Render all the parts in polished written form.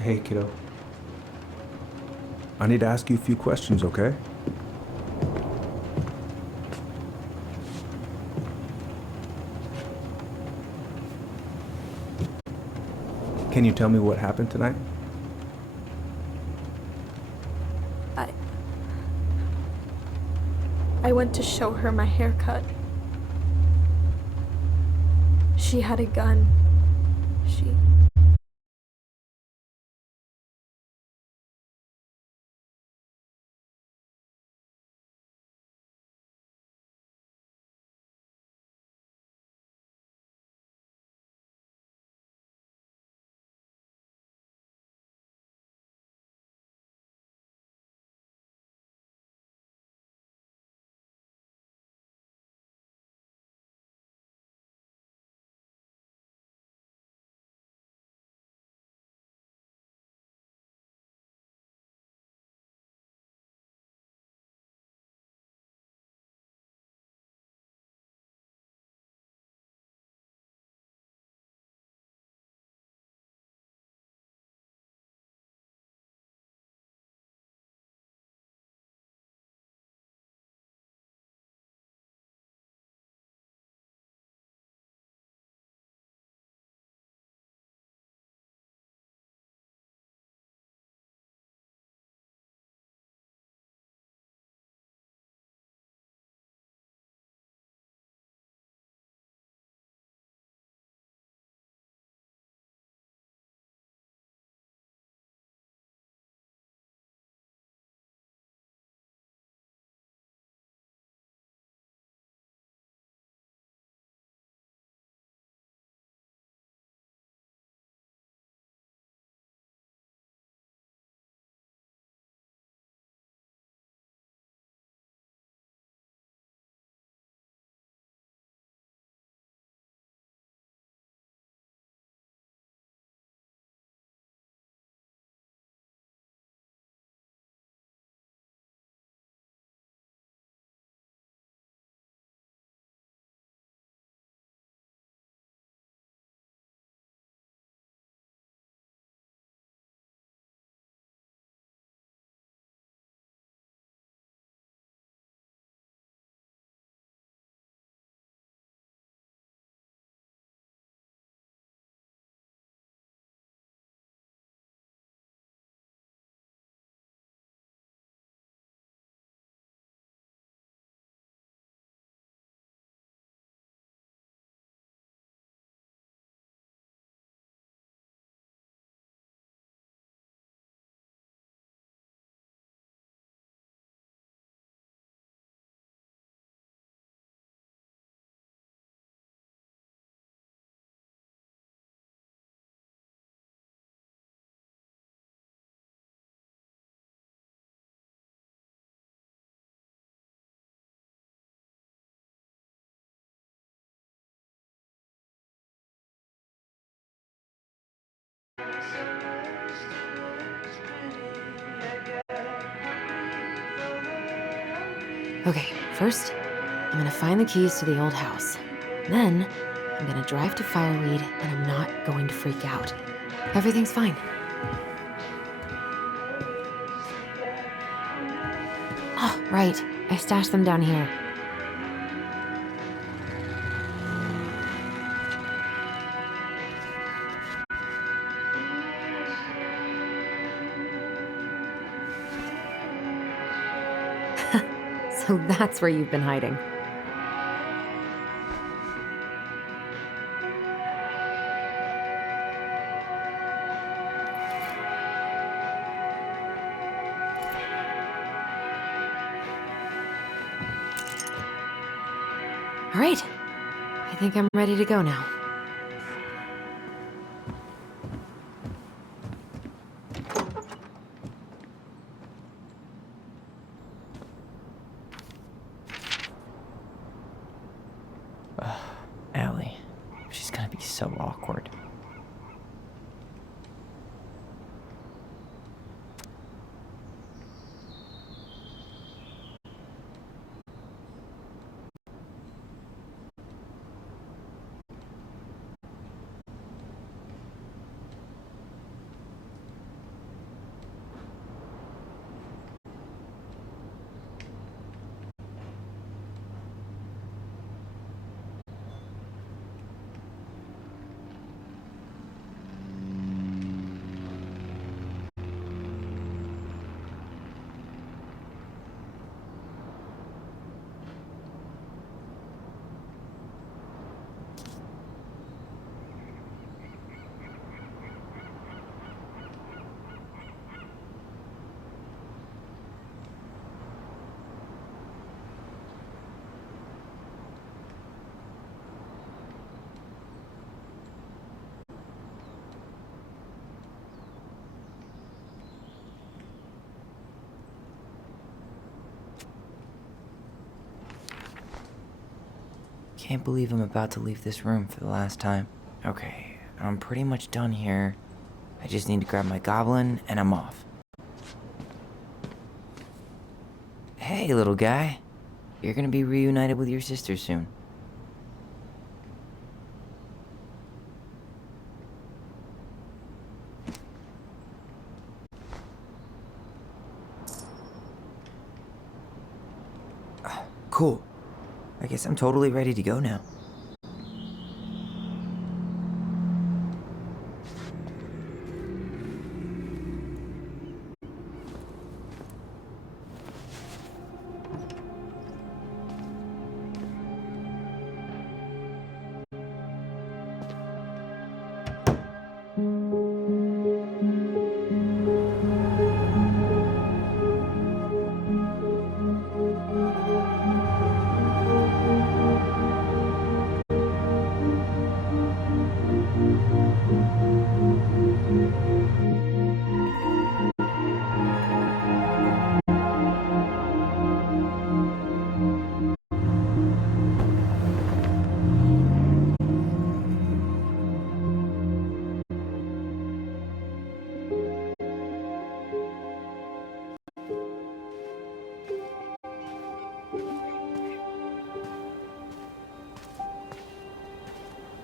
Hey, kiddo. I need to ask you a few questions, okay? Can you tell me what happened tonight? I I went to show her my haircut. She had a gun. She Okay, first, I'm gonna find the keys to the old house. Then, I'm gonna drive to Fireweed, and I'm not going to freak out. Everything's fine. Oh, right. I stashed them down here. So that's where you've been hiding. All right. I think I'm ready to go now. Allie. She's gonna be so awkward. can't believe I'm about to leave this room for the last time. Okay, I'm pretty much done here. I just need to grab my goblin and I'm off. Hey, little guy. You're gonna be reunited with your sister soon. Cool. I guess I'm totally ready to go now.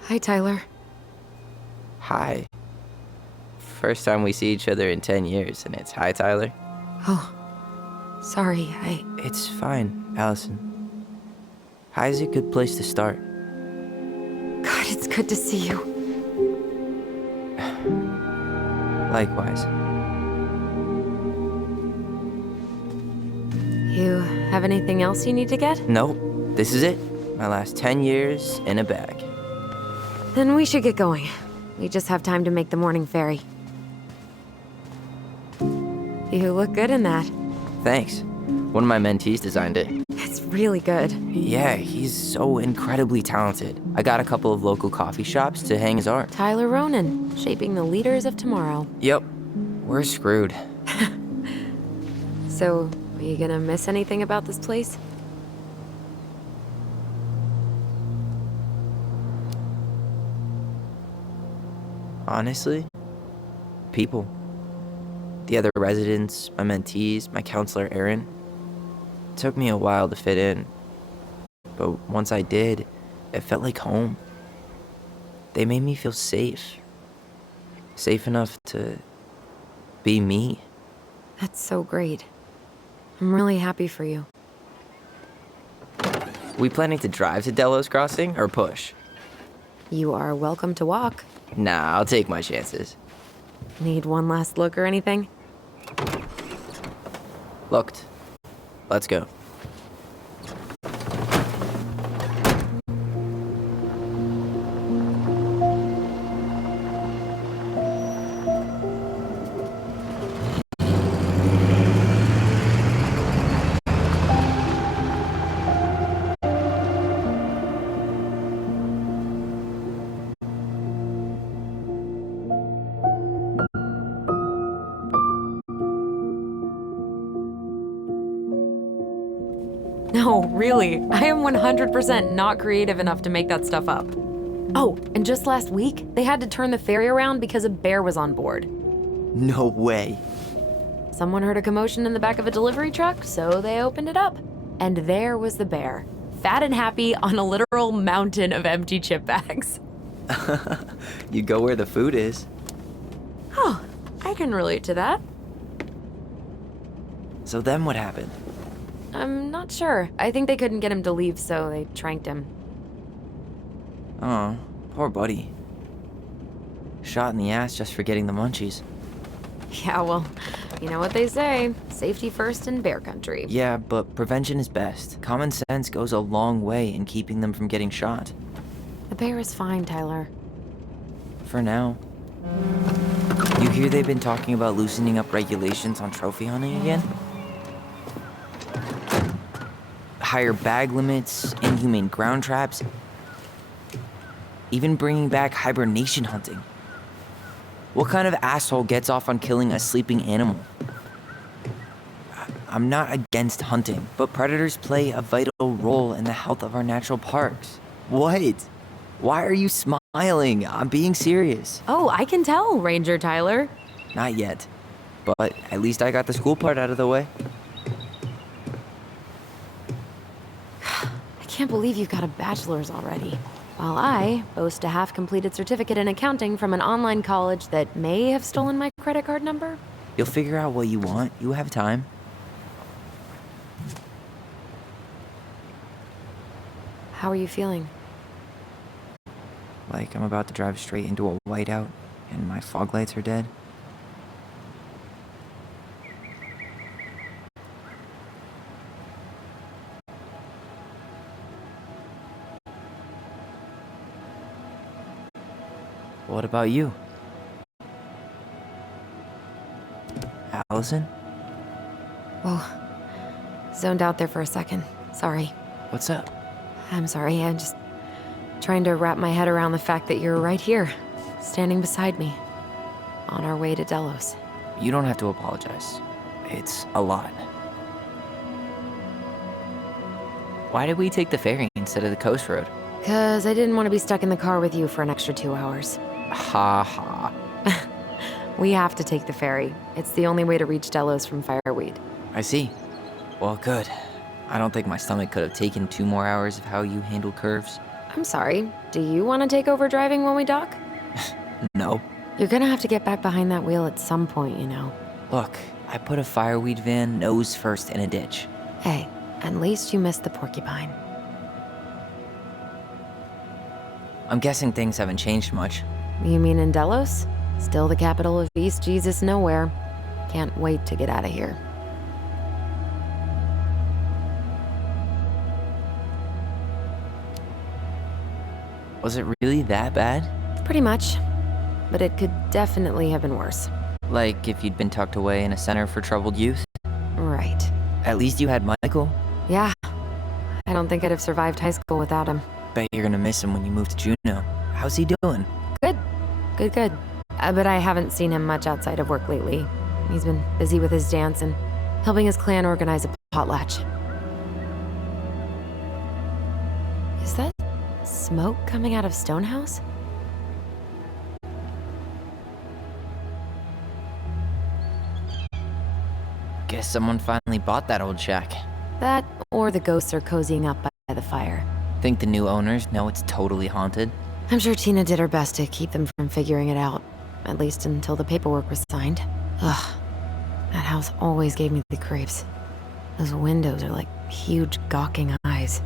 Hi, Tyler. Hi. First time we see each other in 10 years, and it's hi, Tyler. Oh, sorry, It's fine, Allison. Hi's a good place to start. God, it's good to see you. Likewise. You have anything else you need to get? Nope, this is it. My last 10 years in a bag. Then we should get going. We just have time to make the morning ferry. You look good in that. Thanks. One of my mentees designed it. It's really good. Yeah, he's so incredibly talented. I got a couple of local coffee shops to hang his art. Tyler Ronan, shaping the leaders of tomorrow. Yep, we're screwed. So, are you gonna miss anything about this place? Honestly, people. The other residents, my mentees, my counselor, Aaron. It took me a while to fit in, but once I did, it felt like home. They made me feel safe. Safe enough to be me. That's so great. I'm really happy for you. We planning to drive to Delos Crossing or push? You are welcome to walk. Nah, I'll take my chances. Need one last look or anything? Looked. Let's go. No, really. I am 100% not creative enough to make that stuff up. Oh, and just last week, they had to turn the ferry around because a bear was on board. No way. Someone heard a commotion in the back of a delivery truck, so they opened it up. And there was the bear, fat and happy on a literal mountain of empty chip bags. You go where the food is. Oh, I can relate to that. So then what happened? I'm not sure. I think they couldn't get him to leave, so they tranked him. Oh, poor buddy. Shot in the ass just for getting the munchies. Yeah, well, you know what they say. Safety first in bear country. Yeah, but prevention is best. Common sense goes a long way in keeping them from getting shot. The bear is fine, Tyler. For now. You hear they've been talking about loosening up regulations on trophy hunting again? Higher bag limits, inhumane ground traps, even bringing back hibernation hunting. What kind of asshole gets off on killing a sleeping animal? I'm not against hunting, but predators play a vital role in the health of our natural parks. What? Why are you smiling? I'm being serious. Oh, I can tell, Ranger Tyler. Not yet. But at least I got the school part out of the way. I can't believe you've got a bachelor's already. While I boast a half-completed certificate in accounting from an online college that may have stolen my credit card number. You'll figure out what you want. You have time. How are you feeling? Like I'm about to drive straight into a whiteout and my fog lights are dead. What about you? Allison? Whoa. Zoned out there for a second. Sorry. What's up? I'm sorry, I'm just trying to wrap my head around the fact that you're right here, standing beside me, on our way to Delos. You don't have to apologize. It's a lot. Why did we take the ferry instead of the coast road? 'Cause I didn't want to be stuck in the car with you for an extra 2 hours. Ha ha. We have to take the ferry. It's the only way to reach Delos from Fireweed. I see. Well, good. I don't think my stomach could have taken 2 more hours of how you handle curves. I'm sorry, do you want to take over driving when we dock? No. You're gonna have to get back behind that wheel at some point, you know. Look, I put a fireweed van nose first in a ditch. Hey, at least you missed the porcupine. I'm guessing things haven't changed much. You mean in Delos? Still the capital of East Jesus Nowhere. Can't wait to get out of here. Was it really that bad? Pretty much. But it could definitely have been worse. Like if you'd been tucked away in a center for troubled youth? Right. At least you had Michael. Yeah. I don't think I'd have survived high school without him. Bet you're gonna miss him when you move to Juneau. How's he doing? Good. Good. But I haven't seen him much outside of work lately. He's been busy with his dance and helping his clan organize a potlatch. Is that smoke coming out of Stonehouse? Guess someone finally bought that old shack. That, or the ghosts are cozying up by the fire. Think the new owners know it's totally haunted? I'm sure Tina did her best to keep them from figuring it out. At least until the paperwork was signed. Ugh. That house always gave me the creeps. Those windows are like huge gawking eyes.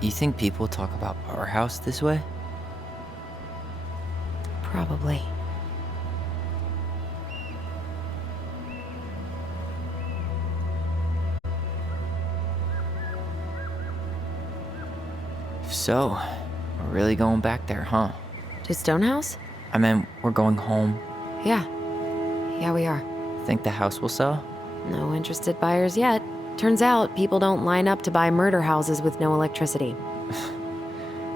You think people talk about our house this way? Probably. So, we're really going back there, huh? To Stonehouse? I meant, we're going home. Yeah. Yeah, we are. Think the house will sell? No interested buyers yet. Turns out people don't line up to buy murder houses with no electricity.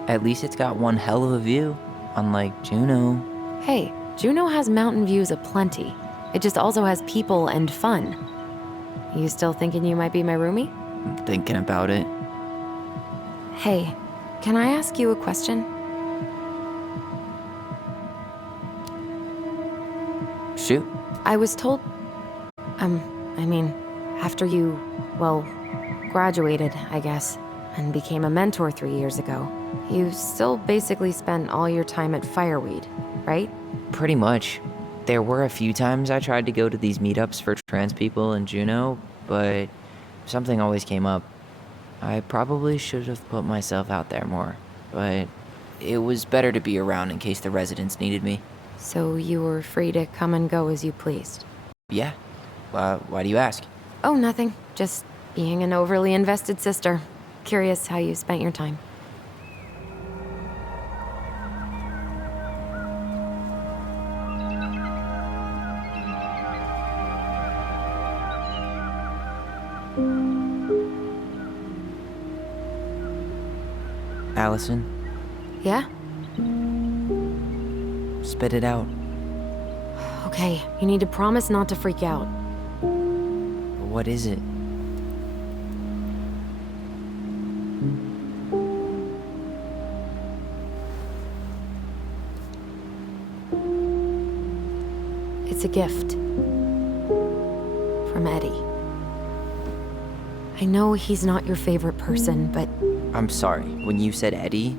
At least it's got one hell of a view, unlike Juneau. Hey, Juneau has mountain views aplenty. It just also has people and fun. You still thinking you might be my roomie? I'm thinking about it. Hey, can I ask you a question? Shoot. I was told... after you, graduated, I guess, and became a mentor 3 years ago, you still basically spent all your time at Fireweed, right? Pretty much. There were a few times I tried to go to these meetups for trans people in Juneau, but something always came up. I probably should have put myself out there more, but it was better to be around in case the residents needed me. So you were free to come and go as you pleased? Yeah. Why do you ask? Oh, nothing. Just being an overly invested sister. Curious how you spent your time. Allison, Yeah? spit it out. Okay, you need to promise not to freak out. What is it? It's a gift. From Eddie. I know he's not your favorite person, but I'm sorry. When you said Eddie,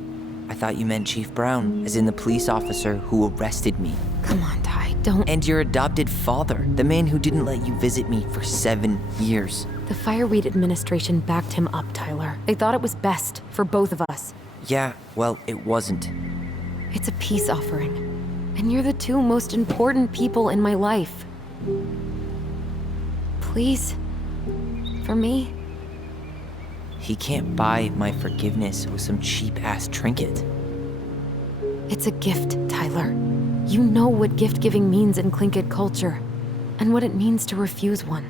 I thought you meant Chief Brown, as in the police officer who arrested me. come on, Ty, don't. And your adopted father, the man who didn't let you visit me for 7 years. The Fireweed administration backed him up, Tyler. They thought it was best for both of us. Yeah, well, it wasn't. It's a peace offering. And you're the two most important people in my life. Please? For me? He can't buy my forgiveness with some cheap-ass trinket. It's a gift, Tyler. You know what gift-giving means in Tlingit culture, and what it means to refuse one.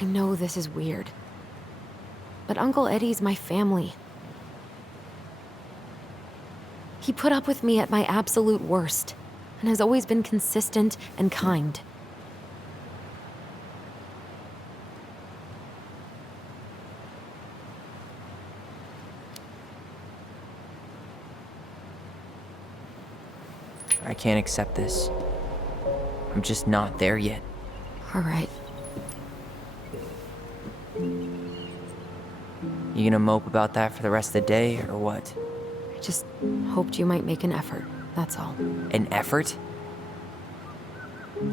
I know this is weird, but Uncle Eddie's my family. He put up with me at my absolute worst, and has always been consistent and kind. I can't accept this. I'm just not there yet. All right. You gonna mope about that for the rest of the day, or what? I just hoped you might make an effort, that's all. An effort?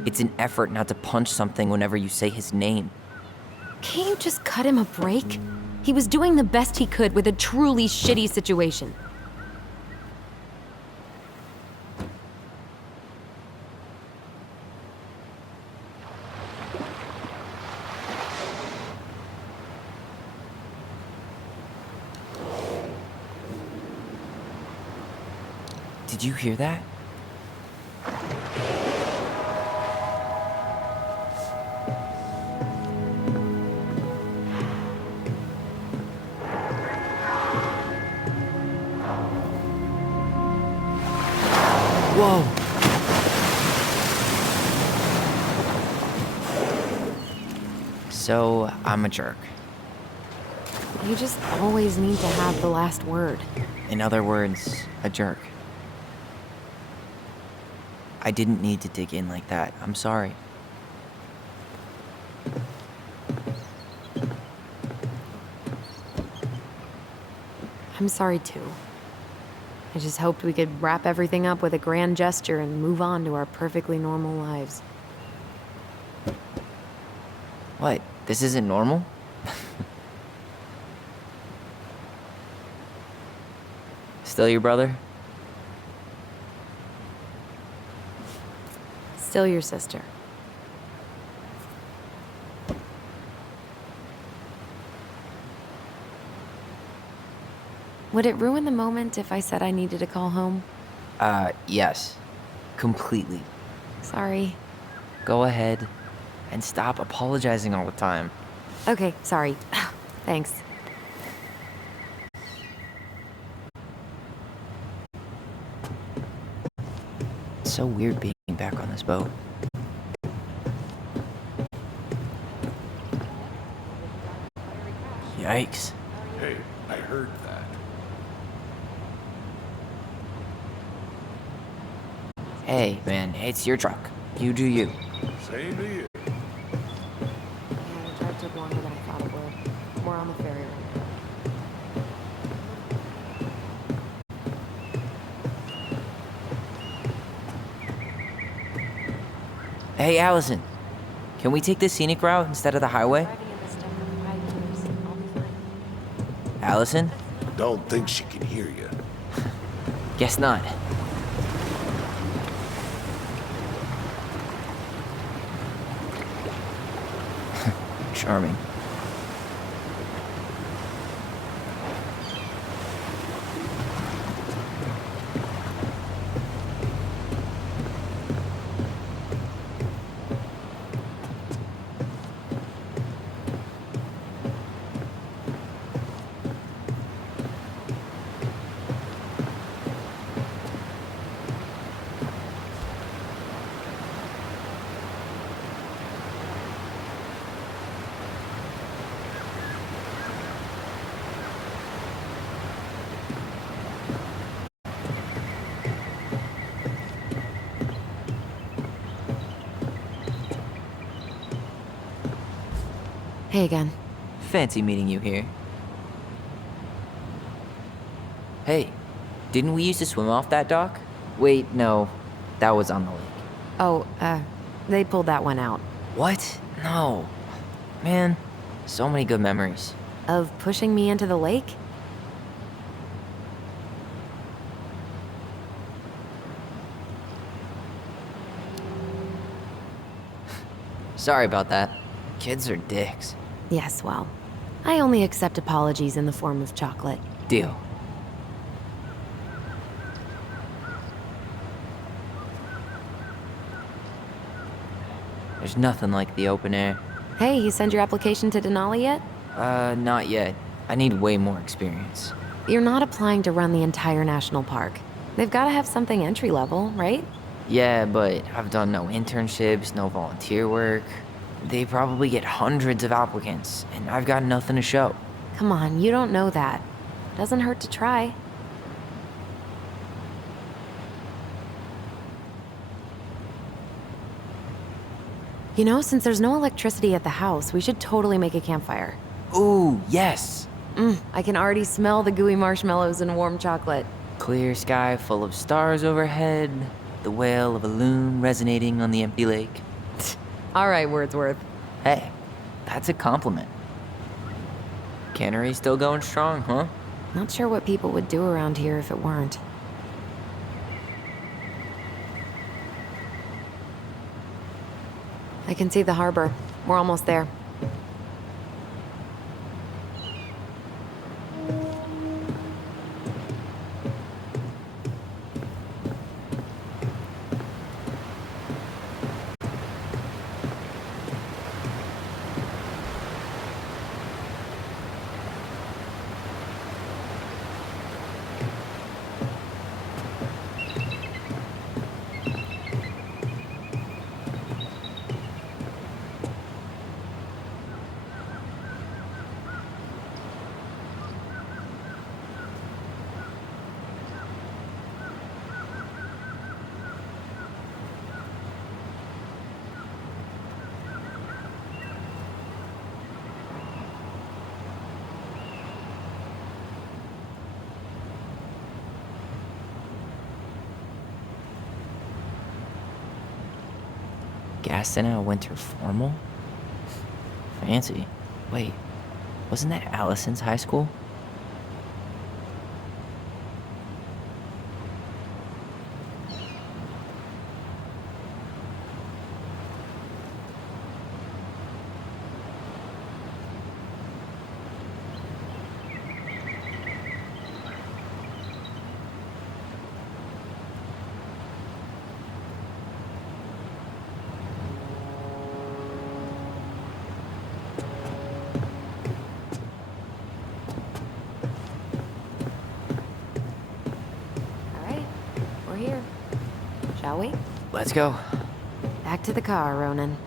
It's an effort not to punch something whenever you say his name. Can't you just cut him a break? He was doing the best he could with a truly shitty situation. Did you hear that? Whoa! So, I'm a jerk. You just always need to have the last word. In other words, a jerk. I didn't need to dig in like that. I'm sorry. I'm sorry too. I just hoped we could wrap everything up with a grand gesture and move on to our perfectly normal lives. What? This isn't normal? Still your brother? Still your sister. Would it ruin the moment if I said I needed to call home? Yes. Completely. Sorry. Go ahead and stop apologizing all the time. Okay, sorry. Thanks. It's so weird being back on this boat. Yikes. Hey, I heard that. Hey, man, it's your truck. You do you. Same to you. Yeah, the drive took longer than I thought it would. We're on the ferry right now. Hey, Allison. Can we take the scenic route instead of the highway? Driving in this stuff for 5 years. I'll be fine. Allison? Don't think she can hear you. Guess not. Charming. Hey again. Fancy meeting you here. Hey, didn't we used to swim off that dock? Wait, no, that was on the lake. Oh, they pulled that one out. What? No. Man, so many good memories. Of pushing me into the lake? Sorry about that. Kids are dicks. Yes, well, I only accept apologies in the form of chocolate. Deal. There's nothing like the open air. Hey, you send your application to Denali yet? Not yet. I need way more experience. You're not applying to run the entire national park. They've got to have something entry level, right? Yeah, but I've done no internships, no volunteer work. They probably get hundreds of applicants, and I've got nothing to show. Come on, you don't know that. Doesn't hurt to try. You know, since there's no electricity at the house, we should totally make a campfire. Ooh, yes! I can already smell the gooey marshmallows and warm chocolate. Clear sky full of stars overhead, the wail of a loon resonating on the empty lake. All right, Wordsworth. Hey, that's a compliment. Cannery still going strong, huh? Not sure what people would do around here if it weren't. I can see the harbor. We're almost there. Gassed in a winter formal? Fancy. Wait, wasn't that Allison's high school? All right, we're here. Shall we? Let's go. Back to the car, Ronan.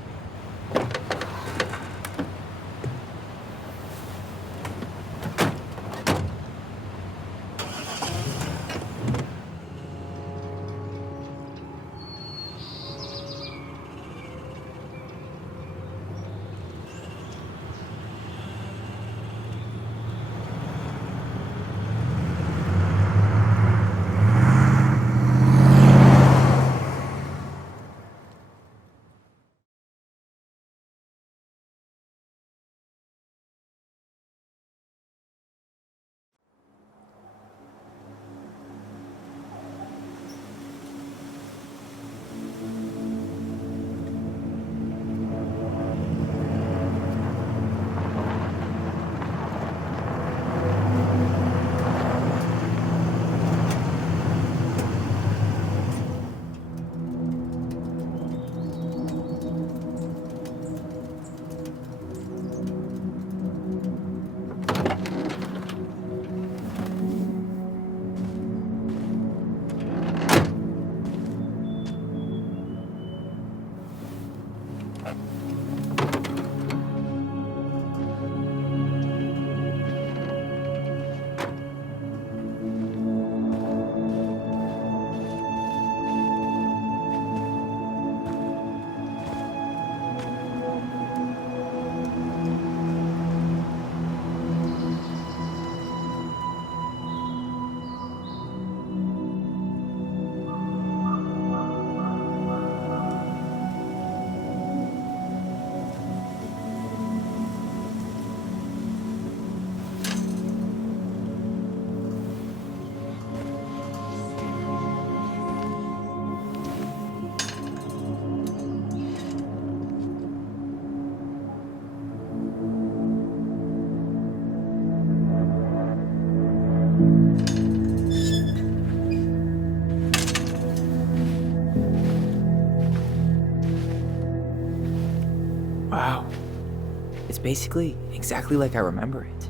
basically exactly like I remember it.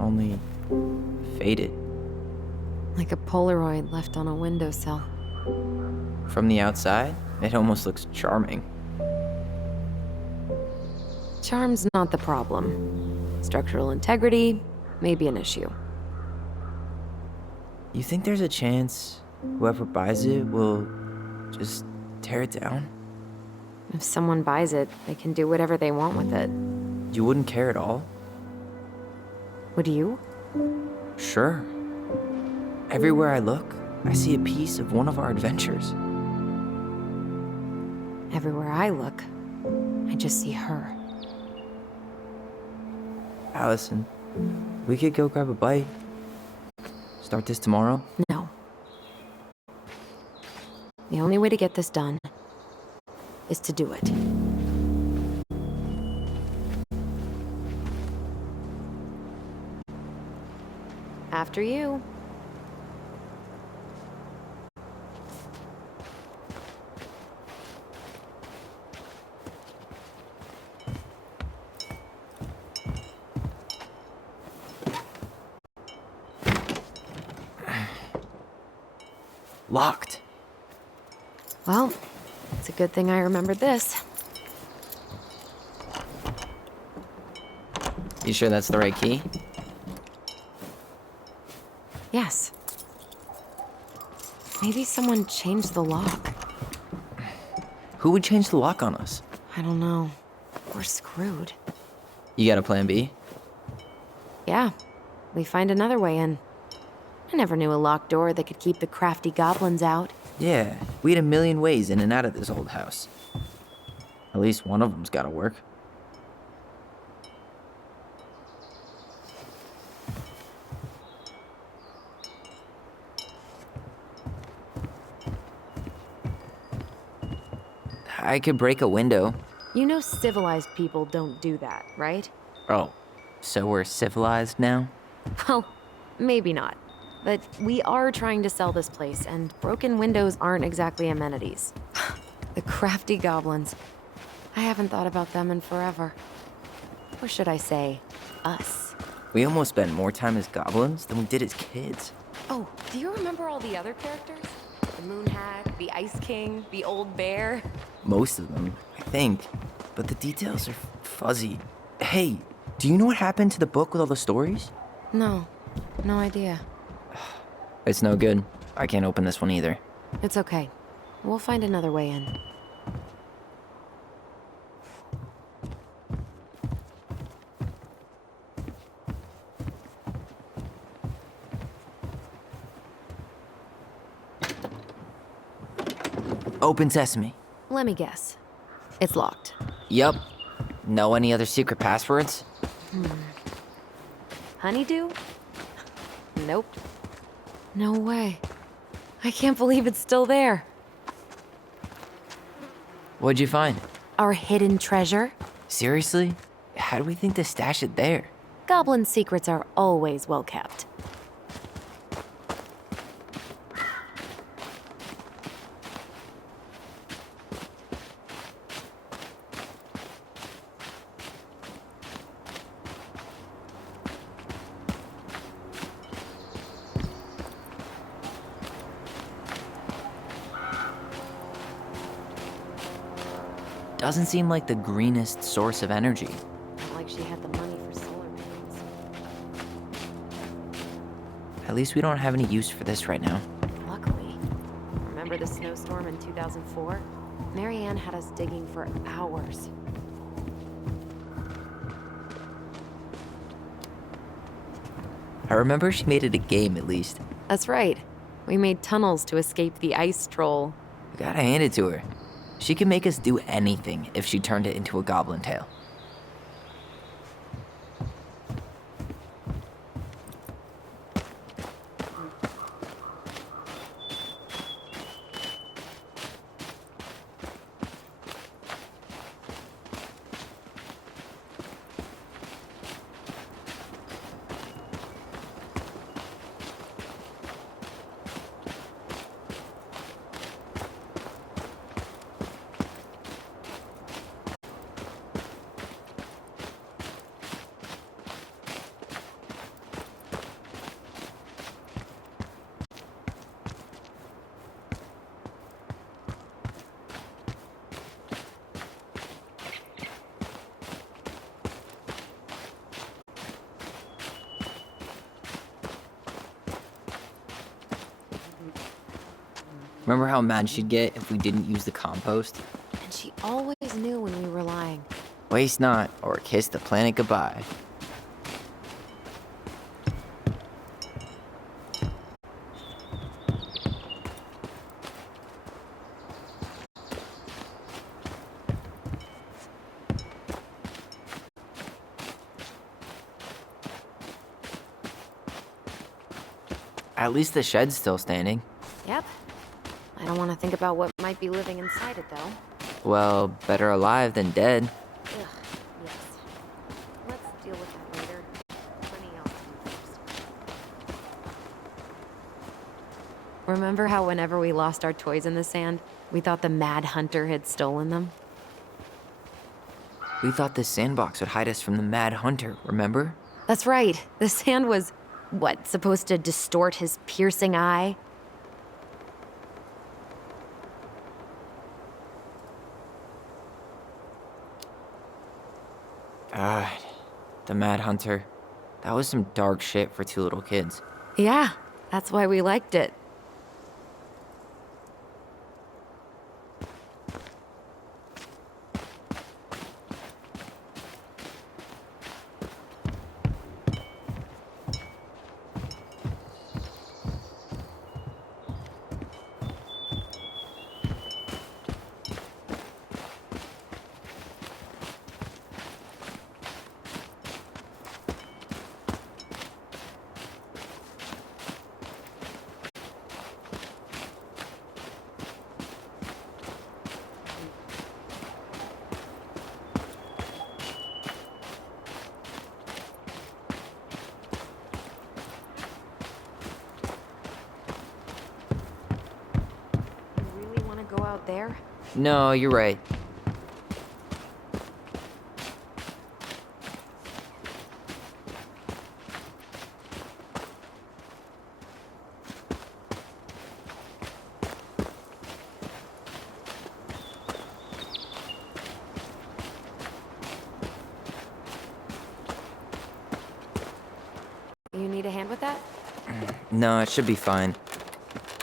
Only faded. Like a Polaroid left on a windowsill. From the outside, it almost looks charming. Charm's not the problem. Structural integrity may be an issue. You think there's a chance whoever buys it will just tear it down? If someone buys it, they can do whatever they want with it. You wouldn't care at all? Would you? Sure. Everywhere I look, I see a piece of one of our adventures. Everywhere I look, I just see her. Allison, we could go grab a bite. Start this tomorrow? No. The only way to get this done is to do it. After you. Locked. Well, it's a good thing I remembered this. You sure that's the right key? Yes. Maybe someone changed the lock. Who would change the lock on us? I don't know. We're screwed. You got a plan B? Yeah, we find another way in. I never knew a locked door that could keep the crafty goblins out. Yeah, we had a million ways in and out of this old house. At least one of them's gotta work. I could break a window. You know civilized people don't do that, right? Oh, so we're civilized now? Well, maybe not. But we are trying to sell this place, and broken windows aren't exactly amenities. The crafty goblins. I haven't thought about them in forever. Or should I say, us. We almost spent more time as goblins than we did as kids. Oh, do you remember all the other characters? The Moon Hag, the Ice King, the Old Bear? Most of them, I think. But the details are fuzzy. Hey, do you know what happened to the book with all the stories? No, no idea. It's no good. I can't open this one either. It's okay. We'll find another way in. Open sesame. Let me guess. It's locked. Yup. Know any other secret passwords? Honeydew? Nope. No way. I can't believe it's still there. What'd you find? Our hidden treasure? Seriously? How do we think to stash it there? Goblin secrets are always well kept. Doesn't seem like the greenest source of energy. Not like she had the money for solar panels. At least we don't have any use for this right now. Luckily. Remember the snowstorm in 2004? Marianne had us digging for hours. I remember she made it a game at least. That's right. We made tunnels to escape the ice troll. We gotta hand it to her. She could make us do anything if she turned it into a goblin tale. Remember how mad she'd get if we didn't use the compost? And she always knew when we were lying. Waste not, or kiss the planet goodbye. At least the shed's still standing. Yep. I don't want to think about what might be living inside it, though. Well, better alive than dead. Ugh, yes. Let's deal with that later. Plenty else to do first. Remember how whenever we lost our toys in the sand, we thought the Mad Hunter had stolen them? We thought this sandbox would hide us from the Mad Hunter, remember? That's right. The sand was, what, supposed to distort his piercing eye? God, the Mad Hunter. That was some dark shit for two little kids. Yeah, that's why we liked it. You really want to go out there? No, you're right. You need a hand with that? No, it should be fine.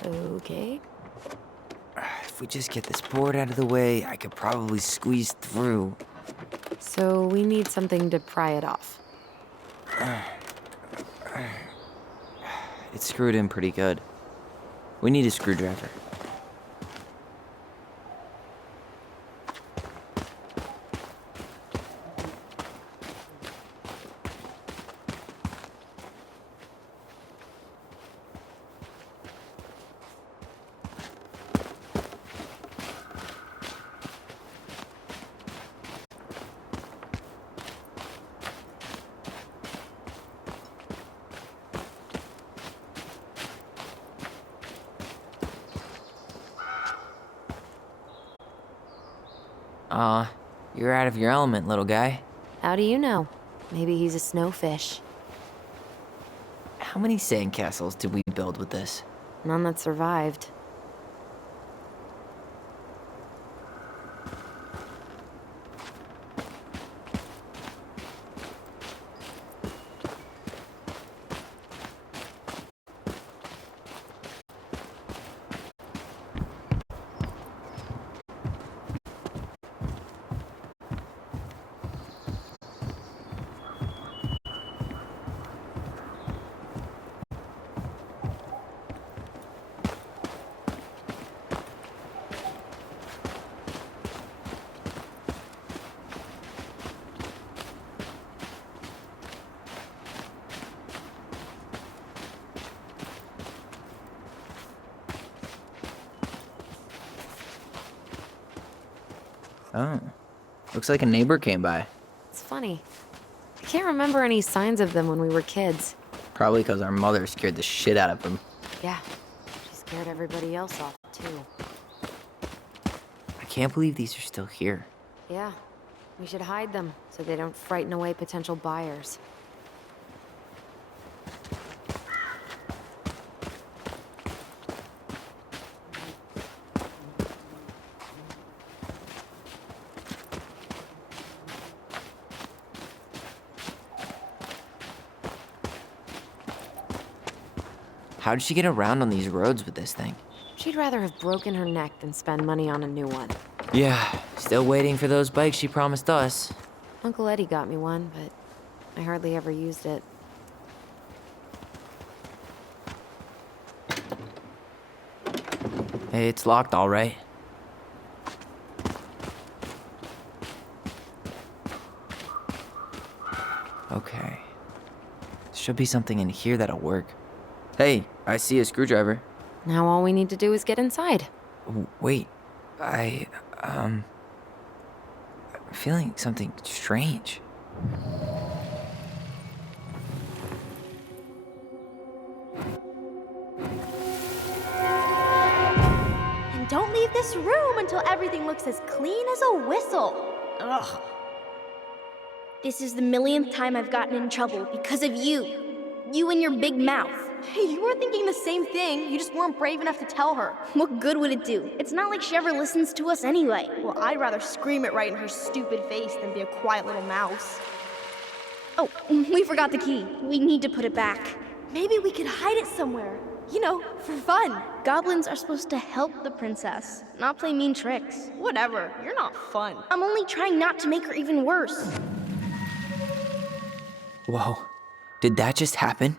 Okay. If we just get this board out of the way, I could probably squeeze through. So we need something to pry it off. It's screwed in pretty good. We need a screwdriver. You're out of your element, little guy. How do you know? Maybe he's a snowfish. How many sandcastles did we build with this? None that survived. Oh. Looks like a neighbor came by. It's funny. I can't remember any signs of them when we were kids. Probably because our mother scared the shit out of them. Yeah, she scared everybody else off, too. I can't believe these are still here. Yeah, we should hide them so they don't frighten away potential buyers. How did she get around on these roads with this thing? She'd rather have broken her neck than spend money on a new one. Yeah, still waiting for those bikes she promised us. Uncle Eddie got me one, but I hardly ever used it. Hey, it's locked, all right. Okay. Should be something in here that'll work. Hey, I see a screwdriver. Now all we need to do is get inside. Wait, I'm feeling something strange. And don't leave this room until everything looks as clean as a whistle. Ugh. This is the millionth time I've gotten in trouble because of you. You and your big mouth. Hey, you were thinking the same thing. You just weren't brave enough to tell her. What good would it do? It's not like she ever listens to us anyway. Well, I'd rather scream it right in her stupid face than be a quiet little mouse. Oh, we forgot the key. We need to put it back. Maybe we could hide it somewhere. You know, for fun. Goblins are supposed to help the princess, not play mean tricks. Whatever, you're not fun. I'm only trying not to make her even worse. Whoa, did that just happen?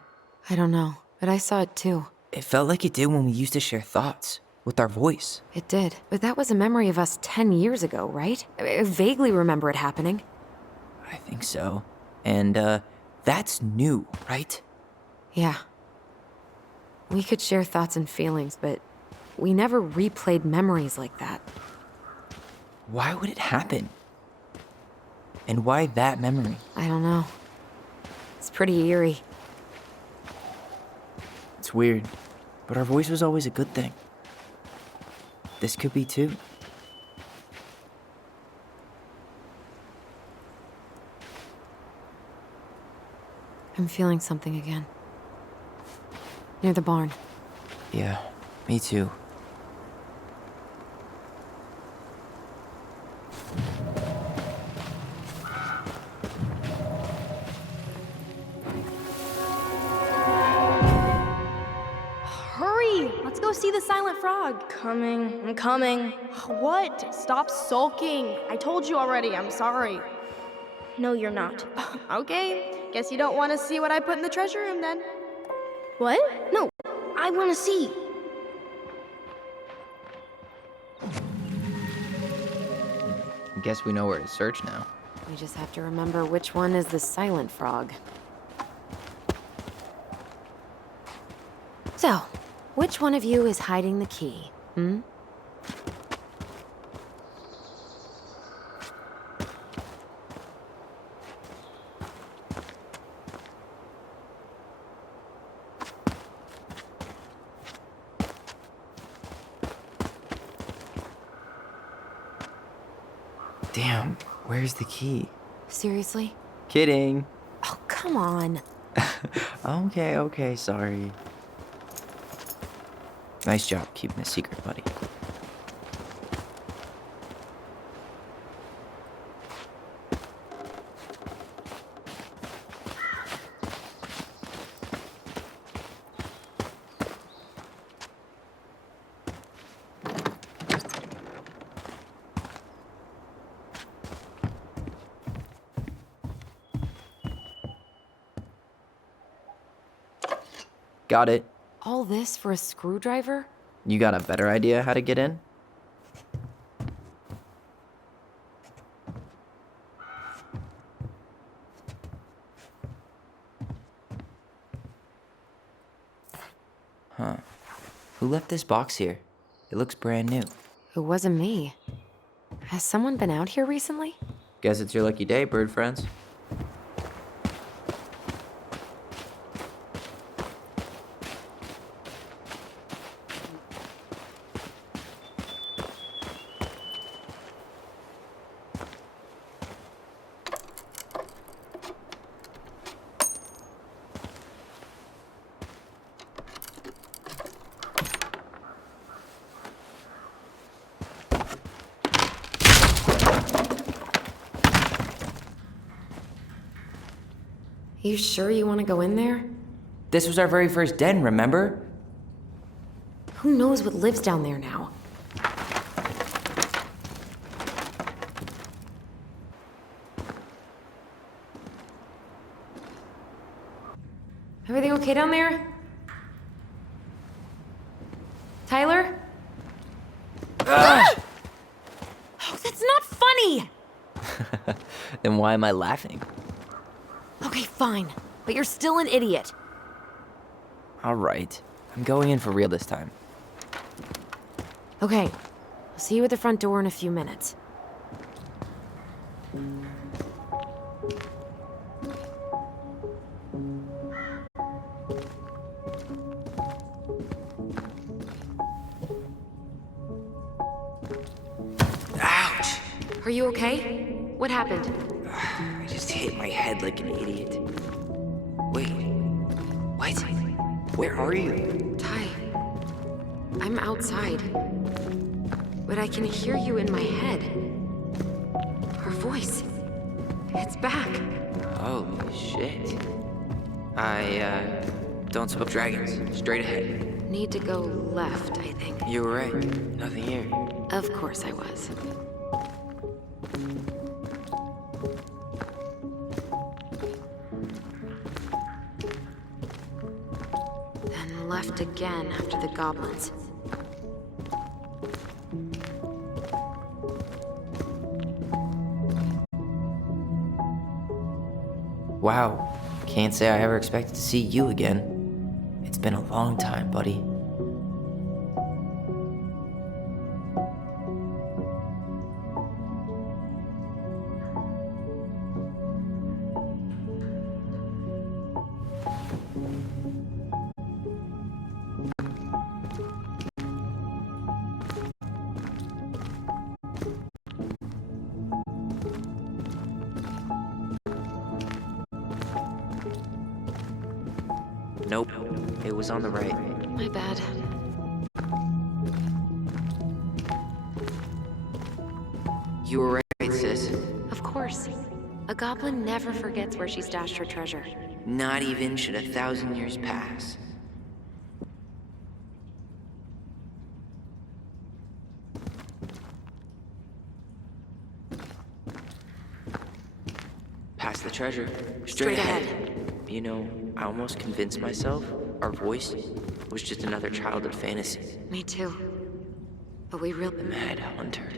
I don't know, but I saw it too. It felt like it did when we used to share thoughts with our voice. It did, but that was a memory of us 10 years ago, right? I vaguely remember it happening. I think so. And, that's new, right? Yeah. We could share thoughts and feelings, but we never replayed memories like that. Why would it happen? And why that memory? I don't know. It's pretty eerie. It's weird, but our voice was always a good thing. This could be too. I'm feeling something again. Near the barn. Yeah, me too. Hurry! Let's go see the silent frog. I'm coming. What? Stop sulking. I told you already, I'm sorry. No, you're not. Okay, guess you don't want to see what I put in the treasure room then. What? No, I want to see. I guess we know where to search now. We just have to remember which one is the silent frog. So, which one of you is hiding the key? Damn, where's the key? Seriously? Kidding. Oh, come on. Okay, sorry. Nice job keeping a secret, buddy. Got it. All this for a screwdriver? You got a better idea how to get in? Huh. Who left this box here? It looks brand new. It wasn't me. Has someone been out here recently? Guess it's your lucky day, bird friends. You sure you want to go in there? This was our very first den, remember? Who Who knows what lives down there now? Everything okay down there? Tyler? Oh, that's not funny! Then why am I laughing? Okay, fine. But you're still an idiot. All right. I'm going in for real this time. Okay. I'll see you at the front door in a few minutes. Ouch! Are you okay? What happened? I just hit my head like an idiot. Wait. What? Where are you? Ty, I'm outside. But I can hear you in my head. Her voice. It's back. Holy shit. I don't smoke dragons. Straight ahead. Need to go left, I think. You were right. Nothing here. Of course I was. Then left again after the goblins. Wow. Can't say I ever expected to see you again. It's been a long time, buddy. Nope. It was on the right. My bad. You were right, sis. Of course. A goblin never forgets where she stashed her treasure. Not even should 1,000 years pass. Past the treasure. Straight ahead. You know, I almost convinced myself our voice was just another childhood fantasy. Me too. But we really... The Mad Hunter.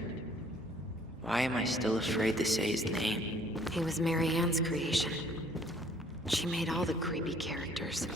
Why am I still afraid to say his name? He was Mary Ann's creation. She made all the creepy characters.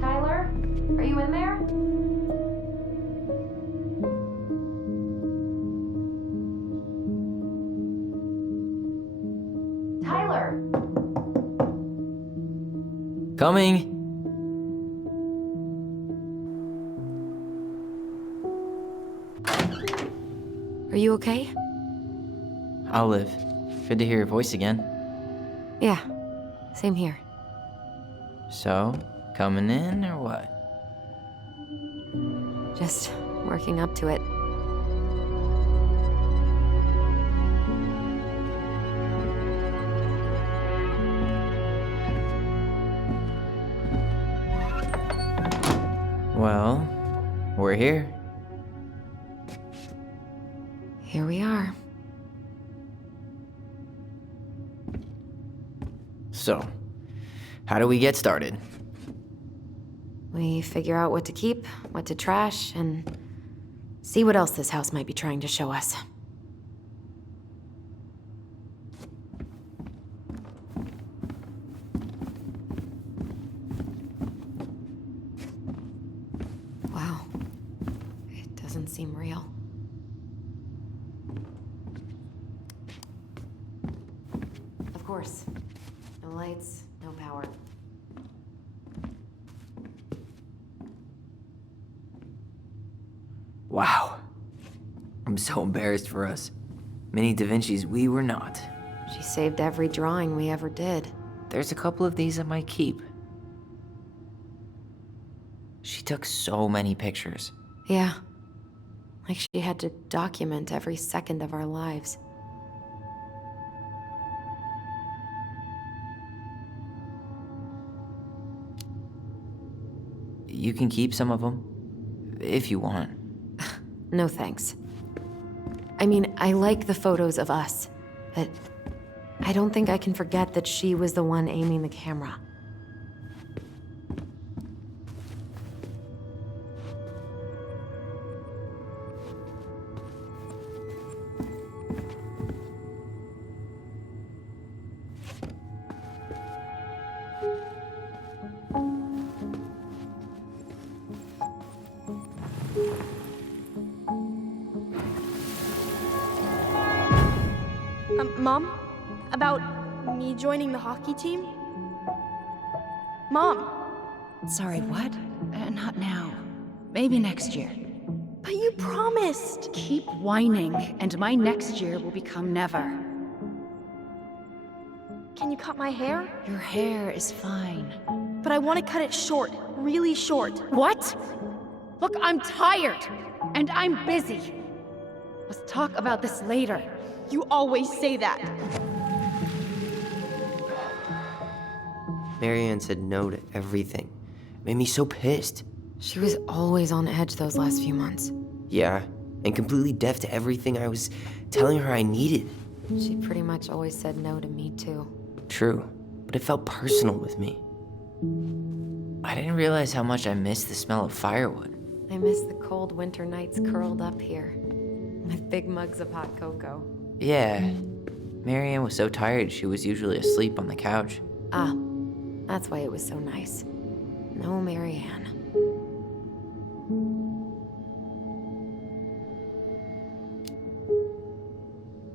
Tyler? Are you in there? Tyler! Coming! Are you okay? I'll live. Good to hear your voice again. Yeah, same here. So, coming in or what? Just working up to it. Well, we're here. Here we are. So, how do we get started? We figure out what to keep, what to trash, and see what else this house might be trying to show us. Wow. It doesn't seem real. Of course. No lights, no power. Wow. I'm so embarrassed for us. Mini Da Vinci's we were not. She saved every drawing we ever did. There's a couple of these I might keep. She took so many pictures. Yeah. Like she had to document every second of our lives. You can keep some of them, if you want. No thanks. I mean, I like the photos of us, but I don't think I can forget that she was the one aiming the camera. Mom? About me joining the hockey team? Mom! Sorry, what? Not now. Maybe next year. But you promised! Keep whining, and my next year will become never. Can you cut my hair? Your hair is fine. But I want to cut it short, really short. What? Look, I'm tired, and I'm busy. Let's talk about this later. You always say that. Marianne said no to everything. Made me so pissed. She was always on edge those last few months. Yeah, and completely deaf to everything I was telling her I needed. She pretty much always said no to me, too. True, but it felt personal with me. I didn't realize how much I missed the smell of firewood. I miss the cold winter nights curled up here, with big mugs of hot cocoa. Yeah, Marianne was so tired she was usually asleep on the couch. Ah, that's why it was so nice. No Marianne.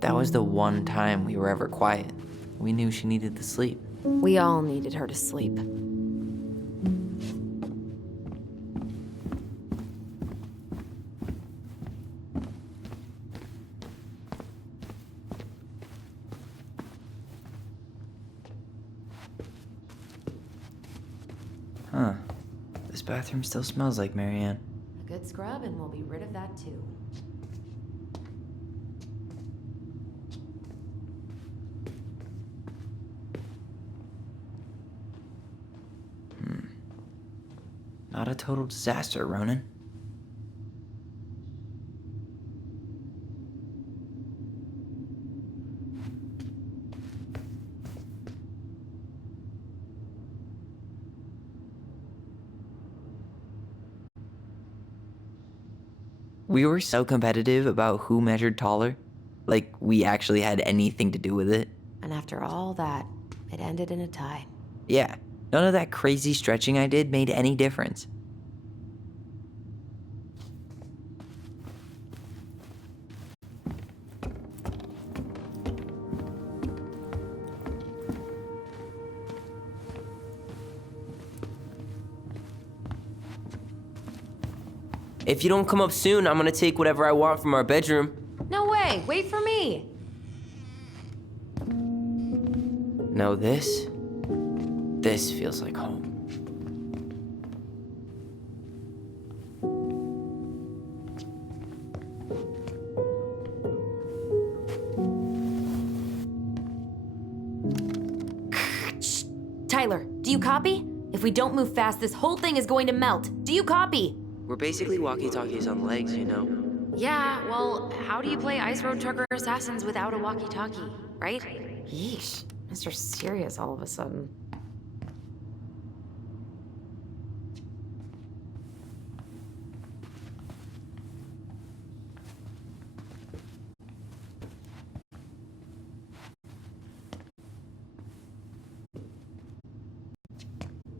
That was the one time we were ever quiet. We knew she needed to sleep. We all needed her to sleep. Huh. This bathroom still smells like Marianne. A good scrub and we'll be rid of that, too. Not a total disaster, Ronan. We were so competitive about who measured taller. Like we actually had anything to do with it. And after all that, it ended in a tie. Yeah, none of that crazy stretching I did made any difference. If you don't come up soon, I'm gonna take whatever I want from our bedroom. No way! Wait for me! No, this feels like home. Tyler, do you copy? If we don't move fast, this whole thing is going to melt. Do you copy? We're basically walkie-talkies on legs, you know. Yeah, well, how do you play Ice Road Trucker Assassins without a walkie-talkie, right? Yeesh, Mr. Serious all of a sudden.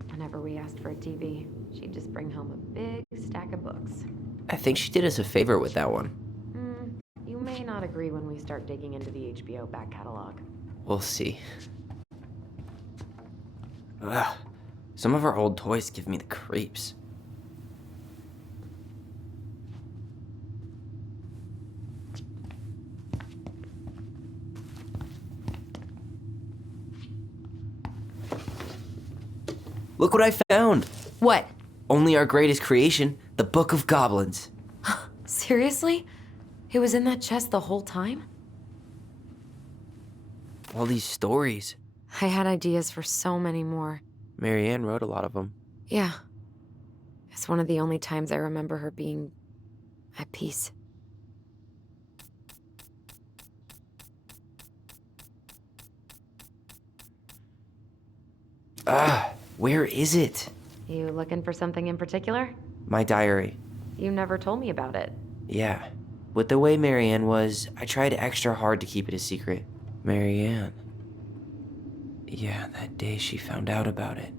Whenever we asked for a TV, she'd just bring home a big stack of books. I think she did us a favor with that one. You may not agree when we start digging into the HBO back catalog. We'll see. Ugh. Some of our old toys give me the creeps. Look what I found! What? Only our greatest creation, the Book of Goblins. Seriously? It was in that chest the whole time? All these stories. I had ideas for so many more. Marianne wrote a lot of them. Yeah. It's one of the only times I remember her being at peace. Where is it? You looking for something in particular? My diary. You never told me about it. Yeah. With the way Marianne was, I tried extra hard to keep it a secret. Marianne. Yeah, that day she found out about it.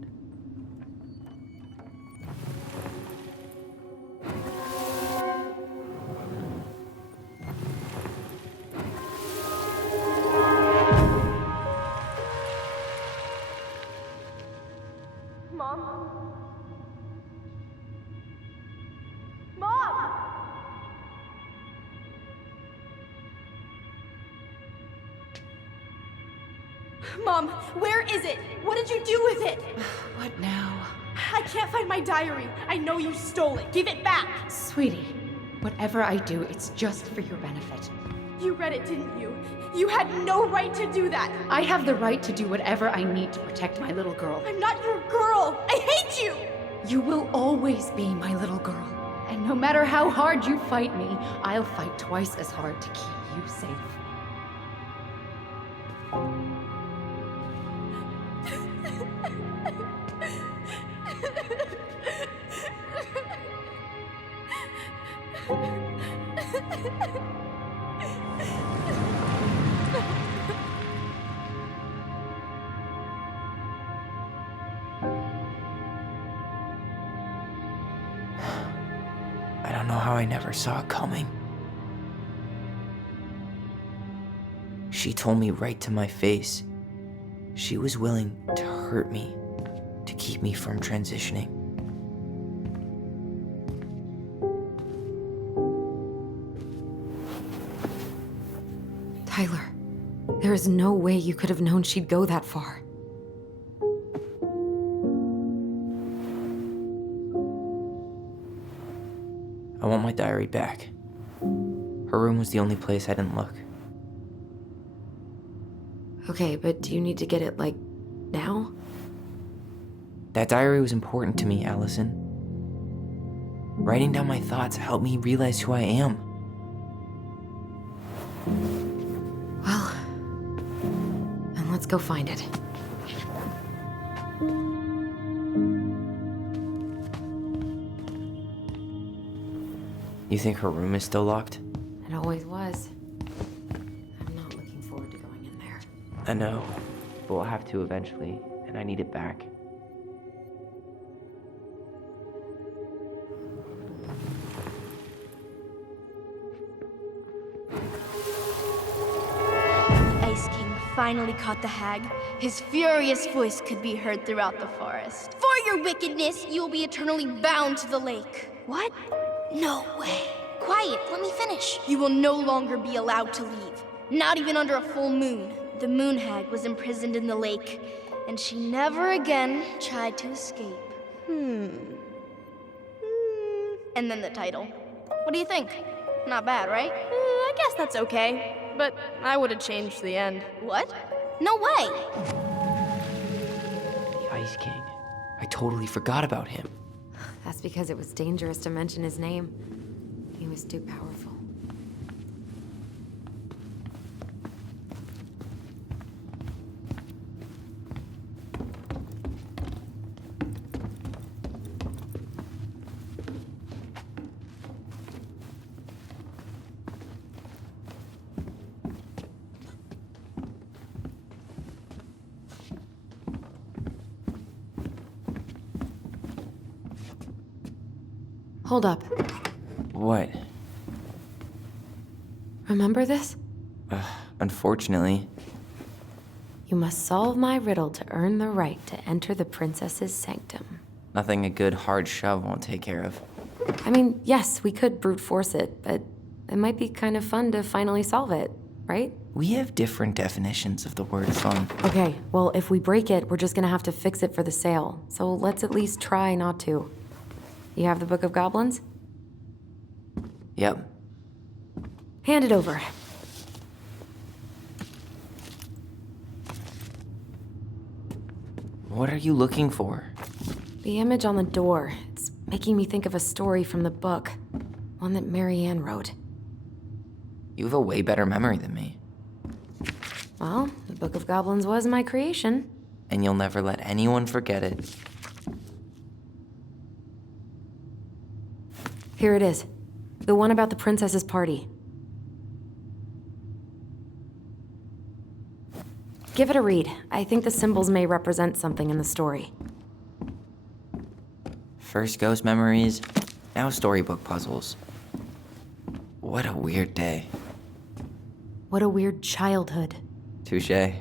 Mom? Mom! Mom, where is it? What did you do with it? What now? I can't find my diary. I know you stole it. Give it back. Sweetie, whatever I do, it's just for your benefit. You read it, didn't you? You had no right to do that. I have the right to do whatever I need to protect my little girl. I'm not your girl. I hate you. You will always be my little girl. And no matter how hard you fight me, I'll fight twice as hard to keep you safe. I don't know how I never saw it coming. She told me right to my face. She was willing to hurt me, to keep me from transitioning. Tyler, there is no way you could have known she'd go that far. I want my diary back. Her room was the only place I didn't look. Okay, but do you need to get it, like, now? That diary was important to me, Allison. Writing down my thoughts helped me realize who I am. Well, then let's go find it. You think her room is still locked? It always was. I'm not looking forward to going in there. I know, but we'll have to eventually, and I need it back. The Ice King finally caught the hag. His furious voice could be heard throughout the forest. For your wickedness, you will be eternally bound to the lake. What? No way. Quiet, let me finish. You will no longer be allowed to leave. Not even under a full moon. The moon hag was imprisoned in the lake, and she never again tried to escape. And then the title. What do you think? Not bad, right? I guess that's okay. But I would have changed the end. What? No way! The Ice King. I totally forgot about him. That's because it was dangerous to mention his name. He was too powerful. Hold up. What? Remember this? Unfortunately. You must solve my riddle to earn the right to enter the princess's sanctum. Nothing a good hard shove won't take care of. I mean, yes, we could brute force it, but it might be kind of fun to finally solve it, right? We have different definitions of the word fun. Okay, well, if we break it, we're just gonna have to fix it for the sale. So let's at least try not to. You have the Book of Goblins? Yep. Hand it over. What are you looking for? The image on the door. It's making me think of a story from the book. One that Marianne wrote. You have a way better memory than me. Well, the Book of Goblins was my creation. And you'll never let anyone forget it. Here it is. The one about the princess's party. Give it a read. I think the symbols may represent something in the story. First ghost memories, now storybook puzzles. What a weird day. What a weird childhood. Touche.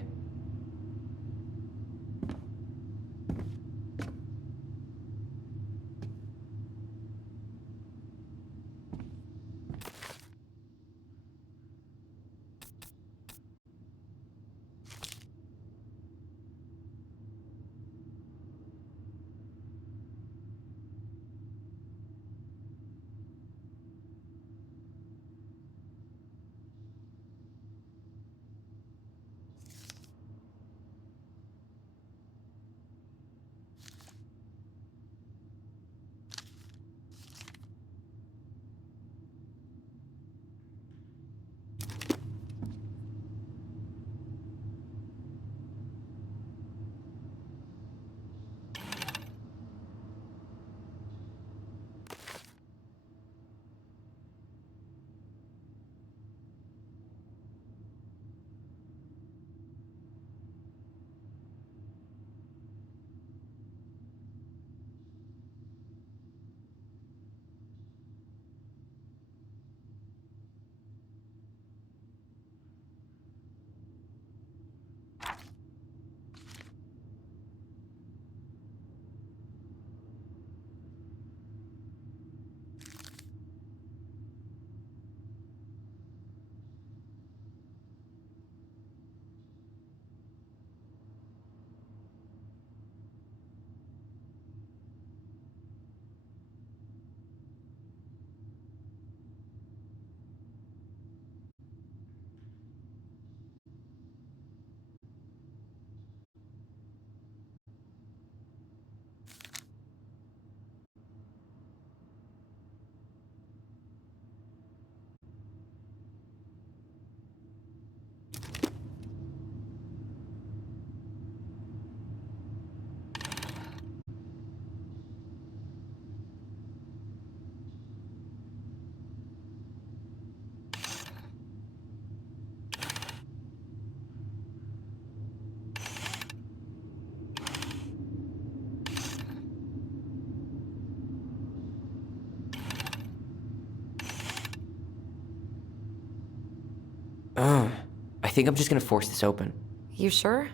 I think I'm just gonna force this open. You sure?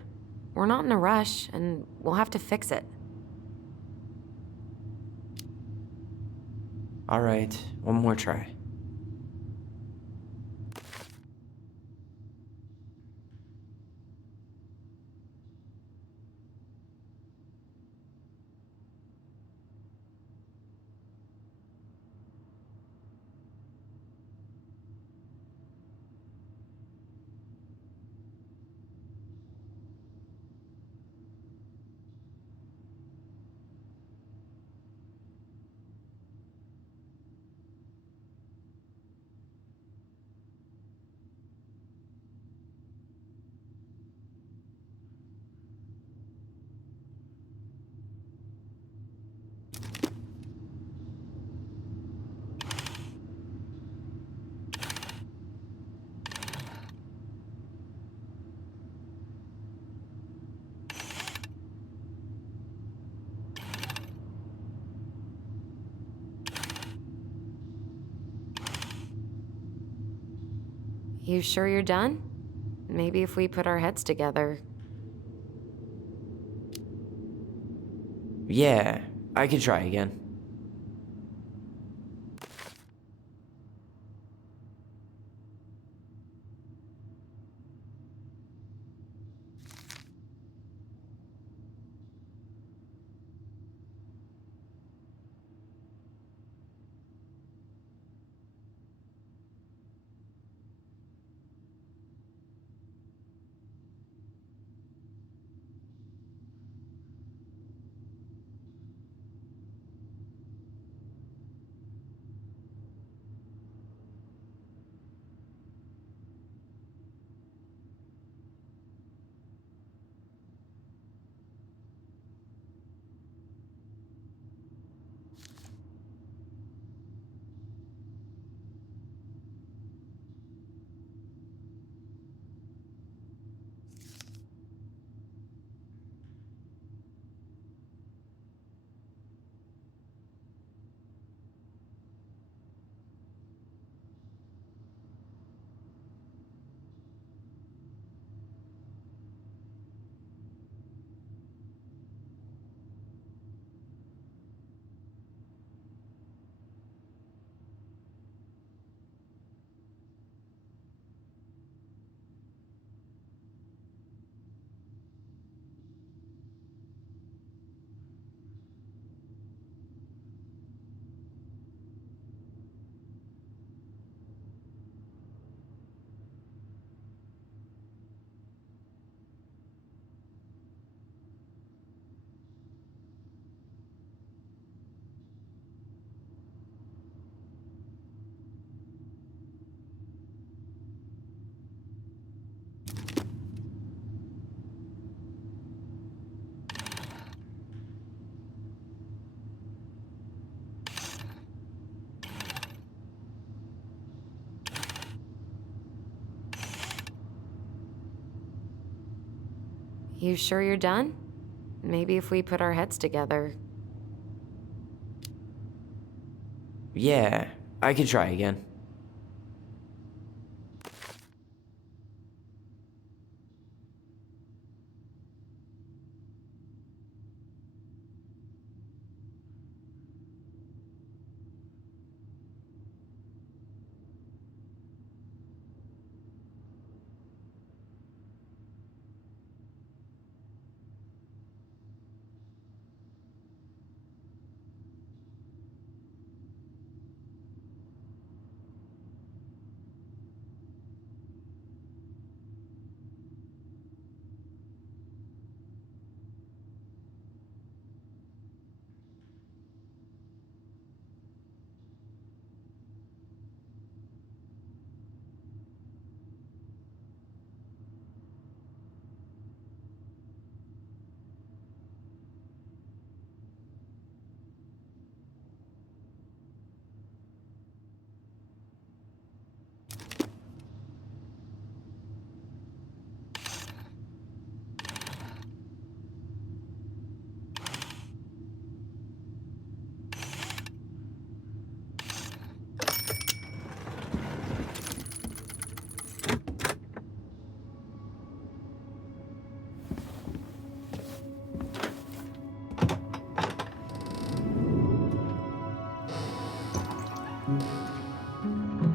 We're not in a rush, and we'll have to fix it. Alright, one more try. You sure you're done? Maybe if we put our heads together. Yeah, I could try again. You sure you're done? Maybe if we put our heads together. Yeah, I could try again.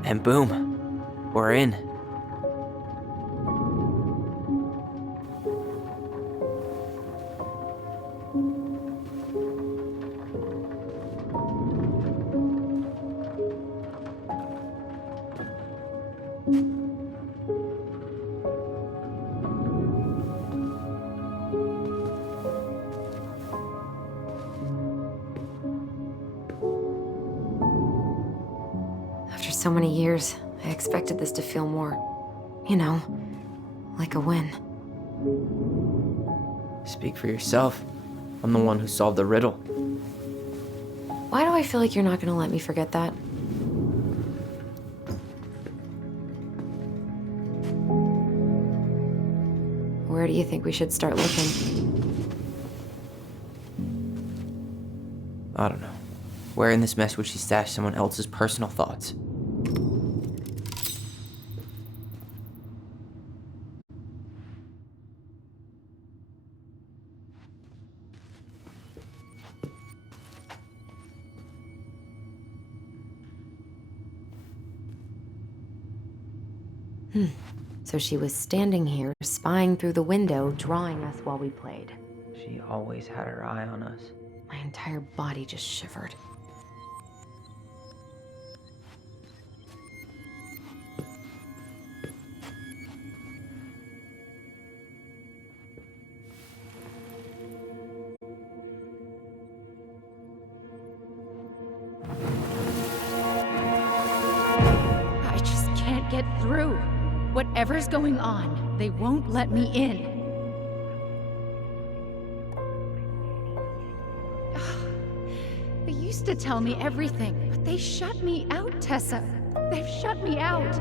And boom, we're in. After so many years, I expected this to feel more, you know, like a win. Speak for yourself. I'm the one who solved the riddle. Why do I feel like you're not gonna let me forget that? Where do you think we should start looking? I don't know. Where in this mess would she stash someone else's personal thoughts? So she was standing here, spying through the window, drawing us while we played. She always had her eye on us. My entire body just shivered. I just can't get through. Whatever's going on, they won't let me in. They used to tell me everything, but they shut me out, Tessa. They've shut me out.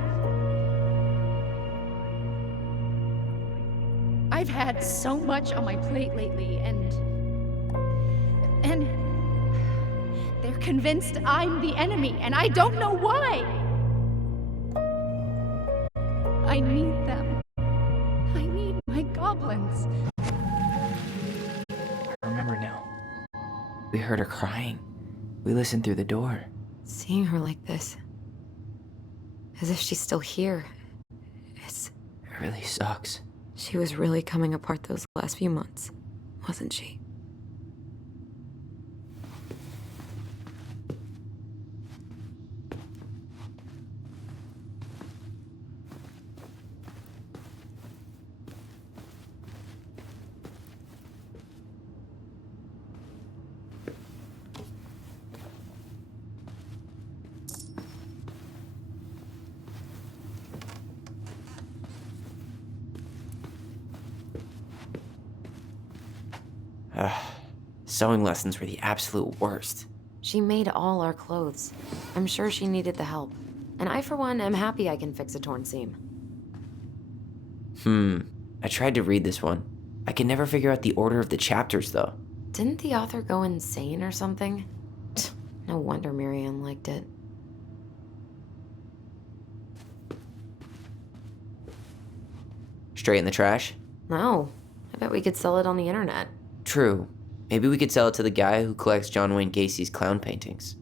I've had so much on my plate lately, and they're convinced I'm the enemy, and I don't know why. I need them. I need my goblins. I remember now. We heard her crying. We listened through the door. Seeing her like this, as if she's still here, It really sucks. she was really coming apart those last few months, wasn't she? Sewing lessons were the absolute worst. She made all our clothes. I'm sure she needed the help. And I, for one, am happy I can fix a torn seam. I tried to read this one. I can never figure out the order of the chapters, though. Didn't the author go insane or something? No wonder Marianne liked it. Straight in the trash? No, I bet we could sell it on the internet. True. Maybe we could sell it to the guy who collects John Wayne Gacy's clown paintings.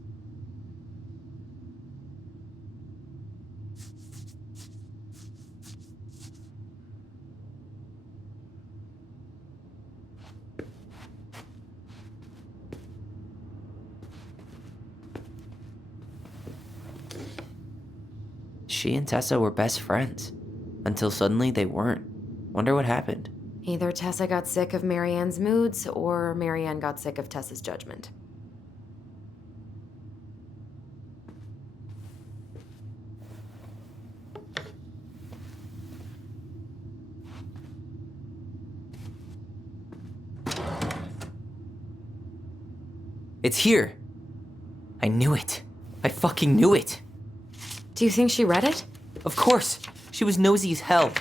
She and Tessa were best friends. Until suddenly they weren't. Wonder what happened. Either Tessa got sick of Marianne's moods, or Marianne got sick of Tessa's judgment. It's here. I knew it. I fucking knew it. Do you think she read it? Of course. She was nosy as hell.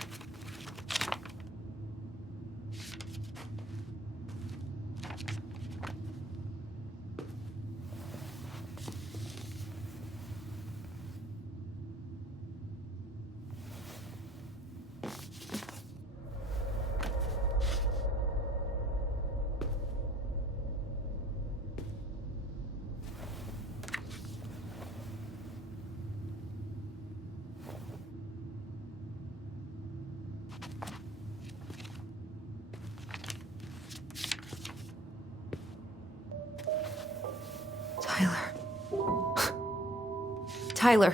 Tyler.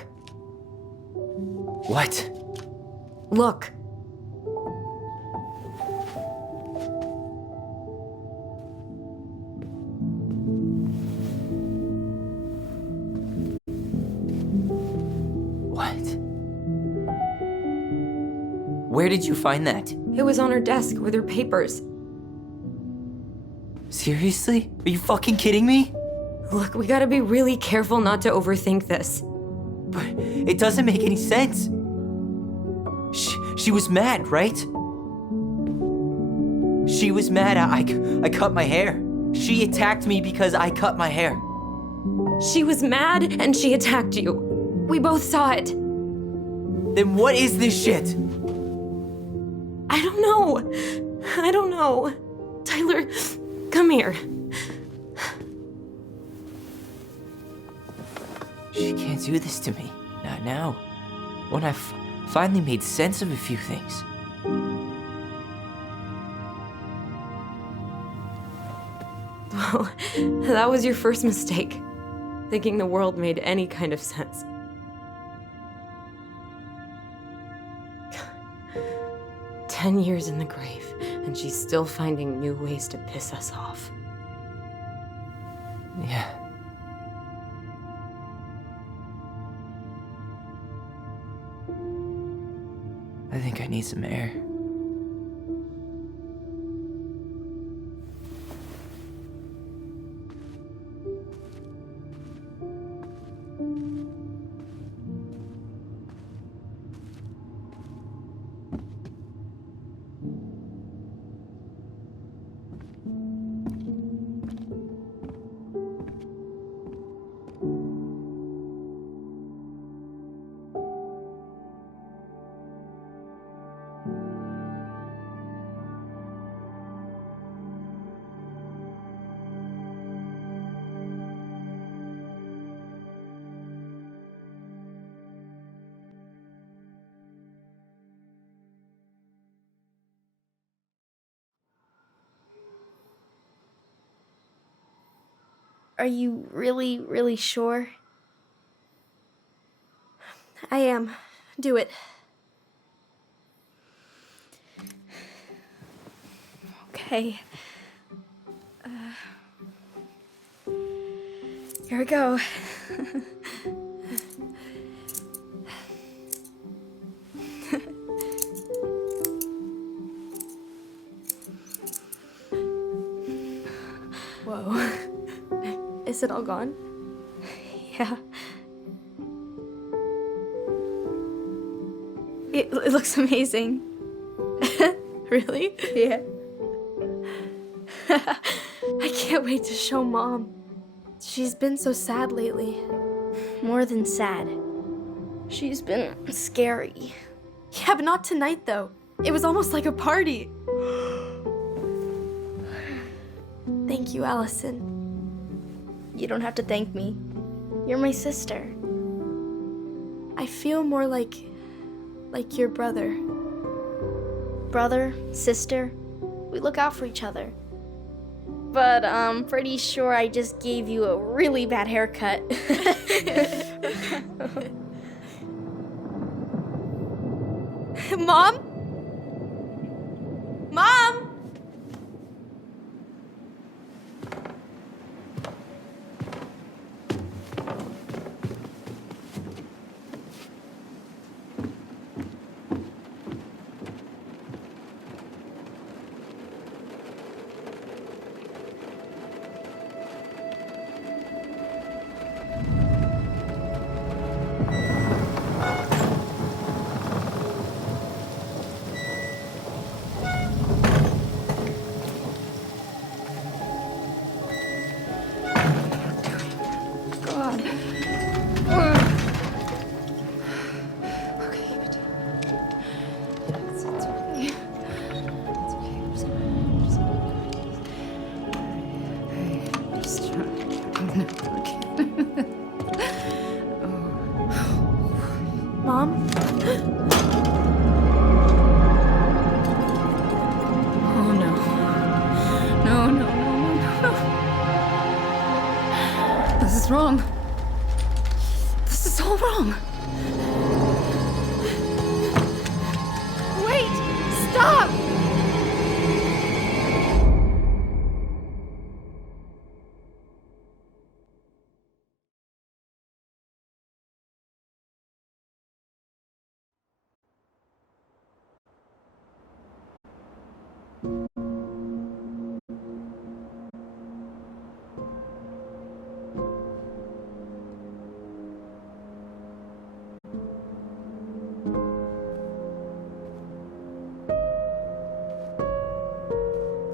What? Look. What? Where did you find that? It was on her desk with her papers. Seriously? Are you fucking kidding me? Look, we gotta be really careful not to overthink this. But it doesn't make any sense. She was mad, right? She was mad I cut my hair. She attacked me because I cut my hair. She was mad and she attacked you. We both saw it. Then what is this shit? I don't know. Tyler, come here. She can't do this to me. Not now. When I Finally made sense of a few things. Well, that was your first mistake. Thinking the world made any kind of sense. "10 years in the grave, and she's still finding new ways to piss us off." Yeah. I think I need some air. Are you really, really sure? I am. Do it. Okay. Here we go. Whoa. Is it all gone? Yeah. It looks amazing. Really? Yeah. I can't wait to show Mom. She's been so sad lately. More than sad. She's been scary. Yeah, but not tonight, though. It was almost like a party. Thank you, Allison. You don't have to thank me. You're my sister. I feel more like your brother. Brother, sister, we look out for each other. But I'm pretty sure I just gave you a really bad haircut. Mom? Mom? Mom? Oh no. No, no, no, no, no. This is wrong. This is all wrong. Wait! Stop!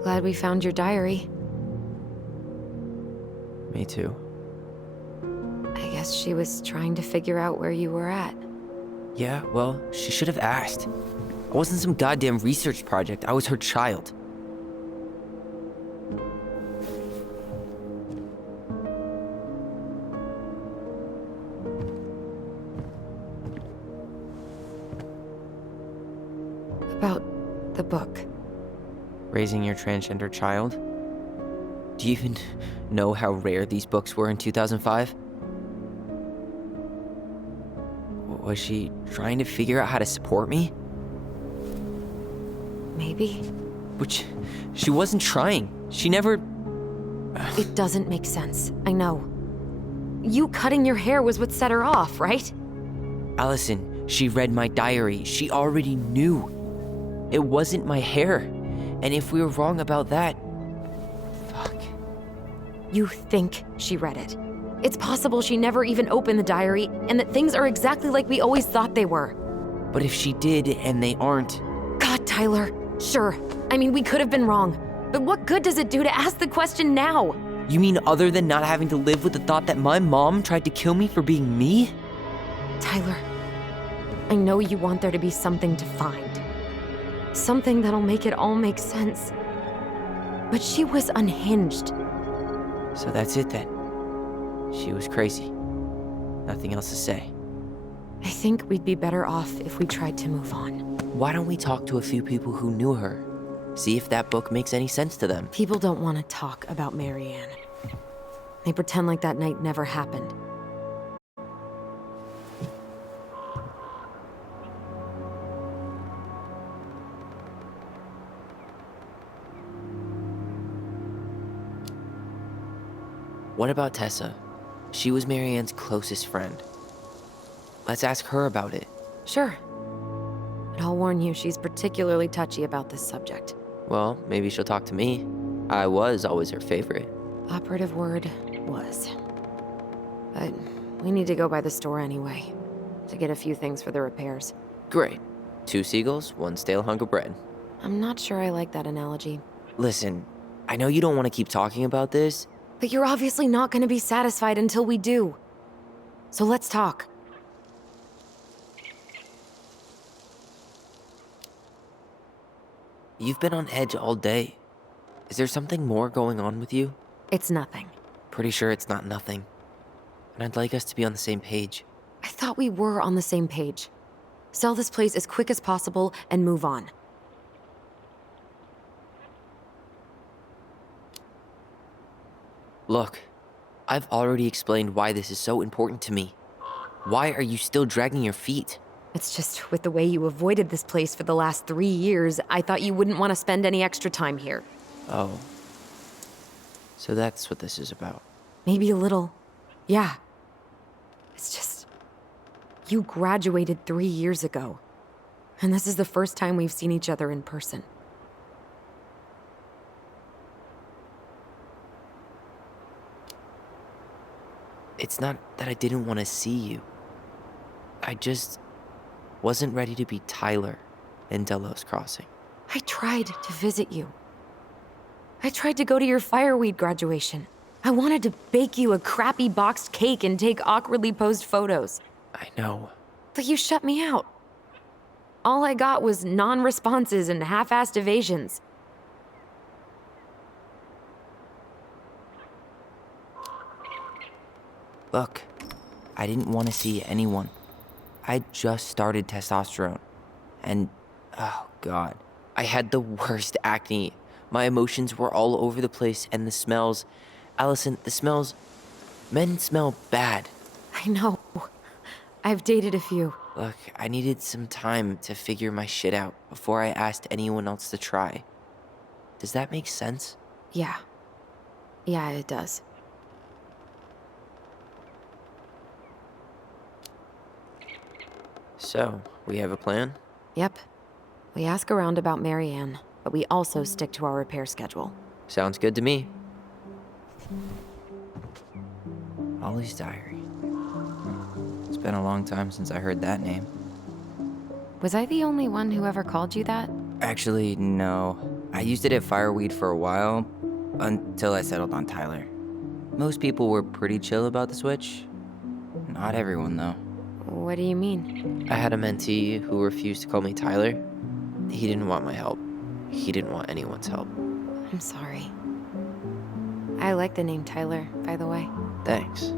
Glad we found your diary. Me too. I guess she was trying to figure out where you were at. Yeah, well, she should have asked. I wasn't some goddamn research project. I was her child. The book. Raising your transgender child? Do you even know how rare these books were in 2005? Was she trying to figure out how to support me? Maybe. But she wasn't trying. She never... It doesn't make sense. I know. You cutting your hair was what set her off, right? Allison, she read my diary. She already knew. It wasn't my hair. And if we were wrong about that... Fuck. You think she read it. It's possible she never even opened the diary, and that things are exactly like we always thought they were. But if she did, and they aren't... God, Tyler. Sure. I mean, we could have been wrong. But what good does it do to ask the question now? You mean other than not having to live with the thought that my mom tried to kill me for being me? Tyler, I know you want there to be something to find. Something that'll make it all make sense. But she was unhinged. So that's it then. She was crazy. Nothing else to say. I think we'd be better off if we tried to move on. Why don't we talk to a few people who knew her? See if that book makes any sense to them. People don't want to talk about Marianne. They pretend like that night never happened. What about Tessa? She was Marianne's closest friend. Let's ask her about it. Sure. But I'll warn you, she's particularly touchy about this subject. Well, maybe she'll talk to me. I was always her favorite. Operative word was. But we need to go by the store anyway, to get a few things for the repairs. Great. 2 seagulls, 1 stale hunk of bread. I'm not sure I like that analogy. Listen, I know you don't want to keep talking about this. But you're obviously not going to be satisfied until we do. So let's talk. You've been on edge all day. Is there something more going on with you? It's nothing. Pretty sure it's not nothing. And I'd like us to be on the same page. I thought we were on the same page. Sell this place as quick as possible and move on. Look, I've already explained why this is so important to me. Why are you still dragging your feet? It's just with the way you avoided this place for the last 3 years, I thought you wouldn't want to spend any extra time here. Oh. So that's what this is about. Maybe a little. Yeah. It's just... You graduated 3 years ago. And this is the first time we've seen each other in person. It's not that I didn't want to see you. I just wasn't ready to be Tyler in Delos Crossing. I tried to visit you. I tried to go to your fireweed graduation. I wanted to bake you a crappy boxed cake and take awkwardly posed photos. I know. But you shut me out. All I got was non-responses and half-assed evasions. Look, I didn't want to see anyone. I just started testosterone. And, oh God, I had the worst acne. My emotions were all over the place, and the smells... Allison, the smells... Men smell bad. I know. I've dated a few. Look, I needed some time to figure my shit out before I asked anyone else to try. Does that make sense? Yeah. Yeah, it does. So, we have a plan? Yep. We ask around about Marianne, but we also stick to our repair schedule. Sounds good to me. Ollie's diary. It's been a long time since I heard that name. Was I the only one who ever called you that? Actually, no. I used it at Fireweed for a while, until I settled on Tyler. Most people were pretty chill about the switch. Not everyone, though. What do you mean? I had a mentee who refused to call me Tyler. He didn't want my help. He didn't want anyone's help. I'm sorry. I like the name Tyler, by the way. Thanks.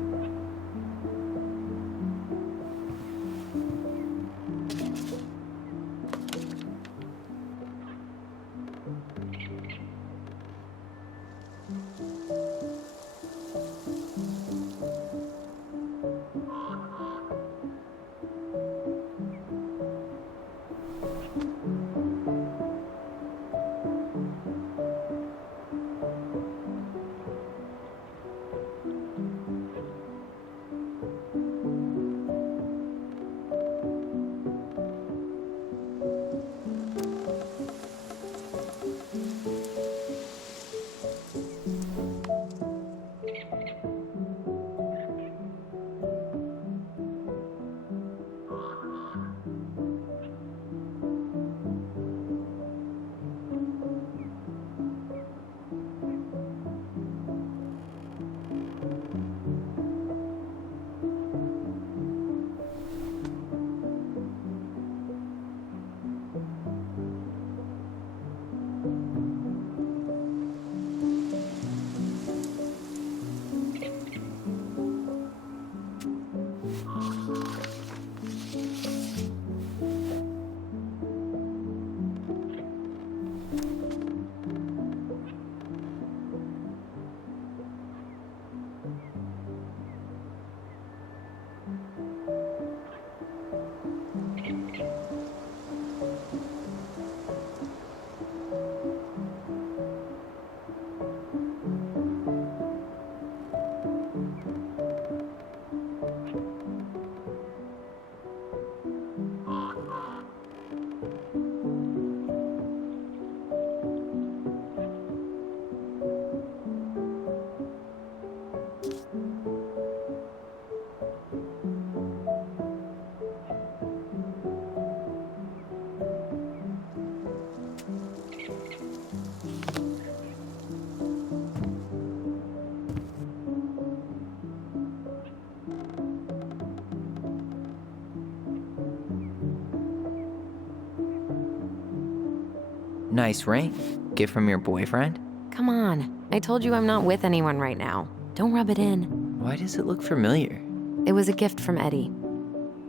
Nice ring. Gift from your boyfriend? Come on. I told you I'm not with anyone right now. Don't rub it in. Why does it look familiar? It was a gift from Eddie.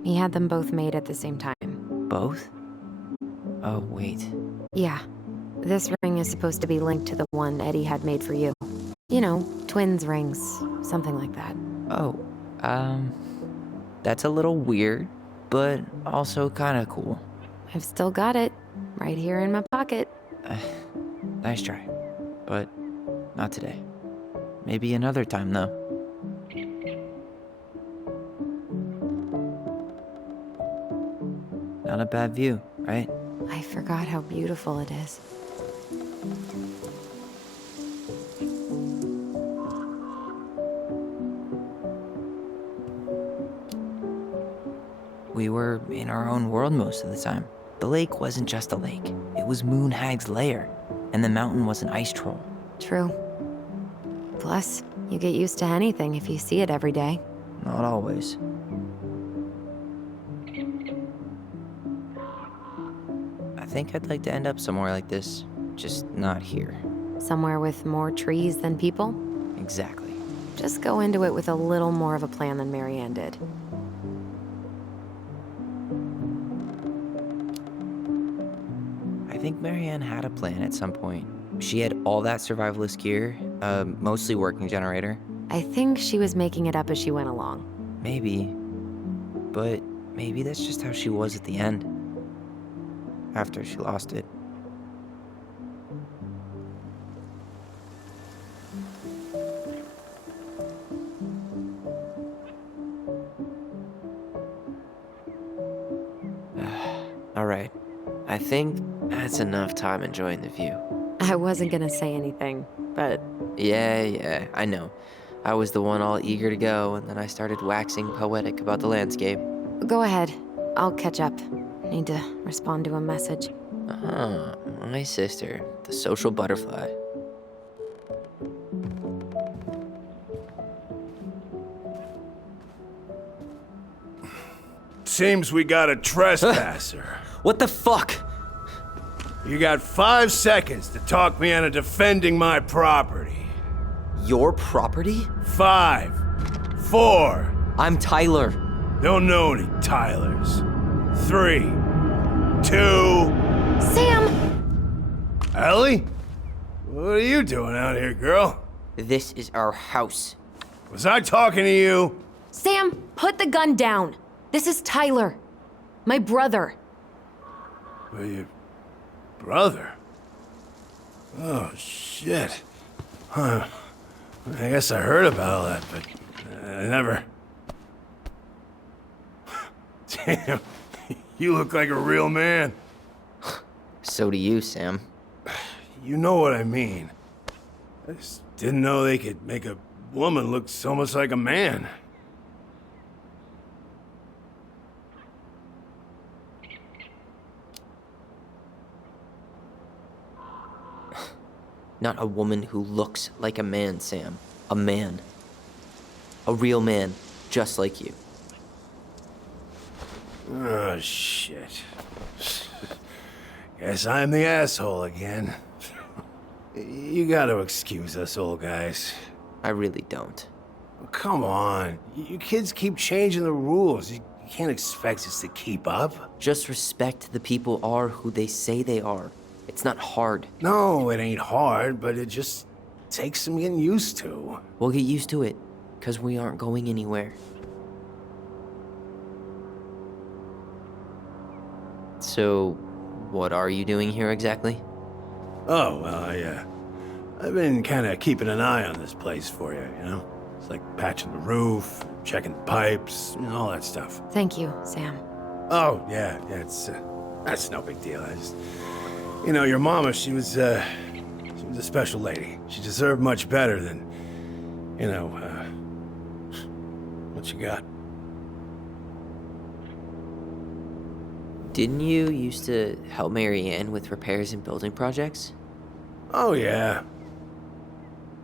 He had them both made at the same time. Both? Oh, wait. Yeah. This ring is supposed to be linked to the one Eddie had made for you. You know, twins rings, something like that. Oh, that's a little weird, but also kind of cool. I've still got it, right here in my pocket. Nice try, but not today. Maybe another time, though. Not a bad view, right? I forgot how beautiful it is. We were in our own world most of the time. The lake wasn't just a lake. It was Moon Hag's lair, and the mountain was an ice troll. True. Plus, you get used to anything if you see it every day. Not always. I think I'd like to end up somewhere like this, just not here. Somewhere with more trees than people? Exactly. Just go into it with a little more of a plan than Marianne did. I think Marianne had a plan at some point. She had all that survivalist gear, mostly working generator. I think she was making it up as she went along. Maybe. But maybe that's just how she was at the end. After she lost it. All right. I think that's enough time enjoying the view. I wasn't gonna say anything, but Yeah, I know. I was the one all eager to go, and then I started waxing poetic about the landscape. go ahead. I'll catch up. Need to respond to a message. Ah, my sister, the social butterfly. Seems we got a trespasser. What the fuck? You got 5 seconds to talk me into defending my property. Your property? 5, 4. I'm Tyler. Don't know any Tylers. 3, 2. Sam! Ellie? What are you doing out here, girl? This is our house. Was I talking to you? Sam, put the gun down. This is Tyler. My brother. Well, your brother? Oh, shit. Huh. I guess I heard about all that, but I never... Damn, you look like a real man. So do you, Sam. You know what I mean. I just didn't know they could make a woman look so much like a man. Not a woman who looks like a man, Sam. A man. A real man, just like you. Oh, shit. Guess I'm the asshole again. You gotta excuse us old guys. I really don't. Come on. You kids keep changing the rules. You can't expect us to keep up. Just respect the people are who they say they are. It's not hard. No, it ain't hard, but it just takes some getting used to. We'll get used to it, because we aren't going anywhere. So, what are you doing here exactly? Oh, well, I've been kind of keeping an eye on this place for you, you know? It's like patching the roof, checking the pipes, and all that stuff. Thank you, Sam. Oh, yeah, it's, that's no big deal. I just, you know, your mama, she was a special lady. She deserved much better than, you know, what you got. Didn't you used to help Marianne with repairs and building projects? Oh, yeah.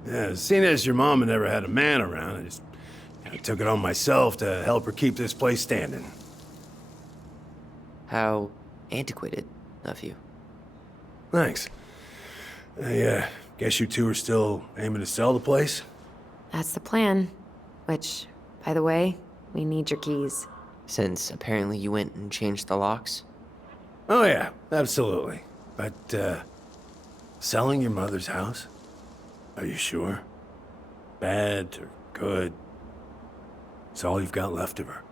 Yeah, seeing as your mama never had a man around, I just took it on myself to help her keep this place standing. How antiquated of you. Thanks. I guess you two are still aiming to sell the place? That's the plan. Which, by the way, we need your keys. Since apparently you went and changed the locks. Oh yeah, absolutely. But, selling your mother's house? Are you sure? Bad or good? It's all you've got left of her.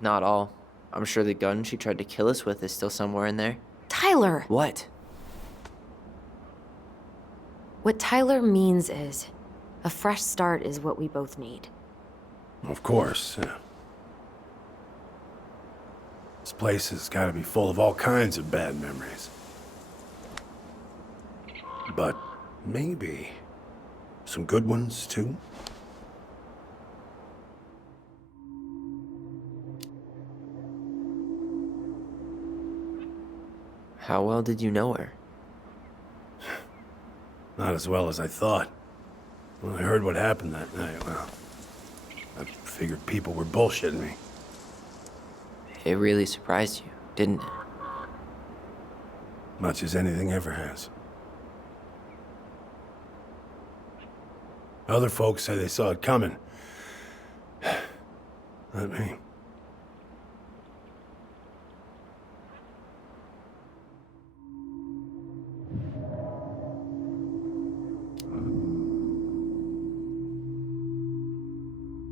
Not all. I'm sure the gun she tried to kill us with is still somewhere in there. Tyler! What? What Tyler means is, a fresh start is what we both need. Of course. This place has got to be full of all kinds of bad memories. But maybe some good ones, too? How well did you know her? Not as well as I thought. When I heard what happened that night, well, I figured people were bullshitting me. It really surprised you, didn't it? Much as anything ever has. Other folks say they saw it coming. Not me.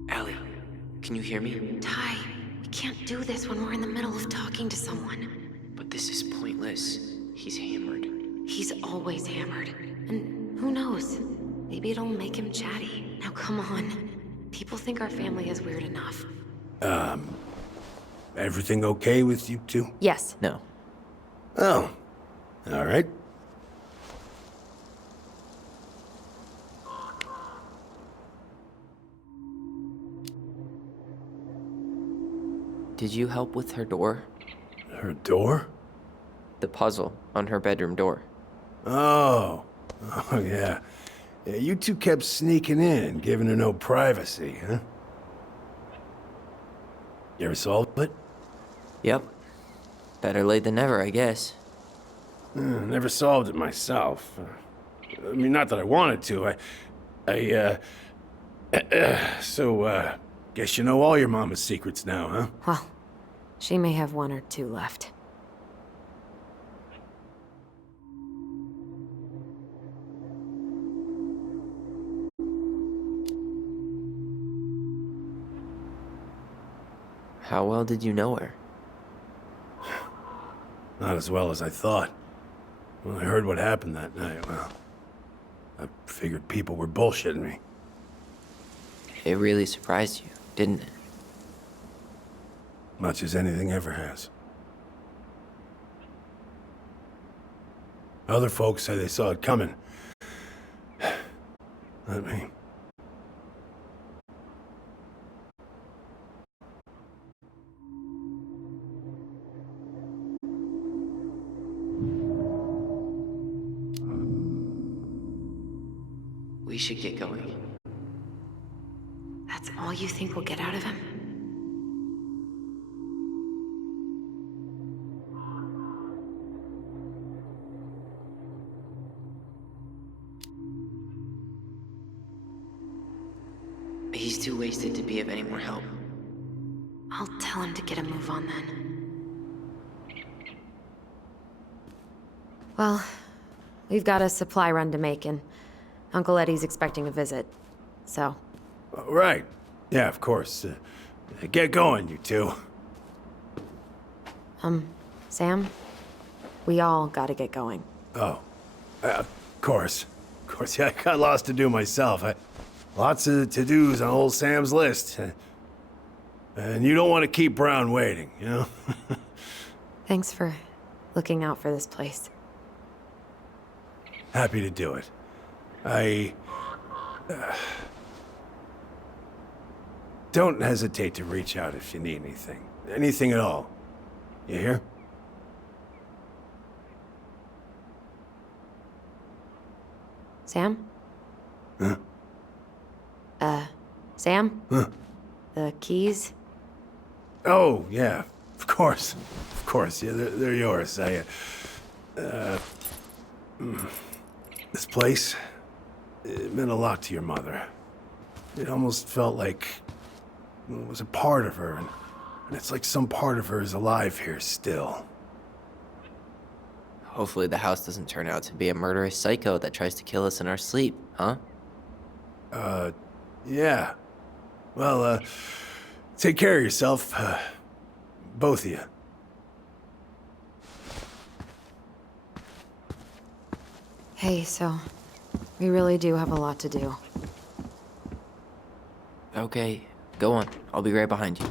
Allie, can you hear me? Ty, we can't do this when we're in the middle of talking to someone. But this is pointless. He's hammered. He's always hammered. And who knows? Maybe it'll make him chatty. Now come on. People think our family is weird enough. Everything okay with you two? Yes. No. Oh, all right. Did you help with her door? Her door? The puzzle on her bedroom door. Oh, yeah. Yeah, you two kept sneaking in, giving her no privacy, huh? You ever solved it? Yep. Better late than never, I guess. Never solved it myself. I mean, not that I wanted to. Guess you know all your mama's secrets now, huh? Well, she may have one or two left. How well did you know her? Not as well as I thought. When I heard what happened that night, well, I figured people were bullshitting me. It really surprised you, didn't it? Much as anything ever has. Other folks say they saw it coming. Not me. We should get going. That's all you think we'll get out of him? He's too wasted to be of any more help. I'll tell him to get a move on then. Well, we've got a supply run to make, and Uncle Eddie's expecting a visit. So, Right. Yeah, of course. Get going, you two. Sam, we all gotta get going. Oh, of course. Of course, yeah, I got lots to do myself. Lots of to-dos on old Sam's list. And you don't want to keep Brown waiting, you know? Thanks for looking out for this place. Happy to do it. Don't hesitate to reach out if you need anything. Anything at all. You hear? Sam? Huh? Sam? Huh. The keys? Oh, yeah, of course. Of course, yeah, they're yours. This place, it meant a lot to your mother. It almost felt like it was a part of her, and it's like some part of her is alive here still. Hopefully the house doesn't turn out to be a murderous psycho that tries to kill us in our sleep, huh? Yeah. Well, take care of yourself, both of you. Hey, so we really do have a lot to do. Okay, go on. I'll be right behind you.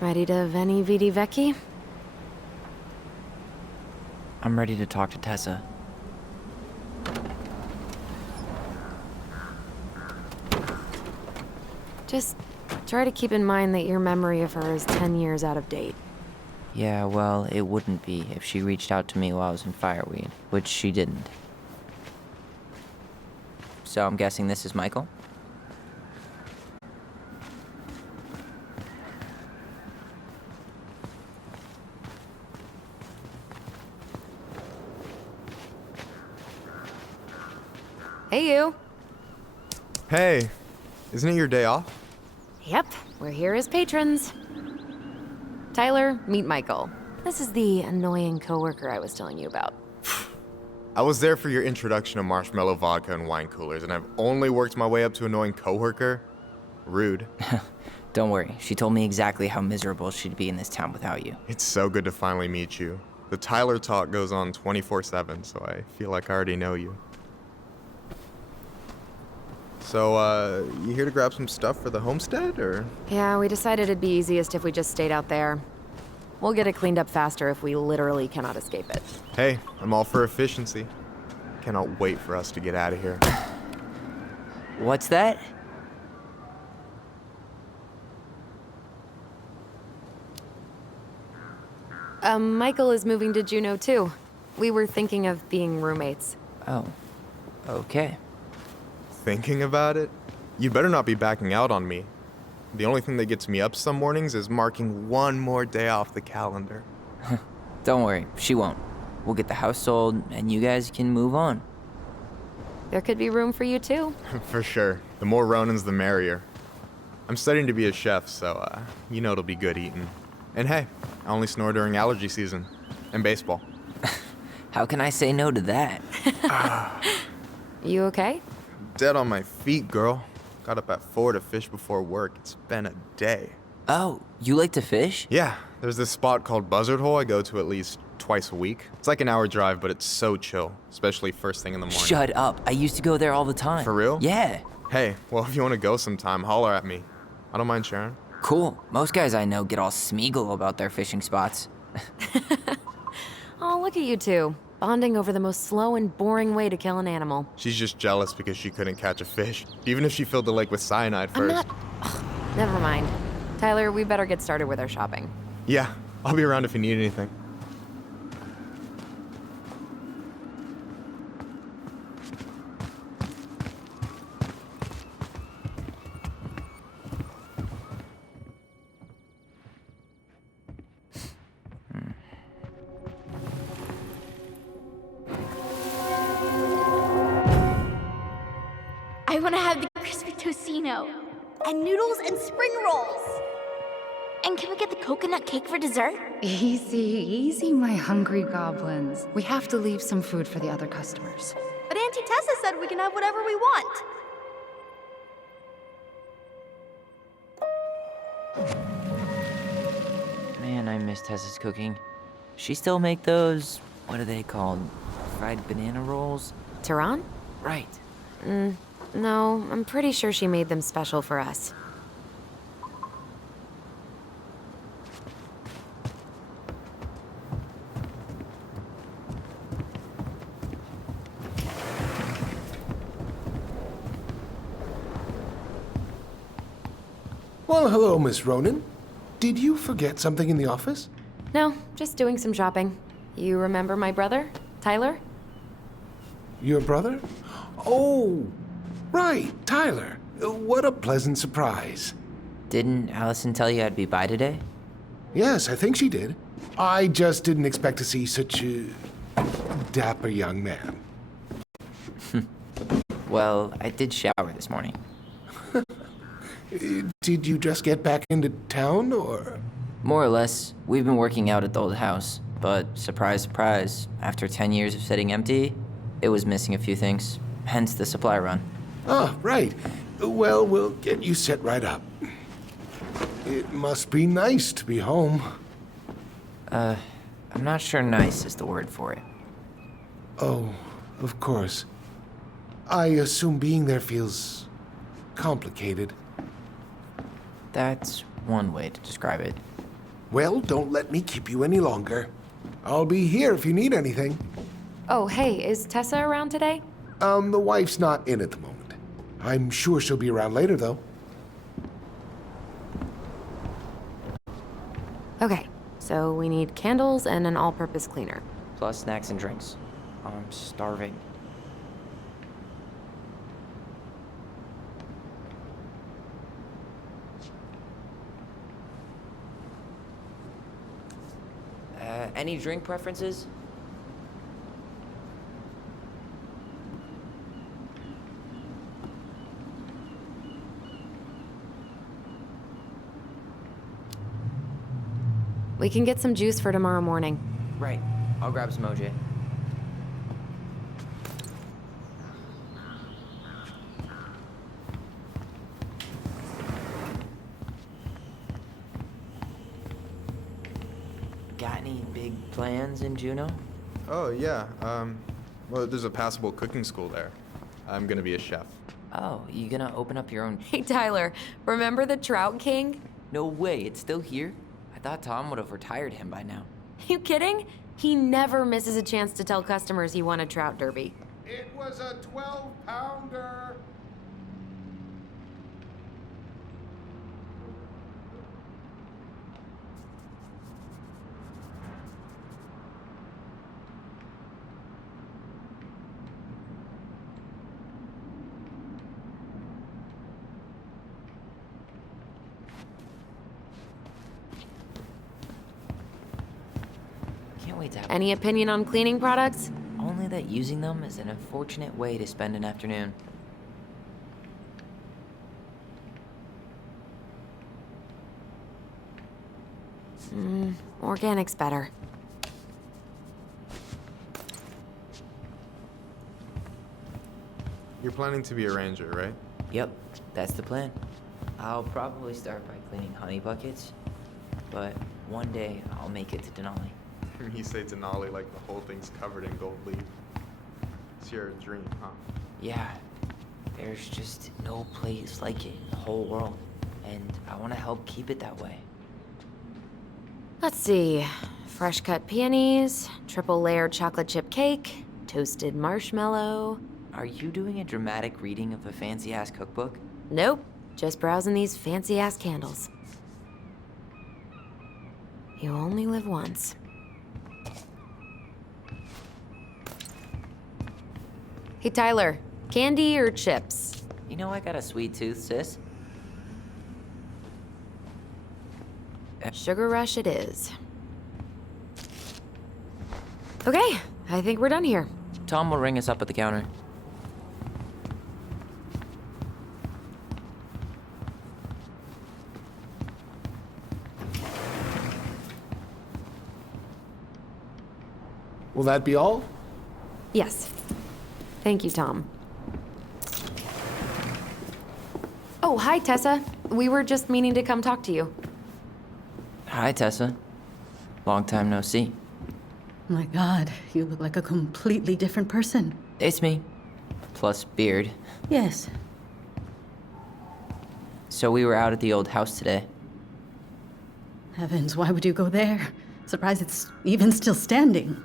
Ready to Veni Vidi Vecchi? I'm ready to talk to Tessa. Just try to keep in mind that your memory of her is 10 years out of date. Yeah, well, it wouldn't be if she reached out to me while I was in Fireweed, which she didn't. So I'm guessing this is Michael? Hey, you. Hey, isn't it your day off? Yep, we're here as patrons. Tyler, meet Michael. This is the annoying coworker I was telling you about. I was there for your introduction to marshmallow vodka and wine coolers, and I've only worked my way up to annoying coworker. Rude. Don't worry, she told me exactly how miserable she'd be in this town without you. It's so good to finally meet you. The Tyler talk goes on 24/7, so I feel like I already know you. So, you here to grab some stuff for the homestead, or? Yeah, we decided it'd be easiest if we just stayed out there. We'll get it cleaned up faster if we literally cannot escape it. Hey, I'm all for efficiency. Cannot wait for us to get out of here. What's that? Michael is moving to Juneau too. We were thinking of being roommates. Oh, okay. Thinking about it? You better not be backing out on me. The only thing that gets me up some mornings is marking one more day off the calendar. Don't worry, she won't. We'll get the house sold, and you guys can move on. There could be room for you too. For sure. The more Ronins, the merrier. I'm studying to be a chef, so, you know it'll be good eating. And hey, I only snore during allergy season. And baseball. How can I say no to that? You okay? Dead on my feet, girl. Got up at 4 to fish before work. It's been a day. Oh, you like to fish? Yeah, there's this spot called Buzzard Hole I go to at least twice a week. It's like an hour drive, but it's so chill, especially first thing in the morning. Shut up. I used to go there all the time. For real? Yeah. Hey, well, if you want to go sometime, holler at me. I don't mind sharing. Cool. Most guys I know get all Smeagol about their fishing spots. Oh, look at you two. bonding over the most slow and boring way to kill an animal. She's just jealous because she couldn't catch a fish, even if she filled the lake with cyanide I'm first. not... Ugh, never mind. Tyler, we better get started with our shopping. Yeah, I'll be around if you need anything. I want to have the crispy tocino, and noodles and spring rolls. And can we get the coconut cake for dessert? Easy, easy, my hungry goblins. We have to leave some food for the other customers. But Auntie Tessa said we can have whatever we want. Man, I miss Tessa's cooking. She still make those, what are they called? Fried banana rolls? Tehran? Right. No, I'm pretty sure she made them special for us. Well, hello, Miss Ronan. Did you forget something in the office? No, just doing some shopping. You remember my brother, Tyler? Your brother? Oh, right, Tyler. What a pleasant surprise. Didn't Allison tell you I'd be by today? Yes, I think she did. I just didn't expect to see such a dapper young man. Well, I did shower this morning. Did you just get back into town, or? More or less. We've been working out at the old house, but surprise, surprise, after 10 years of sitting empty, it was missing a few things, hence the supply run. Ah, right. Well, we'll get you set right up. It must be nice to be home. I'm not sure nice is the word for it. Oh, of course. I assume being there feels complicated. That's one way to describe it. Well, don't let me keep you any longer. I'll be here if you need anything. Oh, hey, is Tessa around today? The wife's not in at the moment. I'm sure she'll be around later, though. Okay, so we need candles and an all-purpose cleaner. Plus snacks and drinks. I'm starving. Any drink preferences? We can get some juice for tomorrow morning. Right. I'll grab some OJ. Got any big plans in Juneau? Oh, yeah. Well, there's a passable cooking school there. I'm gonna be a chef. Oh, you gonna open up your own? Hey, Tyler, remember the Trout King? No way, it's still here? I thought Tom would have retired him by now. You kidding? He never misses a chance to tell customers he won a trout derby. It was a 12-pounder. Can't wait to have Any opinion on cleaning products? only that using them is an unfortunate way to spend an afternoon. Organic's better. You're planning to be a ranger, right? Yep, that's the plan. I'll probably start by cleaning honey buckets, but one day I'll make it to Denali. You say Denali like the whole thing's covered in gold leaf. It's your dream, huh? Yeah, there's just no place like it in the whole world, and I want to help keep it that way. Let's see. Fresh cut peonies, triple layered chocolate chip cake, toasted marshmallow. Are you doing a dramatic reading of a fancy ass cookbook? Nope, just browsing these fancy ass candles. You only live once. Hey Tyler, candy or chips? You know I got a sweet tooth, sis. Sugar rush it is. Okay, I think we're done here. Tom will ring us up at the counter. Will that be all? Yes. Thank you, Tom. Oh, hi, Tessa. We were just meaning to come talk to you. Hi, Tessa. Long time no see. My God, you look like a completely different person. It's me. Plus beard. Yes. So we were out at the old house today. Heavens, why would you go there? Surprised it's even still standing.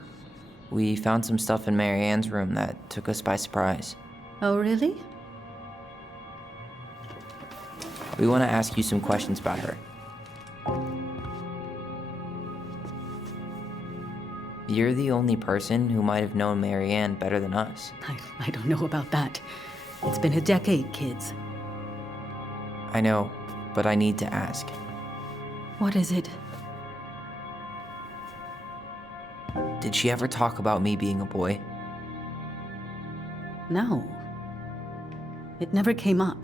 We found some stuff in Mary Ann's room that took us by surprise. Oh, really? We want to ask you some questions about her. You're the only person who might have known Mary Ann better than us. I don't know about that. It's been a decade, kids. I know, but I need to ask. What is it? Did she ever talk about me being a boy? No. It never came up.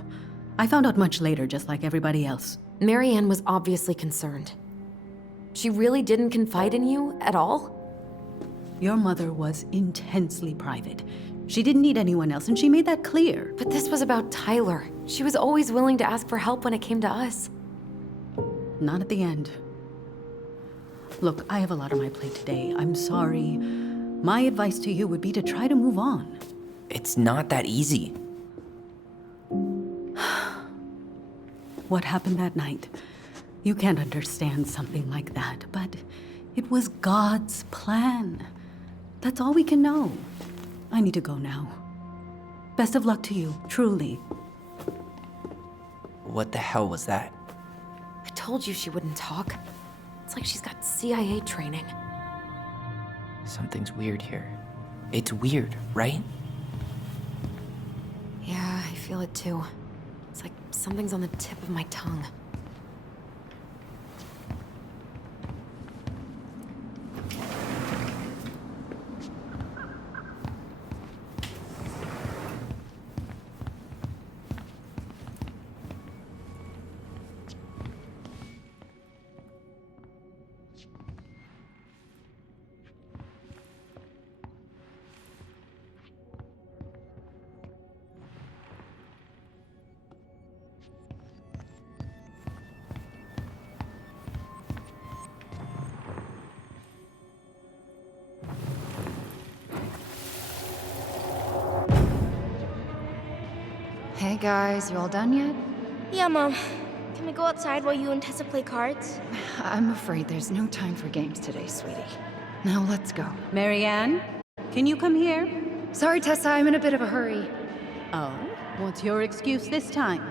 I found out much later, just like everybody else. Mary Ann was obviously concerned. She really didn't confide in you at all? Your mother was intensely private. She didn't need anyone else, and she made that clear. But this was about Tyler. She was always willing to ask for help when it came to us. Not at the end. Look, I have a lot on my plate today. I'm sorry. My advice to you would be to try to move on. It's not that easy. What happened that night? You can't understand something like that, but it was God's plan. That's all we can know. I need to go now. Best of luck to you, truly. What the hell was that? I told you she wouldn't talk. It's like she's got CIA training. Something's weird here. It's weird, right? Yeah, I feel it too. It's like something's on the tip of my tongue. Hey guys, you all done yet? Yeah, Mom. Can we go outside while you and Tessa play cards? I'm afraid there's no time for games today, sweetie. Now let's go. Marianne, can you come here? Sorry, Tessa, I'm in a bit of a hurry. Oh, what's your excuse this time?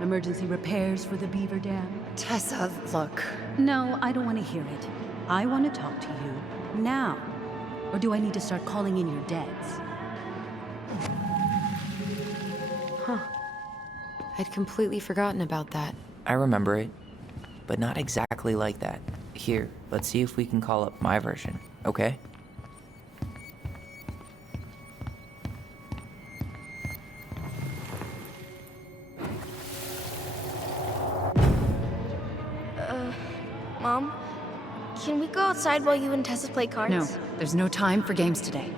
Emergency repairs for the beaver dam? Tessa, look. No, I don't want to hear it. I want to talk to you now. Or do I need to start calling in your dads? Huh. I'd completely forgotten about that. I remember it, but not exactly like that. Here, let's see if we can call up my version, okay? Mom? Can we go outside while you and Tessa play cards? No, there's no time for games today.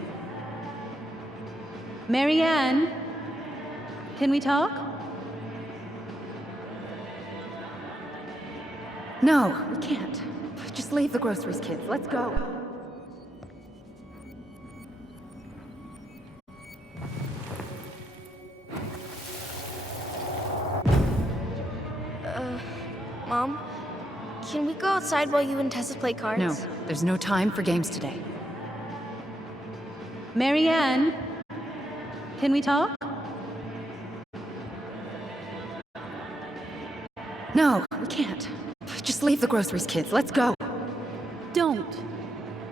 Marianne, can we talk? No, we can't. Just leave the groceries, kids. Let's go. Mom? Can we go outside while you and Tessa play cards? No, there's no time for games today. Marianne, can we talk? No, we can't. Just leave the groceries, kids. Let's go. Don't.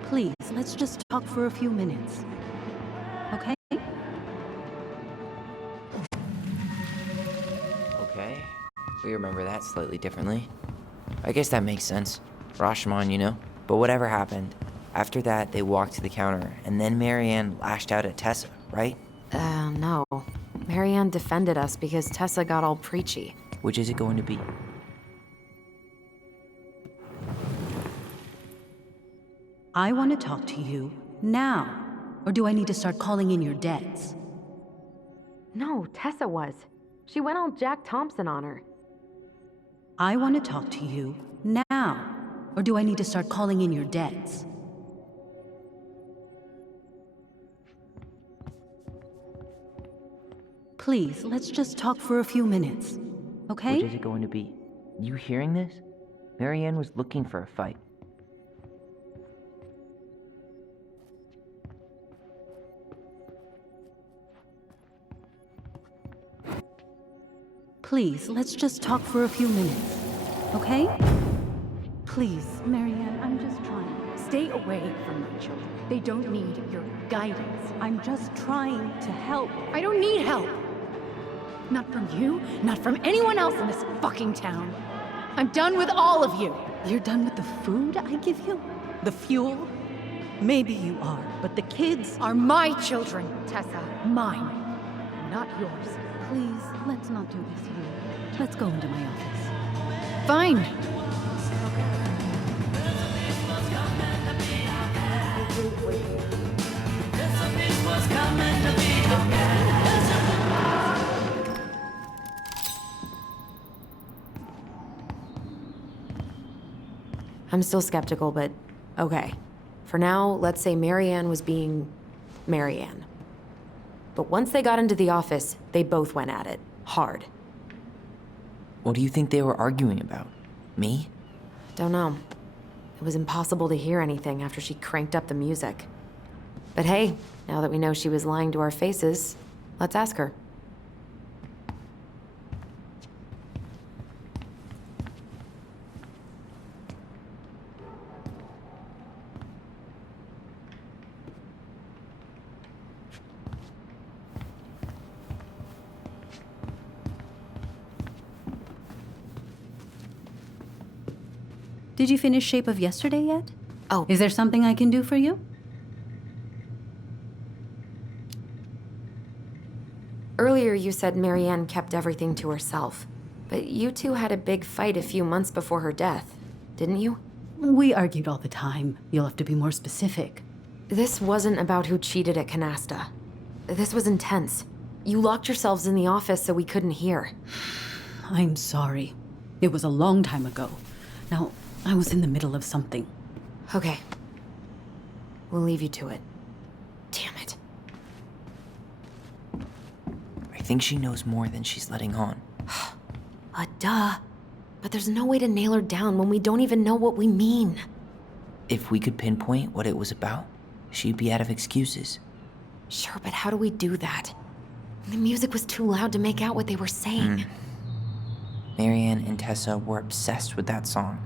Please, let's just talk for a few minutes. Okay? Okay. We remember that slightly differently. I guess that makes sense. Rashomon, you know? But whatever happened, after that, they walked to the counter, and then Marianne lashed out at Tessa, right? No. Marianne defended us because Tessa got all preachy. Which is it going to be? I want to talk to you now. Or do I need to start calling in your debts? No, Tessa was. She went all Jack Thompson on her. I want to talk to you now. Or do I need to start calling in your debts? Please, let's just talk for a few minutes. Okay? Which is it going to be? You hearing this? Marianne was looking for a fight. Please, let's just talk for a few minutes. Okay? Please, Marianne, I'm just trying. Stay away from my children. They don't need your guidance. I'm just trying to help. I don't need help. Not from you, not from anyone else in this fucking town. I'm done with all of you. You're done with the food I give you? The fuel? Maybe you are, but the kids Are my children, Tessa. Mine, not yours. Please, let's not do this here. Let's go into my office. Fine. I'm still skeptical, but okay. For now, let's say Marianne was being Marianne. But once they got into the office, they both went at it. Hard. What do you think they were arguing about? Me? Don't know. It was impossible to hear anything after she cranked up the music. But hey, now that we know she was lying to our faces, let's ask her. Did you finish Shape of Yesterday yet? Oh. Is there something I can do for you? Earlier you said Marianne kept everything to herself. But you two had a big fight a few months before her death, didn't you? We argued all the time. You'll have to be more specific. This wasn't about who cheated at Canasta. This was intense. You locked yourselves in the office so we couldn't hear. I'm sorry. It was a long time ago. Now, I was in the middle of something. Okay. We'll leave you to it. Damn it. I think she knows more than she's letting on. Duh. But there's no way to nail her down when we don't even know what we mean. If we could pinpoint what it was about, she'd be out of excuses. Sure, but how do we do that? The music was too loud to make out what they were saying. Marianne and Tessa were obsessed with that song.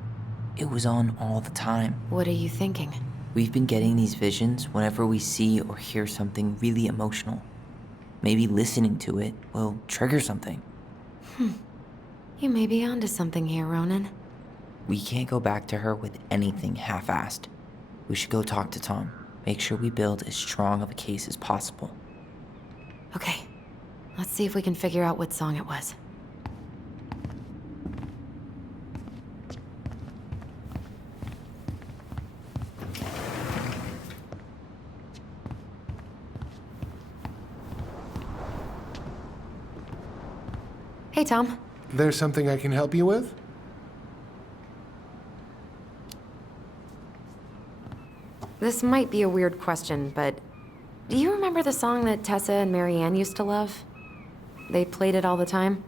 It was on all the time. What are you thinking? We've been getting these visions whenever we see or hear something really emotional. Maybe listening to it will trigger something. You may be onto something here, Ronan. We can't go back to her with anything half-assed. We should go talk to Tom. Make sure we build as strong of a case as possible. Okay. Let's see if we can figure out what song it was. Hey, Tom. There's something I can help you with? This might be a weird question, but do you remember the song that Tessa and Marianne used to love? They played it all the time.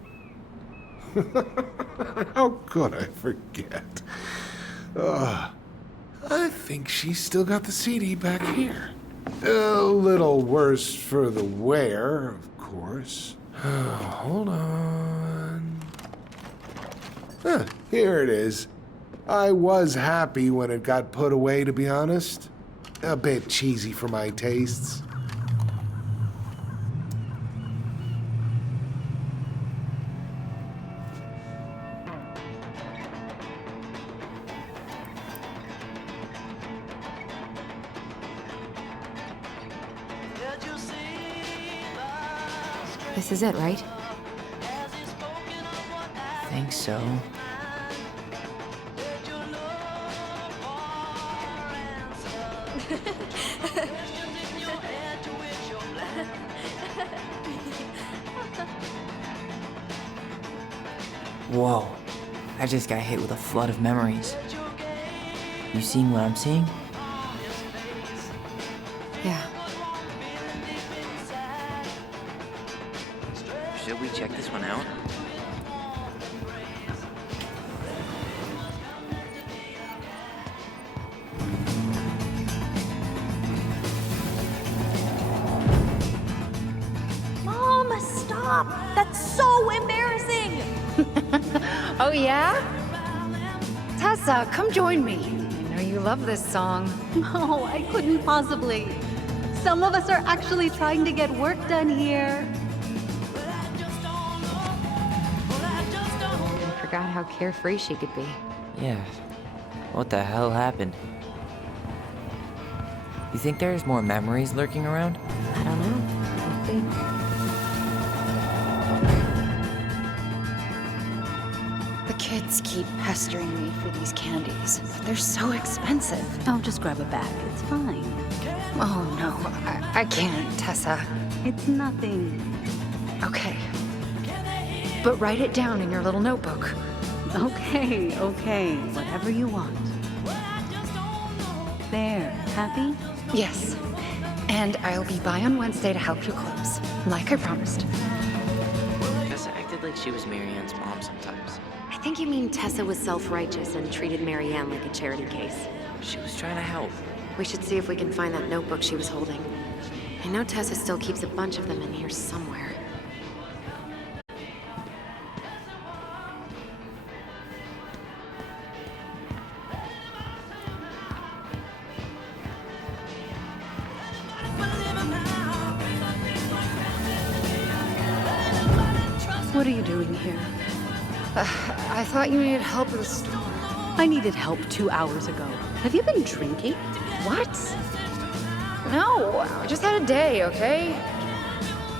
How could I forget? I think she's still got the CD back here. A little worse for the wear, of course. Hold on. Here it is. I was happy when it got put away, to be honest. A bit cheesy for my tastes. This is it, right? Think so. Whoa. I just got hit with a flood of memories. You seeing what I'm seeing? Yeah. Should we check this one out? Mom, stop! That's so embarrassing! Oh, yeah? Tessa, come join me. I know you love this song. No, I couldn't possibly. Some of us are actually trying to get work done here. Forgot how carefree she could be. Yeah. What the hell happened? You think there's more memories lurking around? I don't know. We'll see. The kids keep pestering me for these candies, but they're so expensive. Oh, just grab a bag. It's fine. Oh, no, I can't, Tessa. It's nothing. Okay. But write it down in your little notebook. Okay, okay. Whatever you want. There. Happy? Yes. And I'll be by on Wednesday to help you close, like I promised. Tessa acted like she was Marianne's mom sometimes. I think you mean Tessa was self-righteous and treated Marianne like a charity case. She was trying to help. We should see if we can find that notebook she was holding. I know Tessa still keeps a bunch of them in here somewhere. What are you doing here? I thought you needed help with the store. I needed help 2 hours ago. Have you been drinking? What? No, I just had a day, okay?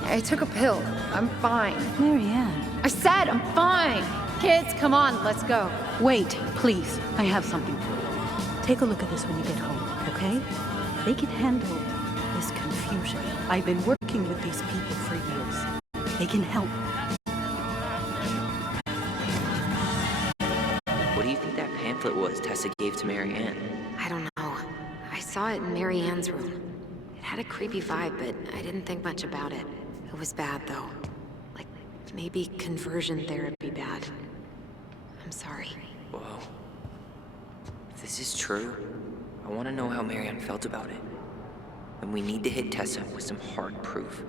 I took a pill. I'm fine. Marianne. I said I'm fine. Kids, come on, let's go. Wait, please. I have something for you. Take a look at this when you get home, okay? They can handle this confusion. I've been working with these people for years. They can help. What do you think that pamphlet was Tessa gave to Marianne? I don't know. I saw it in Marianne's room. It had a creepy vibe, but I didn't think much about it. It was bad, though. Like, maybe conversion therapy bad. I'm sorry. Whoa. If this is true, I want to know how Marianne felt about it. And we need to hit Tessa with some hard proof.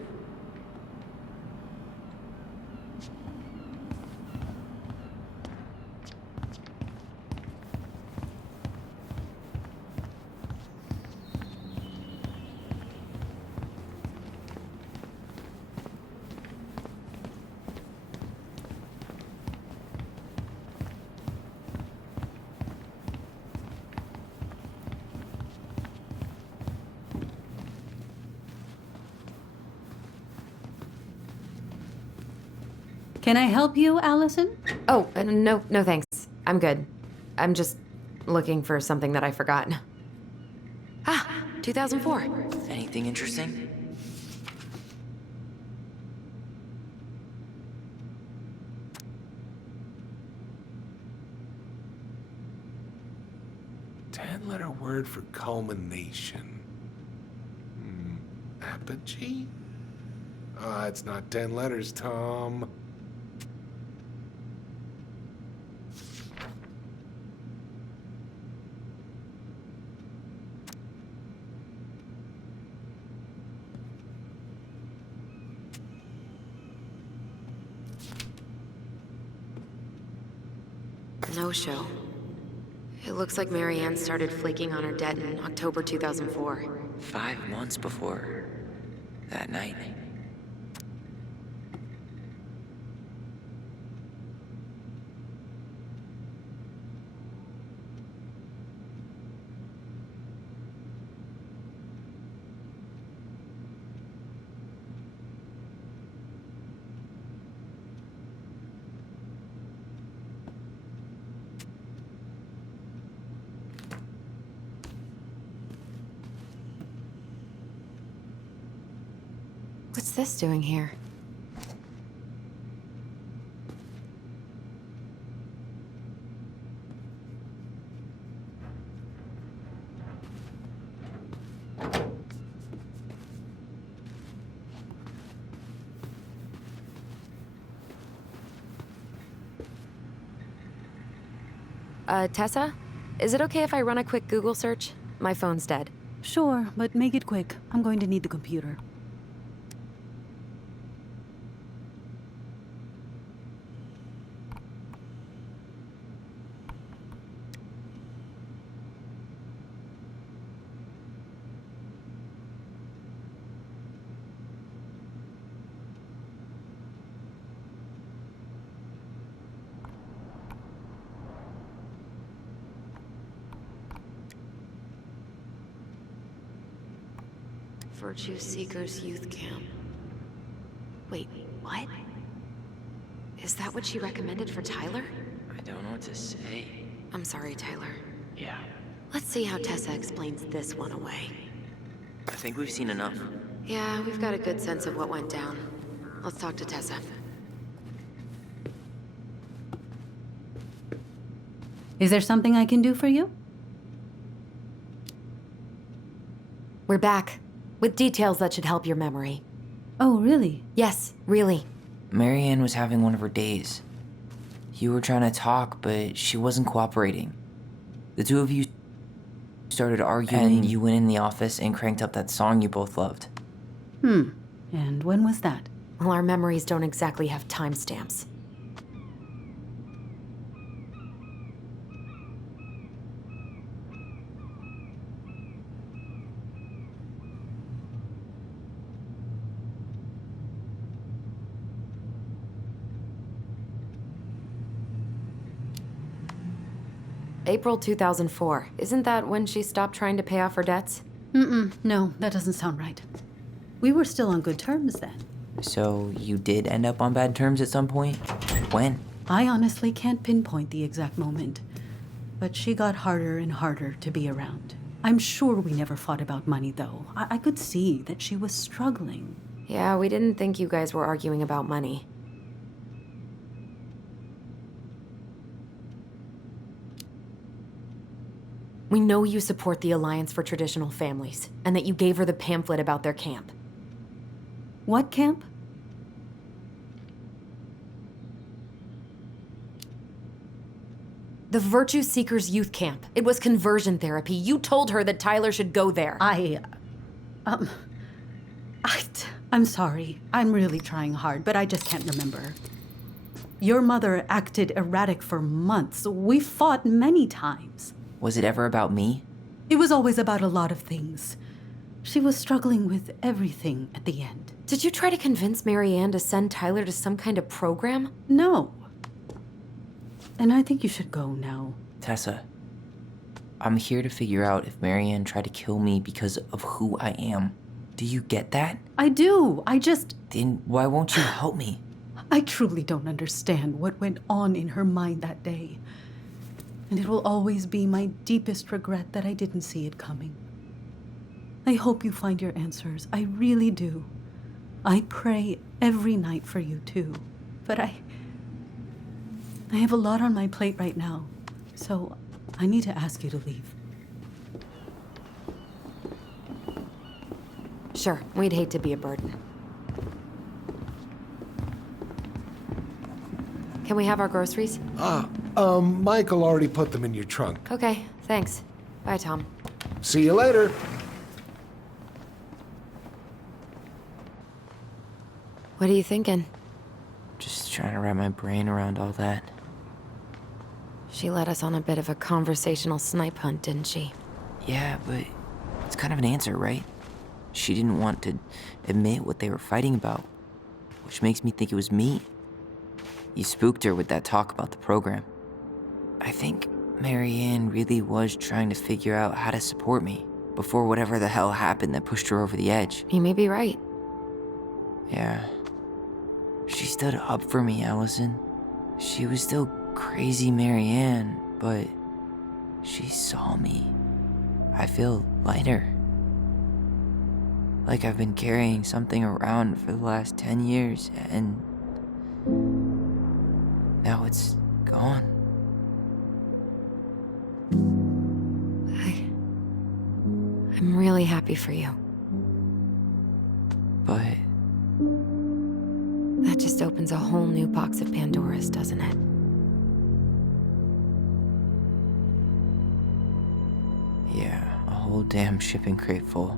Can I help you, Allison? Oh, no thanks. I'm good. I'm just looking for something that I forgot. Ah, 2004. Anything interesting? Ten-letter word for culmination. Apogee? It's not 10 letters, Tom. no-show. It looks like Marianne started flaking on her debt in October 2004. 5 months before that night. What's this doing here? Tessa? Is it okay if I run a quick Google search? My phone's dead. Sure, but make it quick. I'm going to need the computer. Virtue Seekers Youth Camp. Wait, what? Is that what she recommended for Tyler? I don't know what to say. I'm sorry, Tyler. Yeah. Let's see how Tessa explains this one away. I think we've seen enough. Yeah, we've got a good sense of what went down. Let's talk to Tessa. Is there something I can do for you? We're back, with details that should help your memory. Oh, really? Yes, really. Marianne was having one of her days. You were trying to talk, but she wasn't cooperating. The two of you started arguing, and you went in the office and cranked up that song you both loved. And when was that? Well, our memories don't exactly have timestamps. April 2004. Isn't that when she stopped trying to pay off her debts? No, that doesn't sound right. We were still on good terms then. So you did end up on bad terms at some point? When? I honestly can't pinpoint the exact moment, but she got harder and harder to be around. I'm sure we never fought about money, though. I could see that she was struggling. Yeah, we didn't think you guys were arguing about money. We know you support the Alliance for Traditional Families, and that you gave her the pamphlet about their camp. What camp? The Virtue Seekers Youth Camp. It was conversion therapy. You told her that Tyler should go there. I'm sorry. I'm really trying hard, but I just can't remember. Your mother acted erratic for months. We fought many times. Was it ever about me? It was always about a lot of things. She was struggling with everything at the end. Did you try to convince Marianne to send Tyler to some kind of program? No. And I think you should go now. Tessa, I'm here to figure out if Marianne tried to kill me because of who I am. Do you get that? I do. Then why won't you help me? I truly don't understand what went on in her mind that day. And it will always be my deepest regret that I didn't see it coming. I hope you find your answers. I really do. I pray every night for you too. But I have a lot on my plate right now, so I need to ask you to leave. Sure, we'd hate to be a burden. Can we have our groceries? Michael already put them in your trunk. Okay, thanks. Bye, Tom. See you later. What are you thinking? Just trying to wrap my brain around all that. She led us on a bit of a conversational snipe hunt, didn't she? Yeah, but it's kind of an answer, right? She didn't want to admit what they were fighting about, which makes me think it was me. You spooked her with that talk about the program. I think Marianne really was trying to figure out how to support me before whatever the hell happened that pushed her over the edge. You may be right. Yeah. She stood up for me, Allison. She was still crazy Marianne, but she saw me. I feel lighter. Like I've been carrying something around for the last 10 years, and now it's gone. I'm really happy for you. But that just opens a whole new box of Pandora's, doesn't it? yeah, a whole damn shipping crate full.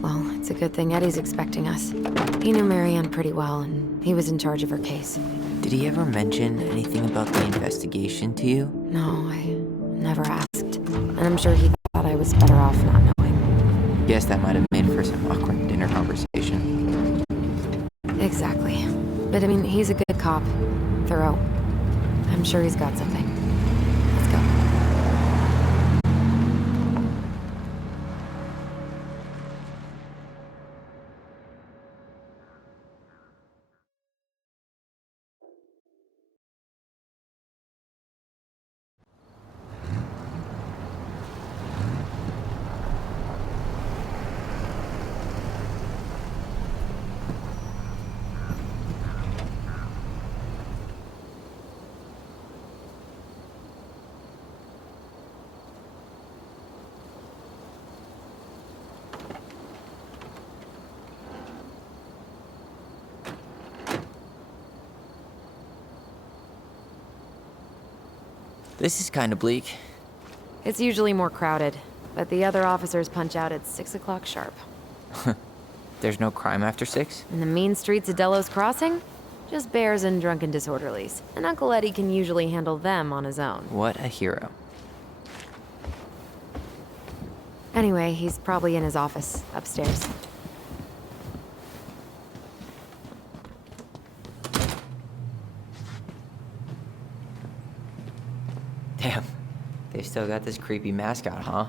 Well, it's a good thing Eddie's expecting us. He knew Marianne pretty well, and he was in charge of her case. Did he ever mention anything about the investigation to you? No, I never asked. And I'm sure he thought I was better off not knowing. Guess that might have made for some awkward dinner conversation. Exactly. But I mean, he's a good cop. Thorough. I'm sure he's got something. Let's go. This is kind of bleak. It's usually more crowded, but the other officers punch out at 6 o'clock sharp. There's no crime after 6? In the mean streets of Delos Crossing? Just bears and drunken disorderlies. And Uncle Eddie can usually handle them on his own. What a hero. Anyway, he's probably in his office, upstairs. Damn, they still got this creepy mascot, huh?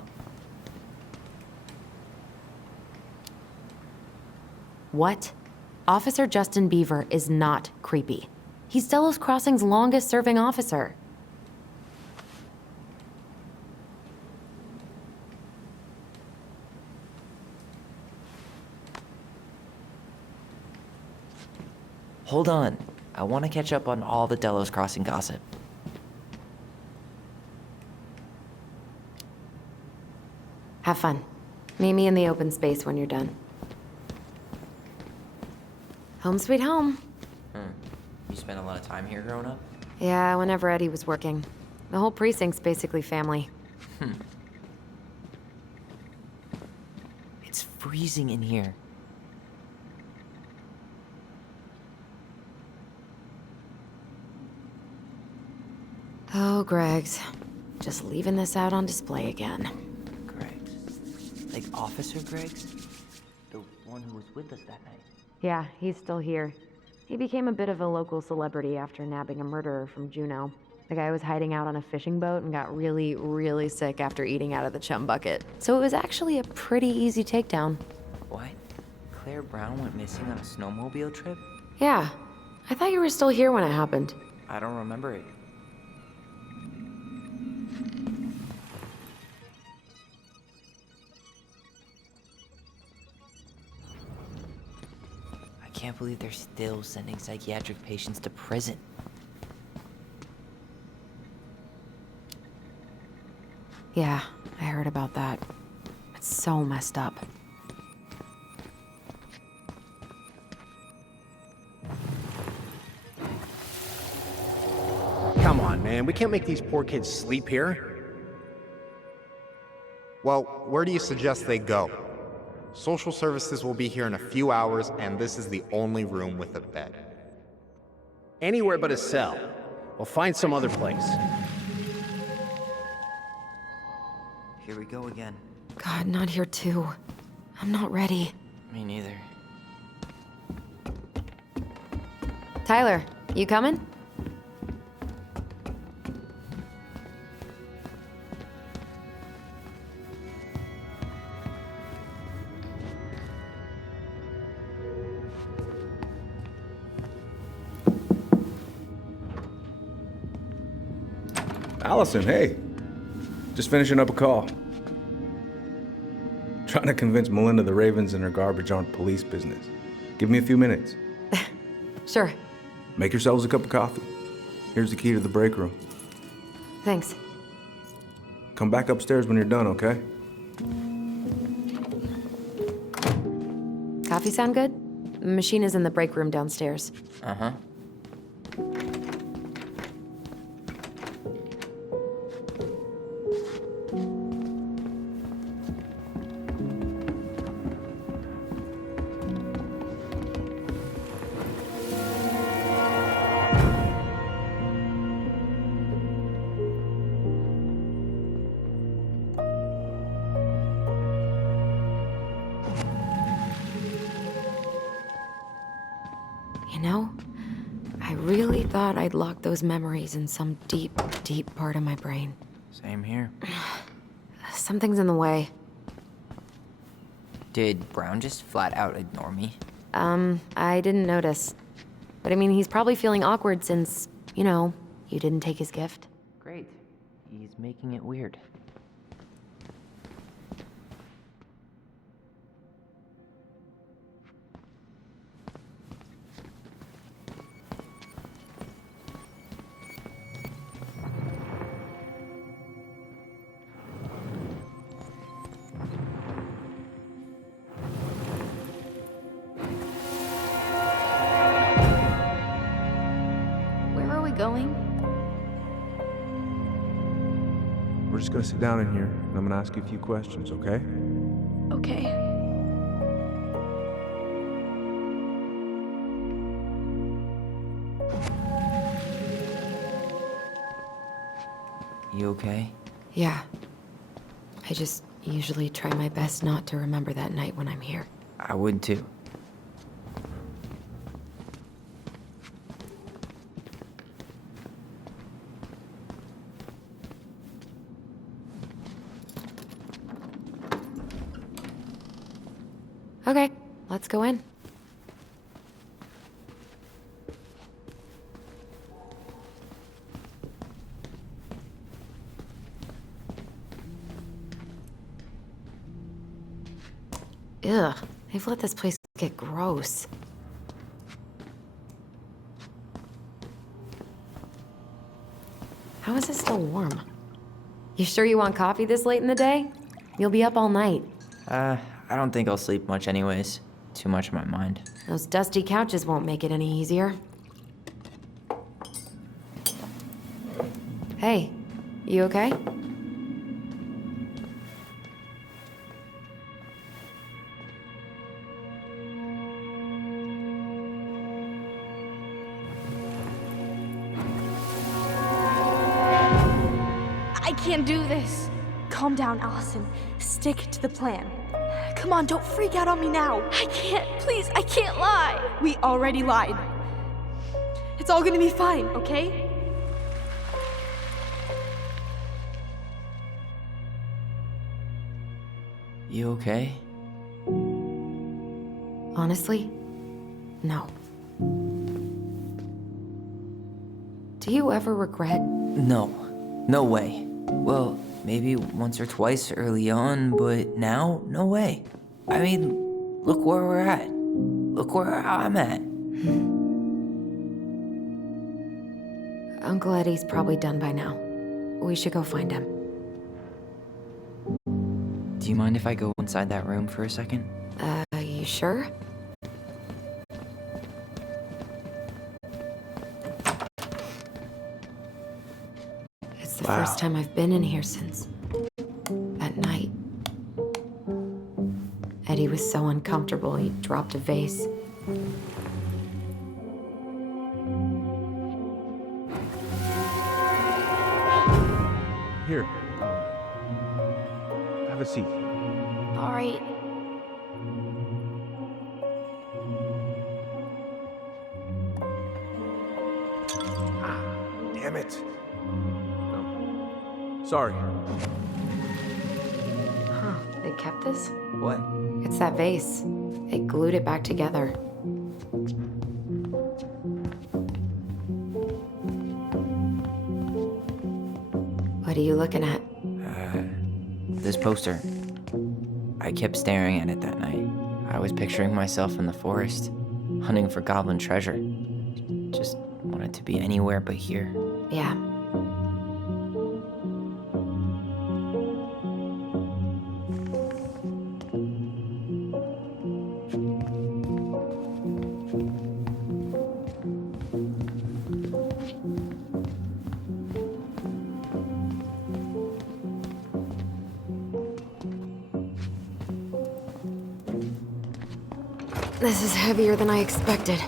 What? Officer Justin Beaver is not creepy. He's Delos Crossing's longest-serving officer. Hold on. I want to catch up on all the Delos Crossing gossip. Have fun. Meet me in the open space when you're done. Home sweet home. You spent a lot of time here growing up? Yeah, whenever Eddie was working. The whole precinct's basically family. It's freezing in here. Oh, Greg's. Just leaving this out on display again. Greg's? Like Officer Greg's? The one who was with us that night? Yeah, he's still here. He became a bit of a local celebrity after nabbing a murderer from Juneau. The guy was hiding out on a fishing boat and got really, really sick after eating out of the chum bucket. So it was actually a pretty easy takedown. What? Claire Brown went missing on a snowmobile trip? Yeah. I thought you were still here when it happened. I don't remember it. I can't believe they're still sending psychiatric patients to prison. Yeah, I heard about that. It's so messed up. Come on, man. We can't make these poor kids sleep here. Well, where do you suggest they go? Social services will be here in a few hours, and this is the only room with a bed. Anywhere but a cell. We'll find some other place. Here we go again. God, not here too. I'm not ready. Me neither. Tyler, you coming? Allison, hey. Just finishing up a call. Trying to convince Melinda the Ravens and her garbage aren't police business. Give me a few minutes. Sure. Make yourselves a cup of coffee. Here's the key to the break room. Thanks. Come back upstairs when you're done, okay? Coffee sound good? The machine is in the break room downstairs. Uh-huh. You know, I really thought I'd locked those memories in some deep, deep part of my brain. Same here. Something's in the way. Did Brown just flat out ignore me? I didn't notice. But I mean, he's probably feeling awkward since, you know, you didn't take his gift. Great. He's making it weird. Where are we going? We're just gonna sit down in here, and I'm gonna ask you a few questions, okay? Okay. You okay? Yeah. I just usually try my best not to remember that night when I'm here. I would too. Okay, let's go in. Ugh, they've let this place get gross. How is it still warm? You sure you want coffee this late in the day? You'll be up all night. I don't think I'll sleep much anyways. Too much on my mind. Those dusty couches won't make it any easier. Hey, you okay? I can't do this. Calm down, Allison. Stick to the plan. Come on, don't freak out on me now. I can't. Please, I can't lie. We already lied. It's all gonna be fine, okay? You okay? Honestly, no. Do you ever regret? No. No way. Well, maybe once or twice early on, but now, no way. I mean, look where we're at. Look where I'm at. Uncle Eddie's probably done by now. We should go find him. Do you mind if I go inside that room for a second? You sure? It's the first time I've been in here since that night. Eddie Eddie was so uncomfortable he dropped a vase. Here. Have a seat. All right. Damn it. Sorry. Huh, they kept this? What? It's that vase. They glued it back together. What are you looking at? This poster. I kept staring at it that night. I was picturing myself in the forest, hunting for goblin treasure. Just wanted to be anywhere but here. Yeah. This is heavier than I expected.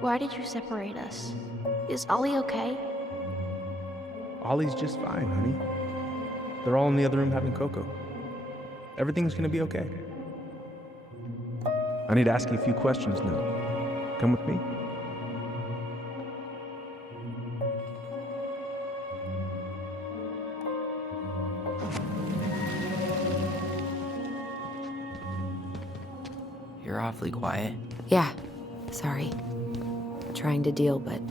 Why did you separate us? Is Ollie okay? Ollie's just fine, honey. They're all in the other room having cocoa. Everything's gonna be okay. I need to ask you a few questions now. Come with me? You're awfully quiet. Yeah, sorry. Trying to deal, but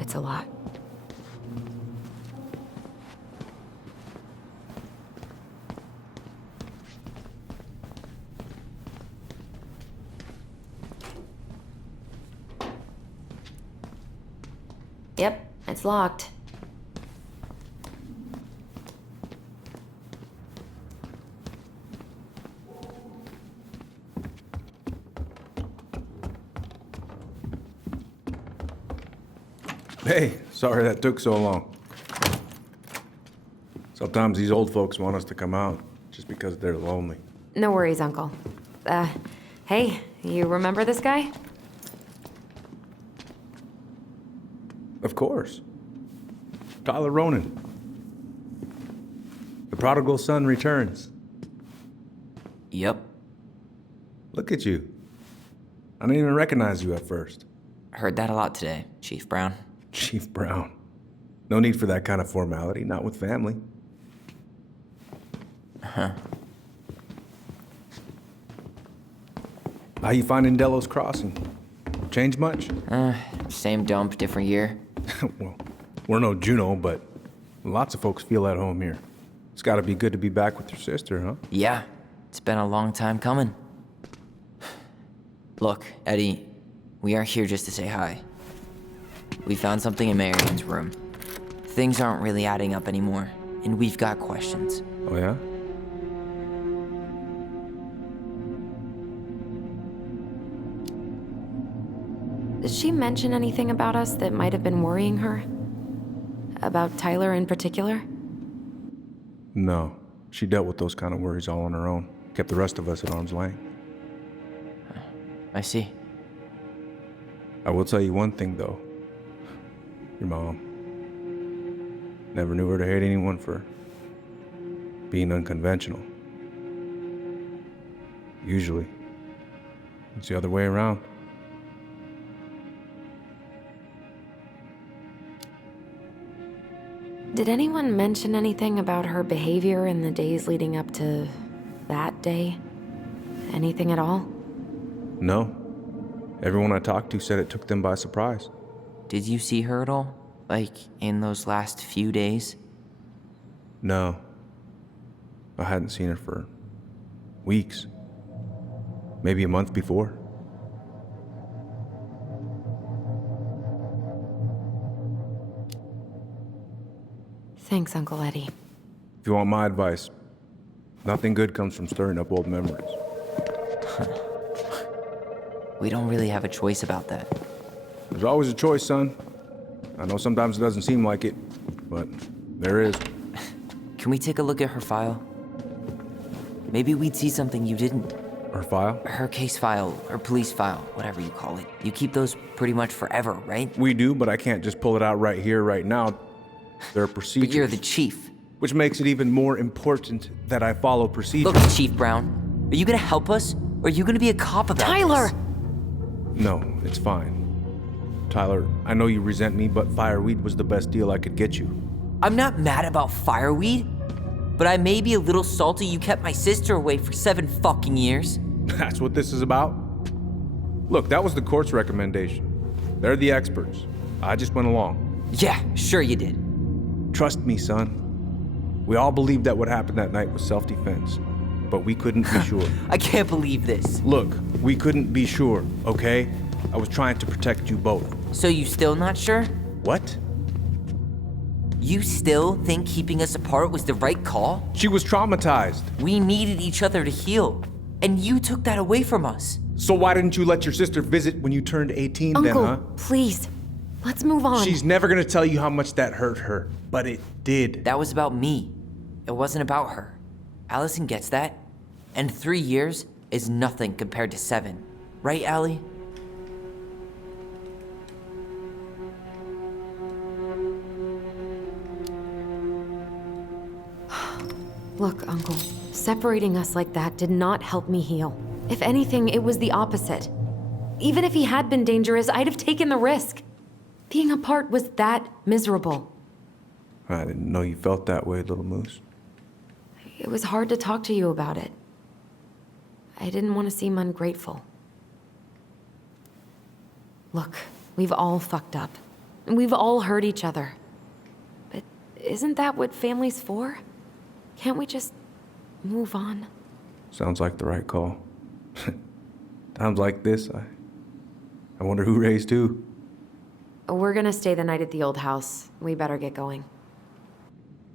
it's a lot. Yep, it's locked. Hey, sorry that took so long. Sometimes these old folks want us to come out just because they're lonely. No worries, Uncle. Hey, you remember this guy? Of course. Tyler Ronan. The prodigal son returns. Yep. Look at you. I didn't even recognize you at first. Heard that a lot today, Chief Brown. Chief Brown. No need for that kind of formality, not with family. Huh. How you finding Delos Crossing? Change much? Same dump, different year. Well, we're no Juneau, but lots of folks feel at home here. It's gotta be good to be back with your sister, huh? Yeah, it's been a long time coming. Look, Eddie, we aren't here just to say hi. We found something in Marion's room. Things aren't really adding up anymore, and we've got questions. Oh, yeah? Did she mention anything about us that might have been worrying her? About Tyler in particular? No. She dealt with those kind of worries all on her own. Kept the rest of us at arm's length. I see. I will tell you one thing, though. Your mom. Never knew her to hate anyone for being unconventional. Usually, it's the other way around. Did anyone mention anything about her behavior in the days leading up to that day? Anything at all? No. Everyone I talked to said it took them by surprise. Did you see her at all? Like, in those last few days? No. I hadn't seen her for weeks. Maybe a month before. Thanks, Uncle Eddie. If you want my advice, Nothing good comes from stirring up old memories. We don't really have a choice about that. There's always a choice, son. I know sometimes it doesn't seem like it, but there is. Can we take a look at her file? Maybe we'd see something you didn't. Her file? Her case file, her police file, whatever you call it. You keep those pretty much forever, right? We do, but I can't just pull it out right here, right now. There are procedures. But you're the chief. Which makes it even more important that I follow procedures. Look, Chief Brown, are you gonna help us? Or are you gonna be a cop about Tyler! this? No, it's fine. Tyler, I know you resent me, but fireweed was the best deal I could get you. I'm not mad about fireweed, but I may be a little salty you kept my sister away for 7 fucking years. That's what this is about? Look, that was the court's recommendation. They're the experts. I just went along. Yeah, sure you did. Trust me, son. We all believed that what happened that night was self-defense, but we couldn't be sure. I can't believe this. Look, we couldn't be sure, okay? I was trying to protect you both. So you still not sure? What? You still think keeping us apart was the right call? She was traumatized. We needed each other to heal, and you took that away from us. So why didn't you let your sister visit when you turned 18 Uncle, then, huh? please. Let's move on. She's never gonna tell you how much that hurt her, but it did. That was about me. It wasn't about her. Allison gets that, and 3 years is nothing compared to 7. Right, Allie? Look, Uncle, separating us like that did not help me heal. If anything, it was the opposite. Even if he had been dangerous, I'd have taken the risk. Being apart was that miserable. I didn't know you felt that way, little moose. It was hard to talk to you about it. I didn't want to seem ungrateful. Look, we've all fucked up. And we've all hurt each other. But isn't that what family's for? Can't we just move on? Sounds like the right call. Times like this, I wonder who raised who. We're gonna stay the night at the old house. We better get going.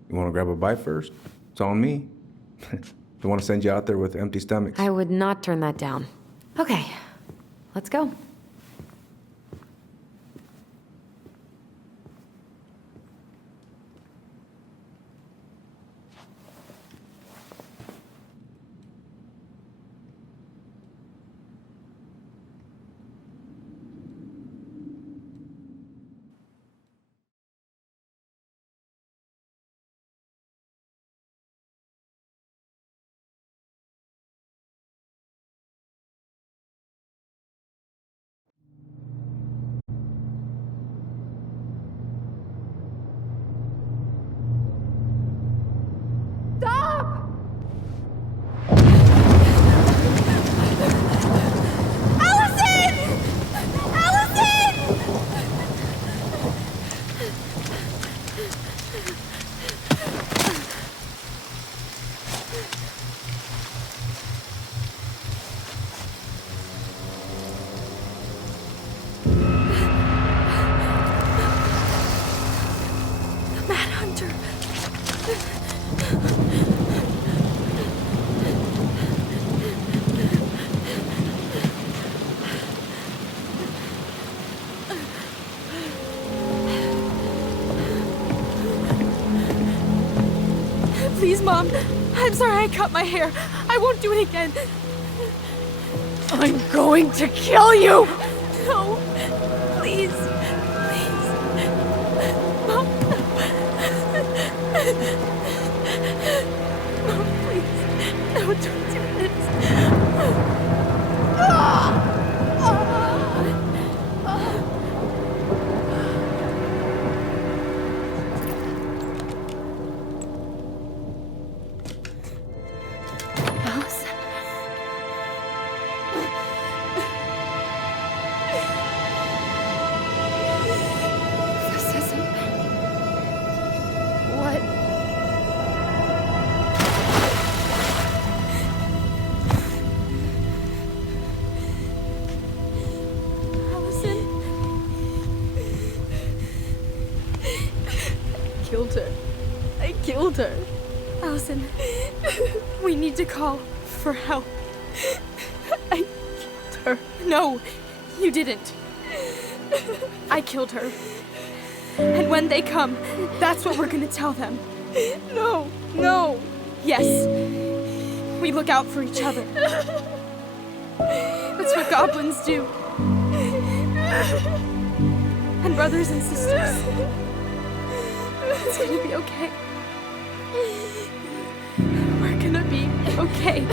You want to grab a bite first? It's on me. Don't want to send you out there with empty stomachs. I would not turn that down. Okay, let's go. Please, Mom. I'm sorry I cut my hair. I won't do it again. I'm going to kill you! No. Please. Please. Mom. Mom, please. No, don't do this. Killed her. I killed her. Allison, we need to call for help. I killed her. No, you didn't. I killed her. And when they come, that's what we're gonna tell them. No, no. Yes, we look out for each other. That's what goblins do. And brothers and sisters. It's gonna be okay. We're gonna be okay.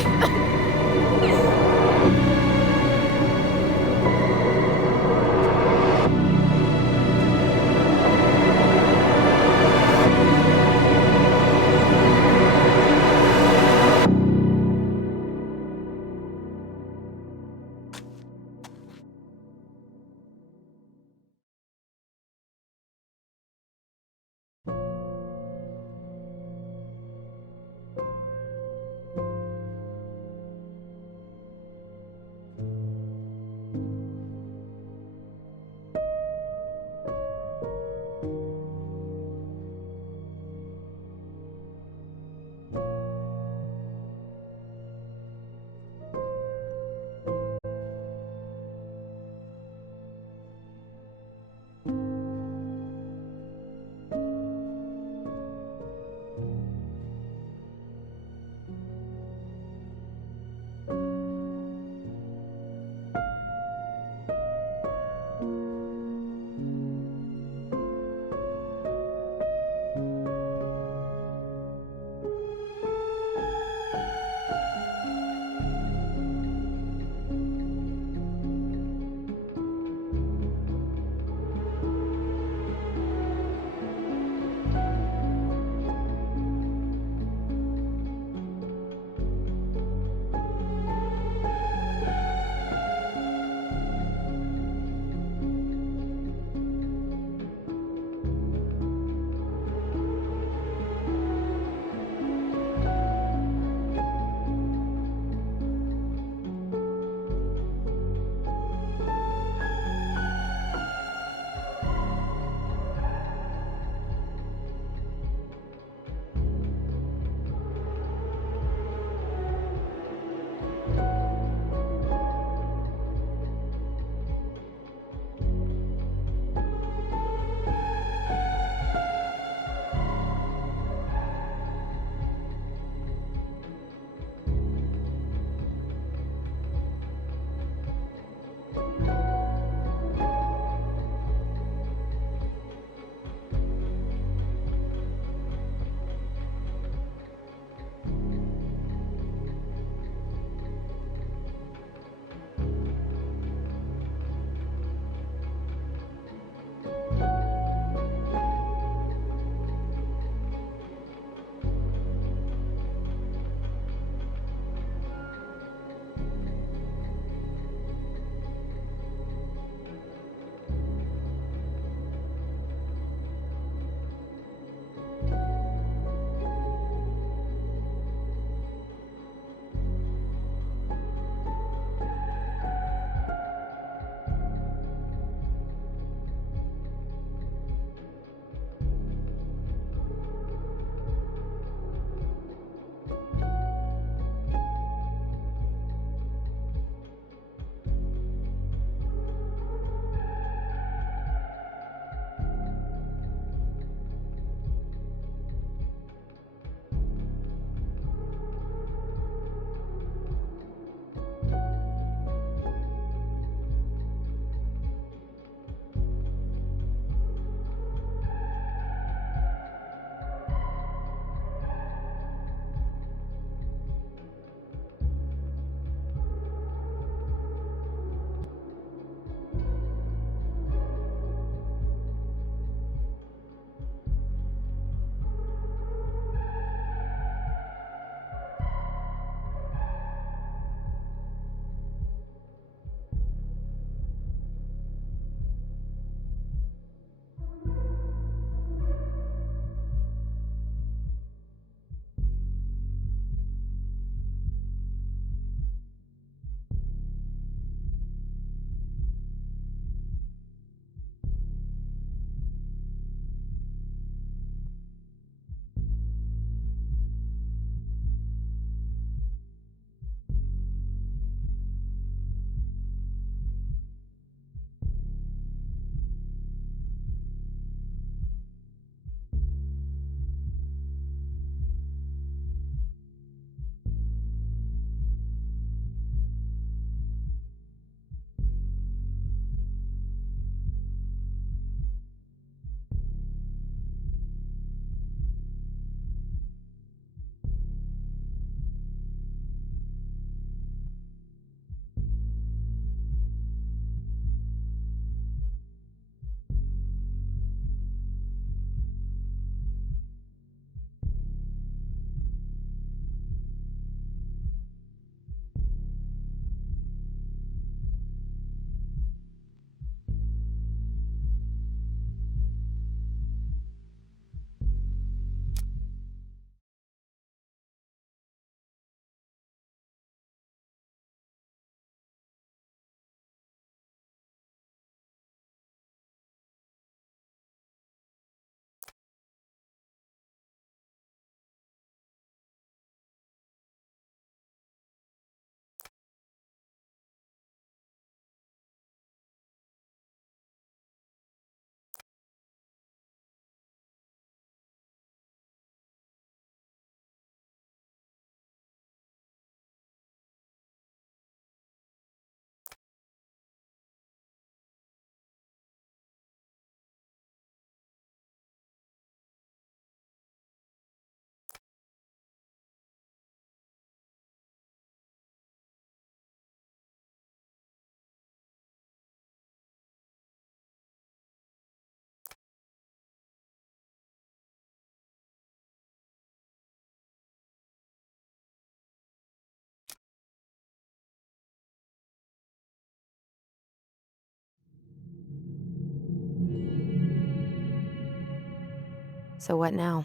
So what now?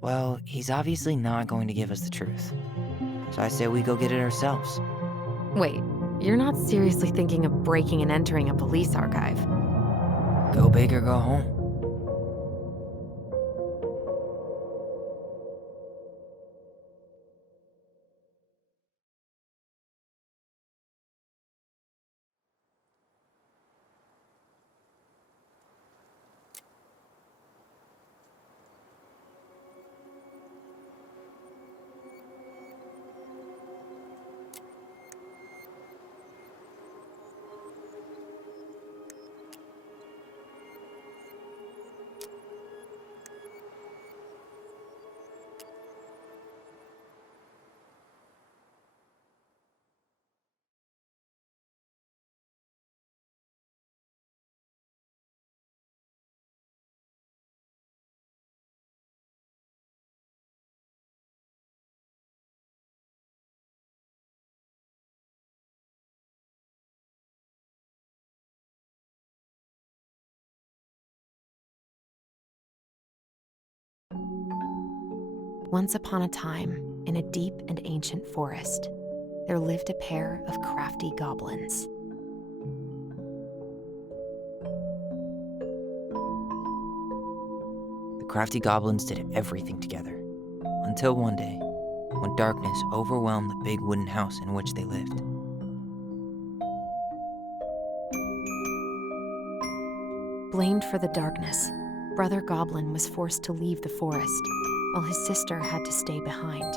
Well, he's obviously not going to give us the truth. So I say we go get it ourselves. Wait, you're not seriously thinking of breaking and entering a police archive? Go big or go home. Once upon a time, in a deep and ancient forest, there lived a pair of crafty goblins. The crafty goblins did everything together. Until one day, when darkness overwhelmed the big wooden house in which they lived. Blamed for the darkness, Brother Goblin was forced to leave the forest, while his sister had to stay behind.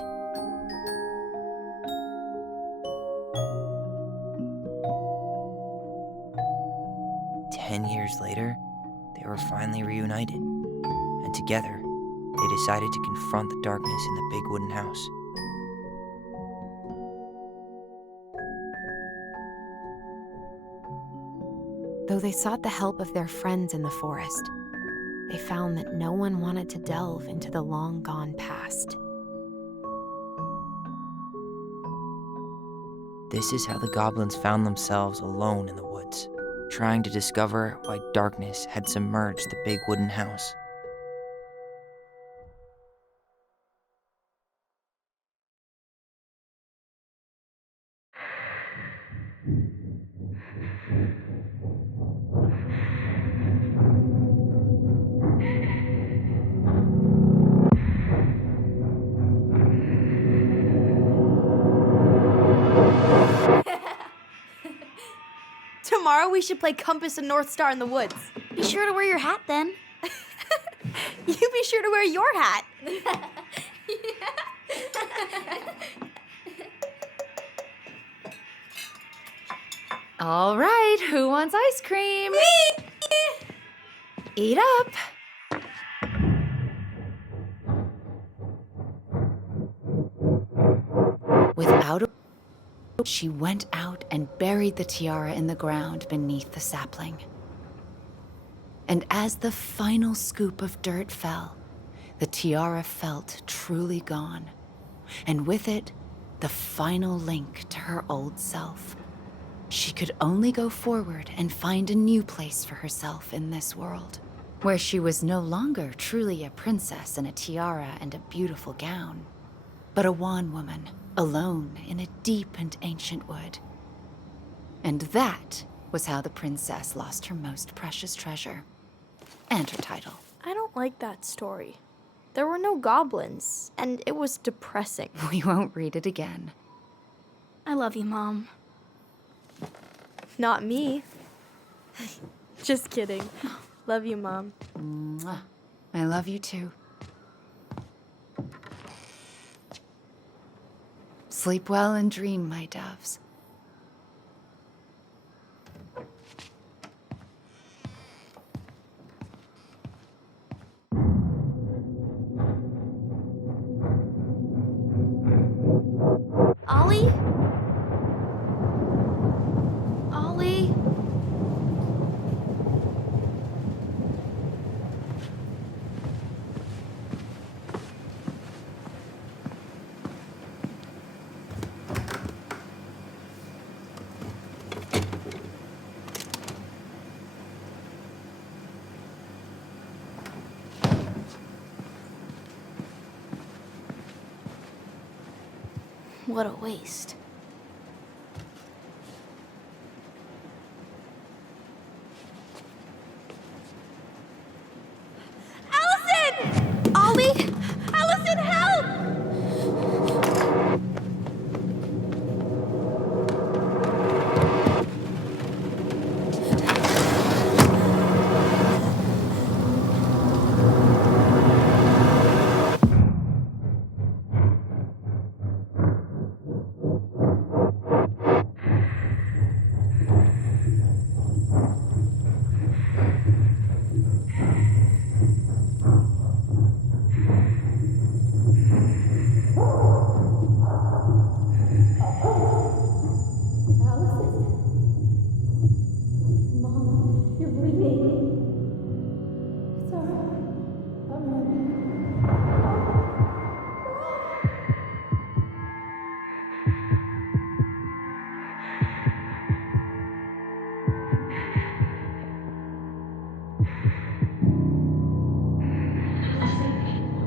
Years later, they were finally reunited, and together, they decided to confront the darkness in the big wooden house. Though they sought the help of their friends in the forest, they found that no one wanted to delve into the long-gone past. This is how the goblins found themselves alone in the woods, trying to discover why darkness had submerged the big wooden house. Tomorrow we should play Compass and North Star in the woods. Be sure to wear your hat then. You be sure to wear your hat. All right, who wants ice cream? Me! Eat up. Without a she went out and buried the tiara in the ground beneath the sapling. And as the final scoop of dirt fell, the tiara felt truly gone, and with it, the final link to her old self. She could only go forward and find a new place for herself in this world, where she was no longer truly a princess in a tiara and a beautiful gown, but a wan woman, alone in a deep and ancient wood. And that was how the princess lost her most precious treasure, and her title. I don't like that story. There were no goblins, and it was depressing. We won't read it again. I love you, Mom. Not me. Just kidding. Love you, Mom. Mwah. I love you too. Sleep well and dream, my doves. Ollie? Ollie? What a waste. Allison! Ollie! Allison, help!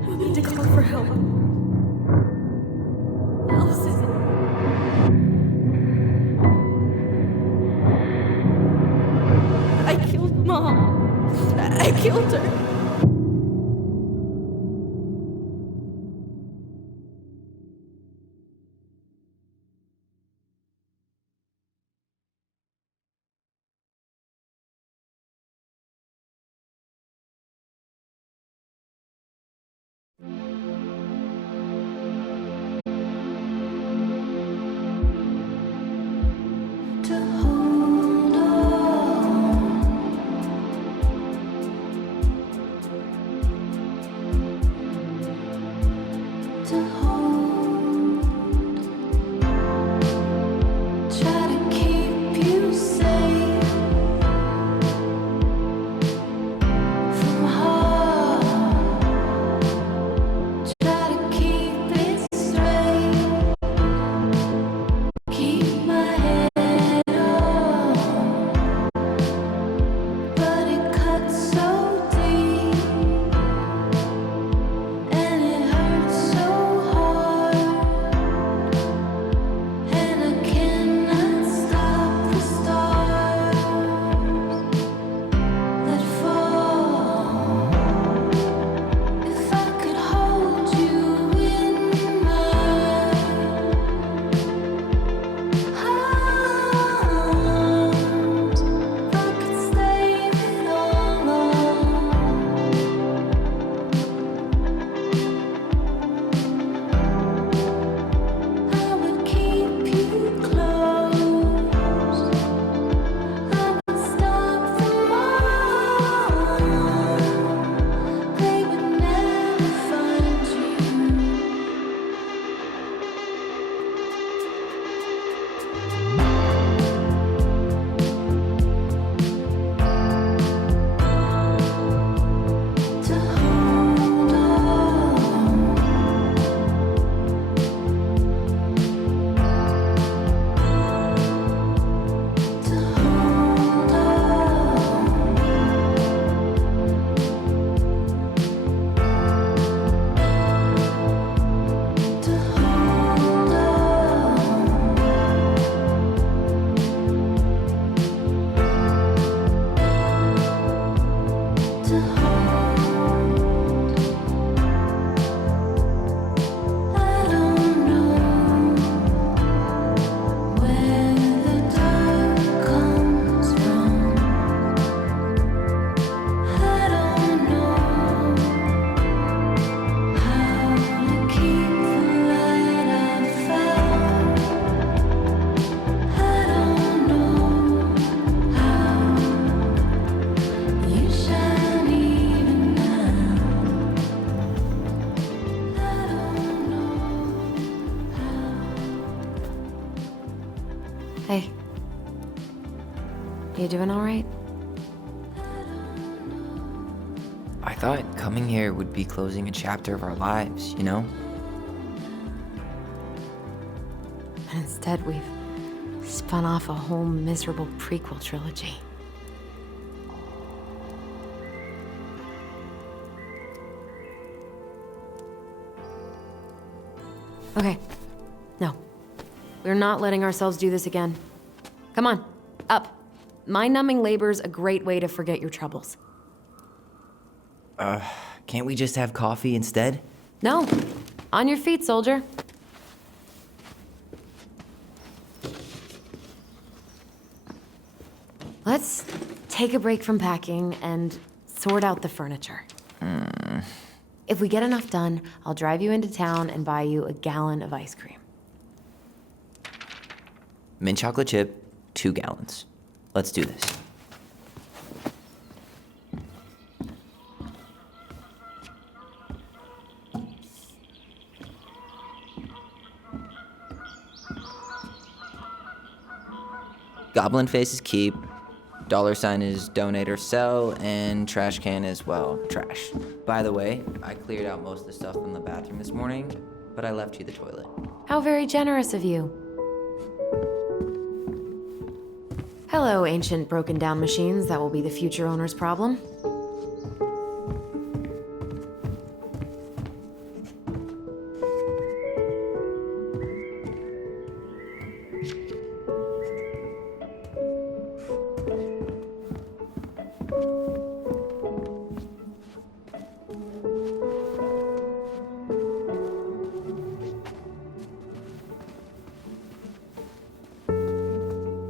We need to call for help. Allison. I killed Mom. I killed her. Hey. You doing all right? I thought coming here would be closing a chapter of our lives, you know? And instead, we've spun off a whole miserable prequel trilogy. Okay. No. We're not letting ourselves do this again. Come on, up. Mind-numbing labor's a great way to forget your troubles. Can't we just have coffee instead? No. On your feet, soldier. Let's take a break from packing and sort out the furniture. If we get enough done, I'll drive you into town and buy you a gallon of ice cream. Mint chocolate chip, 2 gallons. Let's do this. Goblin face is keep, $ is donate or sell, and trash can is, well, trash. By the way, I cleared out most of the stuff from the bathroom this morning, but I left you the toilet. How very generous of you. Hello, ancient broken down machines that will be the future owner's problem.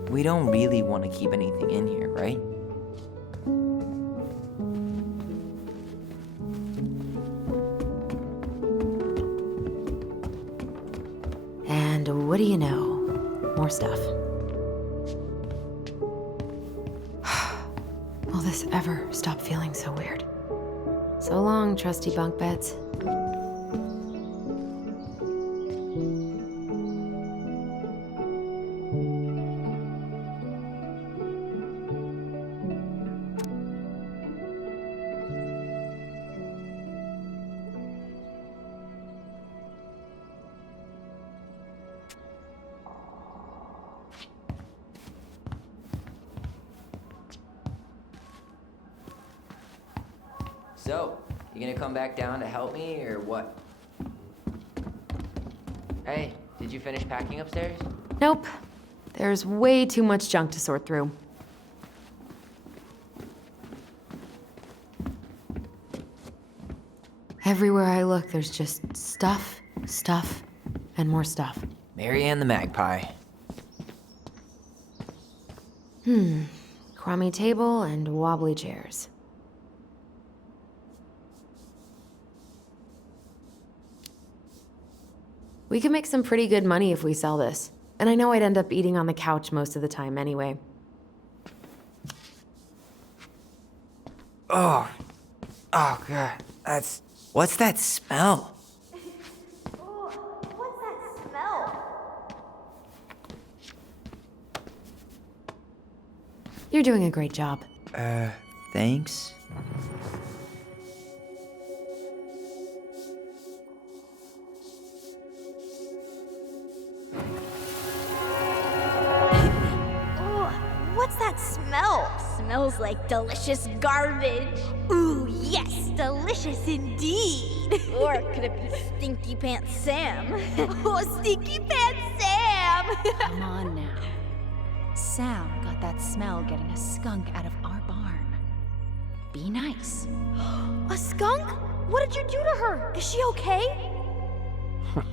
We don't really want to keep anything in here, right? And what do you know? More stuff. Will this ever stop feeling so weird? So long, trusty bunk beds. So, you gonna come back down to help me, or what? Hey, did you finish packing upstairs? Nope. There's way too much junk to sort through. Everywhere I look, there's just stuff, and more stuff. Marianne the Magpie. Crummy table and wobbly chairs. We could make some pretty good money if we sell this. And I know I'd end up eating on the couch most of the time anyway. Oh God, what's that smell? Oh, what's that smell? You're doing a great job. Thanks. What's that smell? Smells like delicious garbage. Ooh, yes, delicious indeed. Or could it be Stinky Pants Sam? Oh, Stinky Pants Sam! Come on now. Sam got that smell getting a skunk out of our barn. Be nice. A skunk? What did you do to her? Is she okay?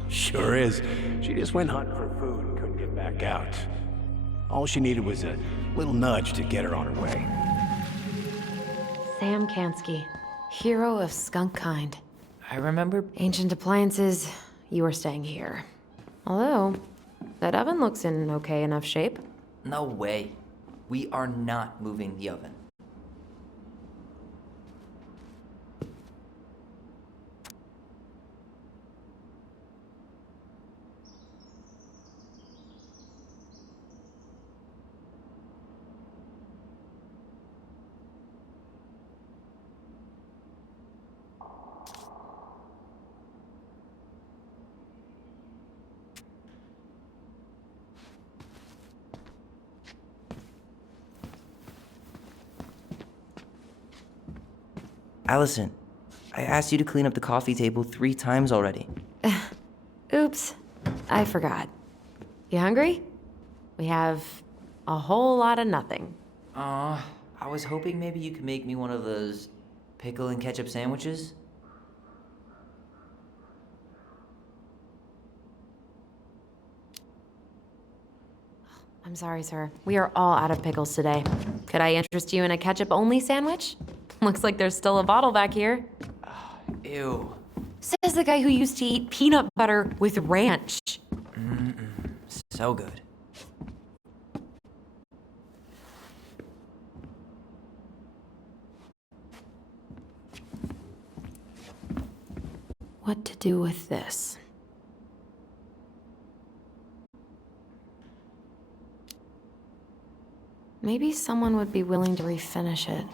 Sure is. She just went hunting for food and couldn't get back out. All she needed was a little nudge to get her on her way. Sam Kansky, hero of skunk kind. I remember. Ancient appliances, you are staying here. Although, that oven looks in okay enough shape. No way. We are not moving the oven. Allison, I asked you to clean up the coffee table 3 times already. Oops, I forgot. You hungry? We have a whole lot of nothing. I was hoping maybe you could make me one of those pickle and ketchup sandwiches. I'm sorry, sir. We are all out of pickles today. Could I interest you in a ketchup-only sandwich? Looks like there's still a bottle back here. Ew. Says the guy who used to eat peanut butter with ranch. So good. What to do with this? Maybe someone would be willing to refinish it.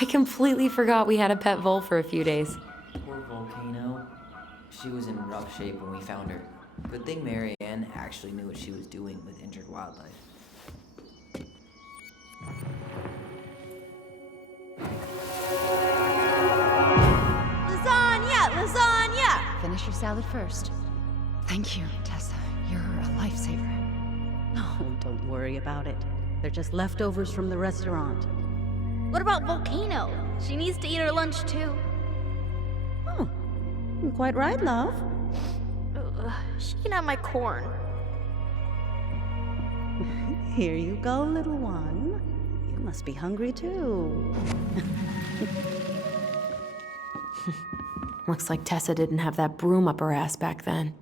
I completely forgot we had a pet vole for a few days. Poor Volcano. She was in rough shape when we found her. Good thing Mary Ann actually knew what she was doing with injured wildlife. Lasagna! Lasagna! Finish your salad first. Thank you, Tessa. You're a lifesaver. Oh, don't worry about it. They're just leftovers from the restaurant. What about Volcano? She needs to eat her lunch too. Oh, you're quite right, love. She can have my corn. Here you go, little one. You must be hungry too. Looks like Tessa didn't have that broom up her ass back then.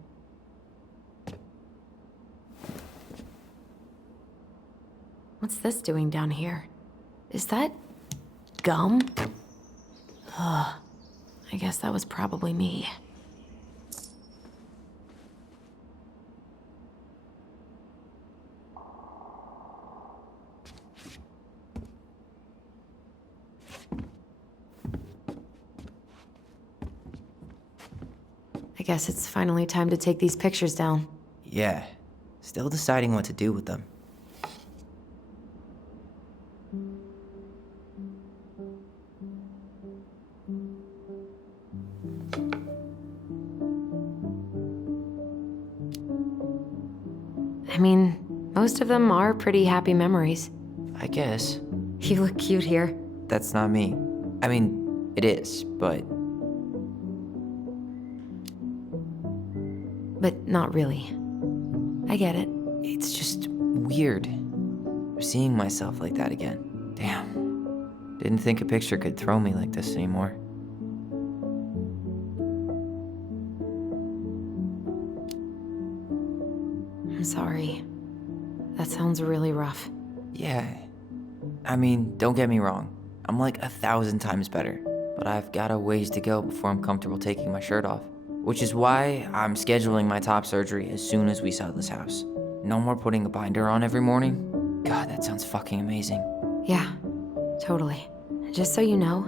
What's this doing down here? Is that gum? Ugh. I guess that was probably me. I guess it's finally time to take these pictures down. Yeah. Still deciding what to do with them. I mean, most of them are pretty happy memories. I guess. You look cute here. That's not me. I mean, it is, but But not really. I get it. it's just weird seeing myself like that again. Damn. Didn't think a picture could throw me like this anymore. I'm sorry. That sounds really rough. Yeah. I mean, don't get me wrong. I'm like 1,000 times better. But I've got a ways to go before I'm comfortable taking my shirt off. Which is why I'm scheduling my top surgery as soon as we sell this house. No more putting a binder on every morning. God, that sounds fucking amazing. Yeah, totally. Just so you know,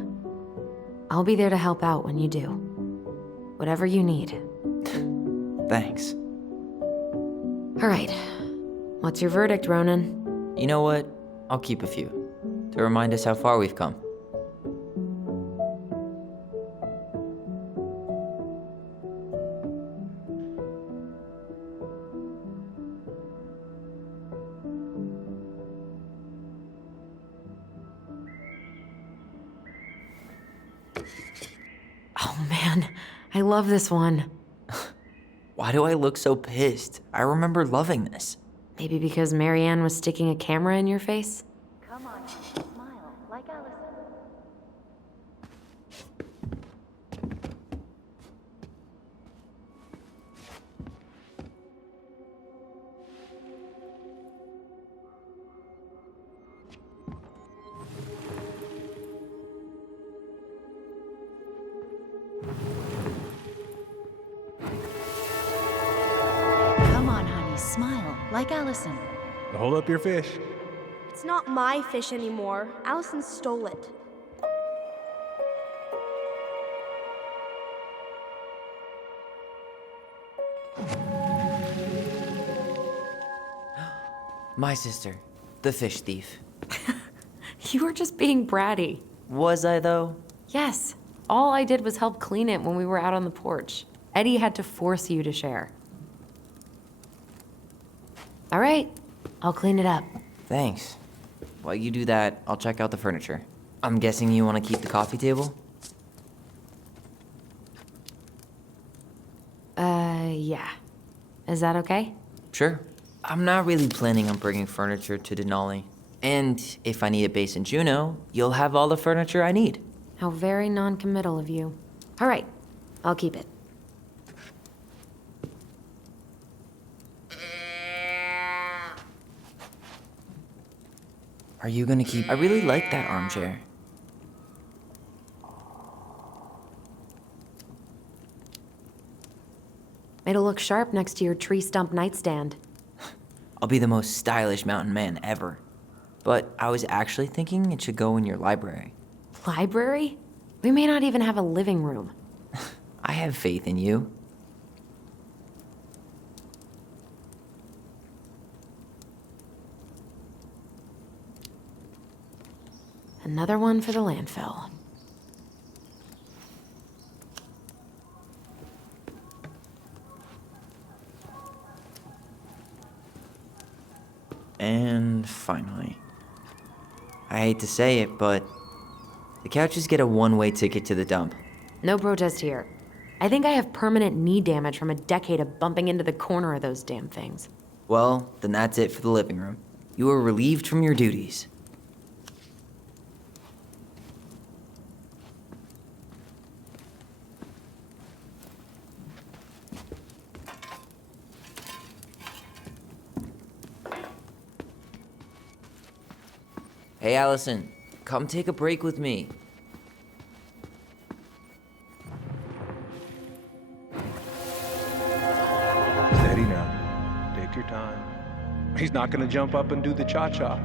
I'll be there to help out when you do. Whatever you need. Thanks. All right. What's your verdict, Ronan? You know what? I'll keep a few. To remind us how far we've come. Oh man, I love this one. Why do I look so pissed? I remember loving this. Maybe because Marianne was sticking a camera in your face? Come on, smile, like Allison. Come on, honey, smile, like Allison. Hold up your fish. It's not my fish anymore. Allison stole it. My sister, the fish thief. You were just being bratty. Was I though? Yes. All I did was help clean it when we were out on the porch. Eddie had to force you to share. All right, I'll clean it up. Thanks. While you do that, I'll check out the furniture. I'm guessing you want to keep the coffee table? Yeah. Is that okay? Sure. I'm not really planning on bringing furniture to Denali. And if I need a base in Juneau, you'll have all the furniture I need. How very non-committal of you. All right, I'll keep it. Are you gonna keep... I really like that armchair. It'll look sharp next to your tree stump nightstand. I'll be the most stylish mountain man ever. But I was actually thinking it should go in your library. Library? We may not even have a living room. I have faith in you. Another one for the landfill. And finally, I hate to say it, but the couches get a one-way ticket to the dump. No protest here. I think I have permanent knee damage from a decade of bumping into the corner of those damn things. Well, then that's it for the living room. You are relieved from your duties. Hey, Allison, come take a break with me. Steady now. Take your time. He's not gonna jump up and do the cha-cha.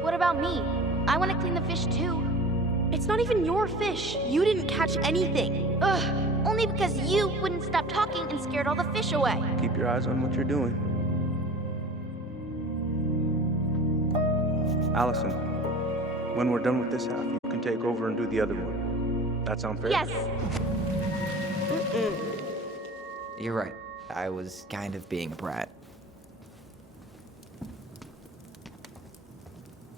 What about me? I want to clean the fish too. It's not even your fish. You didn't catch anything. Ugh, only because you wouldn't stop talking and scared all the fish away. Keep your eyes on what you're doing. Allison, when we're done with this half, you can take over and do the other one. That sound fair? Yes. You're right. I was kind of being a brat.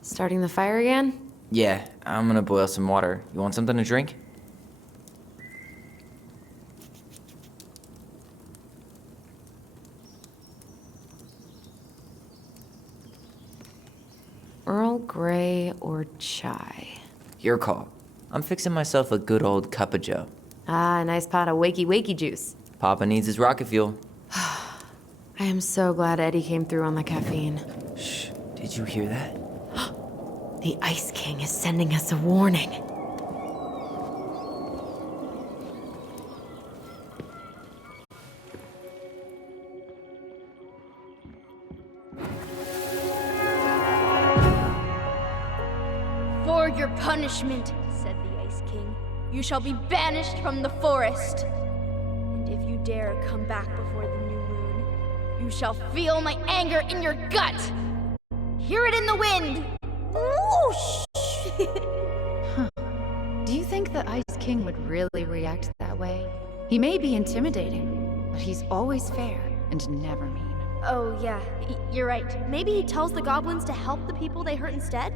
Starting the fire again? Yeah, I'm gonna boil some water. You want something to drink? Earl Grey or chai? Your call. I'm fixing myself a good old cup of joe. Ah, a nice pot of wakey juice. Papa needs his rocket fuel. I am so glad Eddie came through on the caffeine. Shh, did you hear that? The Ice King is sending us a warning. For your punishment, said the Ice King, you shall be banished from the forest. And if you dare come back before the new moon, you shall feel my anger in your gut. Hear it in the wind. Whoosh! Do you think the Ice King would really react that way? He may be intimidating, but he's always fair and never mean. Oh, yeah, you're right. Maybe he tells the goblins to help the people they hurt instead?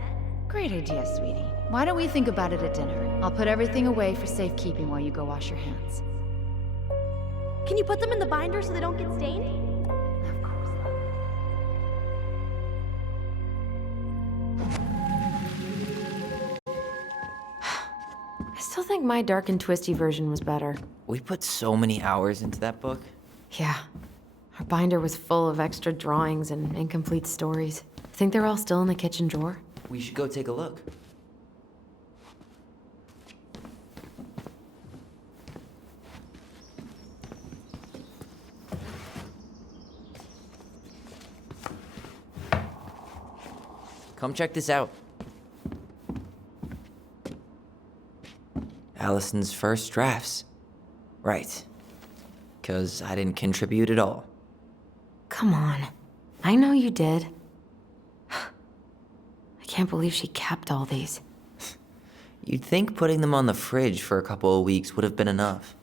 Great idea, sweetie. Why don't we think about it at dinner? I'll put everything away for safekeeping while you go wash your hands. Can you put them in the binder so they don't get stained? Of course, love. I still think my dark and twisty version was better. We put so many hours into that book. Yeah. Our binder was full of extra drawings and incomplete stories. Think they're all still in the kitchen drawer? We should go take a look. Come check this out. Allison's first drafts. Right. 'Cause I didn't contribute at all. Come on. I know you did. I can't believe she kept all these. You'd think putting them on the fridge for a couple of weeks would have been enough.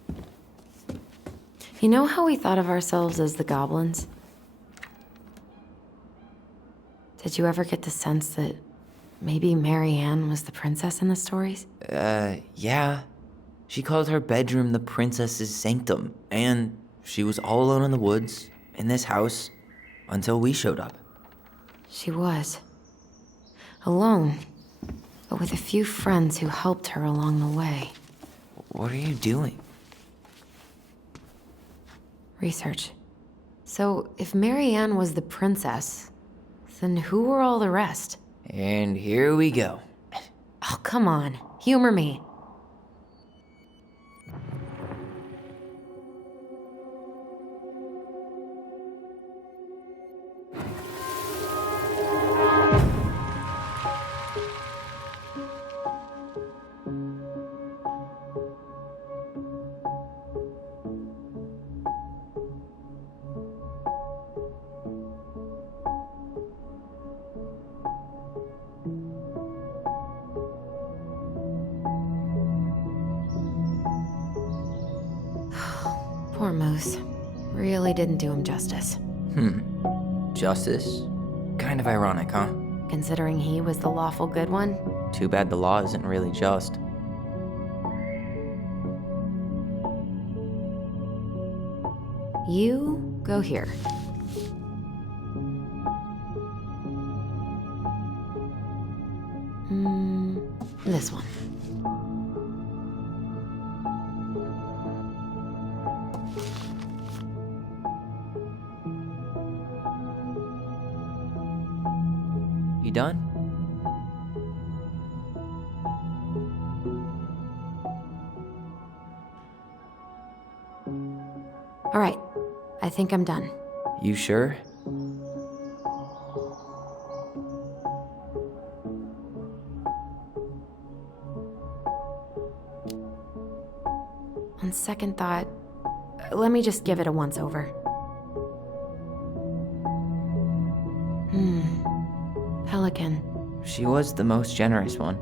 You know how we thought of ourselves as the goblins? Did you ever get the sense that maybe Marianne was the princess in the stories? Yeah. She called her bedroom the princess's sanctum, and she was all alone in the woods, in this house, until we showed up. She was. Alone, but with a few friends who helped her along the way. What are you doing? Research. So, if Marianne was the princess, then who were all the rest? And here we go. Oh, come on. Humor me. Poor Moose. Really didn't do him justice. Justice? Kind of ironic, huh? Considering he was the lawful good one. Too bad the law isn't really just. You go here. This one. You done? All right. I think I'm done. You sure? On second thought, let me just give it a once-over. Pelican. She was the most generous one.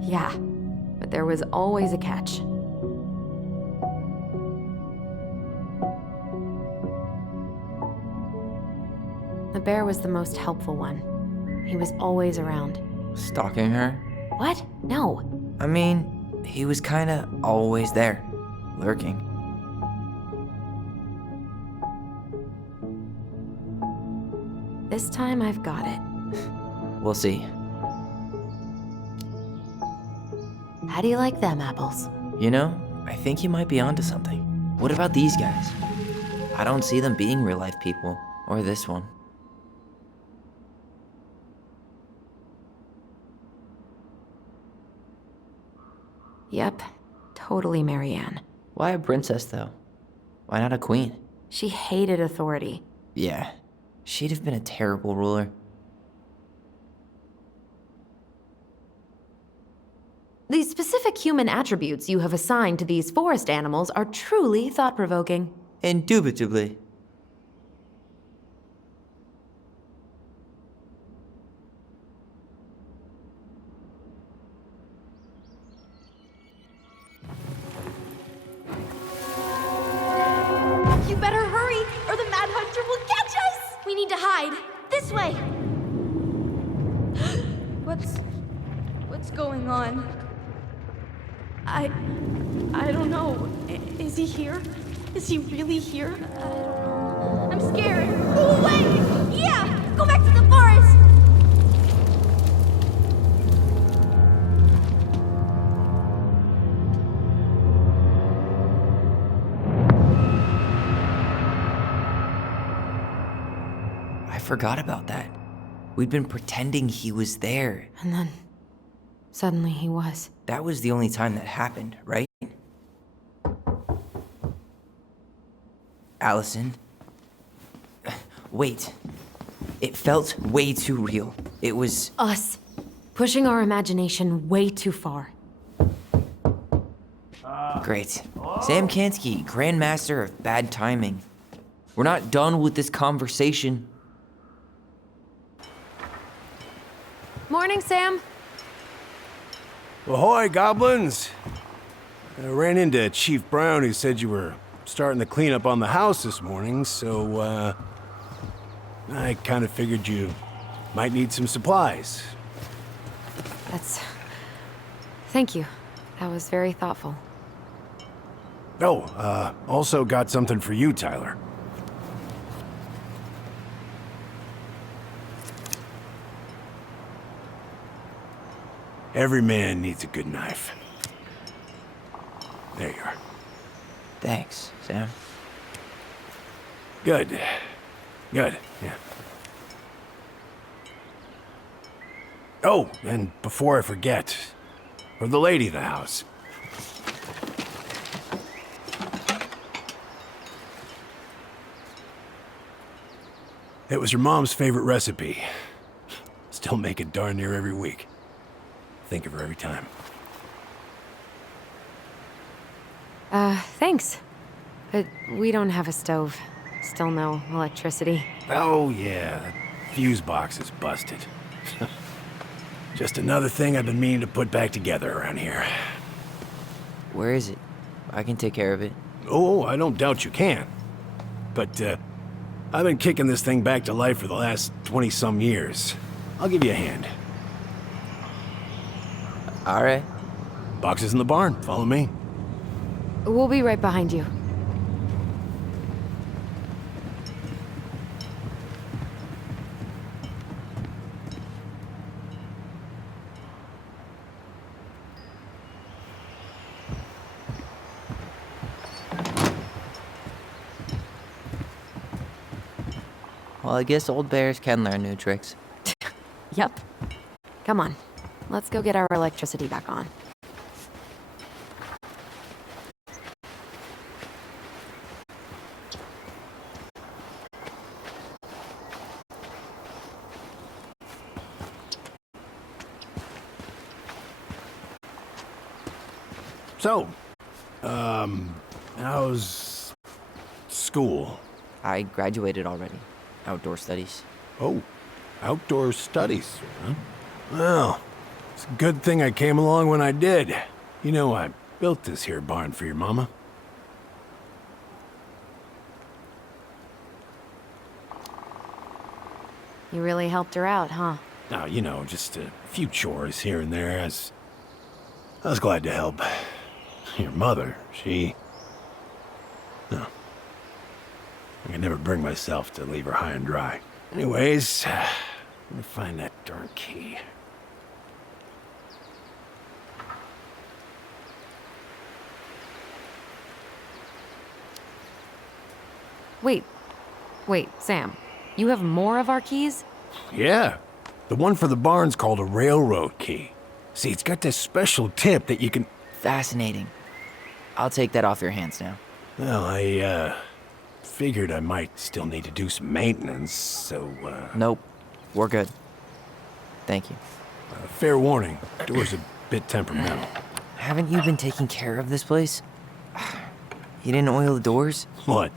Yeah, but there was always a catch. The bear was the most helpful one. He was always around. Stalking her? What? No. I mean, he was kinda always there, lurking. This time I've got it. We'll see. How do you like them apples? You know, I think you might be onto something. What about these guys? I don't see them being real-life people, or this one. Yep, totally Marianne. Why a princess, though? Why not a queen? She hated authority. Yeah, she'd have been a terrible ruler. The specific human attributes you have assigned to these forest animals are truly thought-provoking. Indubitably. You better hurry, or the Mad Hunter will catch us! We need to hide. This way. What's going on? I don't know. Is he here? Is he really here? I'm scared. Go away! Yeah! Go back to the forest! I forgot about that. We'd been pretending he was there. And then, suddenly he was. That was the only time that happened, right? Allison. Wait. It felt way too real. It was... Us. Pushing our imagination way too far. Great. Sam Kansky, Grandmaster of Bad Timing. We're not done with this conversation. Morning, Sam. Ahoy, goblins! I ran into Chief Brown, who said you were starting the cleanup on the house this morning, so, I kind of figured you might need some supplies. Thank you. That was very thoughtful. Oh, also got something for you, Tyler. Every man needs a good knife. There you are. Thanks, Sam. Good. Good, yeah. Oh, and before I forget, for the lady of the house. It was your mom's favorite recipe. Still make it darn near every week. Think of her every time. Thanks. But we don't have a stove. Still no electricity. Oh, yeah, that fuse box is busted. Just another thing I've been meaning to put back together around here. Where is it? I can take care of it. Oh, I don't doubt you can. But, I've been kicking this thing back to life for the last 20-some years. I'll give you a hand. All right. Box is in the barn. Follow me. We'll be right behind you. Well, I guess old bears can learn new tricks. Yep. Come on. Let's go get our electricity back on. So, how's school? I graduated already. Outdoor studies. Oh, outdoor studies, huh? Well, it's a good thing I came along when I did. You know, I built this here barn for your mama. You really helped her out, huh? Now, you know, just a few chores here and there. I was glad to help. Your mother, no. I could never bring myself to leave her high and dry. Anyways, let me find that darn key. Wait, Sam. You have more of our keys? Yeah, the one for the barn's called a railroad key. See, it's got this special tip that you can... Fascinating. I'll take that off your hands now. Well, I, figured I might still need to do some maintenance, so, Nope. We're good. Thank you. fair warning, door's a bit temperamental. Haven't you been taking care of this place? You didn't oil the doors? What?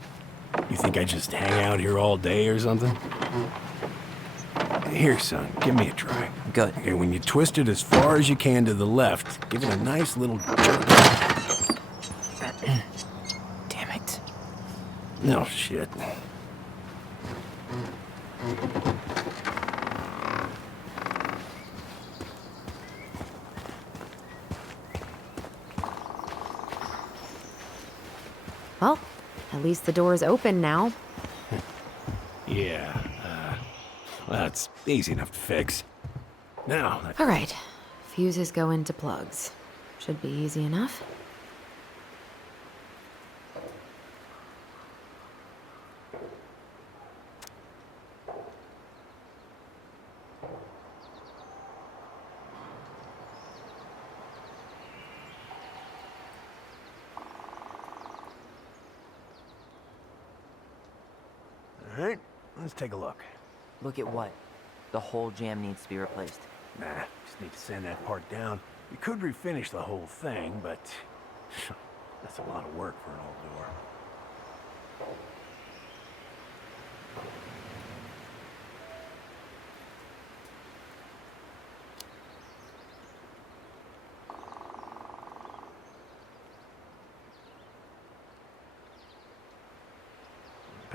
You think I just hang out here all day or something? Here, son, give me a try. Good. Okay, when you twist it as far as you can to the left, give it a nice little jerk. Damn it. No shit. Well, at least the door's open now. Yeah, that's easy enough to fix. Now, All right. Fuses go into plugs. Should be easy enough. all right, let's take a look. Look at what? The whole jam needs to be replaced. Nah, just need to sand that part down. You could refinish the whole thing, but that's a lot of work for an old door.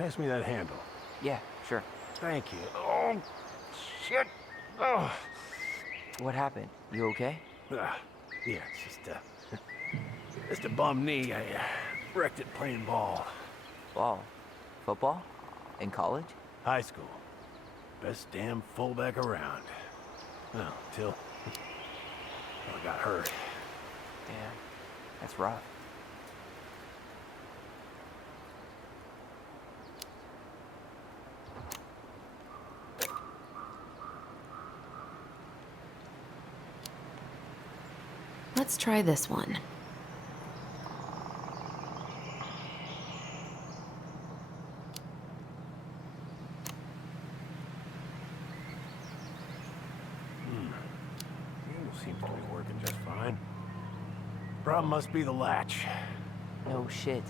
pass me that handle. Yeah, sure. Thank you. Oh, shit. Oh. What happened? You okay? Yeah, it's just a bum knee. I wrecked it playing ball. Ball? Football? In college? High school. Best damn fullback around. Well, till I got hurt. Damn, that's rough. Let's try this one. Seems to be working just fine. Problem must be the latch. No shit.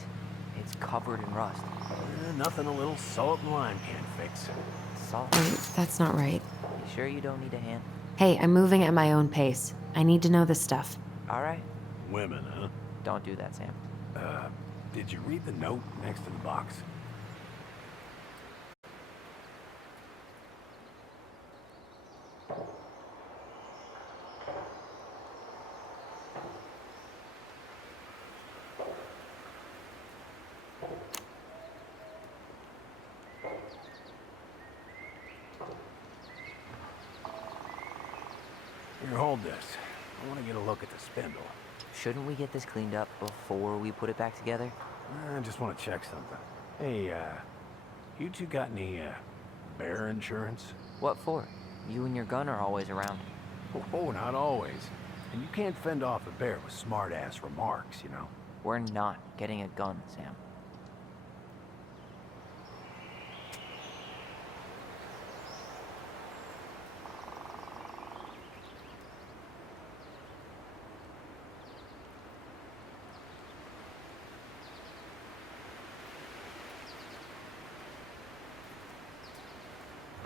It's covered in rust. Nothing a little salt and lime can't fix. Salt? Wait, that's not right. You sure you don't need a hand? Hey, I'm moving at my own pace. I need to know this stuff. Alright. Women, huh? Don't do that, Sam. Did you read the note next to the box? Here, hold this. I want to get a look at the spindle. Shouldn't we get this cleaned up before we put it back together? I just want to check something. Hey, you two got any, bear insurance? What for? You and your gun are always around. Oh, not always. And you can't fend off a bear with smart-ass remarks, you know? We're not getting a gun, Sam.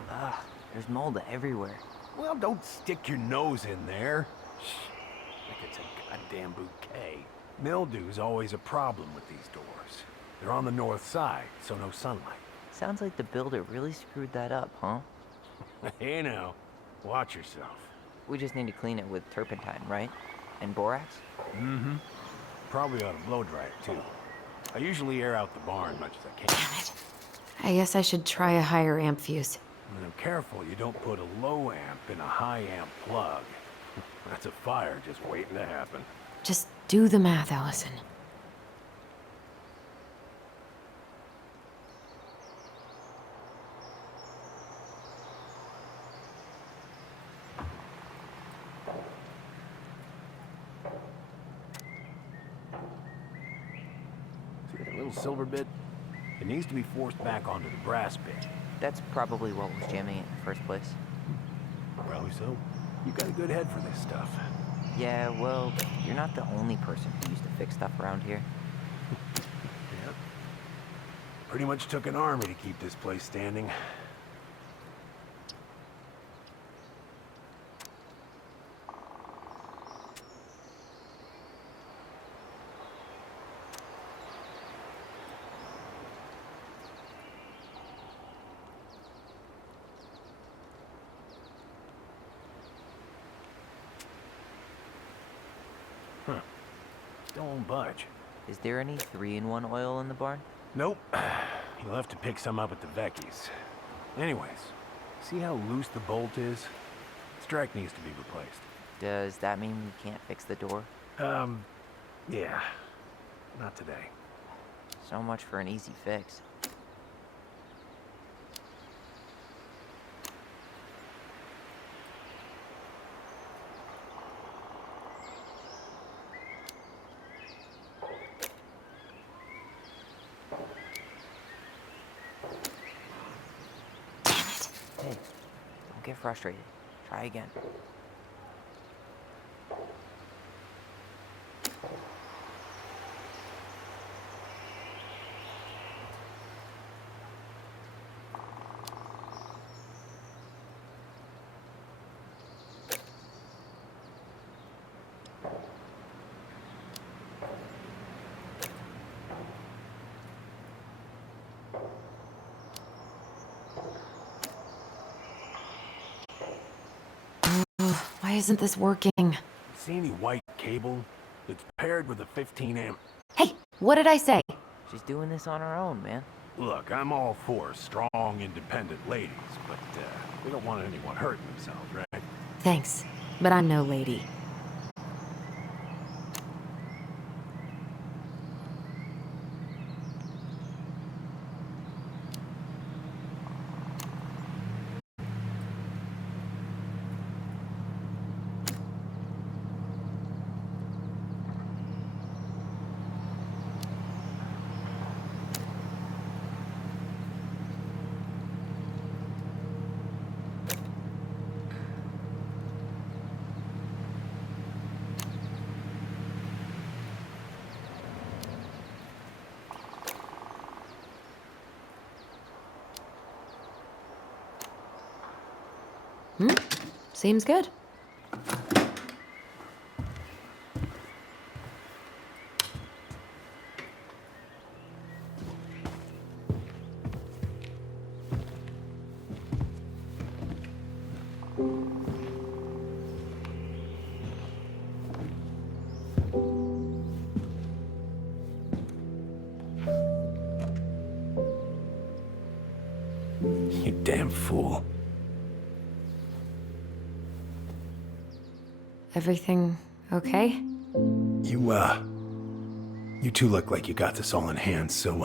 Ugh, there's mold everywhere. Well, don't stick your nose in there. Shh, like it's a goddamn bouquet. Mildew's always a problem with these doors. They're on the north side, so no sunlight. Sounds like the builder really screwed that up, huh? Hey now, watch yourself. We just need to clean it with turpentine, right? And borax? Mm-hmm. Probably ought to blow dry it, too. I usually air out the barn much as I can. Damn it. I guess I should try a higher amp fuse. Now, careful you don't put a low amp in a high amp plug. That's a fire just waiting to happen. Just do the math, Allison. See that little silver bit? It needs to be forced back onto the brass bit. That's probably what was jamming it in the first place. Probably so. You got a good head for this stuff. Yeah, well, you're not the only person who used to fix stuff around here. Yeah. Pretty much took an army to keep this place standing. Huh. Don't budge. Is there any 3-in-1 oil in the barn? Nope. You'll have to pick some up at the Vecchi's. Anyways, see how loose the bolt is? Strike needs to be replaced. Does that mean we can't fix the door? Yeah. Not today. So much for an easy fix. Hey, don't get frustrated. Try again. Why isn't this working? See any white cable? It's paired with a 15 amp. Hey, what did I say? She's doing this on her own, man. Look, I'm all for strong, independent ladies, but we don't want anyone hurting themselves, right? Thanks, but I'm no lady. Seems good. You damn fool. Everything okay? You two look like you got this all in hand, so,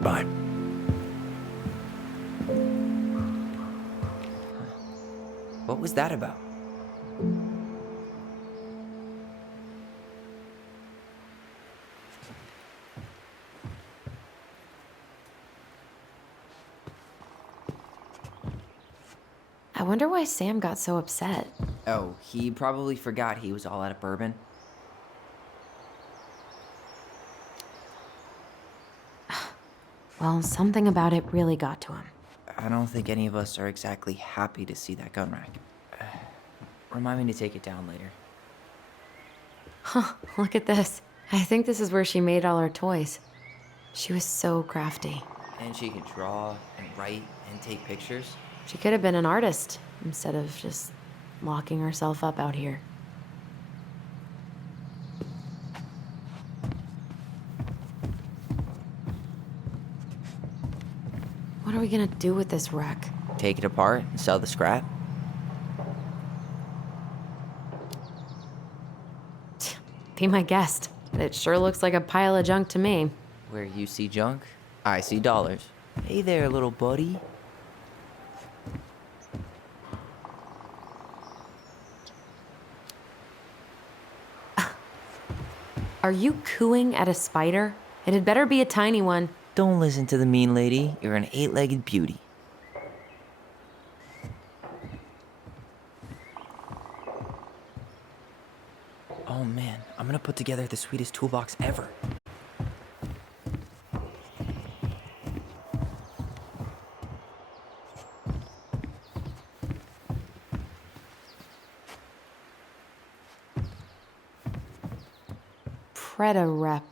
bye. What was that about? I wonder why Sam got so upset. Oh, he probably forgot he was all out of bourbon. Well, something about it really got to him. I don't think any of us are exactly happy to see that gun rack. Remind me to take it down later. Huh, look at this. I think this is where she made all her toys. She was so crafty. And she could draw and write and take pictures. She could have been an artist instead of just locking herself up out here. What are we gonna do with this wreck? Take it apart and sell the scrap. Be my guest. It sure looks like a pile of junk to me. Where you see junk, I see dollars. Hey there, little buddy. Are you cooing at a spider? It had better be a tiny one. Don't listen to the mean lady. You're an 8-legged beauty. Oh man, I'm gonna put together the sweetest toolbox ever. Preda rep.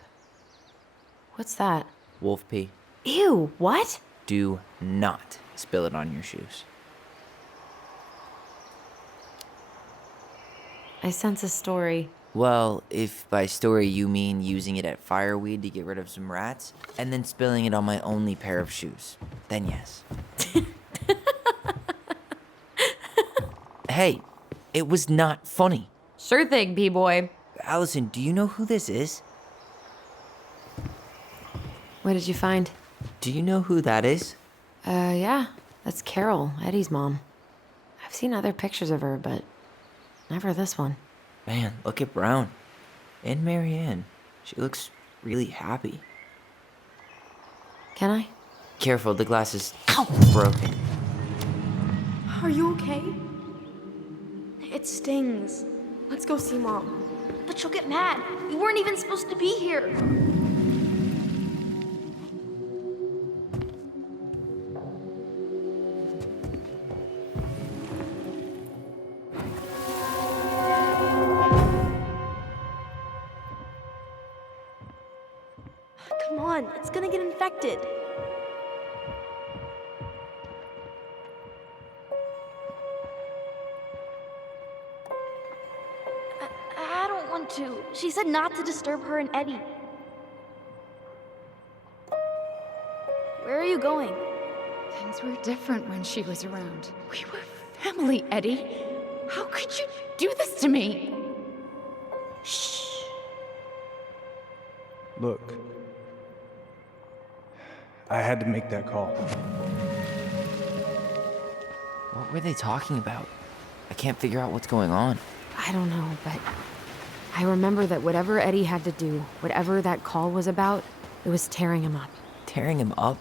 What's that? Wolf pee. Ew, what? Do not spill it on your shoes. I sense a story. Well, if by story you mean using it at fireweed to get rid of some rats, and then spilling it on my only pair of shoes, then yes. Hey, it was not funny. Sure thing, B-boy. Allison, do you know who this is? What did you find? Do you know who that is? Yeah. That's Carol, Eddie's mom. I've seen other pictures of her, but never this one. Man, look at Brown. And Marianne. She looks really happy. Can I? Careful, the glass is broken. Are you okay? It stings. Let's go see Mom. But she'll get mad. You weren't even supposed to be here. expected. I don't want to. She said not to disturb her and Eddie. Where are you going? Things were different when she was around. We were family, Eddie. How could you do this to me? Shh. Look, I had to make that call. What were they talking about? I can't figure out what's going on. I don't know, but I remember that whatever Eddie had to do, whatever that call was about, it was tearing him up. Tearing him up?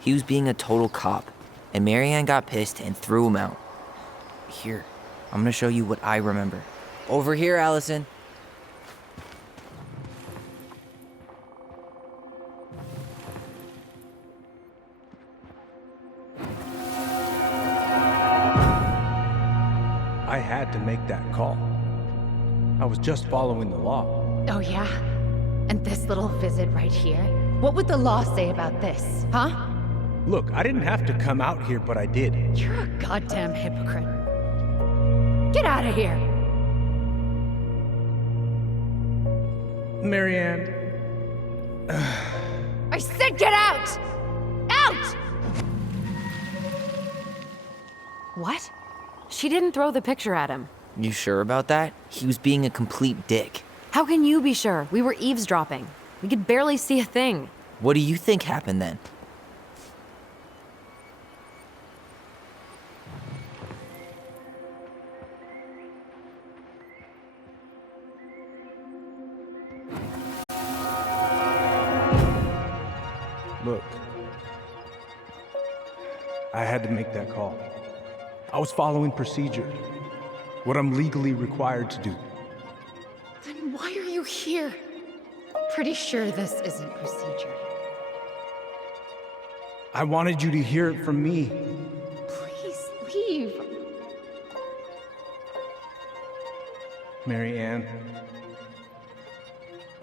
He was being a total cop, and Marianne got pissed and threw him out. Here, I'm gonna show you what I remember. Over here, Allison. I had to make that call. I was just following the law. Oh, yeah? And this little visit right here? What would the law say about this, huh? Look, I didn't have to come out here, but I did. You're a goddamn hypocrite. Get out of here! Marianne. I said get out! Out! What? She didn't throw the picture at him. You sure about that? He was being a complete dick. How can you be sure? We were eavesdropping. We could barely see a thing. What do you think happened then? Look, I had to make that call. I was following procedure, what I'm legally required to do. Then why are you here? Pretty sure this isn't procedure. I wanted you to hear it from me. Please leave. Marianne,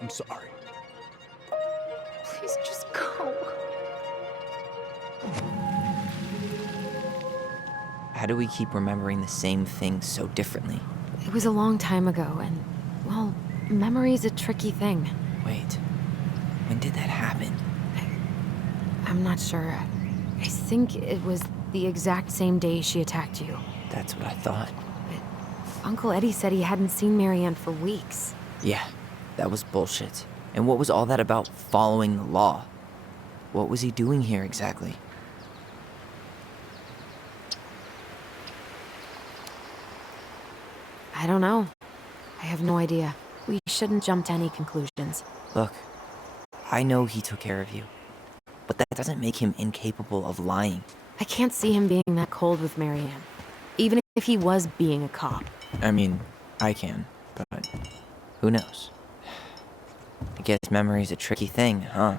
I'm sorry. Please just go. How do we keep remembering the same things so differently? It was a long time ago, and, well, memory's a tricky thing. Wait, when did that happen? I'm not sure. I think it was the exact same day she attacked you. That's what I thought. But Uncle Eddie said he hadn't seen Marianne for weeks. Yeah, that was bullshit. And what was all that about following the law? What was he doing here exactly? I don't know. I have no idea. We shouldn't jump to any conclusions. Look, I know he took care of you, but that doesn't make him incapable of lying. I can't see him being that cold with Marianne, even if he was being a cop. I mean, I can, but who knows? I guess memory's a tricky thing, huh?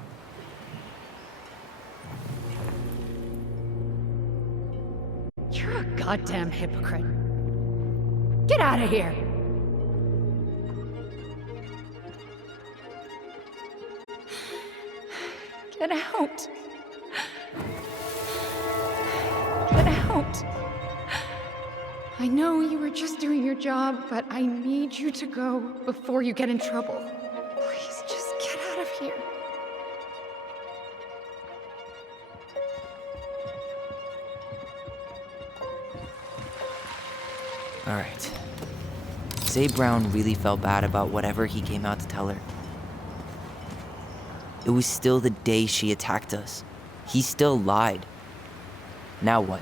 You're a goddamn hypocrite. Get out of here! Get out! Get out! I know you were just doing your job, but I need you to go before you get in trouble. Please just get out of here. All right. Say Brown really felt bad about whatever he came out to tell her. It was still the day she attacked us. He still lied. Now what?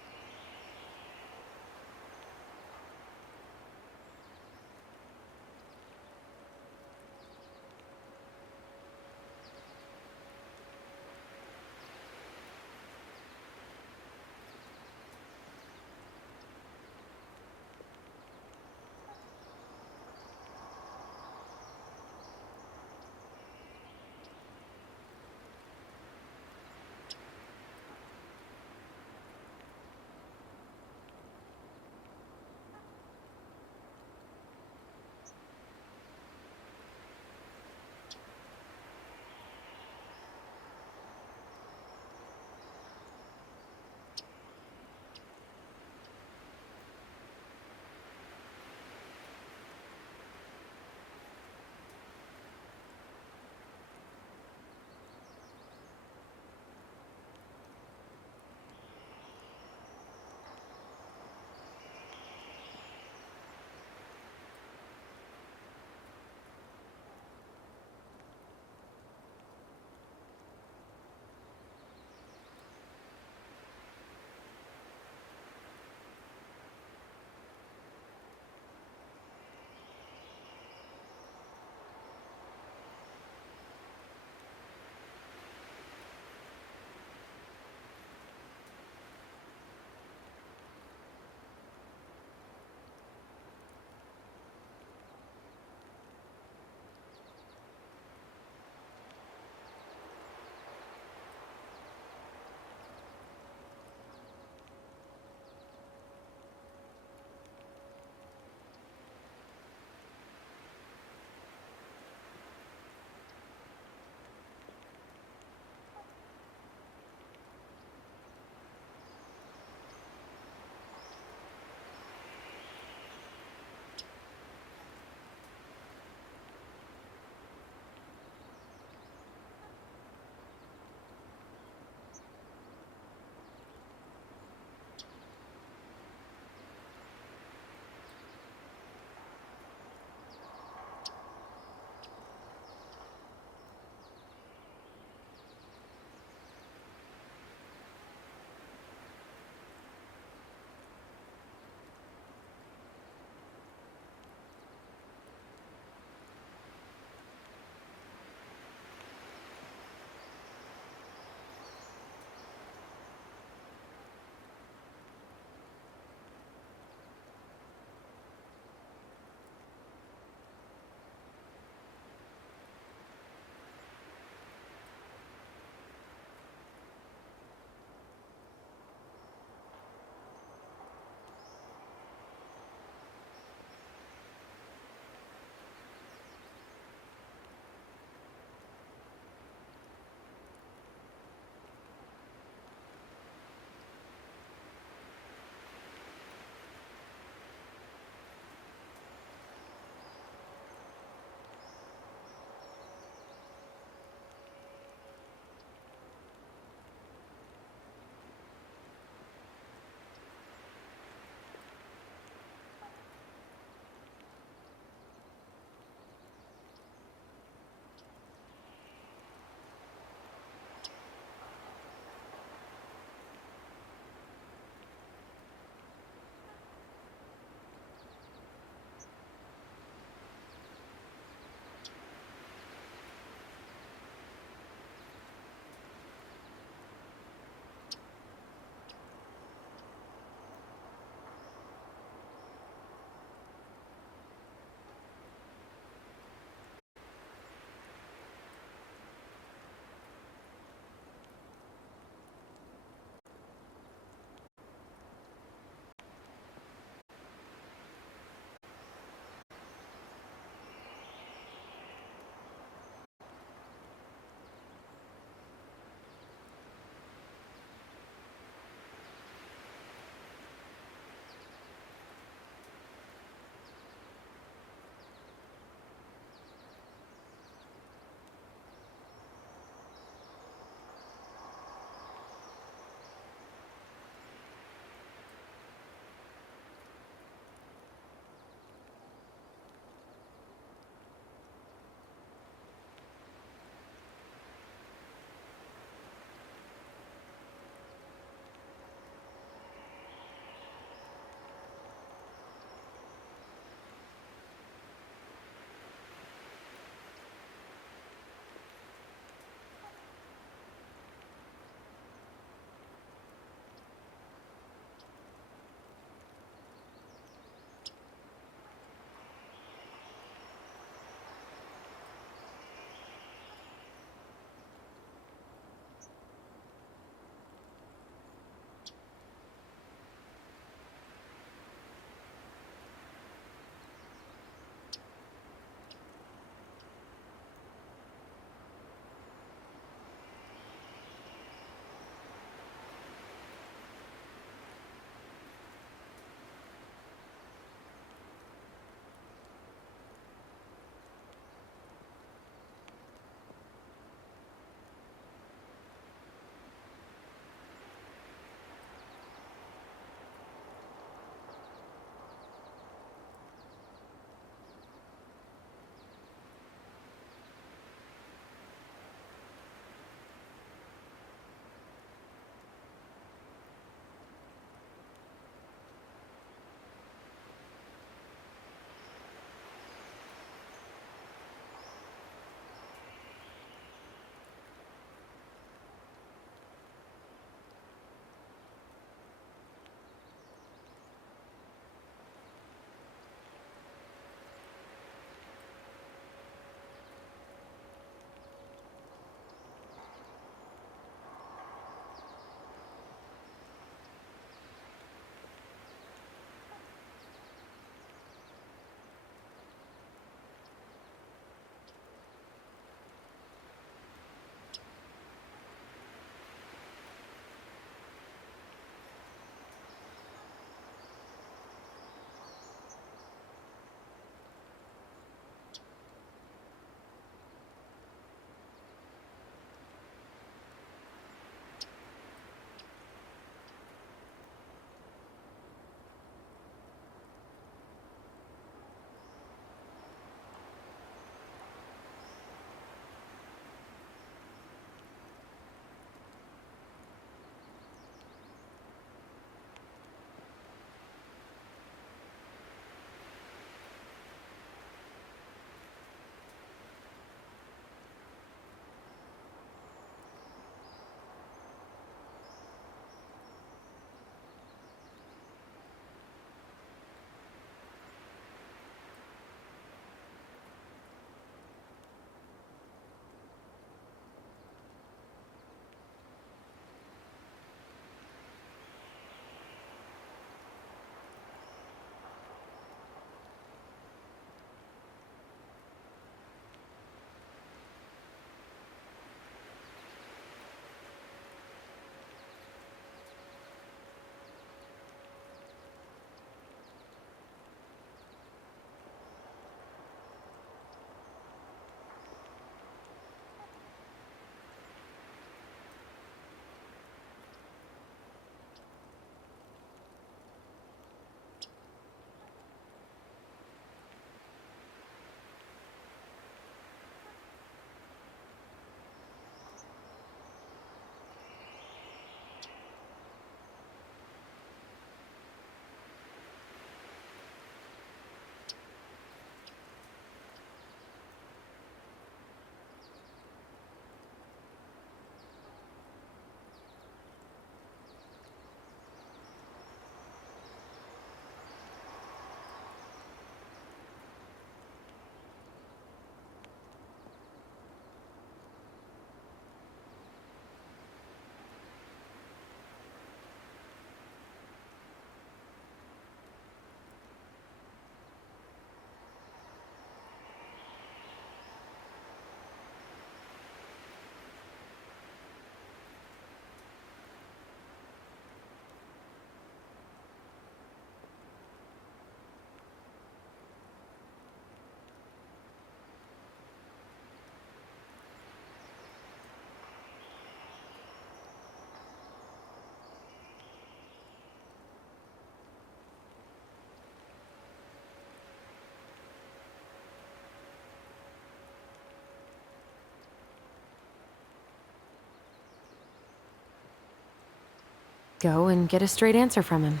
go and get a straight answer from him.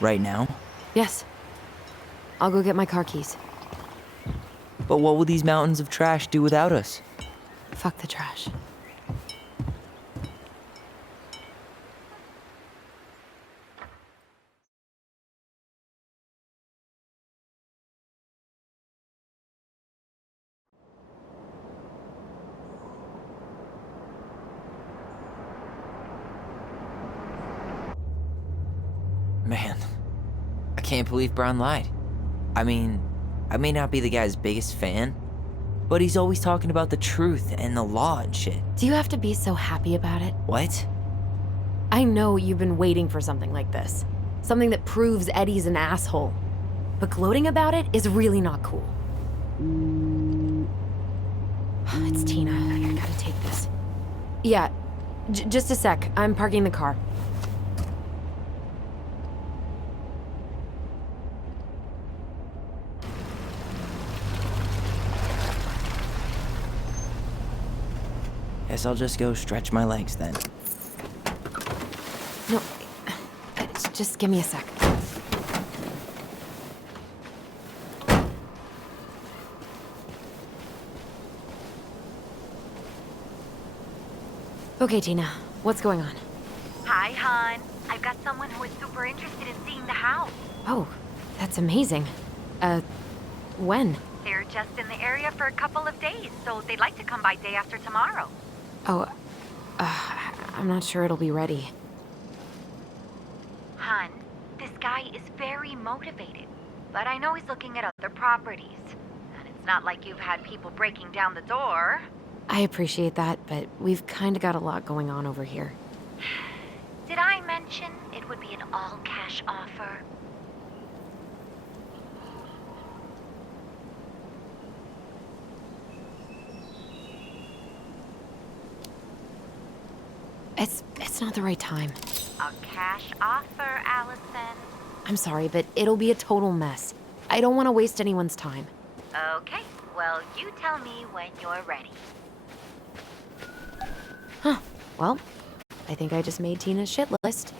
Right now? Yes. I'll go get my car keys. But what will these mountains of trash do without us? Fuck the trash. Man, I can't believe Brown lied. I mean, I may not be the guy's biggest fan, but he's always talking about the truth and the law and shit. Do you have to be so happy about it? What? I know you've been waiting for something like this. Something that proves Eddie's an asshole. But gloating about it is really not cool. It's Tina. I gotta take this. Yeah, just a sec. I'm parking the car. Guess I'll just go stretch my legs then. No, just give me a sec. Okay, Tina, what's going on? Hi, hon. I've got someone who is super interested in seeing the house. Oh, that's amazing. When? They're just in the area for a couple of days, so they'd like to come by day after tomorrow. Oh, I'm not sure it'll be ready. Hon, this guy is very motivated, but I know he's looking at other properties. And it's not like you've had people breaking down the door. I appreciate that, but we've kind of got a lot going on over here. Did I mention it would be an all-cash offer? It's not the right time. A cash offer, Allison. I'm sorry, but it'll be a total mess. I don't want to waste anyone's time. Okay, well, you tell me when you're ready. Huh. Well, I think I just made Tina's shit list.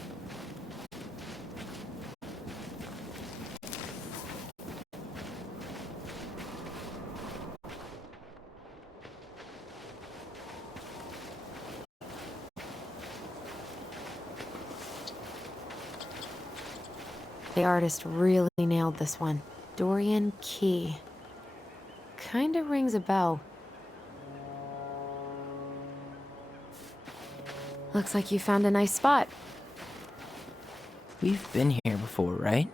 The artist really nailed this one. Dorian Key. Kinda rings a bell. Looks like you found a nice spot. We've been here before, right?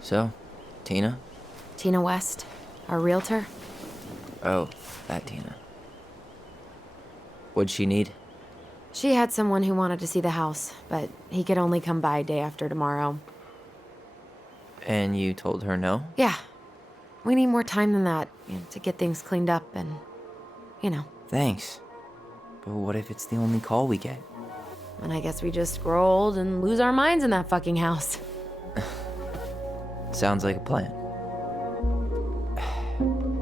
So, Tina? Tina West, our realtor. Oh, that Tina. What'd she need? She had someone who wanted to see the house, but he could only come by day after tomorrow. And you told her no? Yeah. We need more time than that, to get things cleaned up and, Thanks. But what if it's the only call we get? And I guess we just grow old and lose our minds in that fucking house. Sounds like a plan.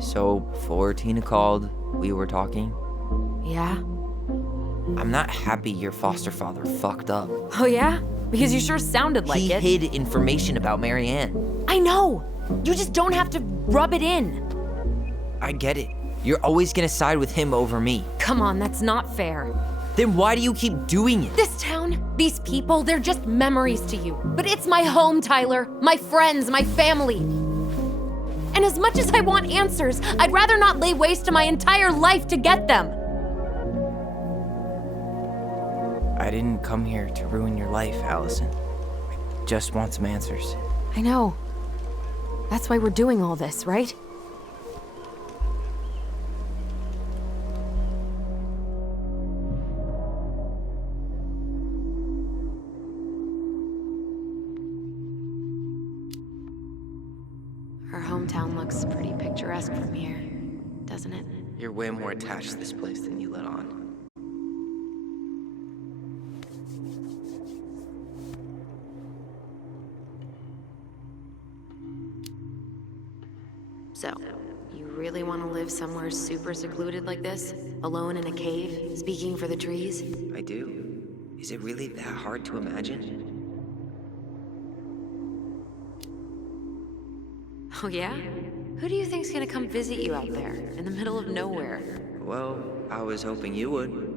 So, before Tina called, we were talking? Yeah? I'm not happy your foster father fucked up. Oh yeah? Because you sure sounded like it. He hid information about Marianne. I know! You just don't have to rub it in. I get it. You're always gonna side with him over me. Come on, that's not fair. Then why do you keep doing it? This town, these people, they're just memories to you. But it's my home, Tyler. My friends, my family. And as much as I want answers, I'd rather not lay waste to my entire life to get them. I didn't come here to ruin your life, Allison. I just want some answers. I know. That's why we're doing all this, right? Our hometown looks pretty picturesque from here, doesn't it? You're way more attached to this place than you let on. So, You really want to live somewhere super secluded like this? Alone in a cave, speaking for the trees? I do. Is it really that hard to imagine? Oh yeah? Who do you think's gonna come visit you out there, in the middle of nowhere? Well, I was hoping you would.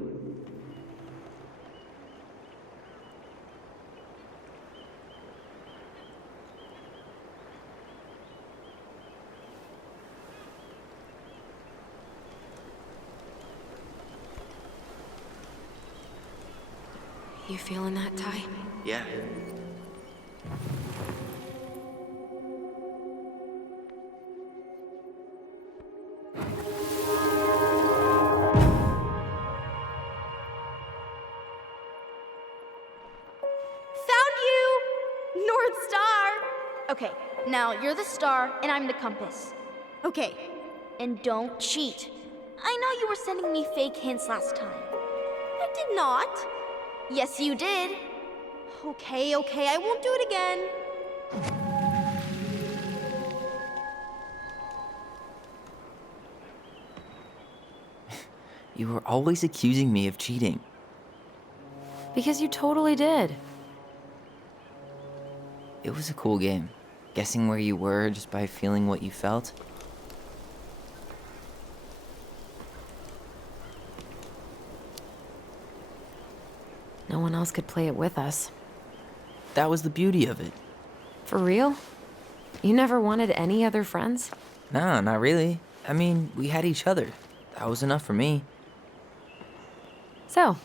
You feeling that, Ty? Yeah. Found you! North Star! Okay, now you're the star and I'm the compass. Okay, and don't cheat. I know you were sending me fake hints last time. I did not. Yes, you did. Okay, I won't do it again. You were always accusing me of cheating. Because you totally did. It was a cool game. Guessing where you were just by feeling what you felt. No one else could play it with us. That was the beauty of it. For real? You never wanted any other friends? Nah, not really. I mean, we had each other. That was enough for me. So,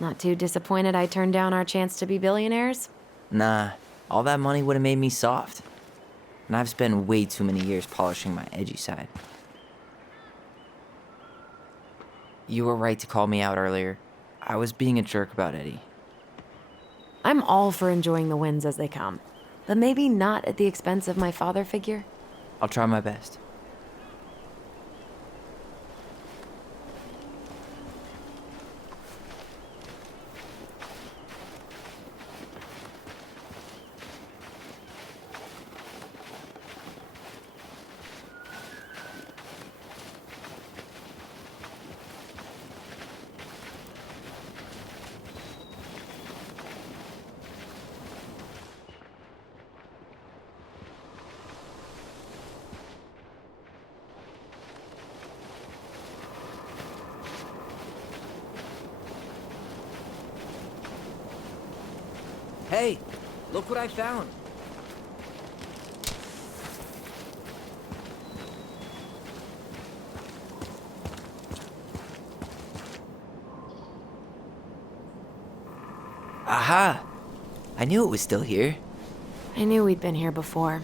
not too disappointed I turned down our chance to be billionaires? Nah, all that money would have made me soft. And I've spent way too many years polishing my edgy side. You were right to call me out earlier. I was being a jerk about Eddie. I'm all for enjoying the wins as they come, but maybe not at the expense of my father figure. I'll try my best. Hey, look what I found. Aha! I knew it was still here. I knew we'd been here before.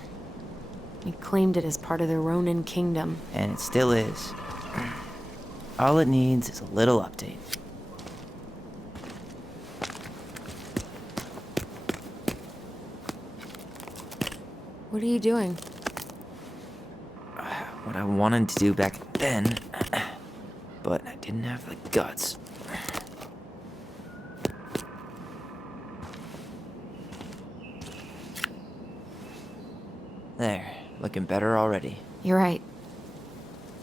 We claimed it as part of the Ronin kingdom. And it still is. All it needs is a little update. What are you doing? What I wanted to do back then, but I didn't have the guts. There, looking better already. You're right.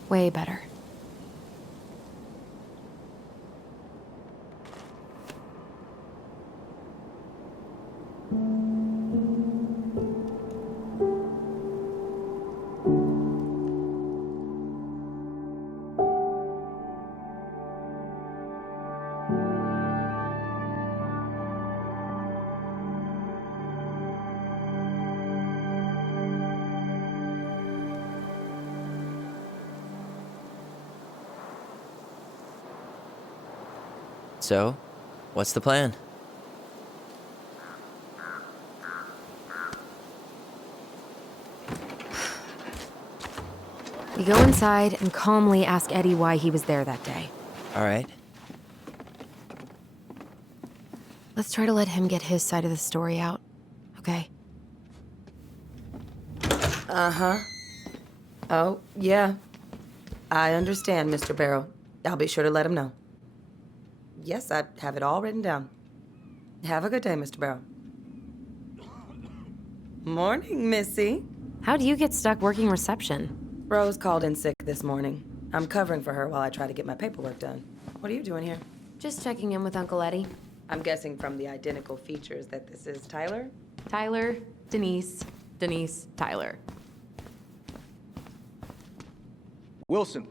Way better. So, what's the plan? We go inside and calmly ask Eddie why he was there that day. All right. Let's try to let him get his side of the story out, okay? Uh-huh. Oh, yeah. I understand, Mr. Barrow. I'll be sure to let him know. Yes, I have it all written down. Have a good day, Mr. Barrow. Morning, Missy. How'd you get stuck working reception? Rose called in sick this morning. I'm covering for her while I try to get my paperwork done. What are you doing here? Just checking in with Uncle Eddie. I'm guessing from the identical features that this is Tyler? Tyler, Denise, Denise, Tyler. Wilson,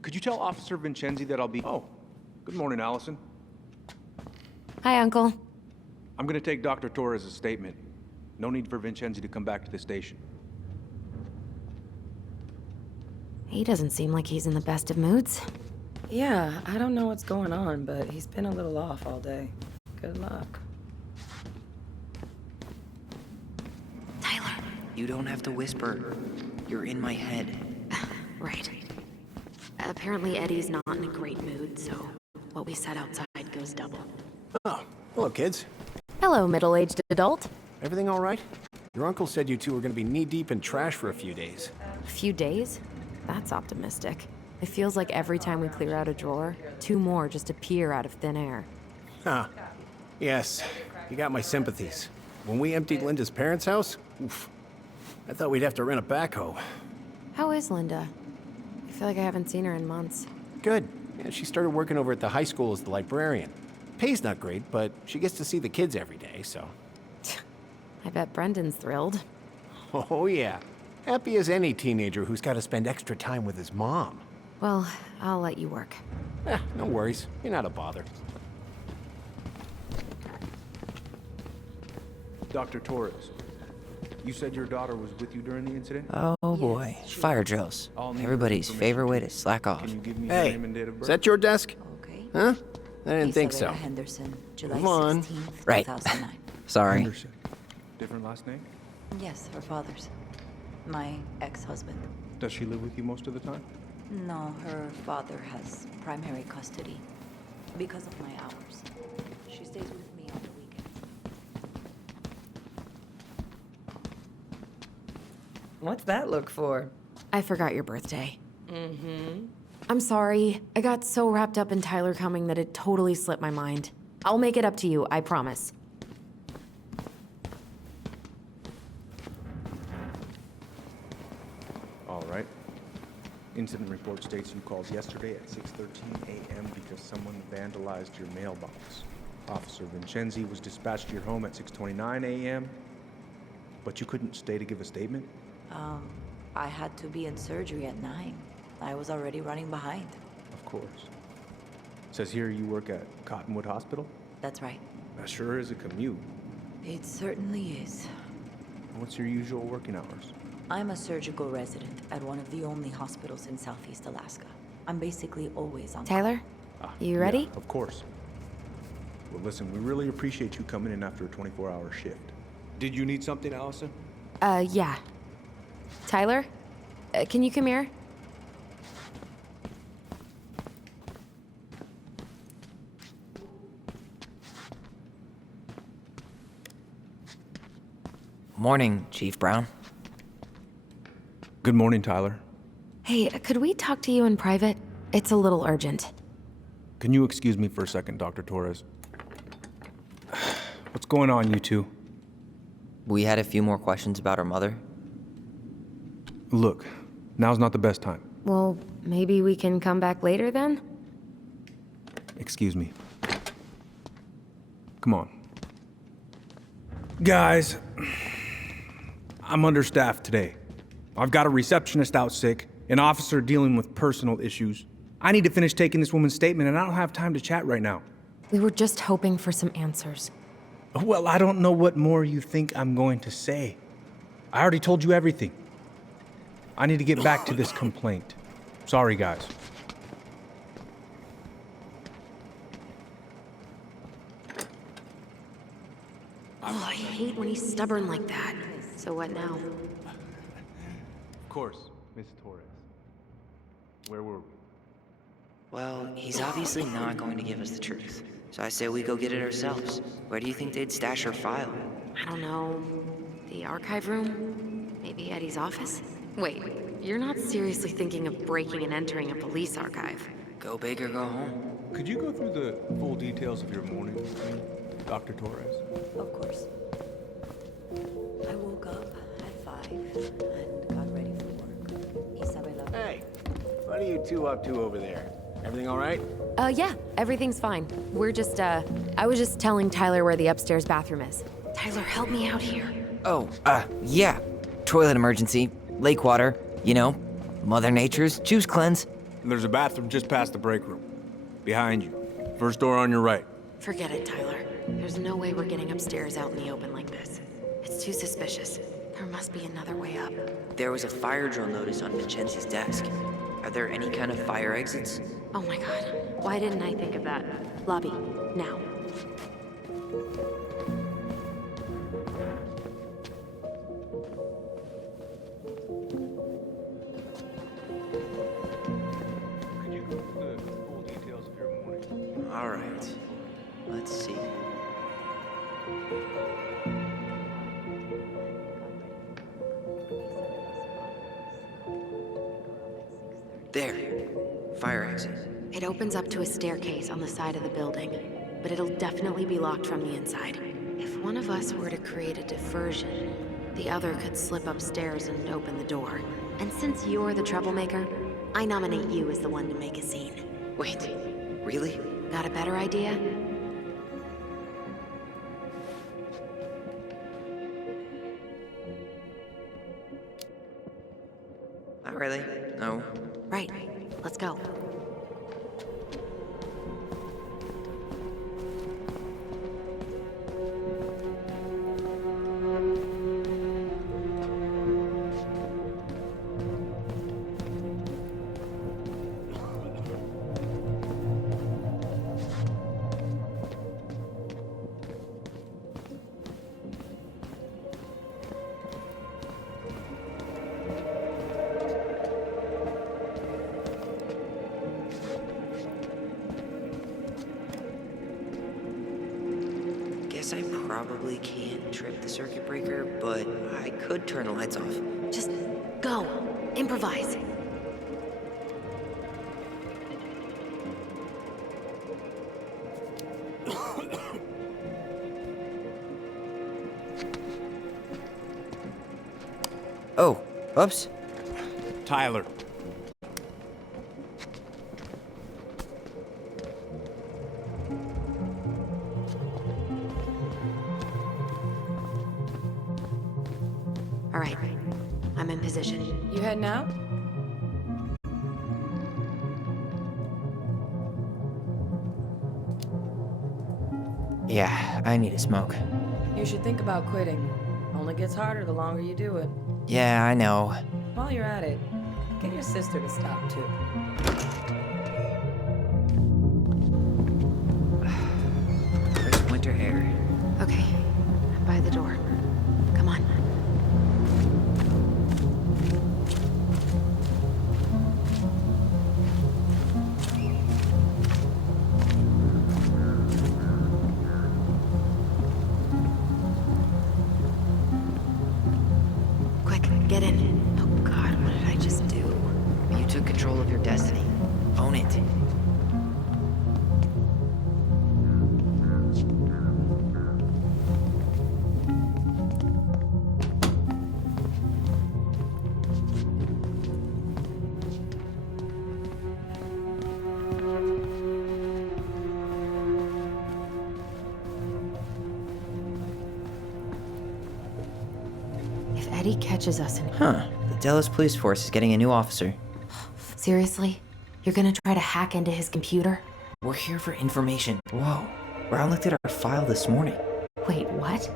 could you tell Officer Vincenzi that I'll be... Oh, good morning, Allison. Hi, Uncle. I'm gonna take Dr. Torres' statement. No need for Vincenzi to come back to the station. He doesn't seem like he's in the best of moods. Yeah, I don't know what's going on, but he's been a little off all day. Good luck. Tyler. You don't have to whisper. You're in my head. Right. Apparently Eddie's not in a great mood, so what we said outside goes double. Oh, hello, kids. Hello, middle-aged adult. Everything all right? Your uncle said you two were going to be knee-deep in trash for a few days. A few days? That's optimistic. It feels like every time we clear out a drawer, 2 more just appear out of thin air. Huh. Yes, you got my sympathies. When we emptied Linda's parents' house, oof, I thought we'd have to rent a backhoe. How is Linda? I feel like I haven't seen her in months. Good. Yeah, she started working over at the high school as the librarian. Pay's not great, but she gets to see the kids every day, so... I bet Brendan's thrilled. Oh, yeah. Happy as any teenager who's got to spend extra time with his mom. Well, I'll let you work. No worries. You're not a bother. Dr. Torres, you said your daughter was with you during the incident? Oh boy, fire drills. Everybody's favorite way to slack off. Can you give me her Hey, name and date of is birth? that your desk? Okay. Huh? I didn't think so. Isabella Henderson, July Come on. 16th, Right. 2009. Sorry. Henderson. Different last name? Yes, her father's. My ex-husband. Does she live with you most of the time? No, her father has primary custody because of my hours. She stays with me on the weekends. What's that look for? I forgot your birthday. Mm-hmm. I'm sorry. I got so wrapped up in Tyler coming that it totally slipped my mind. I'll make it up to you, I promise. All right. Incident report states you called yesterday at 6:13 a.m. because someone vandalized your mailbox. Officer Vincenzi was dispatched to your home at 6:29 a.m., but you couldn't stay to give a statement? I had to be in surgery at 9. I was already running behind. Of course. Says here you work at Cottonwood Hospital? That's right. That sure is a commute. It certainly is. What's your usual working hours? I'm a surgical resident at one of the only hospitals in Southeast Alaska. I'm basically always on call. Tyler, you ready? Yeah, of course. Well, listen, we really appreciate you coming in after a 24-hour shift. Did you need something, Allison? Yeah. Tyler, can you come here? Morning, Chief Brown. Good morning, Tyler. Hey, could we talk to you in private? It's a little urgent. Can you excuse me for a second, Dr. Torres? What's going on, you two? We had a few more questions about her mother. Look, now's not the best time. Well, maybe we can come back later then? Excuse me. Come on. Guys, I'm understaffed today. I've got a receptionist out sick, an officer dealing with personal issues. I need to finish taking this woman's statement, and I don't have time to chat right now. We were just hoping for some answers. Well, I don't know what more you think I'm going to say. I already told you everything. I need to get back to this complaint. Sorry, guys. Oh, I hate when he's stubborn like that. So what now? Of course, Miss Torres. Where were we? Well, he's obviously not going to give us the truth. So I say we go get it ourselves. Where do you think they'd stash her file? I don't know. The archive room? Maybe Eddie's office? Wait, you're not seriously thinking of breaking and entering a police archive? Go big or go home. Could you go through the full details of your morning with me, Dr. Torres? Of course. I woke up at 5 and got ready for work. What are you two up to over there? Everything all right? Yeah, everything's fine. We're just, I was just telling Tyler where the upstairs bathroom is. Tyler, help me out here. Oh, yeah. Toilet emergency. Lake water. You know, Mother Nature's juice cleanse. There's a bathroom just past the break room. Behind you. First door on your right. Forget it, Tyler. There's no way we're getting upstairs out in the open like this. It's too suspicious. There must be another way up. There was a fire drill notice on Vincenzi's desk. Are there any kind of fire exits? Oh my god. Why didn't I think of that? Lobby, now. All right. Let's see. There. Fire exit. It opens up to a staircase on the side of the building, but it'll definitely be locked from the inside. If one of us were to create a diversion, the other could slip upstairs and open the door. And since you're the troublemaker, I nominate you as the one to make a scene. Wait, really? Got a better idea? Not really. No. Right. Let's go. Guess I probably can't trip the circuit breaker, but I could turn the lights off. Just go. Improvise. Oh, oops. Tyler. All right. I'm in position. You heading out? Yeah, I need a smoke. You should think about quitting. Only gets harder the longer you do it. Yeah, I know. While you're at it, get your sister to stop too. Crisp winter air. Okay. I'm by the door. Come on. Quick, get in. Oh god, what did I just do? You took control of your destiny. Own it. If Eddie catches us and... Huh. The Dallas Police Force is getting a new officer. Seriously? You're gonna try to hack into his computer? We're here for information. Whoa. Brown looked at our file this morning. Wait, what?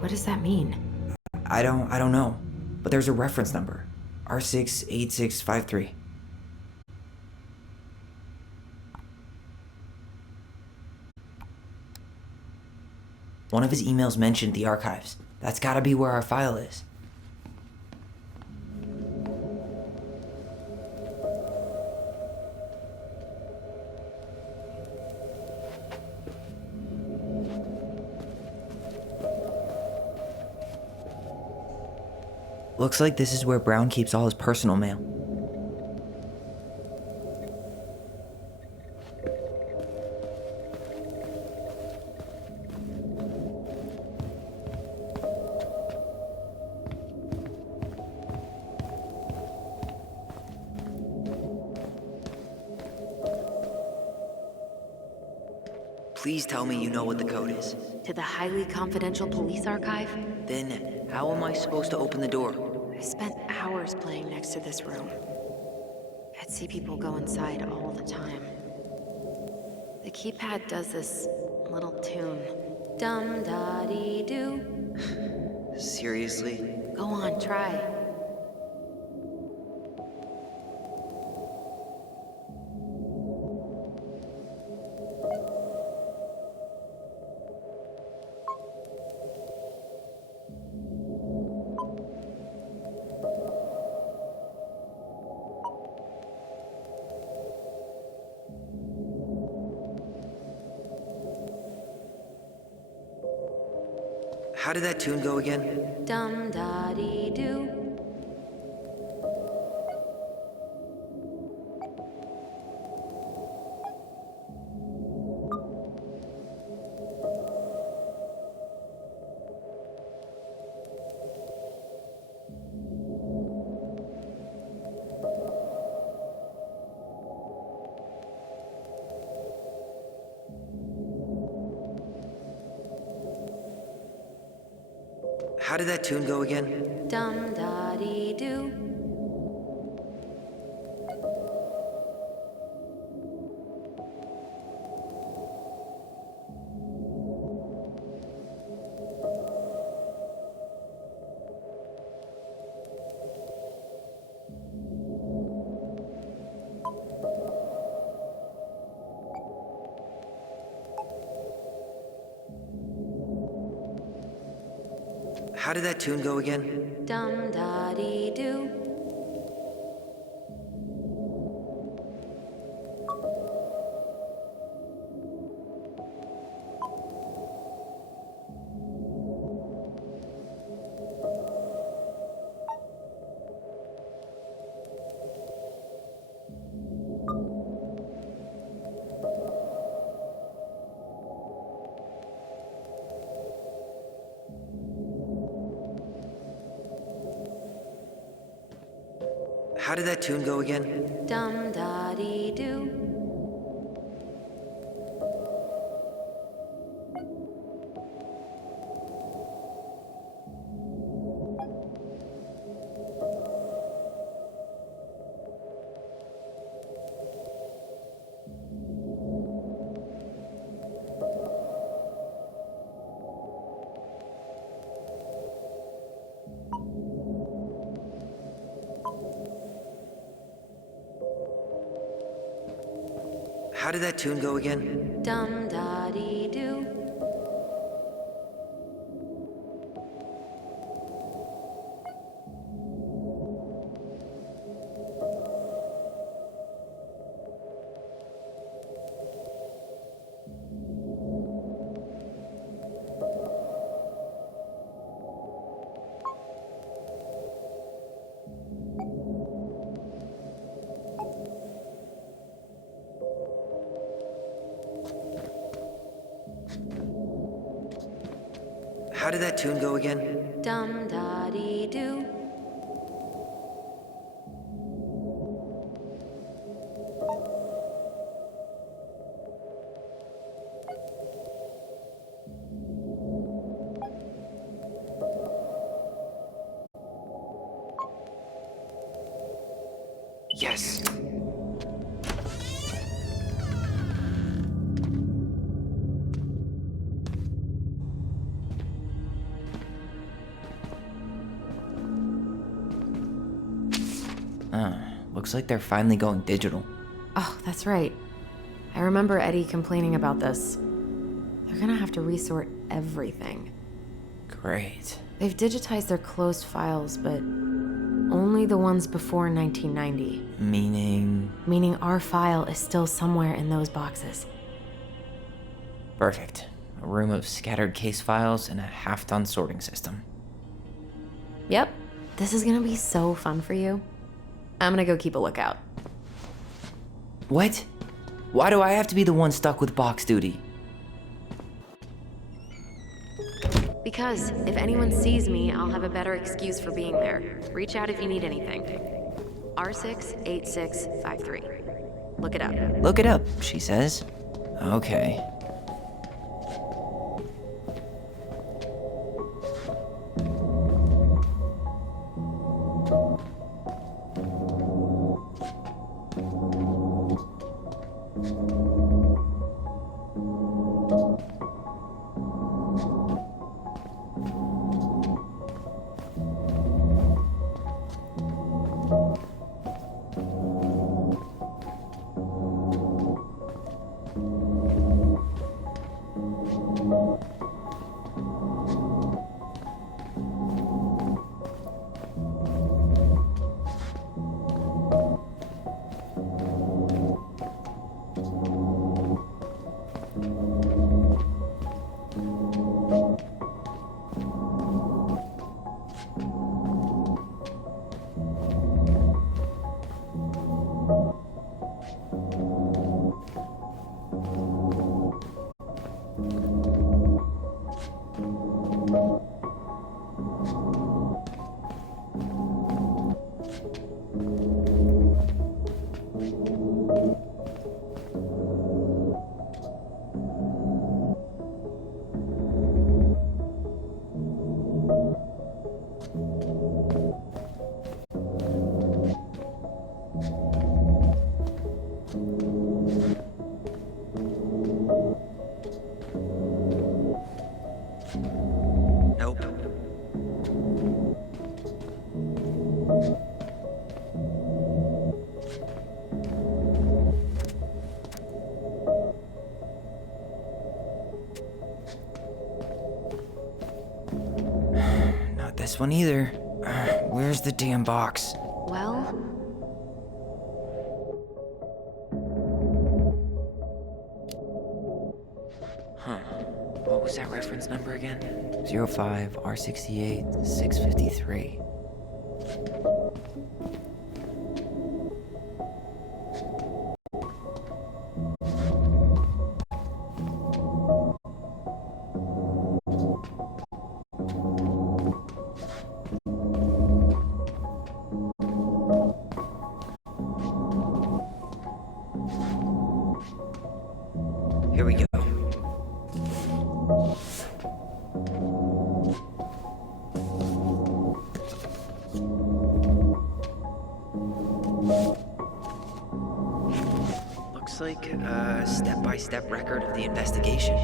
What does that mean? I don't know. But there's a reference number. R68653. One of his emails mentioned the archives. That's gotta be where our file is. Looks like this is where Brown keeps all his personal mail. Please tell me you know what the code is. To the highly confidential police archive? Then, how am I supposed to open the door? I spent hours playing next to this room. I'd see people go inside all the time. The keypad does this little tune. Dum-da-dee-doo. Seriously? Go on, try. How did that tune go again? Dum-da-dee-doo. How did that tune go again? Dum-da-dee-doo. How did that tune go again? Dum-da-dee-doo. How did that tune go again? Dum-da-dee-doo. How did that tune go again? Dum-da-dee-doo. How did that tune go again? Dum-da-dee-doo. Yes! Looks like they're finally going digital. Oh, that's right. I remember Eddie complaining about this. They're gonna have to resort everything. Great. They've digitized their closed files, but only the ones before 1990. Meaning? Meaning our file is still somewhere in those boxes. Perfect. A room of scattered case files and a half-done sorting system. Yep. This is gonna be so fun for you. I'm gonna go keep a lookout. What? Why do I have to be the one stuck with box duty? Because if anyone sees me, I'll have a better excuse for being there. Reach out if you need anything. R68653. Look it up. Look it up, she says. Okay. This one either. Where's the damn box? Well, Huh. What was that reference number again? 05 R68 653. Here we go. Looks like a step-by-step record of the investigation.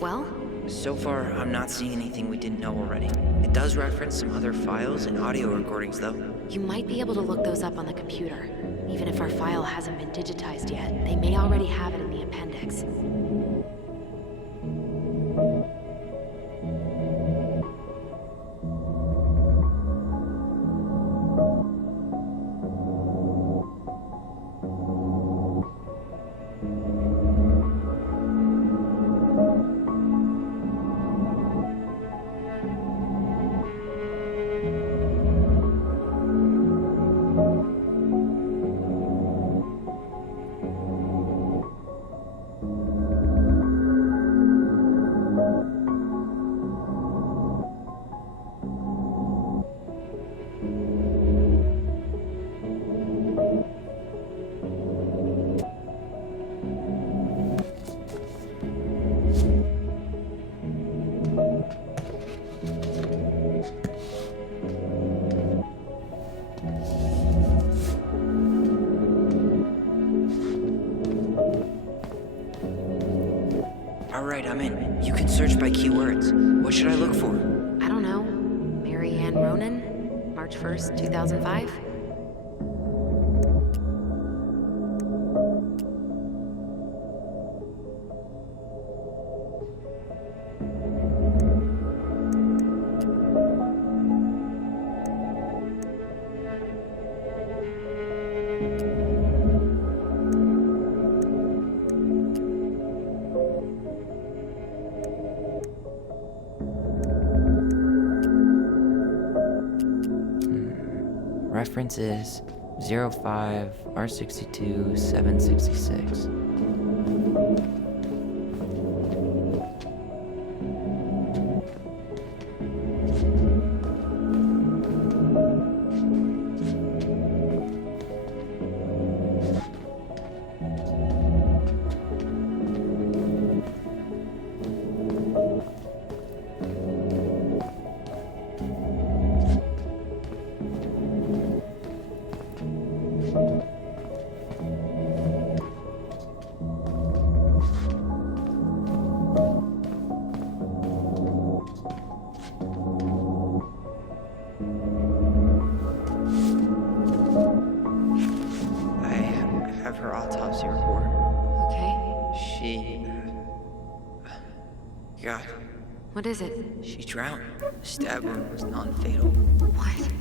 well, So far, I'm not seeing anything we didn't know already. It does reference some other files and audio recordings, though. you might be able to look those up on the computer. Even if our file hasn't been digitized yet, they may already have it in the appendix. Alright, I'm in. You can search by keywords. What should I look for? I don't know. Mary Ann Ronan? March 1st, 2005? Reference is 05 R62 766. Her autopsy report. Okay. She. God, What is it? she drowned. The stab wound was non-fatal. What?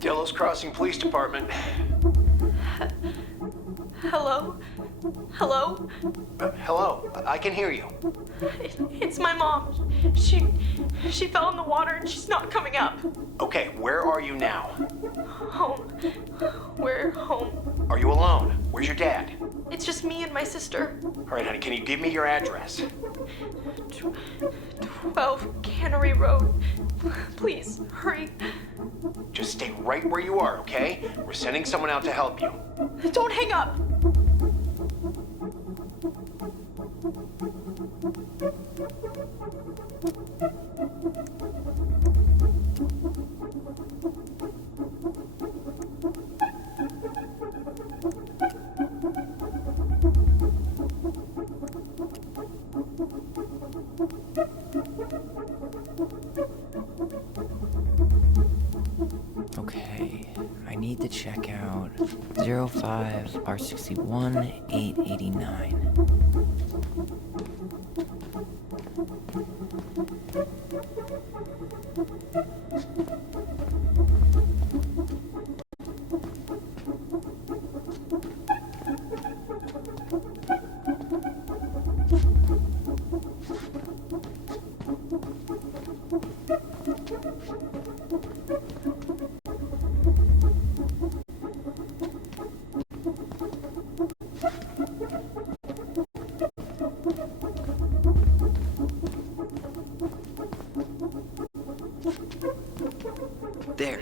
Delos Crossing Police Department. Hello? Hello? Hello, I can hear you. It's my mom. She fell in the water and she's not coming up. Okay, where are you now? Home. We're home. Are you alone? Where's your dad? It's just me and my sister. All right, honey, can you give me your address? 12 Cannery Road. Please, hurry. Just stay right where you are, okay? We're sending someone out to help you. Don't hang up. Okay, I need to check out 05 R61 889. There.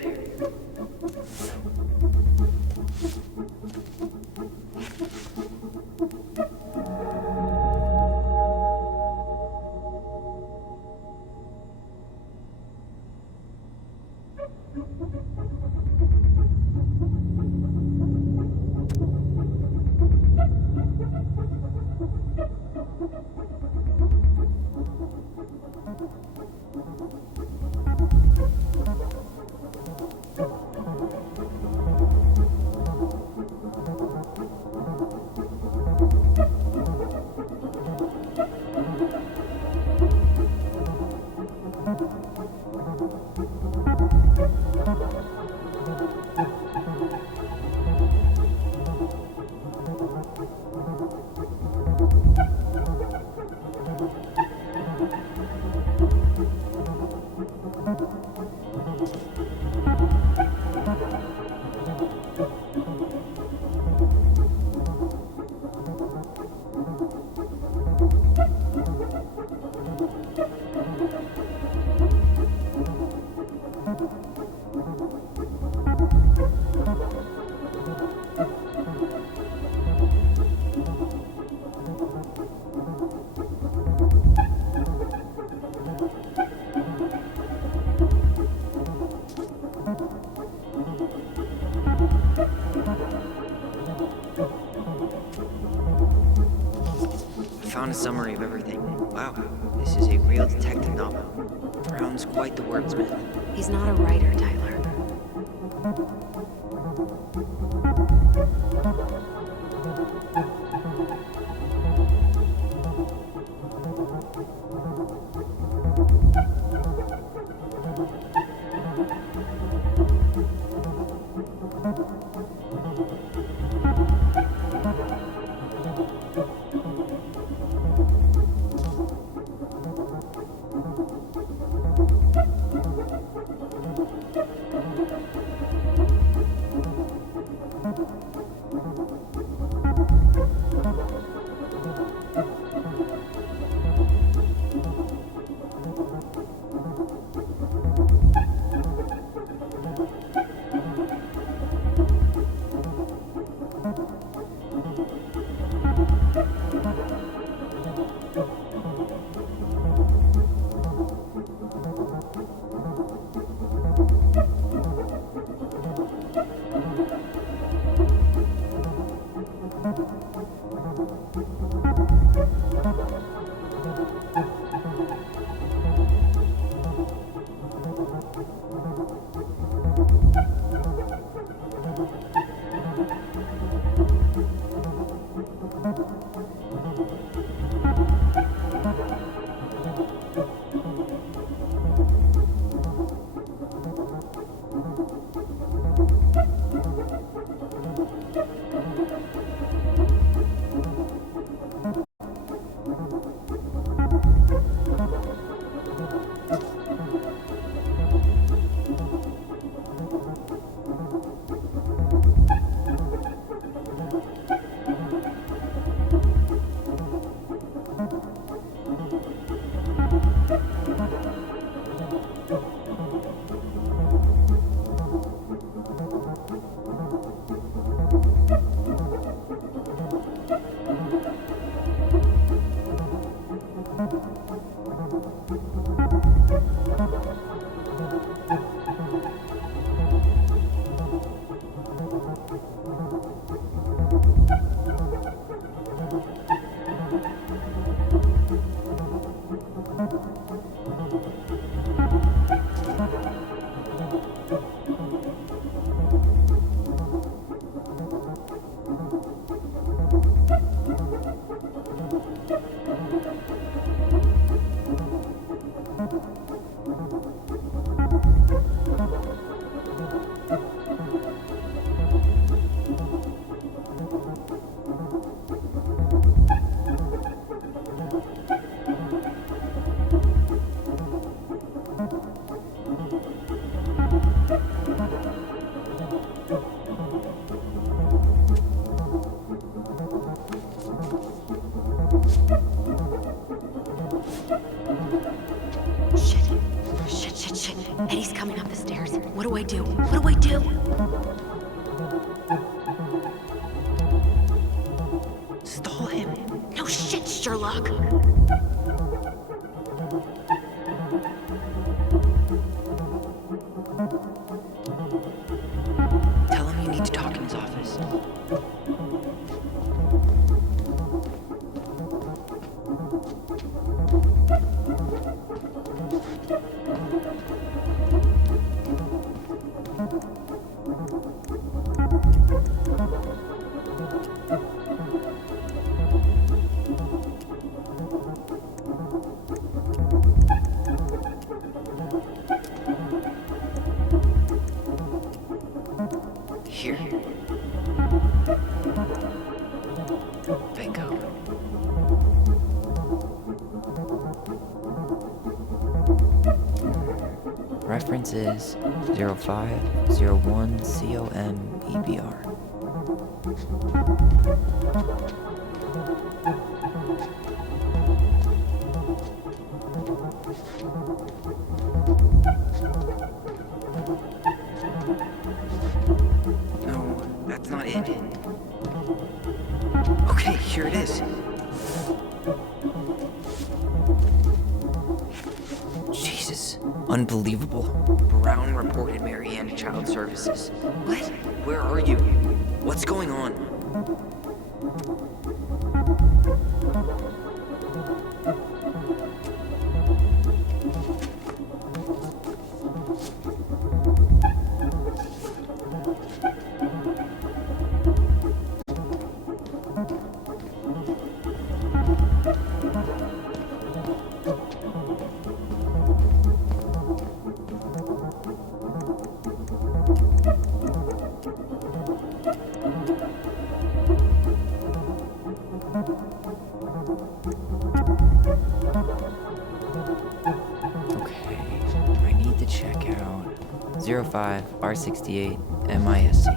Found a summary of everything. Wow, this is a real detective novel. Brown's quite the wordsmith. He's not a writer, Tyler. downstairs. What do I do? What do I do? Stall him. No shit, Sherlock. Tell him you need to talk in his office. Here. Bingo. Reference is 0501 COMEBR. No, that's not it. Okay, here it is. Jesus. Unbelievable. Brown reported Marianne to Child Services. What? Where are you? What's going on? Okay, I need to check out 05 R68 MISC.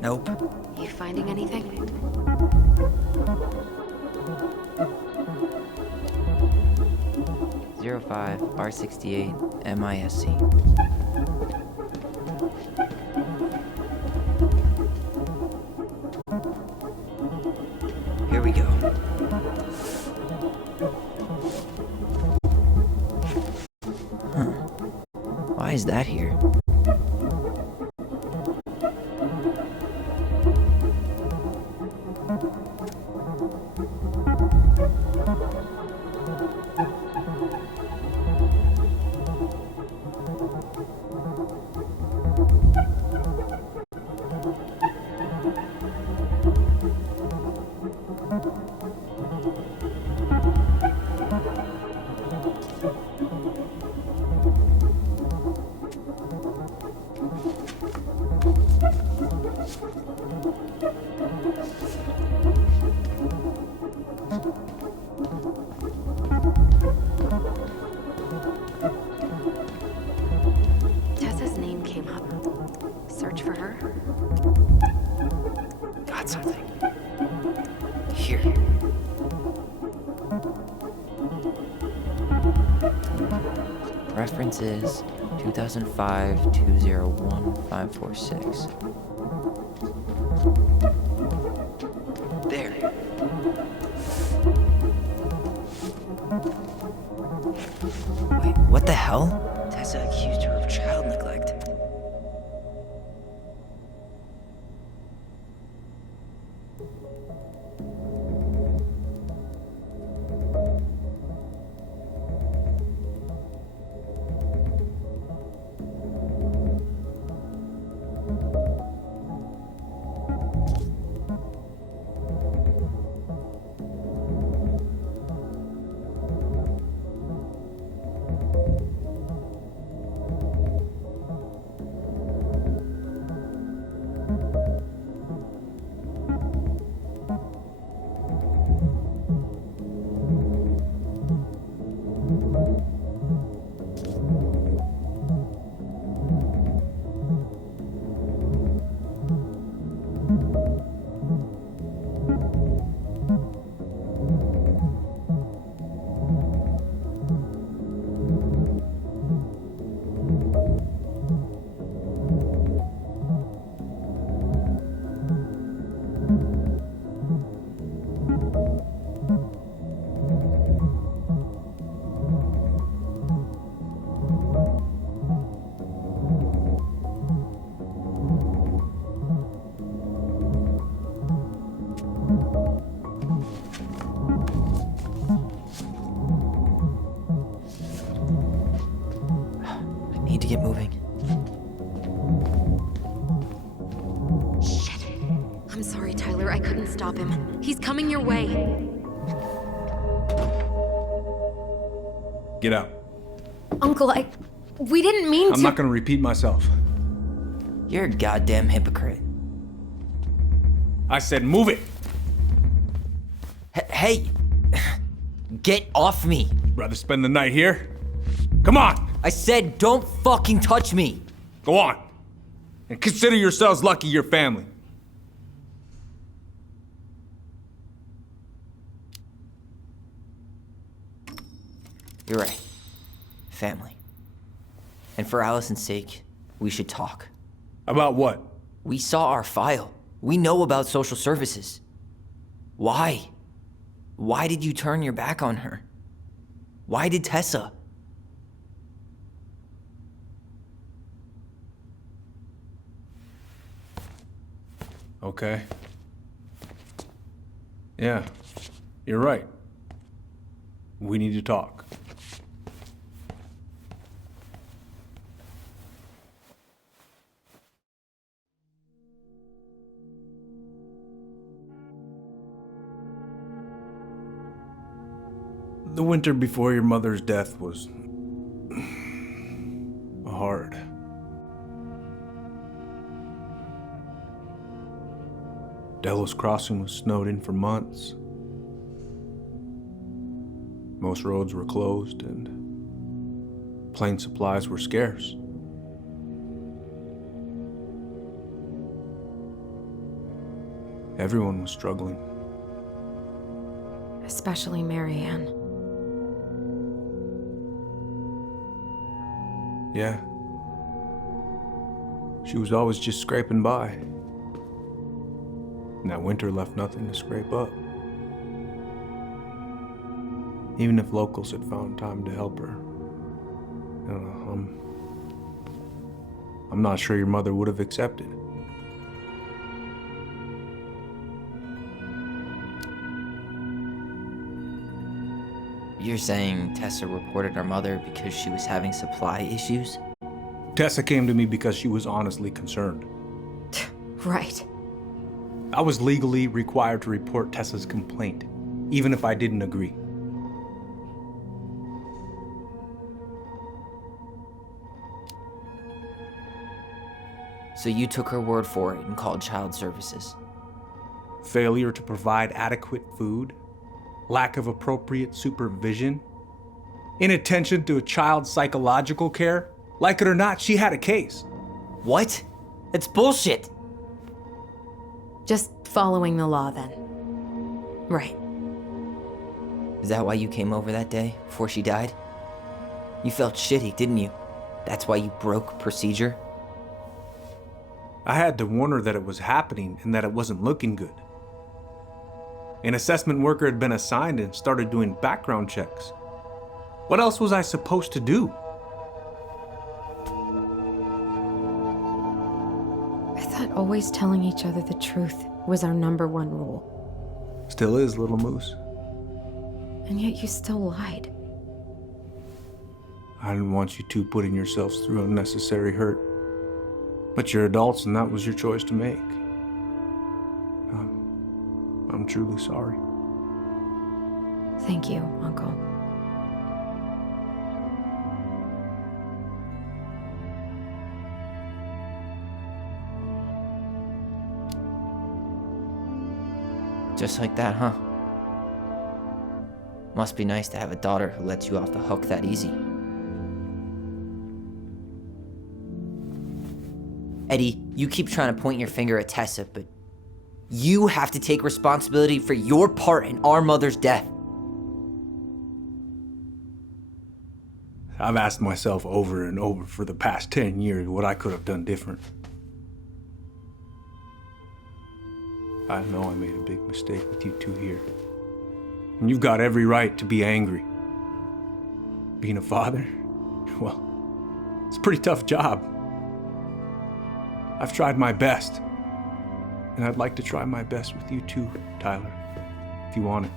Nope. You finding anything? 05 R68 MISC. Here we go. Huh. Why is that here? Tessa's name came up. Search for her? Got something. Here. Reference is 2005 201 546. There. Wait, what the hell? Tessa accused her of child neglect. get moving. Shit. I'm sorry, Tyler. I couldn't stop him. He's coming your way. Get out. Uncle, we didn't mean to. I'm not gonna repeat myself. You're a goddamn hypocrite. I said move it. Hey! Get off me! Rather spend the night here? Come on! I said don't fucking touch me! Go on. And consider yourselves lucky you're family. You're right. Family. And for Allison's sake, we should talk. About what? We saw our file. We know about social services. Why? Why did you turn your back on her? Why did Tessa? Okay. Yeah, you're right. We need to talk. The winter before your mother's death was hard. Delos Crossing was snowed in for months. Most roads were closed and plane supplies were scarce. Everyone was struggling. Especially Marianne. Yeah. She was always just scraping by. And that winter left nothing to scrape up. Even if locals had found time to help her. I'm not sure your mother would have accepted. You're saying Tessa reported our mother because she was having supply issues? Tessa came to me because she was honestly concerned. Right. I was legally required to report Tessa's complaint, even if I didn't agree. So you took her word for it and called child services? Failure to provide adequate food, lack of appropriate supervision, inattention to a child's psychological care. Like it or not, she had a case. What? That's bullshit! Just following the law then. Right. Is that why you came over that day, before she died? You felt shitty, didn't you? That's why you broke procedure? I had to warn her that it was happening and that it wasn't looking good. An assessment worker had been assigned and started doing background checks. What else was I supposed to do? I thought always telling each other the truth was our #1 rule. Still is, little moose. And yet you still lied. I didn't want you two putting yourselves through unnecessary hurt. But you're adults and that was your choice to make. I'm truly sorry. Thank you, Uncle. Just like that, huh? Must be nice to have a daughter who lets you off the hook that easy. Eddie, you keep trying to point your finger at Tessa, but you have to take responsibility for your part in our mother's death. I've asked myself over and over for the past 10 years what I could have done different. I know I made a big mistake with you two here. And you've got every right to be angry. Being a father, well, it's a pretty tough job. I've tried my best. And I'd like to try my best with you too, Tyler, if you want it.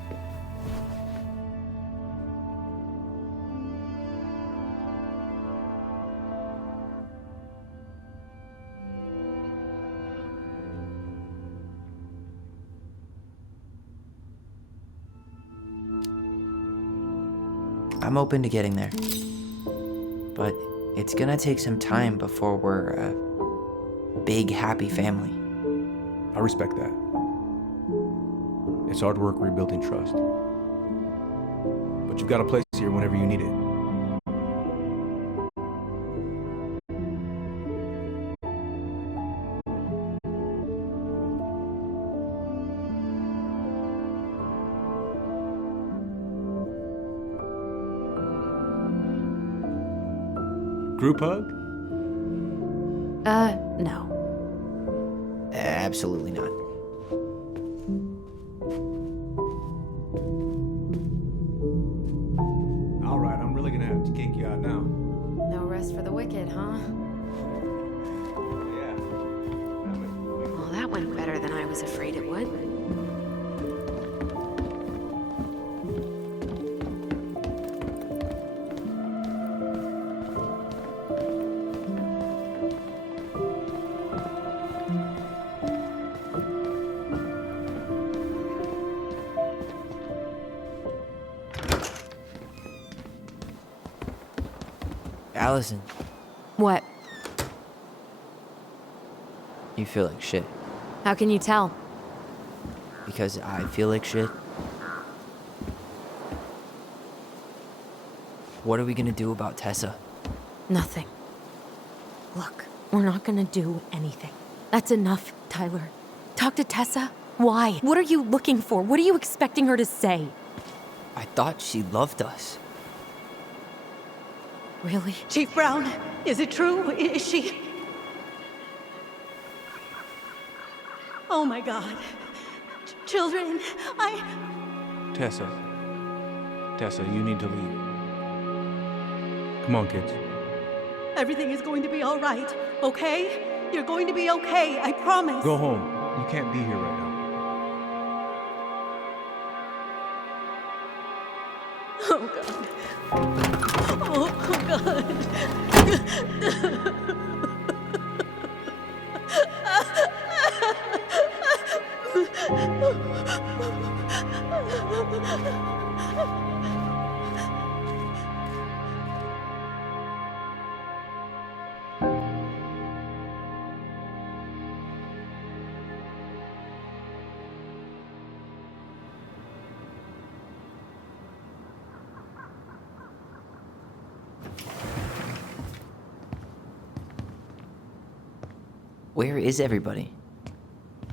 I'm open to getting there. But it's gonna take some time before we're a big, happy family. I respect that. It's hard work rebuilding trust. But you've got a place here whenever you need it. Group hug? No. Absolutely not. All right, I'm really gonna have to kick you out now. No rest for the wicked, huh? Yeah. Well, that went better than I was afraid it would. Allison, What? you feel like shit. How can you tell? Because I feel like shit. What are we gonna do about Tessa? Nothing. Look, we're not gonna do anything. That's enough, Tyler. Talk to Tessa? Why? What are you looking for? What are you expecting her to say? I thought she loved us. Really? Chief Brown, is it true? Is she... Oh my God. Children, Tessa, you need to leave. Come on, kids. Everything is going to be all right, okay? You're going to be okay, I promise. Go home. You can't be here right now. Oh, God. Oh, God. Where is everybody?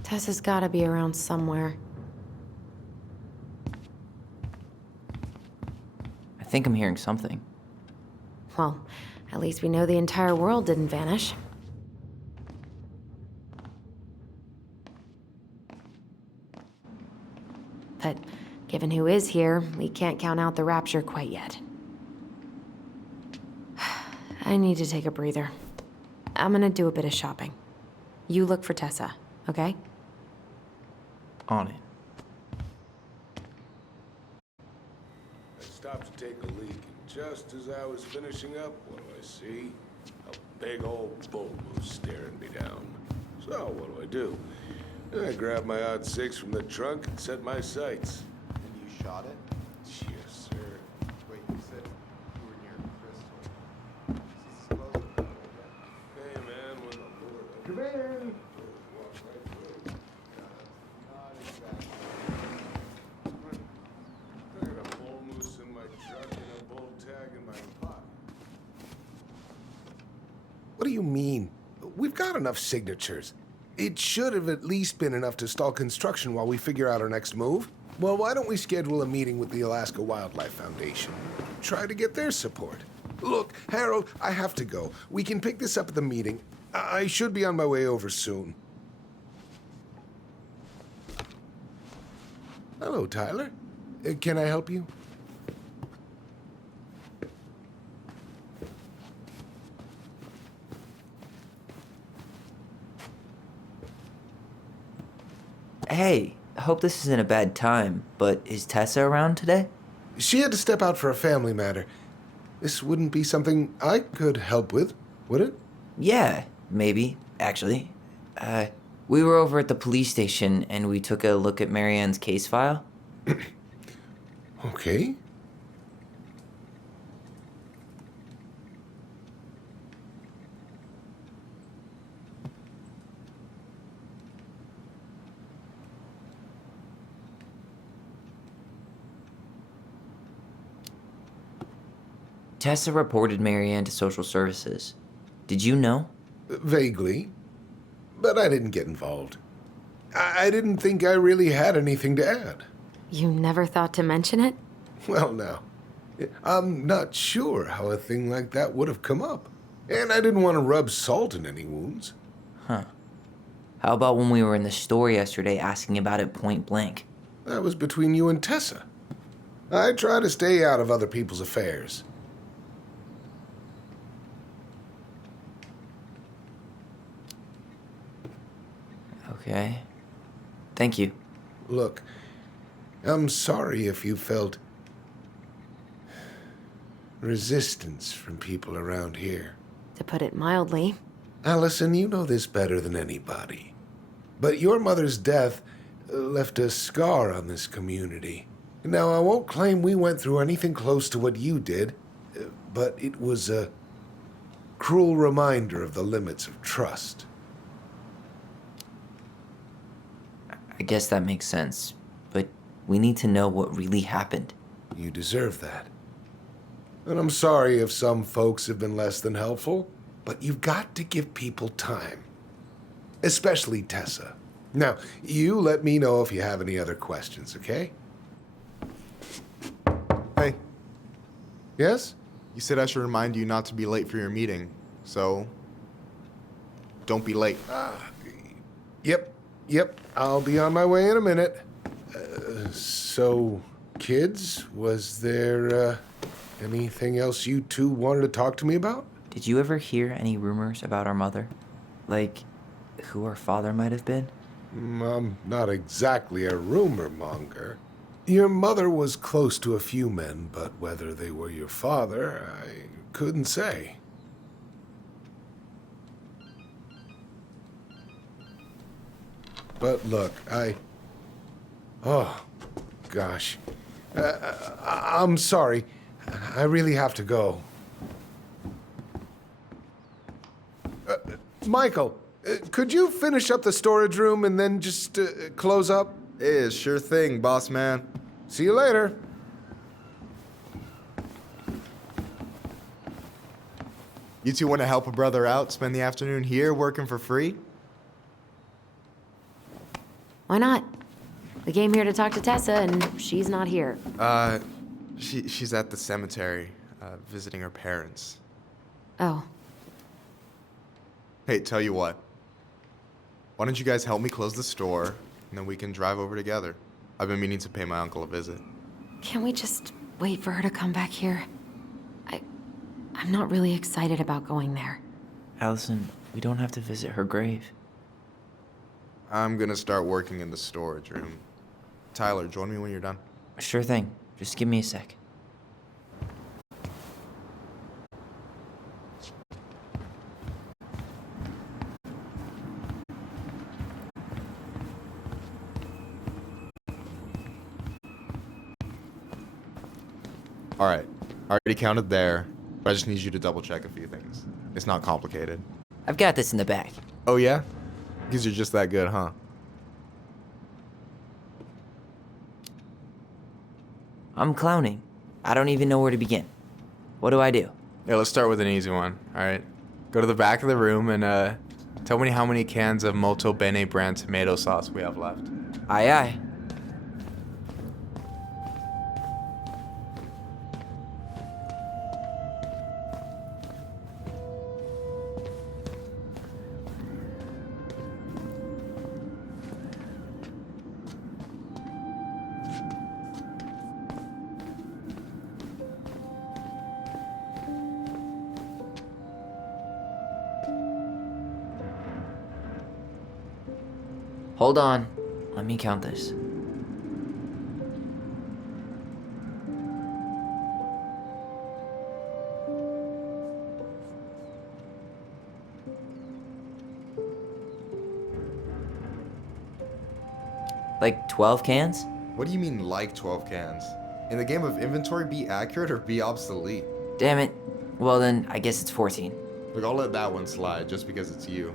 Tessa's gotta be around somewhere. I think I'm hearing something. Well, at least we know the entire world didn't vanish. But given who is here, we can't count out the rapture quite yet. I need to take a breather. I'm gonna do a bit of shopping. You look for Tessa, okay? On it. I stopped to take a leak, and just as I was finishing up, what do I see? A big old bull moose staring me down. So, what do? I grab my odd six from the trunk and set my sights. And you shot it? Yes, sir. Wait, you said you were near Crystal. Hey, man, when the Lord... Come in! Walk right through. Not exactly. I got a bull moose in my truck and a bull tag in my pocket. What do you mean? We've got enough signatures. It should have at least been enough to stall construction while we figure out our next move. Well, why don't we schedule a meeting with the Alaska Wildlife Foundation? Try to get their support. Look, Harold, I have to go. We can pick this up at the meeting. I should be on my way over soon. Hello, Tyler. Can I help you? Hey, I hope this isn't a bad time, but is Tessa around today? She had to step out for a family matter. This wouldn't be something I could help with, would it? Yeah, maybe, actually. We were over at the police station and we took a look at Marianne's case file. Okay. Tessa reported Marianne to social services. Did you know? Vaguely. But I didn't get involved. I didn't think I really had anything to add. You never thought to mention it? Well, now, I'm not sure how a thing like that would have come up. And I didn't want to rub salt in any wounds. Huh. How about when we were in the store yesterday asking about it point blank? That was between you and Tessa. I try to stay out of other people's affairs. Okay. Thank you. Look, I'm sorry if you felt resistance from people around here. To put it mildly. Allison, you know this better than anybody. But your mother's death left a scar on this community. Now, I won't claim we went through anything close to what you did, but it was a cruel reminder of the limits of trust. I guess that makes sense, but we need to know what really happened. You deserve that. And I'm sorry if some folks have been less than helpful, but you've got to give people time. Especially Tessa. Now, you let me know if you have any other questions, okay? Hey, Yes? you said I should remind you not to be late for your meeting, so don't be late. Yep, I'll be on my way in a minute. So, kids, was there anything else you two wanted to talk to me about? Did you ever hear any rumors about our mother? Like, who our father might have been? I'm not exactly a rumor monger. Your mother was close to a few men, but whether they were your father, I couldn't say. But look, oh, gosh. I'm sorry. I really have to go. Michael, could you finish up the storage room and then just close up? Yeah, sure thing, boss man. See you later. You two want to help a brother out, spend the afternoon here working for free? Why not? We came here to talk to Tessa, and she's not here. She's at the cemetery, visiting her parents. Oh. Hey, tell you what. Why don't you guys help me close the store, and then we can drive over together? I've been meaning to pay my uncle a visit. Can't we just wait for her to come back here? I'm not really excited about going there. Allison, we don't have to visit her grave. I'm gonna start working in the storage room. Tyler, join me when you're done. Sure thing. Just give me a sec. All right, I already counted there, but I just need you to double check a few things. It's not complicated. I've got this in the bag. Oh yeah? Because you're just that good, huh? I'm clowning. I don't even know where to begin. What do I do? Yeah, let's start with an easy one, all right? Go to the back of the room and tell me how many cans of Molto Bene brand tomato sauce we have left. Aye, aye. Hold on. Let me count this. Like 12 cans? What do you mean like 12 cans? In the game of inventory, be accurate or be obsolete. Damn it. Well then, I guess it's 14. Look, I'll let that one slide just because it's you.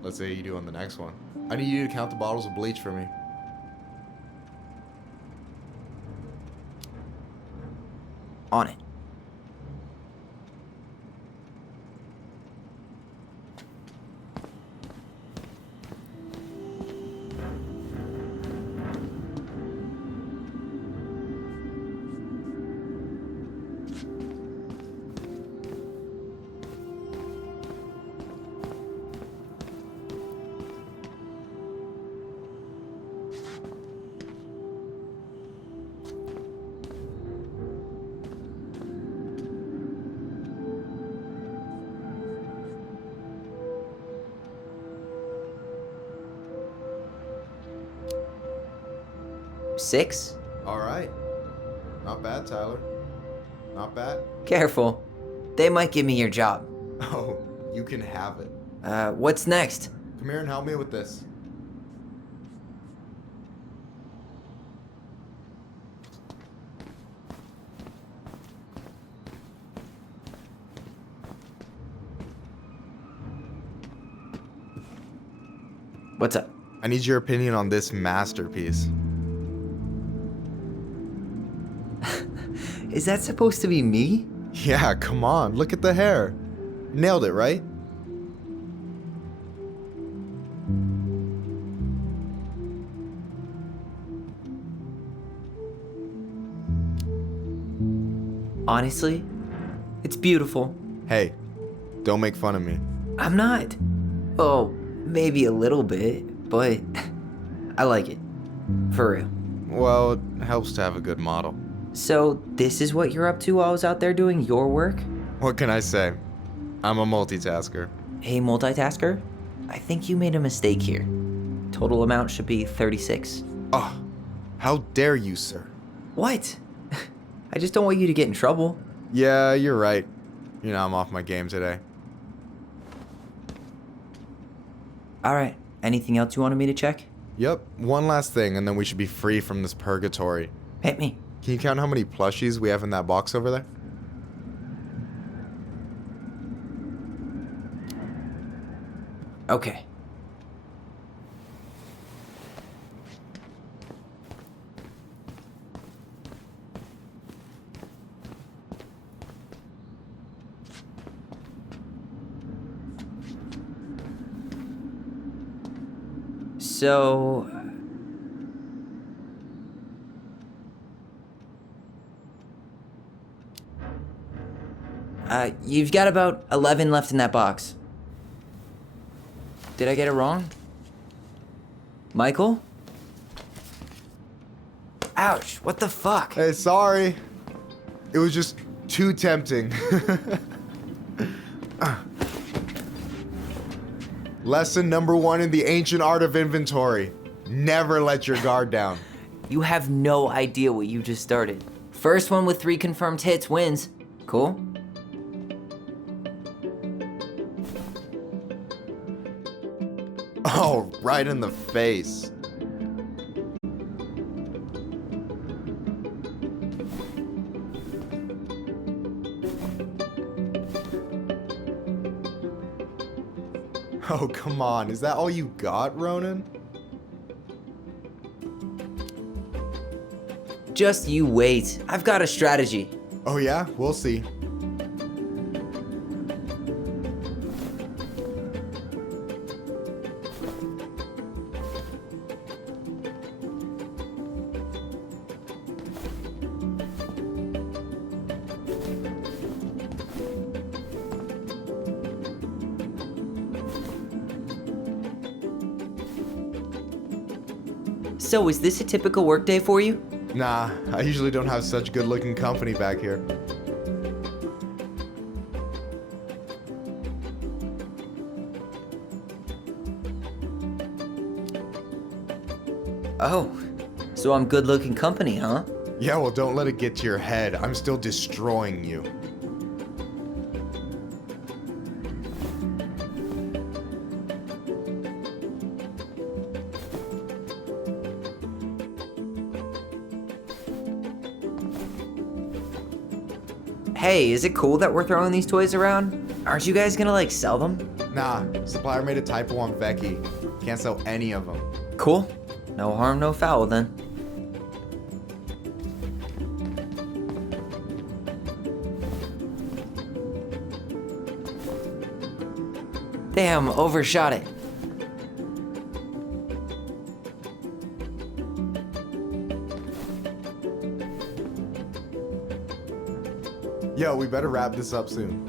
Let's say you do on the next one. I need you to count the bottles of bleach for me. On it. 6? All right. Not bad, Tyler. Not bad. Careful. They might give me your job. Oh, you can have it. What's next? Come here and help me with this. What's up? I need your opinion on this masterpiece. Is that supposed to be me? Yeah, come on. Look at the hair. Nailed it, right? Honestly, it's beautiful. Hey, don't make fun of me. I'm not. Oh, maybe a little bit, but I like it. For real. Well, it helps to have a good model. So, this is what you're up to while I was out there doing your work? What can I say? I'm a multitasker. Hey, multitasker, I think you made a mistake here. Total amount should be 36. Oh, how dare you, sir? What? I just don't want you to get in trouble. Yeah, you're right. You know, I'm off my game today. Alright, anything else you wanted me to check? Yep, one last thing, and then we should be free from this purgatory. Hit me. Can you count how many plushies we have in that box over there? Okay. So... you've got about 11 left in that box. Did I get it wrong? Michael? Ouch, what the fuck? Hey, sorry. It was just too tempting. Lesson number 1 in the ancient art of inventory. Never let your guard down. You have no idea what you just started. First one with 3 confirmed hits wins. Cool? Oh, right in the face. Oh, come on. Is that all you got, Ronan? Just you wait. I've got a strategy. Oh, yeah? We'll see. So, is this a typical workday for you? Nah, I usually don't have such good-looking company back here. Oh, so I'm good-looking company, huh? Yeah, well, don't let it get to your head. I'm still destroying you. Hey, is it cool that we're throwing these toys around? Aren't you guys gonna, like, sell them? Nah, supplier made a typo on Becky. Can't sell any of them. Cool. No harm, no foul, then. Damn, overshot it. Yo, we better wrap this up soon.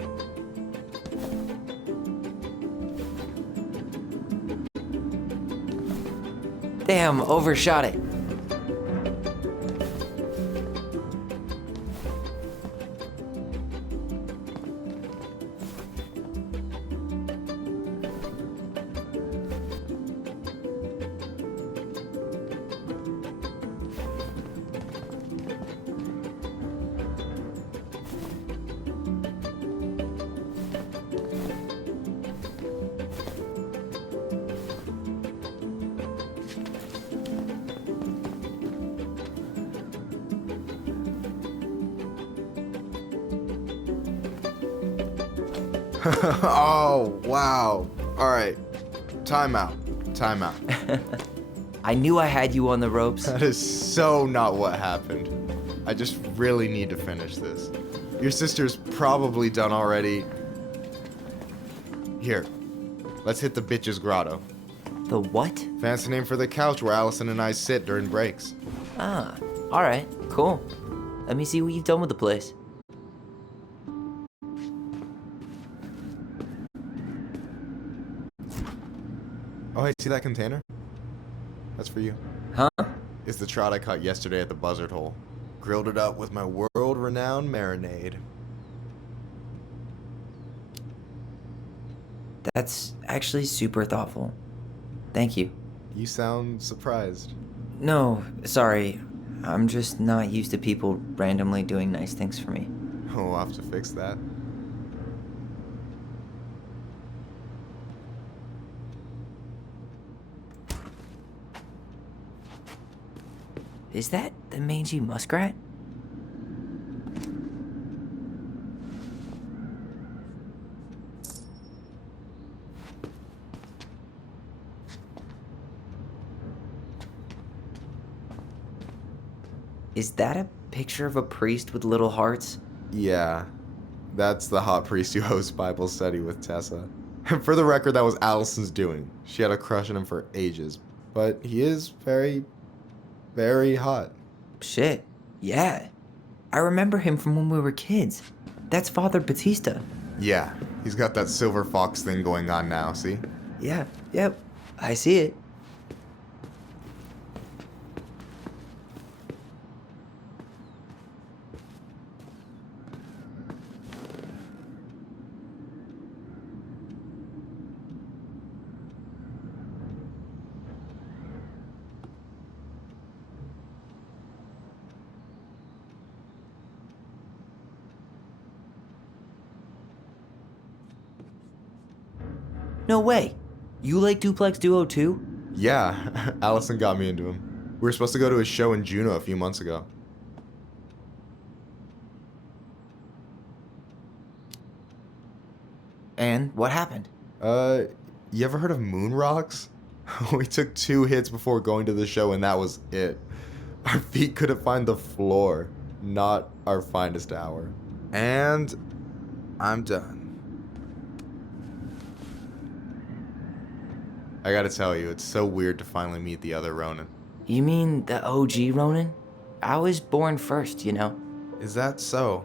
Damn, overshot it. Oh, wow. All right. Time out. I knew I had you on the ropes. That is so not what happened. I just really need to finish this. Your sister's probably done already. Here, let's hit the bitch's grotto. The what? Fancy name for the couch where Allison and I sit during breaks. Ah, alright, cool. Let me see what you've done with the place. Oh, hey, see that container? That's for you. Huh? It's the trout I caught yesterday at the buzzard hole. Grilled it up with my world-renowned marinade. That's actually super thoughtful. Thank you. You sound surprised. No, sorry. I'm just not used to people randomly doing nice things for me. Oh, we'll have to fix that. Is that the mangy muskrat? Is that a picture of a priest with little hearts? Yeah, that's the hot priest who hosts Bible study with Tessa. And for the record, that was Allison's doing. She had a crush on him for ages. But he is very, very hot. Shit, yeah. I remember him from when we were kids. That's Father Batista. Yeah, he's got that silver fox thing going on now, see? Yeah, yep, I see it. No way. You like Duplex Duo too? Yeah, Allison got me into him. We were supposed to go to his show in Juneau a few months ago. And what happened? You ever heard of moon rocks? We took 2 hits before going to the show and that was it. Our feet couldn't find the floor. Not our finest hour. And I'm done. I gotta tell you, it's so weird to finally meet the other Ronin. You mean the OG Ronin? I was born first, you know? Is that so?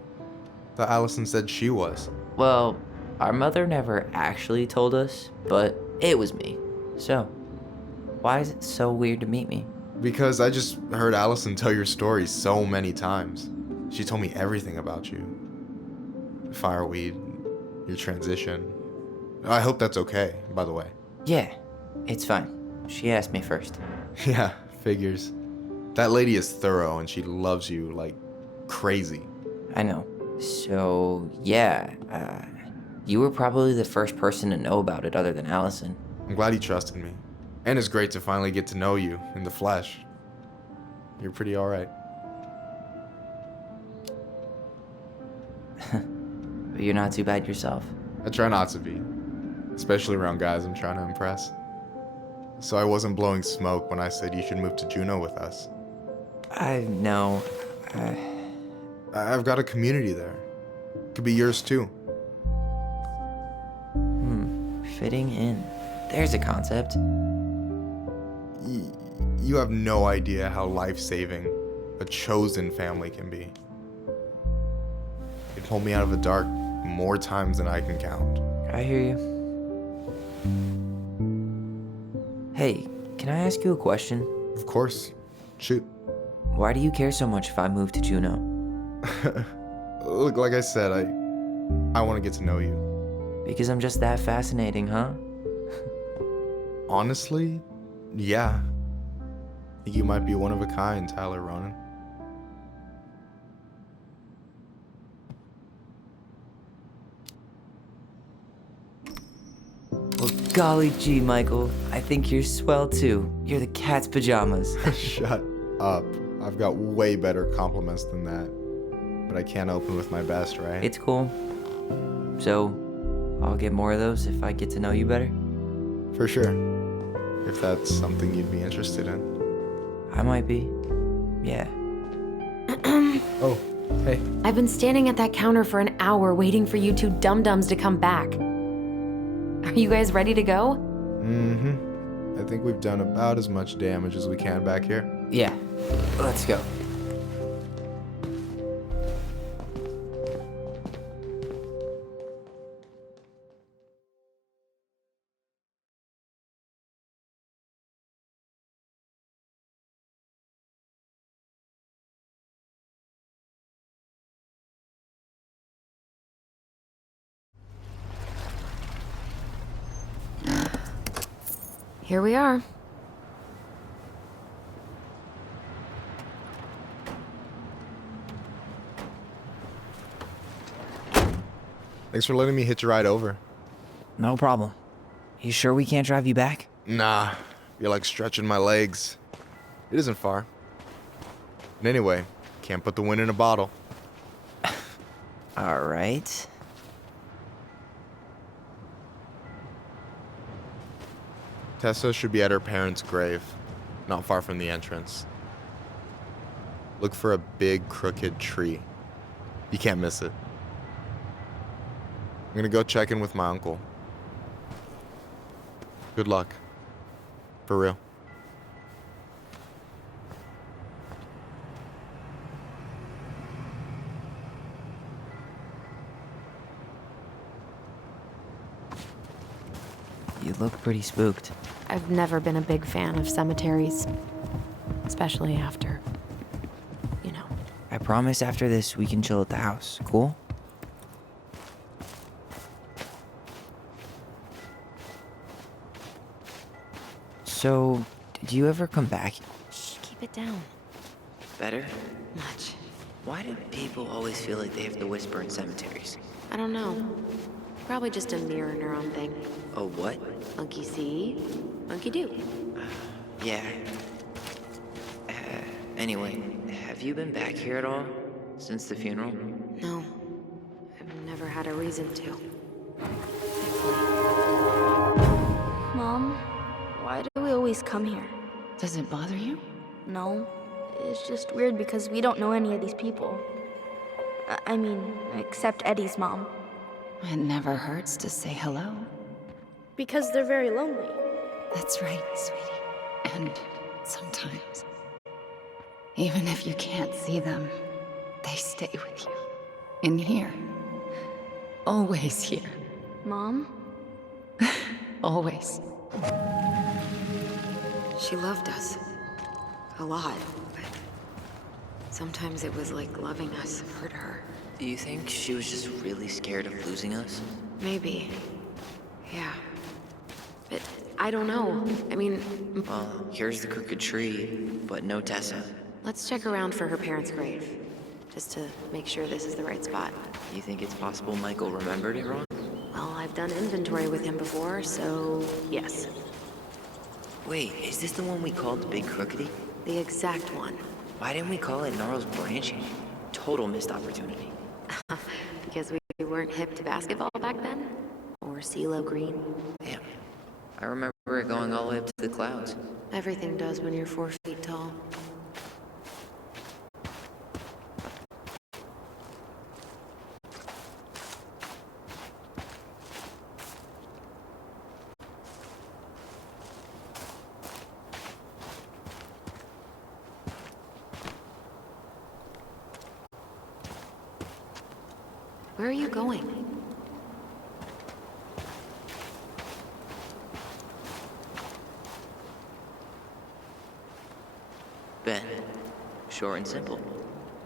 Thought Allison said she was. Well, our mother never actually told us, but it was me. So, why is it so weird to meet me? Because I just heard Allison tell your story so many times. She told me everything about you. Fireweed, your transition. I hope that's okay, by the way. Yeah, it's fine. She asked me first. Yeah, figures. That lady is thorough and she loves you like crazy. I know. So, yeah, you were probably the first person to know about it other than Allison. I'm glad you trusted me. And it's great to finally get to know you in the flesh. You're pretty alright. But you're not too bad yourself. I try not to be. Especially around guys I'm trying to impress. So I wasn't blowing smoke when I said you should move to Juneau with us. I know. I've got a community there. Could be yours too. Fitting in. There's a concept. You have no idea how life-saving a chosen family can be. It pulled me out of the dark more times than I can count. I hear you. Hey, can I ask you a question? Of course. Shoot. Why do you care so much if I move to Juneau? Look, like I said, I want to get to know you. Because I'm just that fascinating, huh? Honestly, yeah. I think you might be one of a kind, Tyler Ronan. Well, golly gee, Michael. I think you're swell too. You're the cat's pajamas. Shut up. I've got way better compliments than that. But I can't open with my best, right? It's cool. So, I'll get more of those if I get to know you better. For sure. If that's something you'd be interested in. I might be. Yeah. Oh, hey. I've been standing at that counter for an hour waiting for you two dum-dums to come back. Are you guys ready to go? Mm-hmm. I think we've done about as much damage as we can back here. Yeah. Let's go. Here we are. Thanks for letting me hitch a ride over. No problem. You sure we can't drive you back? Nah, you're like stretching my legs. It isn't far. And anyway, can't put the wind in a bottle. All right. Tessa should be at her parents' grave, not far from the entrance. Look for a big crooked tree. You can't miss it. I'm gonna go check in with my uncle. Good luck. For real. You look pretty spooked. I've never been a big fan of cemeteries. Especially after, you know. I promise after this we can chill at the house. Cool? So, did you ever come back? Shh, keep it down. Better? Much. Why do people always feel like they have to whisper in cemeteries? I don't know. Probably just a mirror neuron thing. A what? Monkey see, monkey do. Yeah. Anyway, have you been back here at all? Since the funeral? No. I've never had a reason to. Mom, why do we always come here? Does it bother you? No. It's just weird because we don't know any of these people. I mean, except Eddie's mom. It never hurts to say hello. Because they're very lonely. That's right, sweetie. And sometimes, even if you can't see them, they stay with you. In here. Always here. Mom? Always. She loved us. A lot. But sometimes it was like loving us hurt her. Do you think she was just really scared of losing us? Maybe. Yeah. But I don't know. I mean, Well, here's the crooked tree, but no Tessa. let's check around for her parents' grave. Just to make sure this is the right spot. You think it's possible Michael remembered it wrong? Well, I've done inventory with him before, so yes. Wait, is this the one we called the Big Crookedy? The exact one. Why didn't we call it Gnarl's Branch? Total missed opportunity. Because we weren't hip to basketball back then? Or CeeLo Green? Damn. I remember it going all the way up to the clouds. Everything does when you're 4 feet tall. Where are you going? Ben. Short and simple.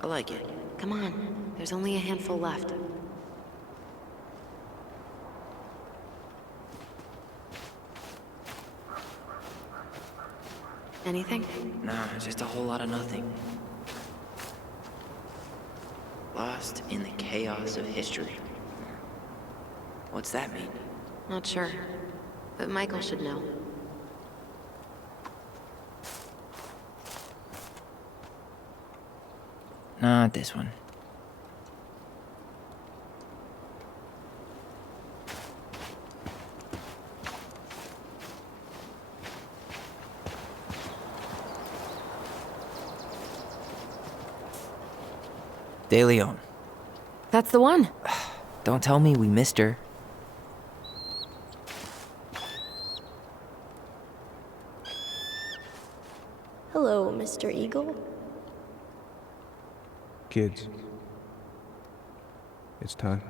I like it. Come on, there's only a handful left. Anything? Nah, just a whole lot of nothing. Lost in the chaos of history. What's that mean? Not sure. But Michael should know. Not this one. De Leon. That's the one. Don't tell me we missed her. Hello, Mr. Eagle. Kids, it's time.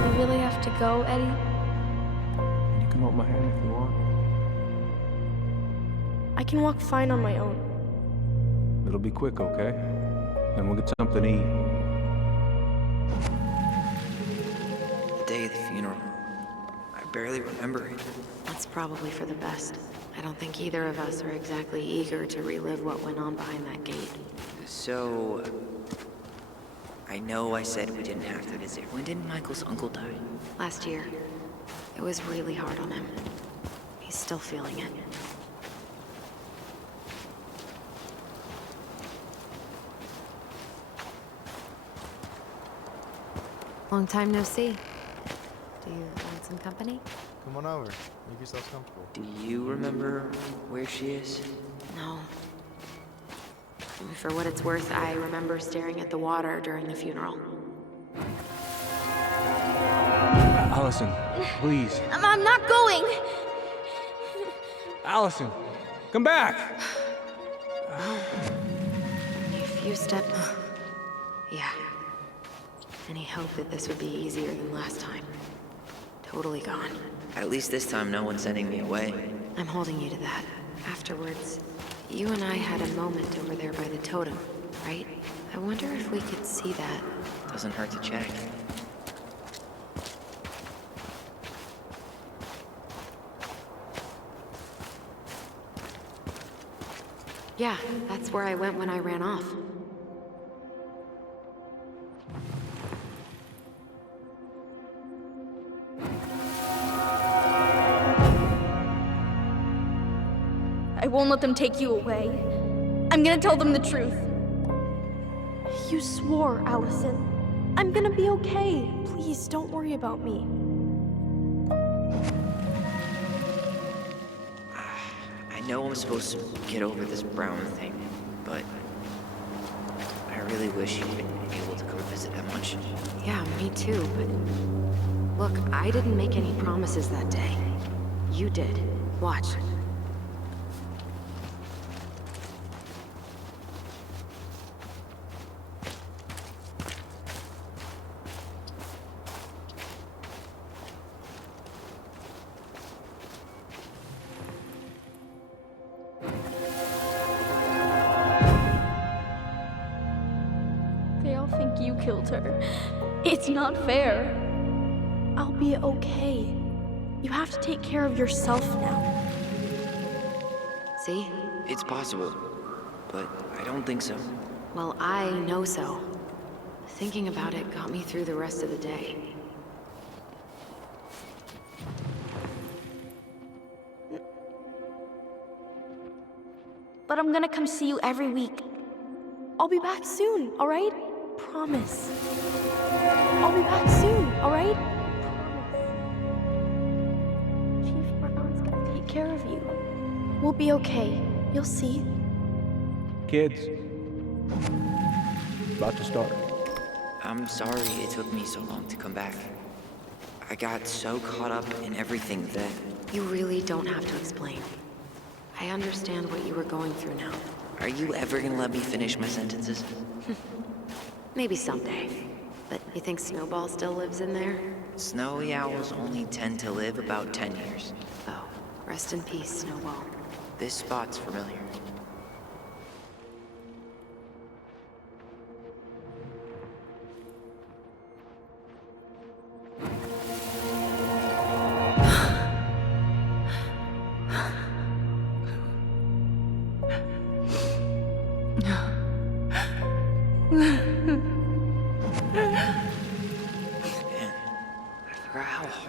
You really have to go, Eddie? You can hold my hand if you want. I can walk fine on my own. It'll be quick, okay? Then we'll get something to eat. The day of the funeral. I barely remember it. That's probably for the best. I don't think either of us are exactly eager to relive what went on behind that gate. So, I know I said we didn't have to visit. When did Michael's uncle die? Last year. It was really hard on him. He's still feeling it. Long time no see. Do you want some company? Come on over. Make yourselves comfortable. Do you remember where she is? No. For what it's worth, I remember staring at the water during the funeral. Allison, please. I'm not going! Allison, come back! If you step... Yeah. Any hope that this would be easier than last time? Totally gone. At least this time no one's sending me away. I'm holding you to that. Afterwards, you and I had a moment over there by the totem, right? I wonder if we could see that. Doesn't hurt to check. Yeah, that's where I went when I ran off. I won't let them take you away. I'm gonna tell them the truth. You swore, Allison. I'm gonna be okay. Please, don't worry about me. I know I'm supposed to get over this Brown thing, but I really wish you'd been able to come visit that much. Yeah, me too, but... Look, I didn't make any promises that day. You did. Watch. They all think you killed her. It's not fair. I'll be okay. You have to take care of yourself now. See? It's possible, but I don't think so. Well, I know so. Thinking about it got me through the rest of the day. But I'm gonna come see you every week. I'll be back soon, alright? Promise. I'll be back soon, alright? Promise. Chief Brown's gonna take care of you. We'll be okay. You'll see. Kids. About to start. I'm sorry it took me so long to come back. I got so caught up in everything that... You really don't have to explain. I understand what you were going through now. Are you ever gonna let me finish my sentences? Maybe someday. But you think Snowball still lives in there? Snowy owls only tend to live about 10 years. Oh, rest in peace, Snowball. This spot's familiar.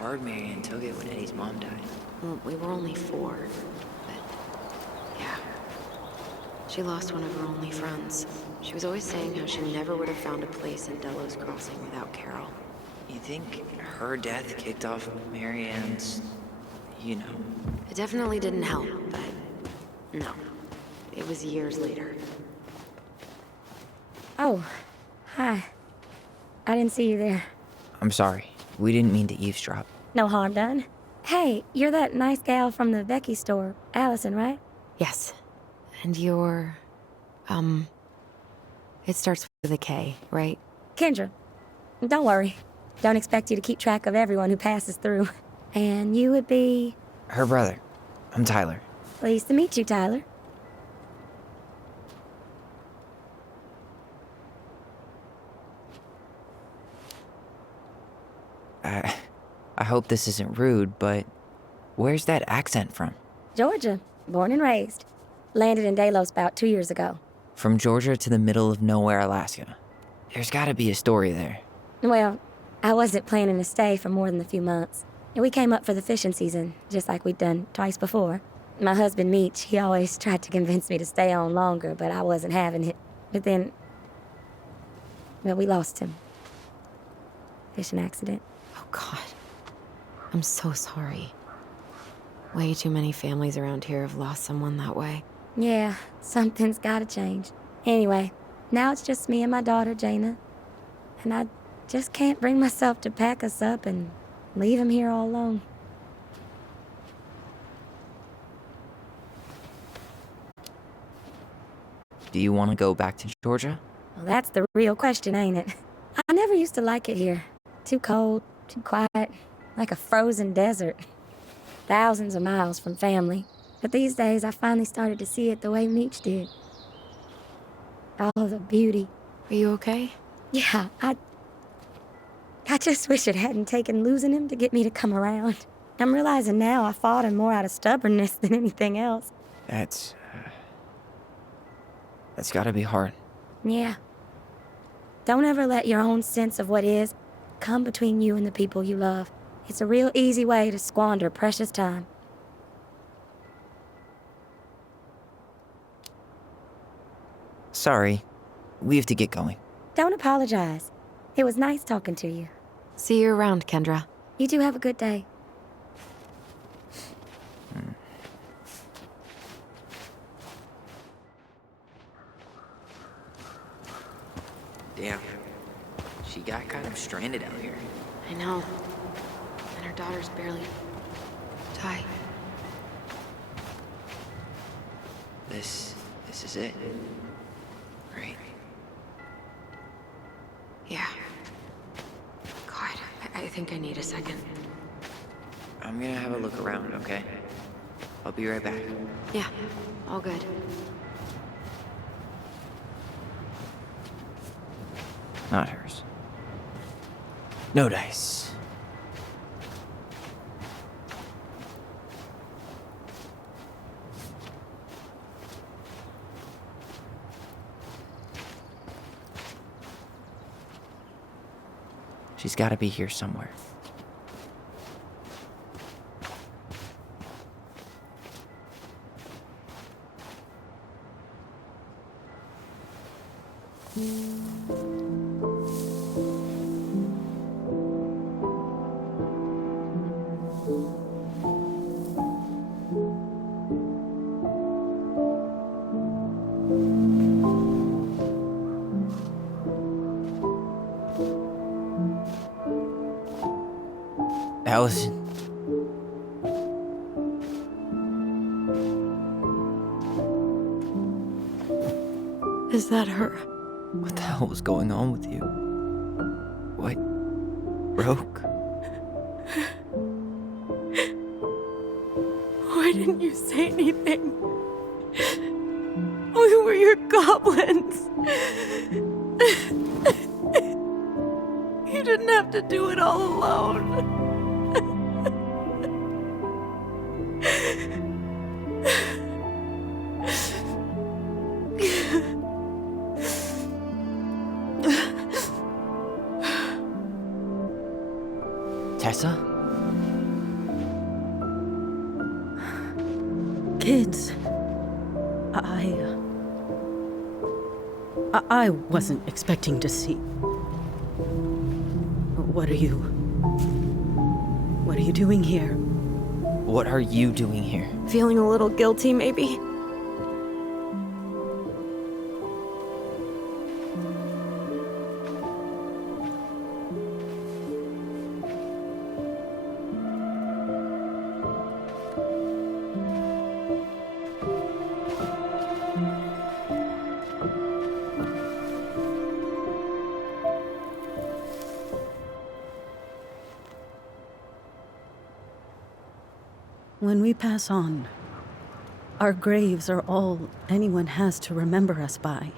Hard Marion took it when Eddie's mom died. Well, we were only 4, but She lost one of her only friends. She was always saying how she never would have found a place in Delos Crossing without Carol. You think her death kicked off Marianne's, you know? It definitely didn't help, but no. It was years later. Oh, hi. I didn't see you there. I'm sorry. We didn't mean to eavesdrop. No harm done. Hey, you're that nice gal from the Becky store, Allison, right? Yes. And you're... It starts with a K, right? Kendra. Don't worry. Don't expect you to keep track of everyone who passes through. And you would be... Her brother. I'm Tyler. Pleased to meet you, Tyler. I hope this isn't rude, but where's that accent from? Georgia. Born and raised. Landed in Delos about 2 years ago. From Georgia to the middle of nowhere, Alaska. There's gotta be a story there. Well, I wasn't planning to stay for more than a few months. And we came up for the fishing season, just like we'd done twice before. My husband, Meech, he always tried to convince me to stay on longer, but I wasn't having it. But then... well, we lost him. Fishing accident. Oh, God. I'm so sorry. Way too many families around here have lost someone that way. Yeah, something's gotta change. Anyway, now it's just me and my daughter, Jaina. And I just can't bring myself to pack us up and leave him here all alone. Do you want to go back to Georgia? Well, that's the real question, ain't it? I never used to like it here. Too cold, too quiet, like a frozen desert. Thousands of miles from family. But these days, I finally started to see it the way Meech did. All the beauty. Are you okay? Yeah, I just wish it hadn't taken losing him to get me to come around. I'm realizing now I fought him more out of stubbornness than anything else. That's gotta be hard. Yeah. Don't ever let your own sense of what is come between you and the people you love. It's a real easy way to squander precious time. Sorry. We have to get going. Don't apologize. It was nice talking to you. See you around, Kendra. You two have a good day. Damn. She got kind of stranded out here. I know. And her daughter's barely... Ty. This is it. Right? Yeah. God, I think I need a second. I'm gonna have a look around, okay? I'll be right back. Yeah, all good. Not hers. No dice. She's gotta be here somewhere. Allison. Is that her? What the hell was going on with you? What broke? Why didn't you say anything? We were your goblins. You didn't have to do it all alone. Tessa? Kids, I wasn't expecting to see... What are you doing here? What are you doing here? Feeling a little guilty, maybe? When we pass on, our graves are all anyone has to remember us by.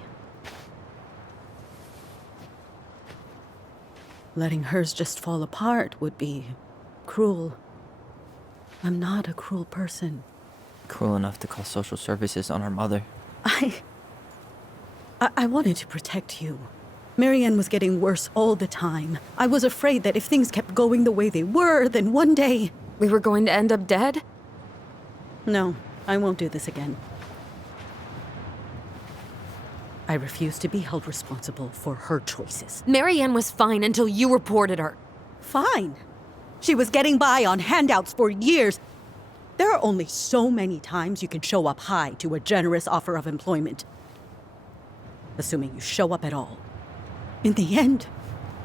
Letting hers just fall apart would be cruel. I'm not a cruel person. Cruel enough to call social services on our mother. I wanted to protect you. Marianne was getting worse all the time. I was afraid that if things kept going the way they were, then one day... We were going to end up dead? No, I won't do this again. I refuse to be held responsible for her choices. Marianne was fine until you reported her. Fine. She was getting by on handouts for years. There are only so many times you can show up high to a generous offer of employment. Assuming you show up at all. In the end,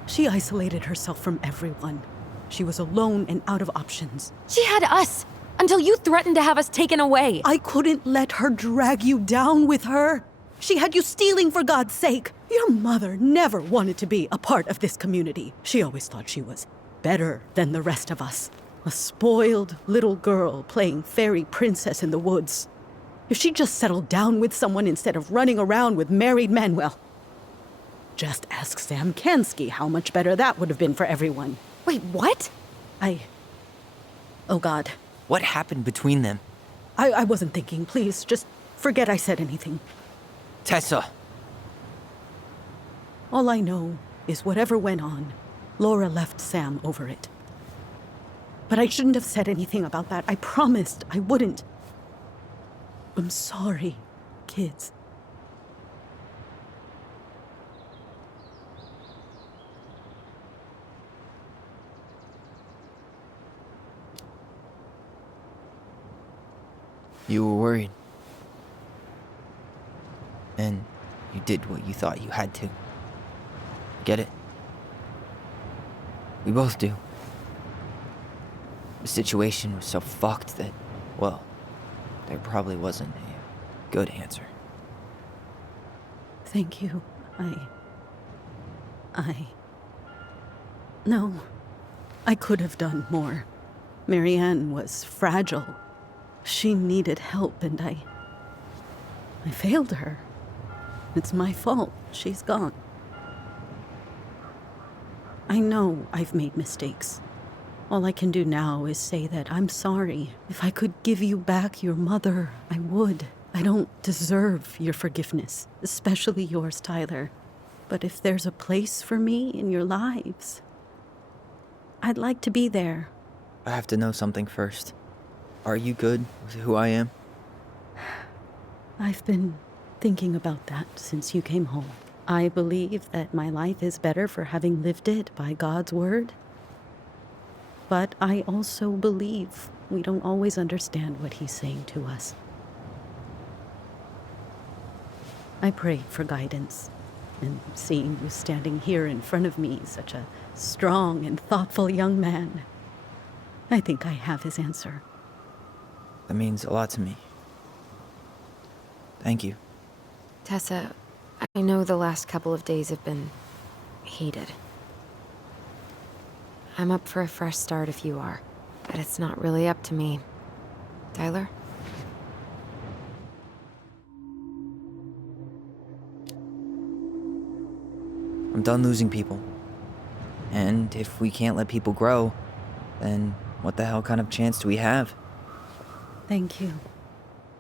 she isolated herself from everyone. She was alone and out of options. She had us, until you threatened to have us taken away. I couldn't let her drag you down with her. She had you stealing for God's sake. Your mother never wanted to be a part of this community. She always thought she was better than the rest of us. A spoiled little girl playing fairy princess in the woods. If she just settled down with someone instead of running around with married men, well, just ask Sam Kansky how much better that would have been for everyone. Wait, what? Oh God. What happened between them? I wasn't thinking. Please, just forget I said anything. Tessa! All I know is whatever went on, Laura left Sam over it. But I shouldn't have said anything about that. I promised I wouldn't. I'm sorry, kids. You were worried. And you did what you thought you had to. Get it? We both do. The situation was so fucked that, well, there probably wasn't a good answer. Thank you. No, I could have done more. Marianne was fragile. She needed help, and I failed her. It's my fault. She's gone. I know I've made mistakes. All I can do now is say that I'm sorry. If I could give you back your mother, I would. I don't deserve your forgiveness, especially yours, Tyler. But if there's a place for me in your lives, I'd like to be there. I have to know something first. Are you good with who I am? I've been thinking about that since you came home. I believe that my life is better for having lived it by God's word. But I also believe we don't always understand what He's saying to us. I pray for guidance, and seeing you standing here in front of me, such a strong and thoughtful young man, I think I have His answer. That means a lot to me. Thank you. Tessa, I know the last couple of days have been heated. I'm up for a fresh start if you are, but it's not really up to me. Tyler? I'm done losing people. And if we can't let people grow, then what the hell kind of chance do we have? Thank you.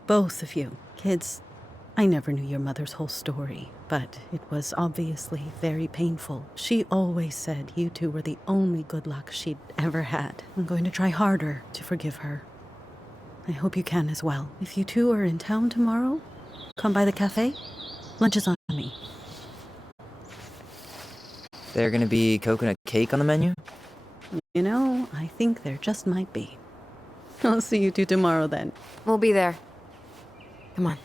Both of you. Kids, I never knew your mother's whole story, but it was obviously very painful. She always said you two were the only good luck she'd ever had. I'm going to try harder to forgive her. I hope you can as well. If you two are in town tomorrow, come by the cafe. Lunch is on me. there gonna be coconut cake on the menu? You know, I think there just might be. I'll see you two tomorrow then. We'll be there. Come on.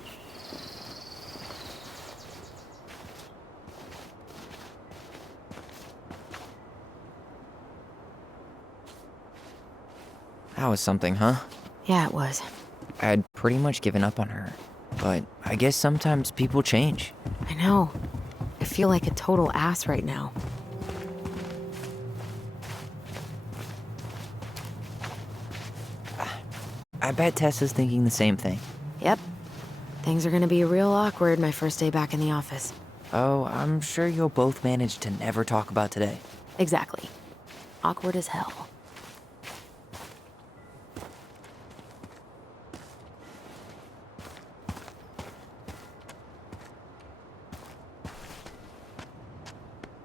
That was something, huh? Yeah, it was. I had pretty much given up on her. But I guess sometimes people change. I know. I feel like a total ass right now. I bet Tessa's thinking the same thing. Yep. Things are gonna be real awkward my first day back in the office. Oh, I'm sure you'll both manage to never talk about today. Exactly. Awkward as hell.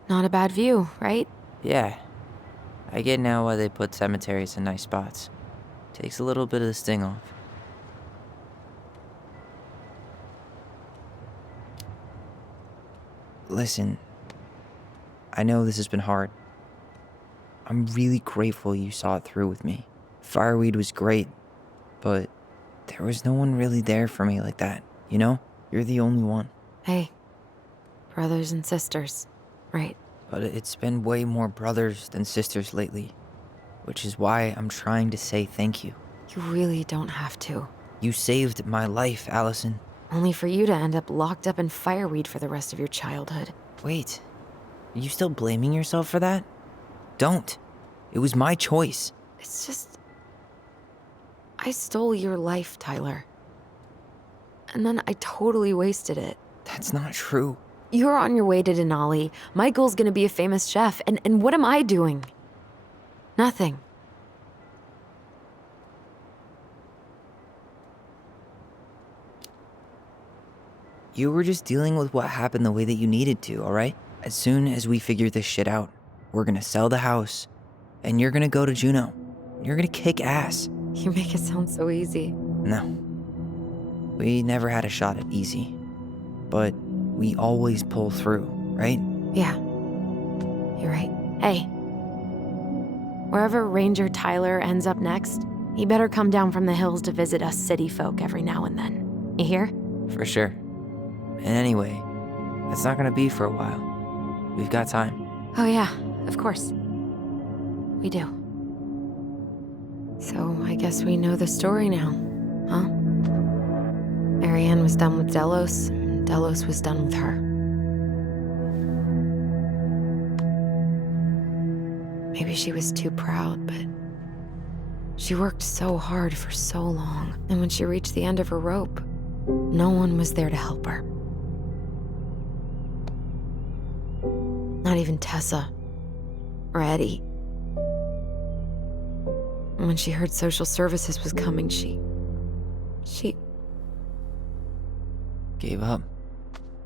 Not a bad view, right? Yeah. I get now why they put cemeteries in nice spots. Takes a little bit of the sting off. Listen, I know this has been hard. I'm really grateful you saw it through with me. Fireweed was great, but there was no one really there for me like that, you know? You're the only one. Hey, brothers and sisters, right? But it's been way more brothers than sisters lately, which is why I'm trying to say thank you. You really don't have to. You saved my life, Allison. Only for you to end up locked up in fireweed for the rest of your childhood. Wait, are you still blaming yourself for that? Don't. It was my choice. It's just... I stole your life, Tyler. And then I totally wasted it. That's not true. You're on your way to Denali. Michael's gonna be a famous chef, and what am I doing? Nothing. You were just dealing with what happened the way that you needed to, alright? As soon as we figure this shit out, we're gonna sell the house, and you're gonna go to Juneau. You're gonna kick ass. You make it sound so easy. No. We never had a shot at easy. But we always pull through, right? Yeah. You're right. Hey. Wherever Ranger Tyler ends up next, he better come down from the hills to visit us city folk every now and then. You hear? For sure. And anyway, that's not gonna be for a while. We've got time. Oh yeah, of course. We do. So I guess we know the story now, huh? Marianne was done with Delos, and Delos was done with her. Maybe she was too proud, but she worked so hard for so long, and when she reached the end of her rope, no one was there to help her. Not even Tessa or Eddie. And when she heard social services was coming, she Gave up.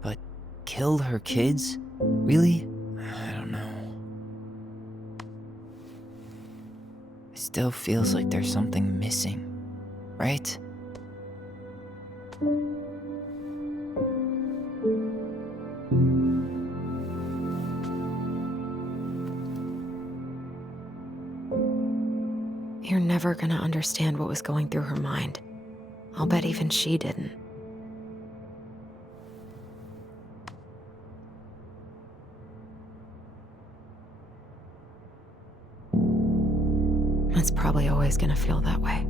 But killed her kids? Really? I don't know. It still feels like there's something missing, right? You're never gonna understand what was going through her mind. I'll bet even she didn't. It's probably always gonna feel that way.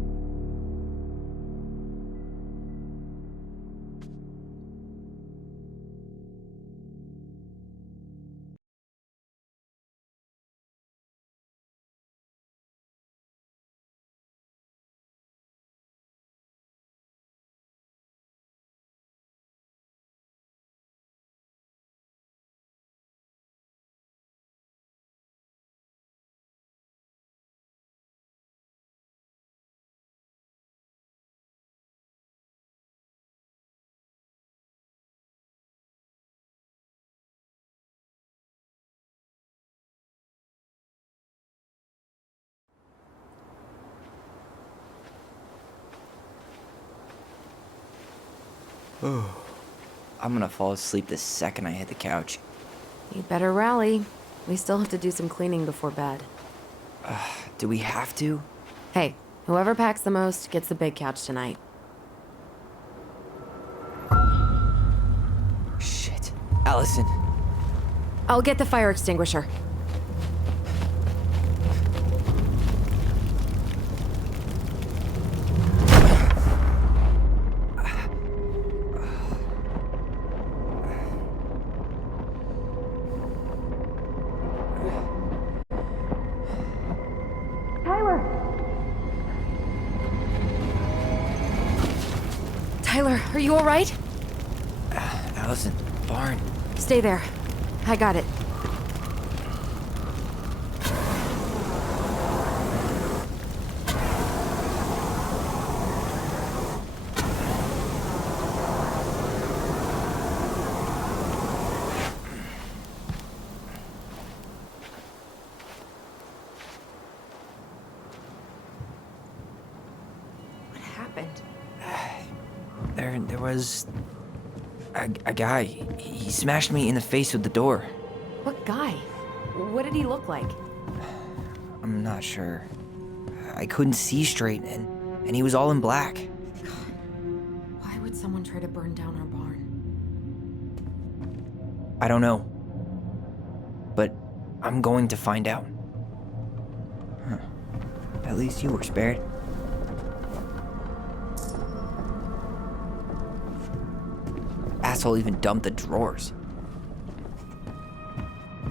I'm gonna fall asleep the second I hit the couch. You better rally. We still have to do some cleaning before bed. Do we have to? Hey, whoever packs the most gets the big couch tonight. Shit. Allison. I'll get the fire extinguisher. Tyler, are you all right? Allison, barn. Stay there. I got it. What happened? There was a guy. He smashed me in the face with the door. What guy? What did he look like? I'm not sure. I couldn't see straight, and he was all in black. Why would someone try to burn down our barn? I don't know. But I'm going to find out. Huh. At least you were spared. Asshole even dumped the drawers.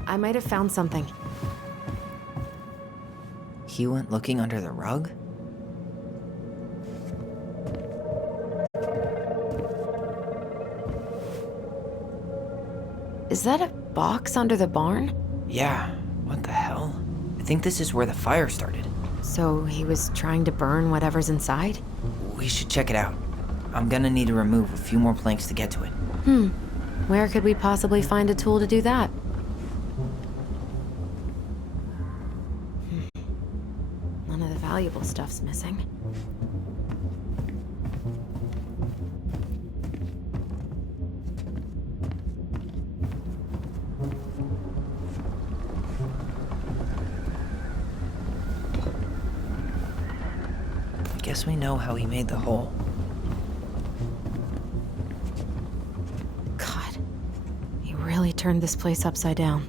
I might have found something. He went looking under the rug? Is that a box under the barn? Yeah, what the hell? I think this is where the fire started. So he was trying to burn whatever's inside? We should check it out. I'm gonna need to remove a few more planks to get to it. Where could we possibly find a tool to do that? None of the valuable stuff's missing. I guess we know how he made the hole. God, he really turned this place upside down.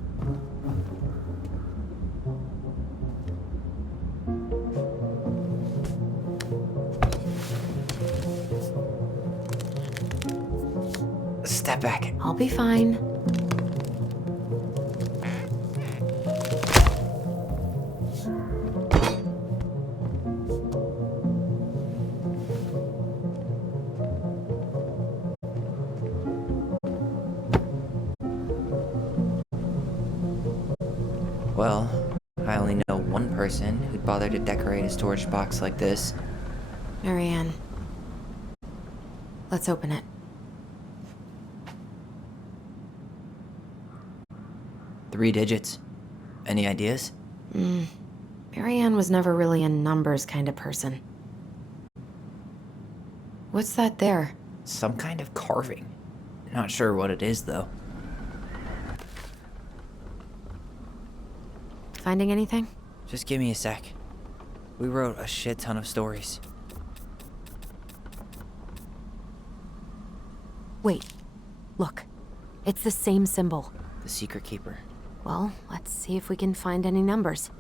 Step back. I'll be fine. Well, I only know one person who'd bother to decorate a storage box like this. Marianne. Let's open it. 3 digits. Any ideas? Marianne was never really a numbers kind of person. What's that there? Some kind of carving. Not sure what it is, though. Finding anything? Just give me a sec. We wrote a shit ton of stories. Wait. Look. It's the same symbol. The Secret Keeper. Well, let's see if we can find any numbers.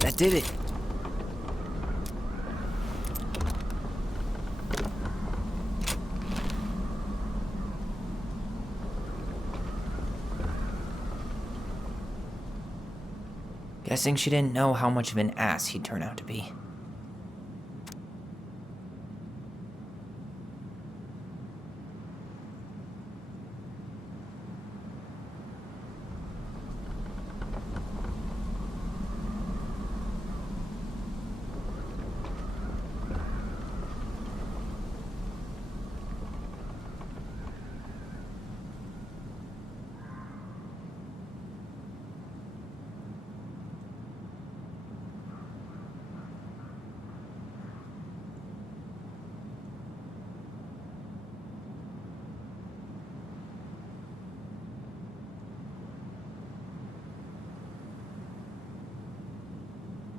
That did it. Guessing she didn't know how much of an ass he'd turn out to be.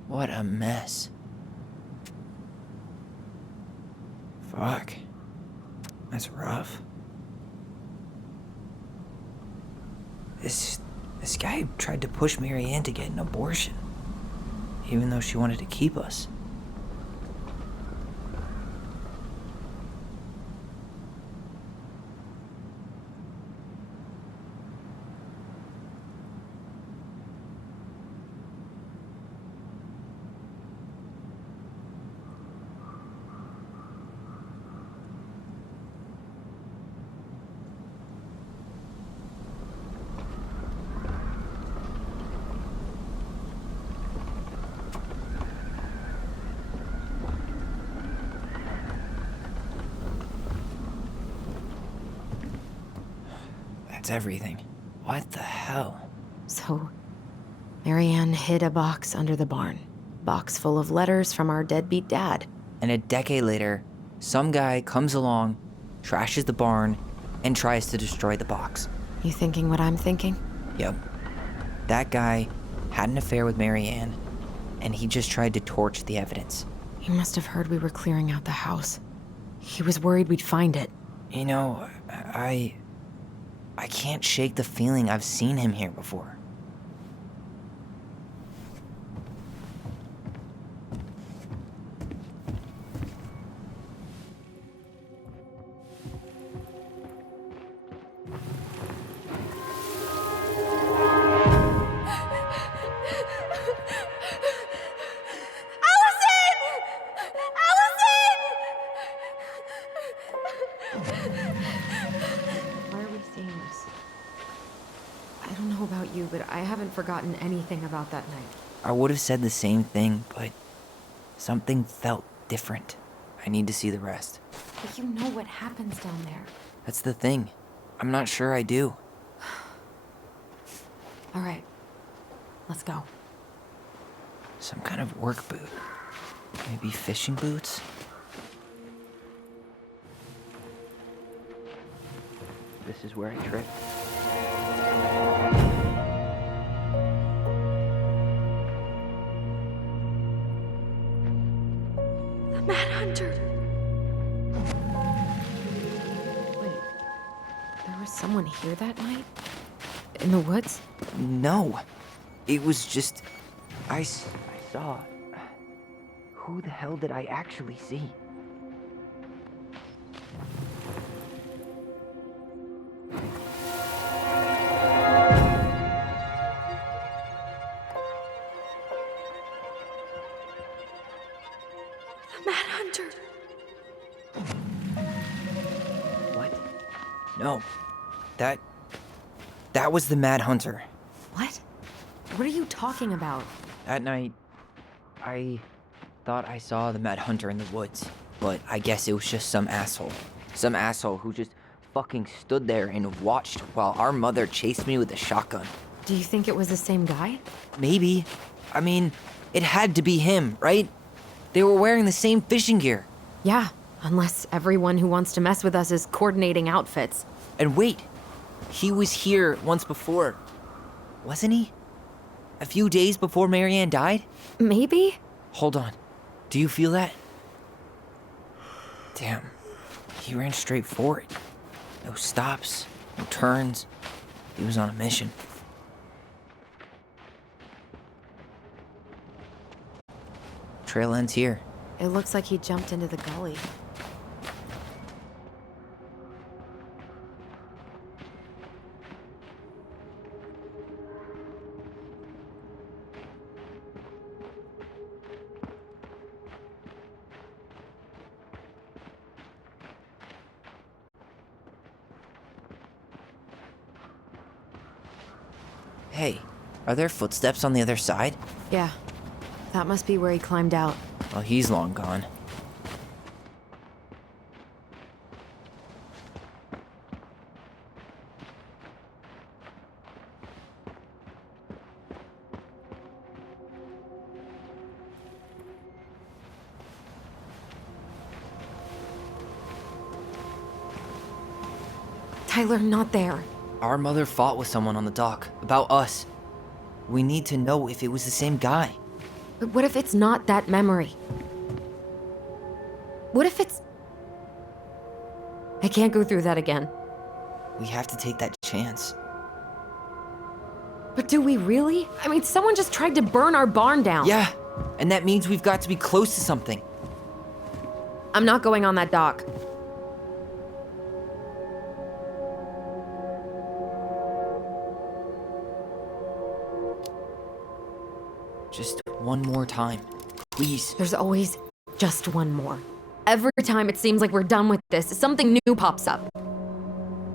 What a mess. Fuck. That's rough. This guy tried to push Mary Ann to get an abortion, even though she wanted to keep us. That's everything. What the hell? So, Marianne hid a box under the barn. Box full of letters from our deadbeat dad. And a decade later, some guy comes along, trashes the barn, and tries to destroy the box. You thinking what I'm thinking? Yep. That guy had an affair with Mary Ann, and he just tried to torch the evidence. He must have heard we were clearing out the house. He was worried we'd find it. You know, I can't shake the feeling I've seen him here before. Why are we seeing this? I don't know about you, but I haven't forgotten anything about that night. I would have said the same thing, but something felt different. I need to see the rest. But you know what happens down there. That's the thing. I'm not sure I do. All right, let's go. Some kind of work boot. Maybe fishing boots? This is where I tripped. The Mad Hunter. Wait, there was someone here that night? In the woods? No. It was just... I saw... Who the hell did I actually see? The Mad Hunter. What? No. That was the Mad Hunter. What? What are you talking about? That night, I thought I saw the Mad Hunter in the woods, but I guess it was just some asshole. Some asshole who just fucking stood there and watched while our mother chased me with a shotgun. Do you think it was the same guy? Maybe. I mean, it had to be him, right? They were wearing the same fishing gear. Yeah, unless everyone who wants to mess with us is coordinating outfits. And wait, he was here once before, wasn't he? A few days before Mary Ann died? Maybe? Hold on. Do you feel that? Damn. He ran straight for it. No stops, no turns. He was on a mission. Trail ends here. It looks like he jumped into the gully. Hey, are there footsteps on the other side? Yeah, that must be where he climbed out. Well, he's long gone. Tyler, not there. Our mother fought with someone on the dock about us. We need to know if it was the same guy. But what if it's not that memory? What if it's... I can't go through that again. We have to take that chance. But do we really? I mean, someone just tried to burn our barn down. Yeah, and that means we've got to be close to something. I'm not going on that dock. Just one more time, please. There's always just one more. Every time it seems like we're done with this, something new pops up.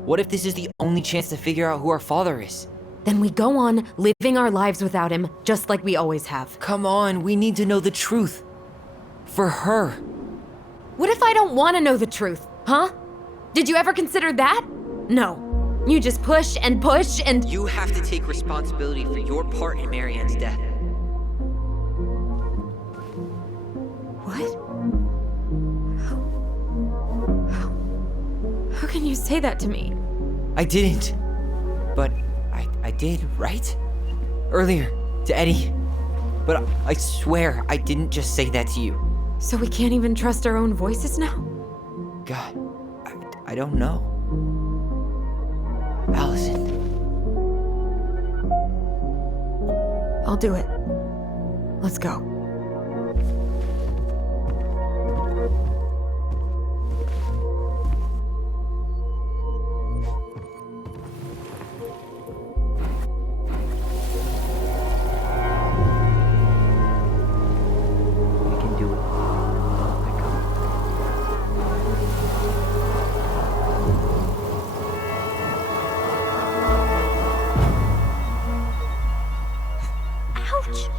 What if this is the only chance to figure out who our father is? Then we go on living our lives without him, just like we always have. Come on, we need to know the truth. For her. What if I don't want to know the truth, huh? Did you ever consider that? No. You just push and push and... You have to take responsibility for your part in Marianne's death. What? How can you say that to me? I didn't. But I did, right? Earlier, to Eddie. But I swear I didn't just say that to you. So we can't even trust our own voices now? God, I don't know. Allison. I'll do it. Let's go.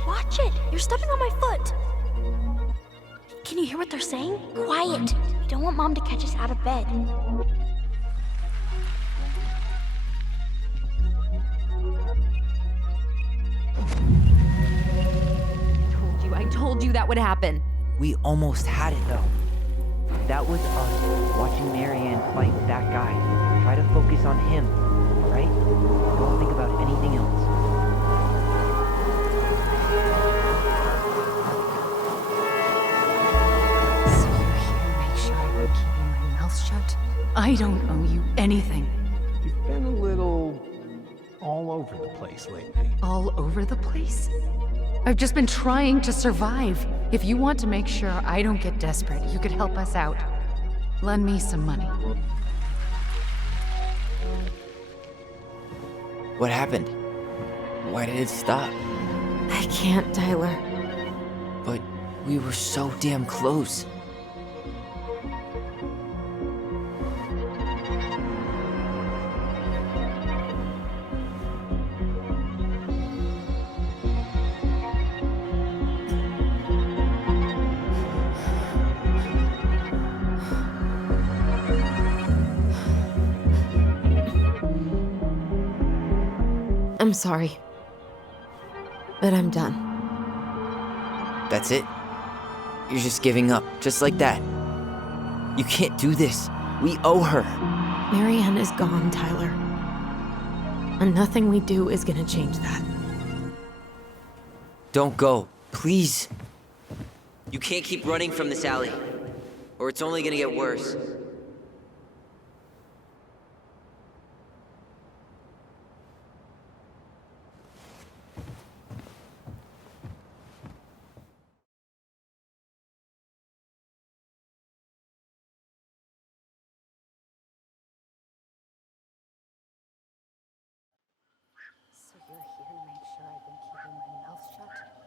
Watch it! You're stepping on my foot! Can you hear what they're saying? Quiet! We don't want Mom to catch us out of bed. I told you that would happen. We almost had it, though. That was us watching Marianne fight with that guy. Try to focus on him, alright? Don't think about anything else. I don't owe you anything. You've been a little all over the place lately. All over the place? I've just been trying to survive. If you want to make sure I don't get desperate, you could help us out. Lend me some money. What happened? Why did it stop? I can't, Tyler. But we were so damn close. I'm sorry. But I'm done. That's it? You're just giving up, just like that. You can't do this. We owe her. Marianne is gone, Tyler. And nothing we do is gonna change that. Don't go, please. You can't keep running from this alley, or it's only gonna get worse.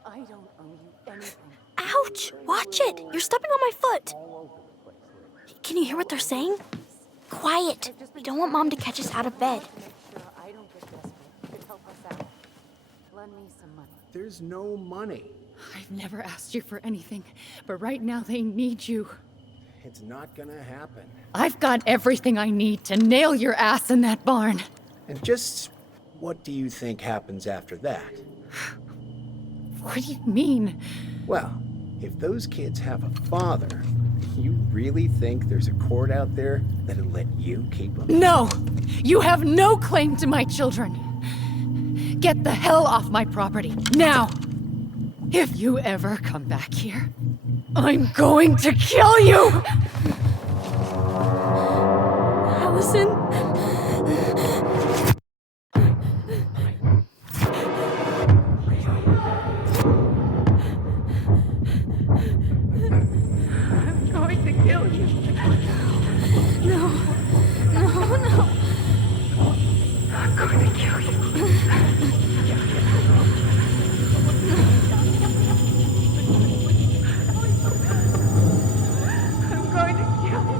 I don't owe you anything. Ouch! Watch it! You're stepping on my foot! Can you hear what they're saying? Quiet! We don't want Mom to catch us out of bed. Lend me some money. There's no money. I've never asked you for anything, but right now they need you. It's not gonna happen. I've got everything I need to nail your ass in that barn. And just what do you think happens after that? What do you mean? Well, if those kids have a father, you really think there's a court out there that'll let you keep them? No! You have no claim to my children. Get the hell off my property, now! If you ever come back here, I'm going to kill you! Allison? I'm going to kill you. No. No, no. I'm going to kill you. I'm going to kill you.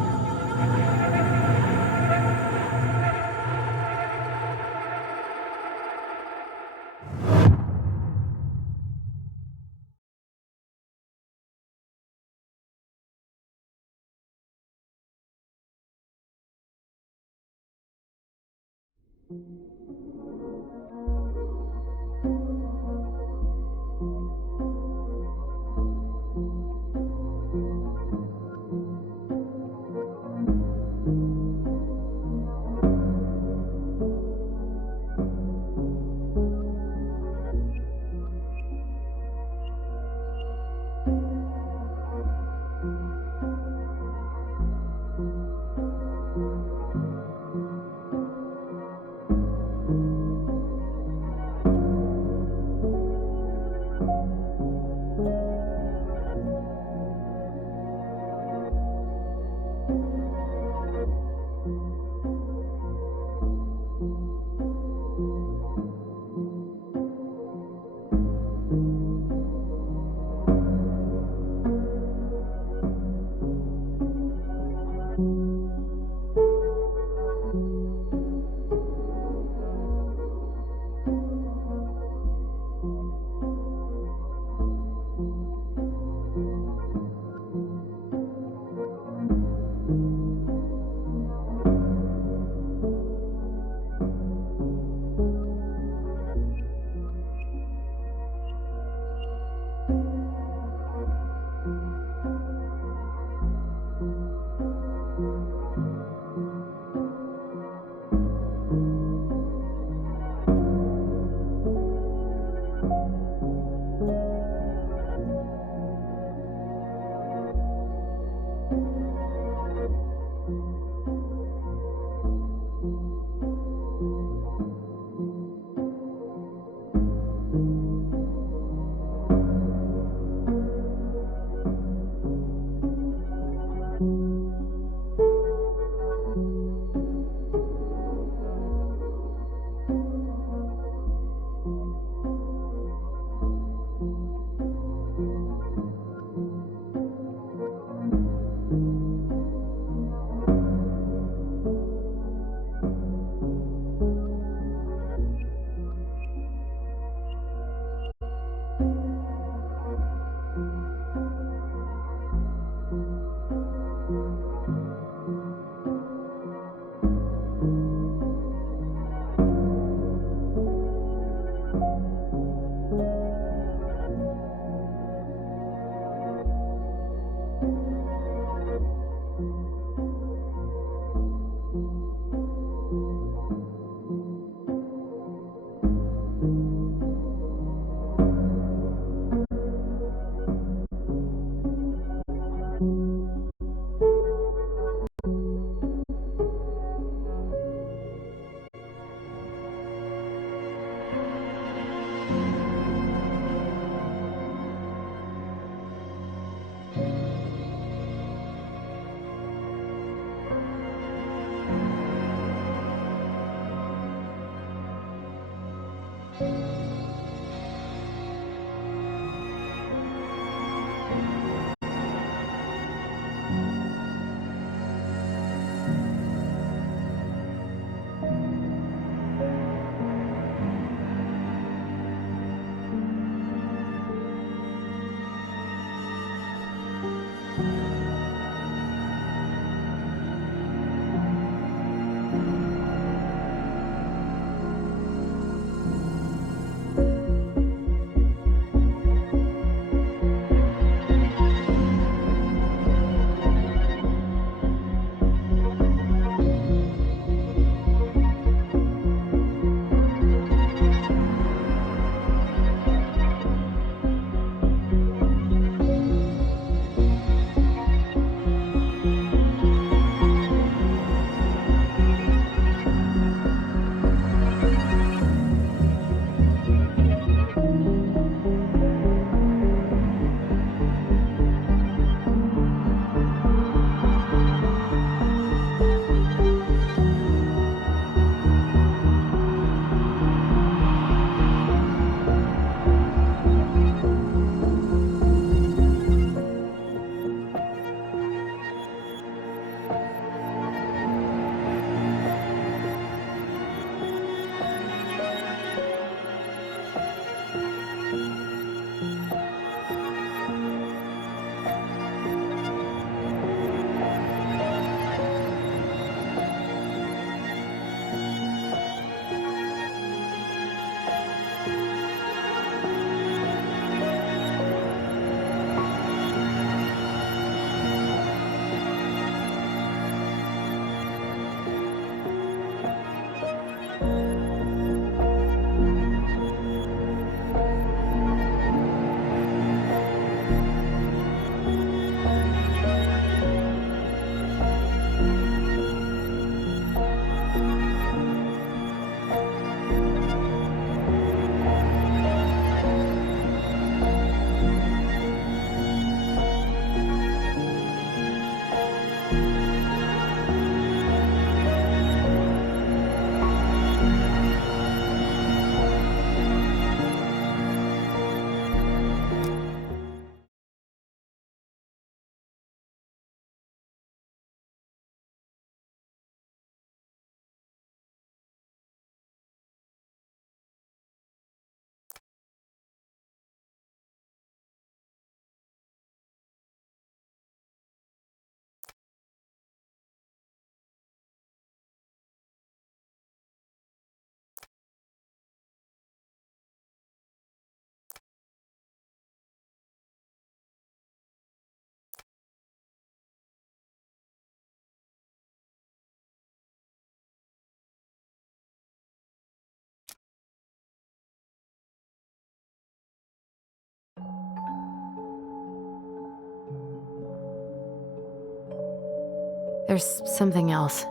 There's something else.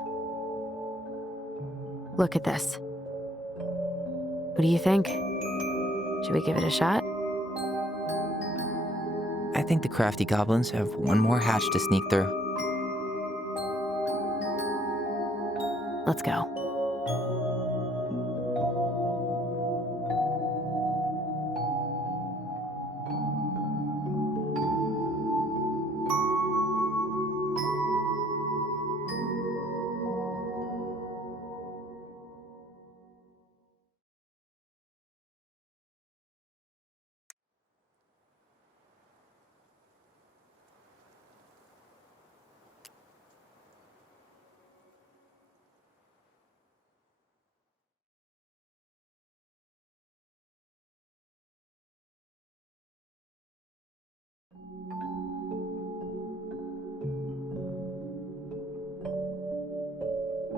Look at this. What do you think? Should we give it a shot? I think the crafty goblins have one more hatch to sneak through. Let's go.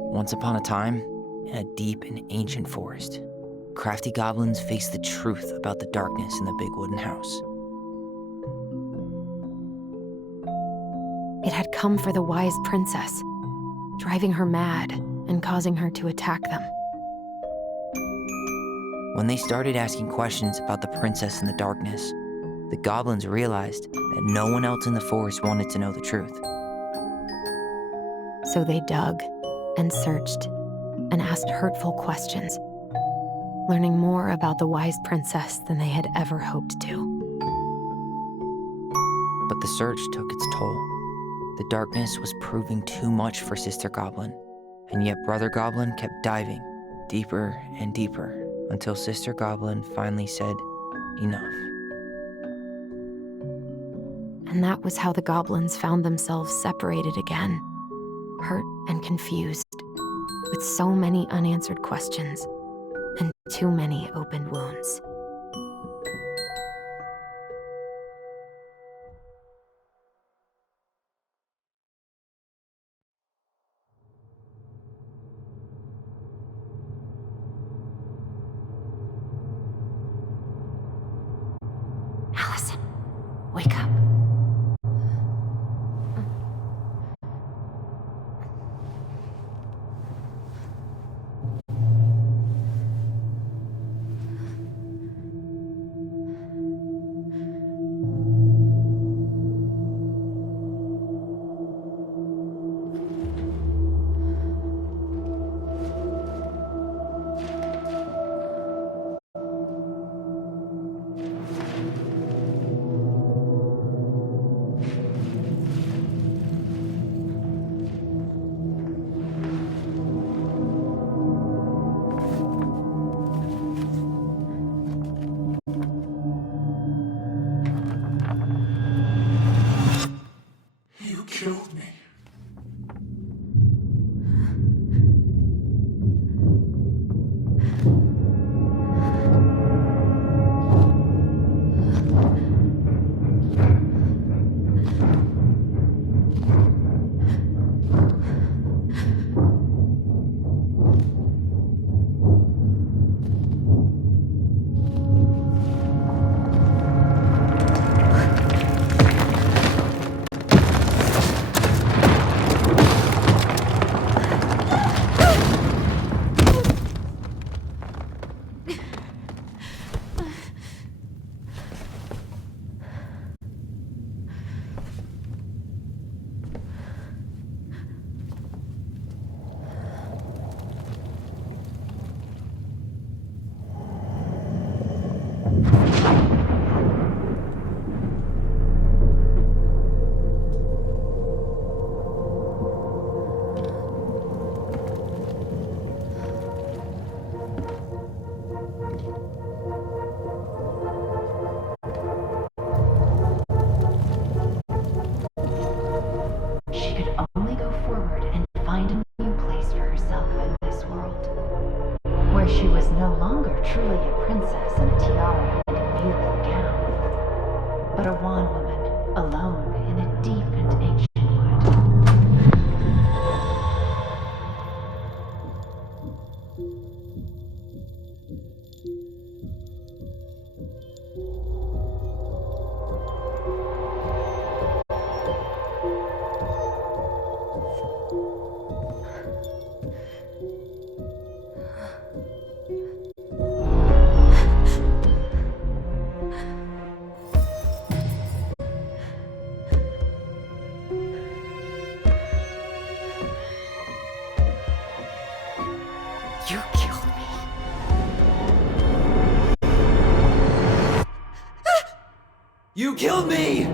Once upon a time, in a deep and ancient forest, crafty goblins faced the truth about the darkness in the big wooden house. It had come for the wise princess, driving her mad and causing her to attack them. When they started asking questions about the princess in the darkness, the goblins realized that no one else in the forest wanted to know the truth. So they dug and searched and asked hurtful questions, learning more about the wise princess than they had ever hoped to. But the search took its toll. The darkness was proving too much for Sister Goblin, and yet Brother Goblin kept diving deeper and deeper until Sister Goblin finally said, enough. And that was how the goblins found themselves separated again, hurt and confused, with so many unanswered questions and too many open wounds. Allison, wake up. Killed me. You killed me. You killed me!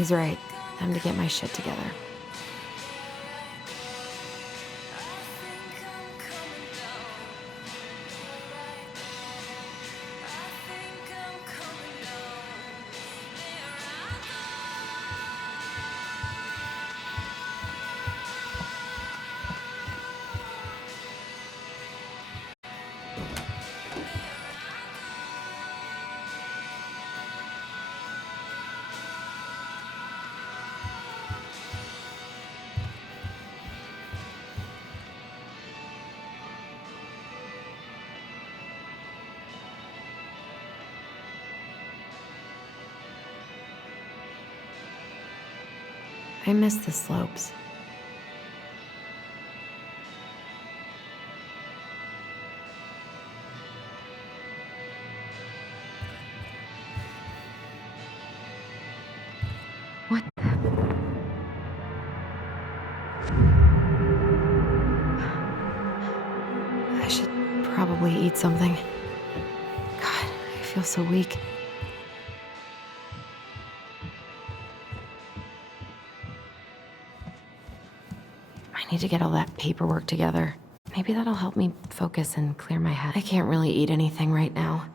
He's right. Time to get my shit together. I miss the slopes. What the? probably eat something. God, I feel so weak. I need to get all that paperwork together. Maybe that'll help me focus and clear my head. I can't really eat anything right now.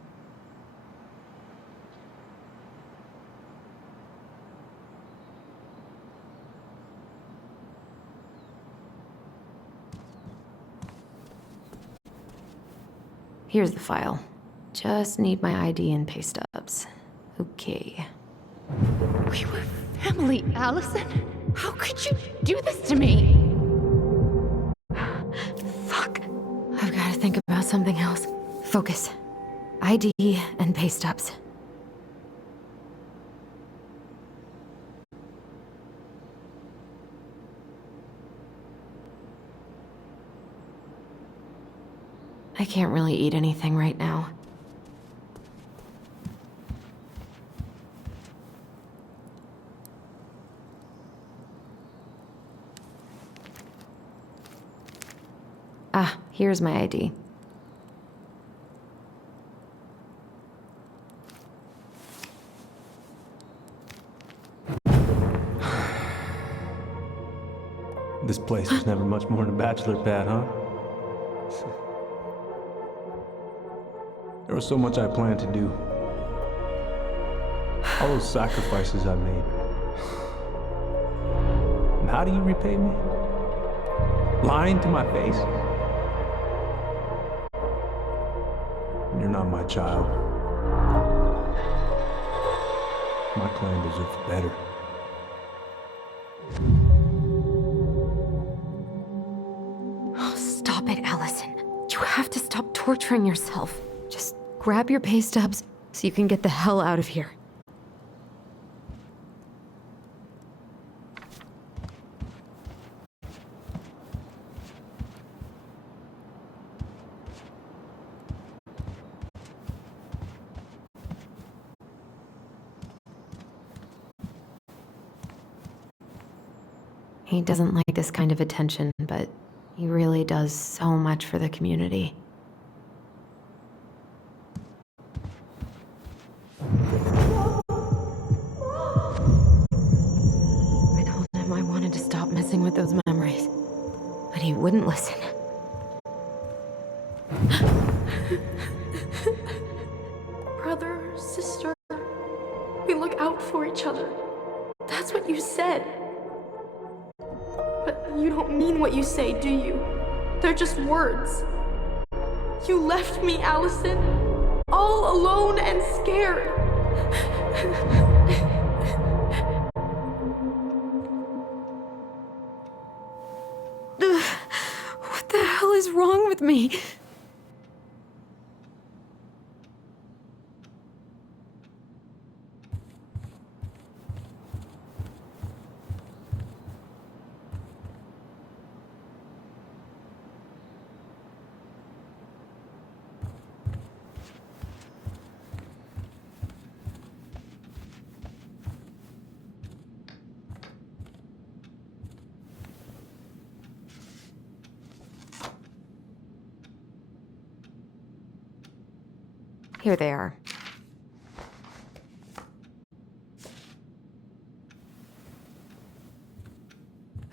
Here's the file. Just need my ID and pay stubs. Okay. We were family, Allison. How could you do this to me? Fuck. I've got to think about something else. Focus. ID and pay stubs. I can't really eat anything right now. Ah, here's my ID. This place was never much more than a bachelor pad, huh? There was so much I planned to do. All those sacrifices I made. And how do you repay me? Lying to my face? You're not my child. My clan deserves better. Oh, stop it, Allison. You have to stop torturing yourself. Just grab your pay stubs so you can get the hell out of here. He doesn't like this kind of attention, but he really does so much for the community. I told him I wanted to stop messing with those memories, but he wouldn't listen. Brother, sister, we look out for each other. That's what you said. But you don't mean what you say, do you? They're just words. You left me, Allison, all alone and scared. What the hell is wrong with me? Here they are.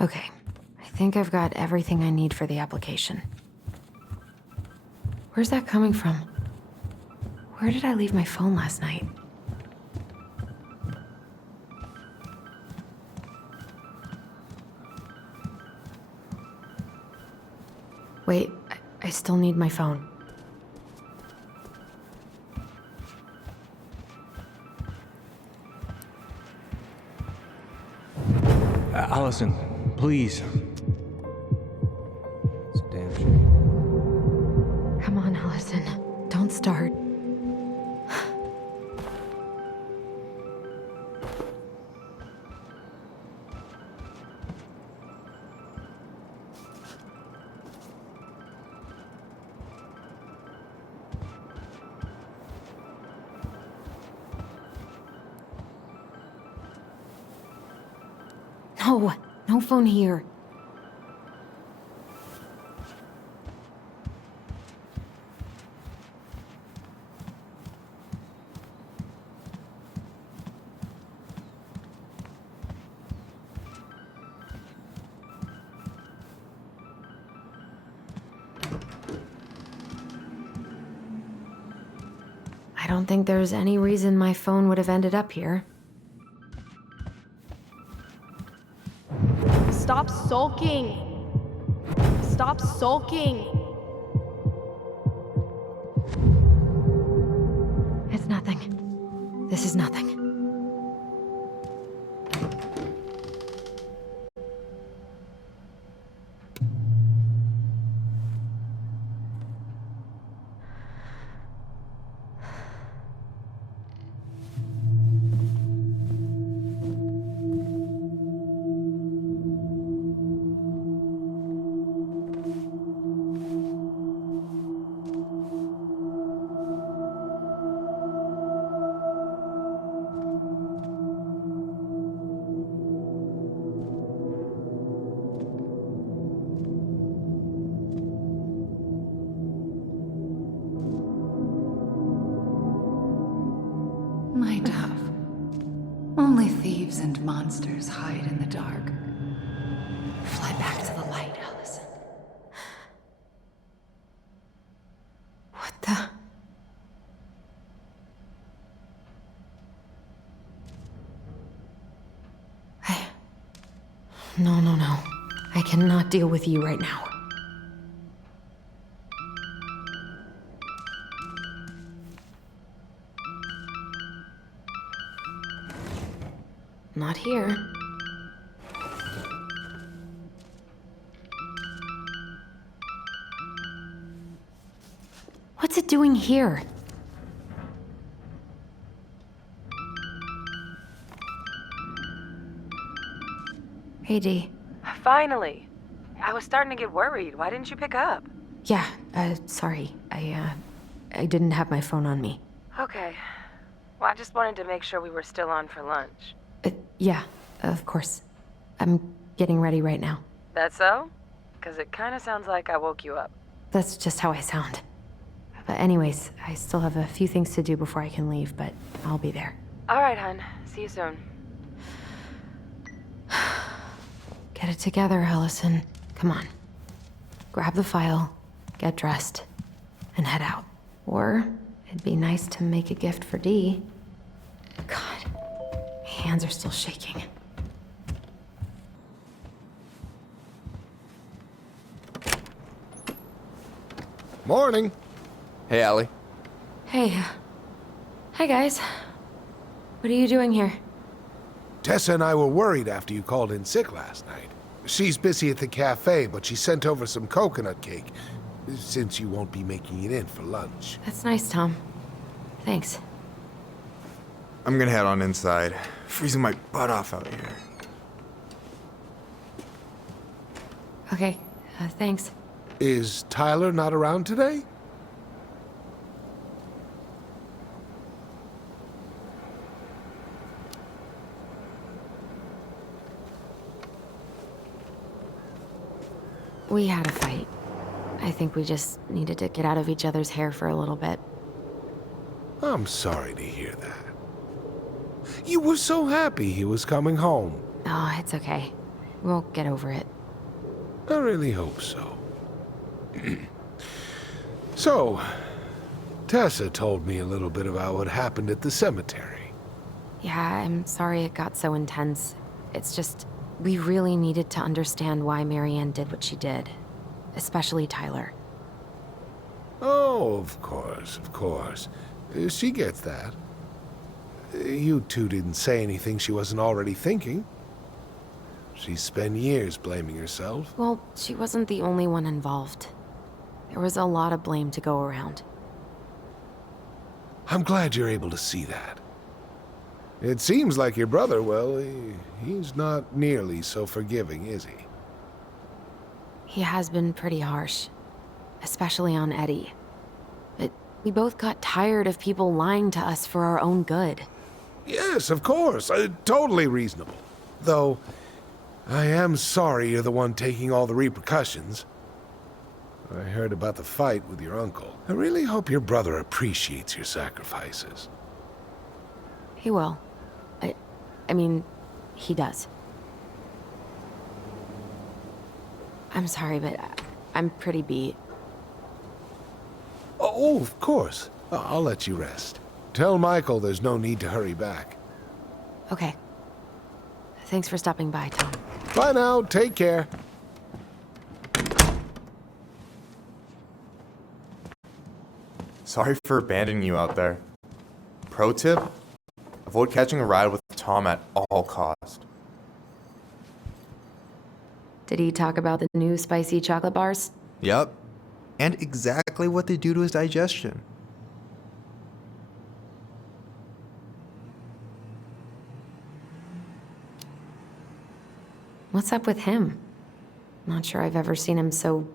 Okay, I think I've got everything I need for the application. Where's that coming from? Where did I leave my phone last night? Wait, I still need my phone. Allison, please. It's a damn shame. Come on, Allison. Don't start. No, no phone here. don't think there's any reason my phone would have ended up here. Stop sulking! Stop sulking! It's nothing. This is nothing. My dove. Only thieves and monsters hide in the dark. Fly back to the light, Allison. What the? No, no, no. I cannot deal with you right now. Not here. What's it doing here? Hey, Dee. Finally. I was starting to get worried. Why didn't you pick up? Yeah, sorry. I didn't have my phone on me. Okay. Well, I just wanted to make sure we were still on for lunch. Yeah, of course. I'm getting ready right now. That so? Because it kind of sounds like I woke you up. That's just how I sound. But anyways, I still have a few things to do before I can leave, but I'll be there. All right, hun. See you soon. Get it together, Allison. Come on. Grab the file, get dressed, and head out. Or it'd be nice to make a gift for Dee. God, my hands are still shaking. Morning. Hey, Allie. Hey. Hi, guys. What are you doing here? Tessa and I were worried after you called in sick last night. She's busy at the cafe, but she sent over some coconut cake, since you won't be making it in for lunch. That's nice, Tom. Thanks. I'm gonna head on inside. Freezing my butt off out here. Okay, thanks. Is Tyler not around today? We had a fight. I think we just needed to get out of each other's hair for a little bit. I'm sorry to hear that. You were so happy he was coming home. Oh, it's okay. We'll get over it. I really hope so. So, Tessa told me a little bit about what happened at the cemetery. Yeah, I'm sorry it got so intense. It's just, we really needed to understand why Marianne did what she did. Especially Tyler. Oh, of course, of course. She gets that. You two didn't say anything she wasn't already thinking. She spent years blaming herself. Well, she wasn't the only one involved. There was a lot of blame to go around. I'm glad you're able to see that. It seems like your brother, well, he's not nearly so forgiving, is he? He has been pretty harsh. Especially on Eddie. But we both got tired of people lying to us for our own good. Yes, of course. Totally reasonable. Though, I am sorry you're the one taking all the repercussions. I heard about the fight with your uncle. I really hope your brother appreciates your sacrifices. He will. I mean, he does. I'm sorry, but I'm pretty beat. Oh, of course. I'll let you rest. Tell Michael there's no need to hurry back. Okay. Thanks for stopping by, Tom. Bye now, take care. Sorry for abandoning you out there. Pro tip? Avoid catching a ride with Tom at all cost. Did he talk about the new spicy chocolate bars? Yup. And exactly what they do to his digestion. What's up with him? Not sure I've ever seen him so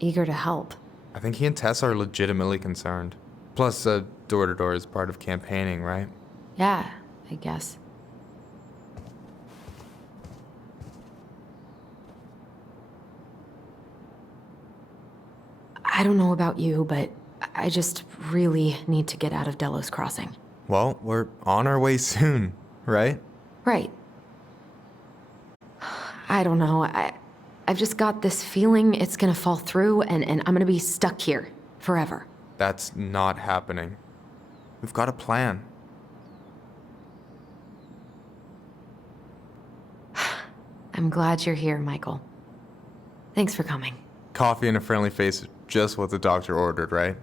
eager to help. I think he and Tess are legitimately concerned. Plus, door-to-door is part of campaigning, right? Yeah, I guess. I don't know about you, but I just really need to get out of Delos Crossing. Well, we're on our way soon, right? Right. I don't know. I've just got this feeling it's gonna fall through and I'm gonna be stuck here forever. That's not happening. We've got a plan. I'm glad you're here, Michael. Thanks for coming. Coffee and a friendly face is just what the doctor ordered, right?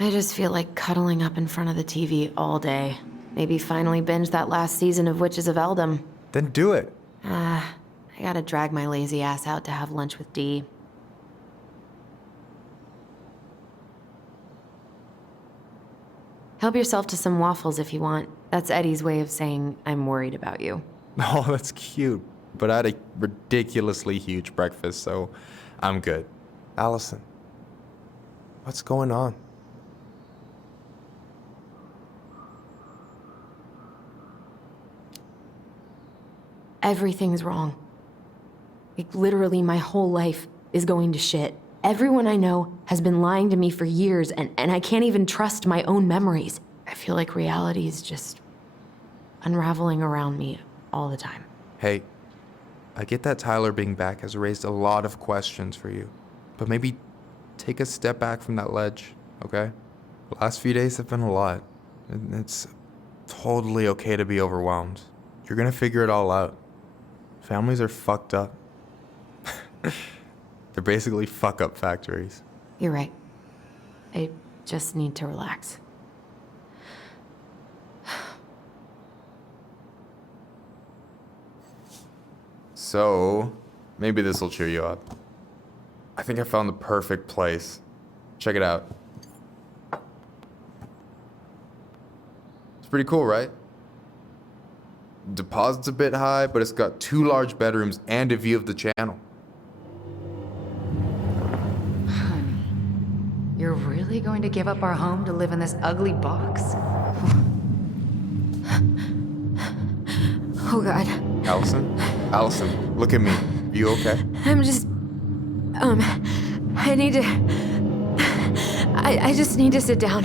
I just feel like cuddling up in front of the TV all day. Maybe finally binge that last season of Witches of Eldom. Then do it. I gotta drag my lazy ass out to have lunch with Dee. Help yourself to some waffles if you want. That's Eddie's way of saying I'm worried about you. Oh, that's cute. But I had a ridiculously huge breakfast, so I'm good. Allison, what's going on? Everything's wrong. Like, literally, my whole life is going to shit. Everyone I know has been lying to me for years, and I can't even trust my own memories. I feel like reality is just unraveling around me all the time. Hey, I get that Tyler being back has raised a lot of questions for you, but maybe take a step back from that ledge, okay? The last few days have been a lot, and it's totally okay to be overwhelmed. You're gonna figure it all out. Families are fucked up. They're basically fuck-up factories. You're right. I just need to relax. So, maybe this will cheer you up. I think I found the perfect place. Check it out. It's pretty cool, right? Deposit's a bit high, but it's got 2 large bedrooms and a view of the channel. You're really going to give up our home to live in this ugly box? Oh, God. Allison? Allison, look at me. You okay? I'm just... I need to... I just need to sit down.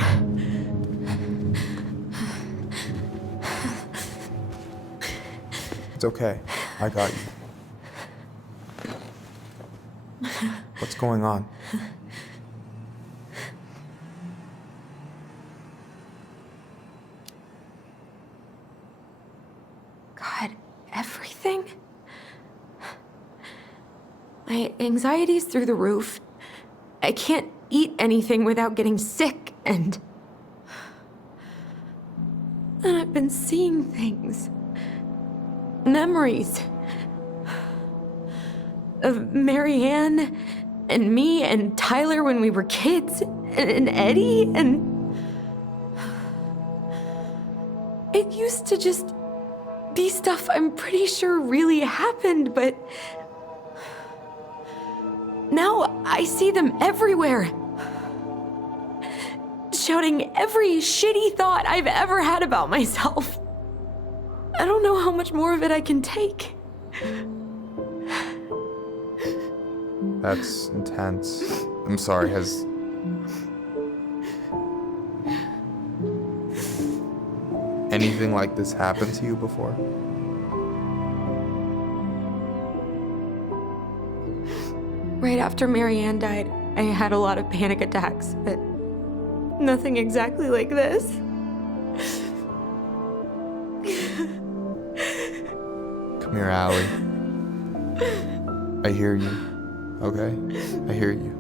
It's okay. I got you. What's going on? God, everything? My anxiety's through the roof. I can't eat anything without getting sick, and I've been seeing things. Memories. Of Marianne, and me, and Tyler when we were kids, and Eddie, and... It used to just be stuff I'm pretty sure really happened, but... Now I see them everywhere. Shouting every shitty thought I've ever had about myself. I don't know how much more of it I can take. That's intense. I'm sorry, has... anything like this happened to you before? Right after Marianne died, I had a lot of panic attacks, but nothing exactly like this. Come here, Allie. I hear you. Okay? I hear you.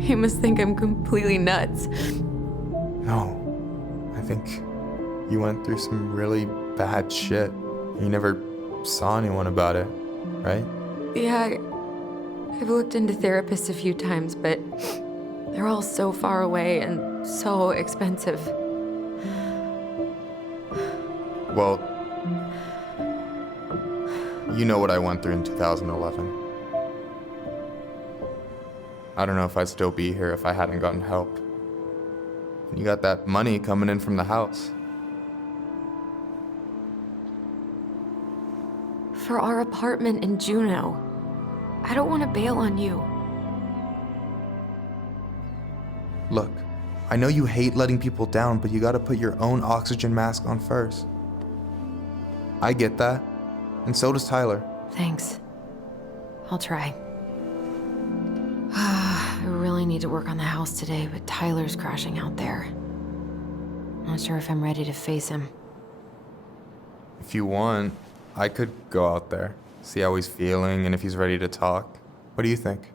You must think I'm completely nuts. No. I think you went through some really bad shit. You never saw anyone about it, right? Yeah, I've looked into therapists a few times, but they're all so far away and so expensive. Well, you know what I went through in 2011. I don't know if I'd still be here if I hadn't gotten help. And you got that money coming in from the house. For our apartment in Juneau. I don't want to bail on you. Look, I know you hate letting people down, but you gotta put your own oxygen mask on first. I get that, and so does Tyler. Thanks. I'll try. I really need to work on the house today, but Tyler's crashing out there. Not sure if I'm ready to face him. If you want, I could go out there, see how he's feeling, and if he's ready to talk. What do you think?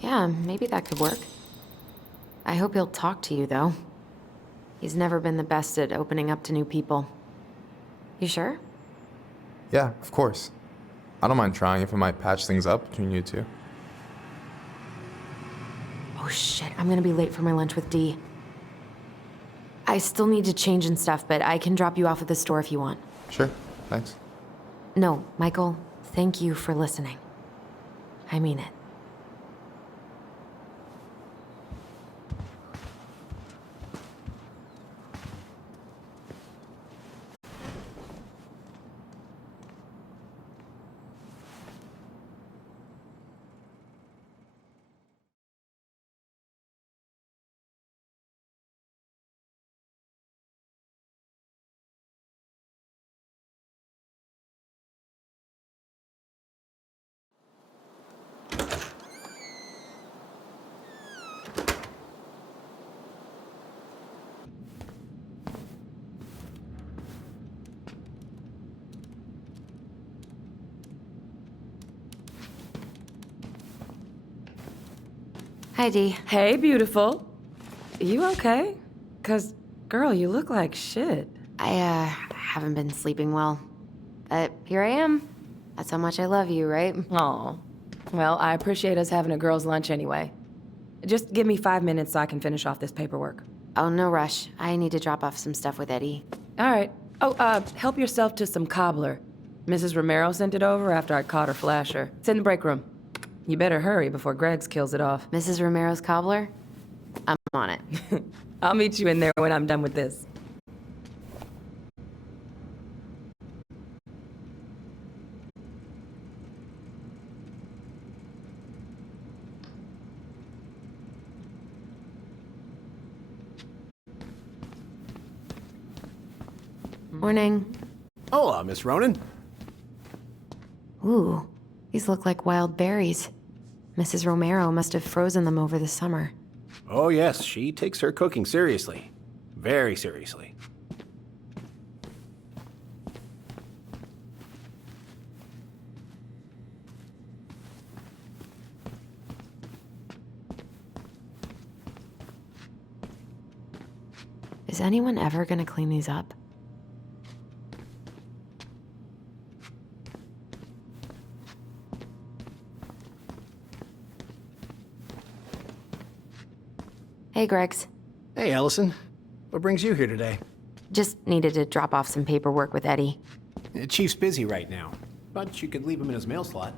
Yeah, maybe that could work. I hope he'll talk to you, though. He's never been the best at opening up to new people. You sure? Yeah, of course. I don't mind trying if it might patch things up between you two. Oh shit, I'm gonna be late for my lunch with Dee. I still need to change and stuff, but I can drop you off at the store if you want. Sure, thanks. No, Michael, thank you for listening. I mean it. Hi, Dee. Hey, beautiful. You okay? 'Cause, girl, you look like shit. I haven't been sleeping well. But here I am. That's how much I love you, right? Aw. Well, I appreciate us having a girls' lunch anyway. Just give me 5 minutes so I can finish off this paperwork. Oh, no rush. I need to drop off some stuff with Eddie. All right. Oh, help yourself to some cobbler. Mrs. Romero sent it over after I caught her flasher. It's in the break room. You better hurry before Greggs kills it off. Mrs. Romero's cobbler? I'm on it. I'll meet you in there when I'm done with this. Morning. Hola, Miss Ronan. Ooh, these look like wild berries. Mrs. Romero must have frozen them over the summer. Oh, yes, she takes her cooking seriously. Very seriously. Is anyone ever gonna clean these up? Hey, Greggs. Hey, Allison. What brings you here today? Just needed to drop off some paperwork with Eddie. Chief's busy right now, but you could leave him in his mail slot.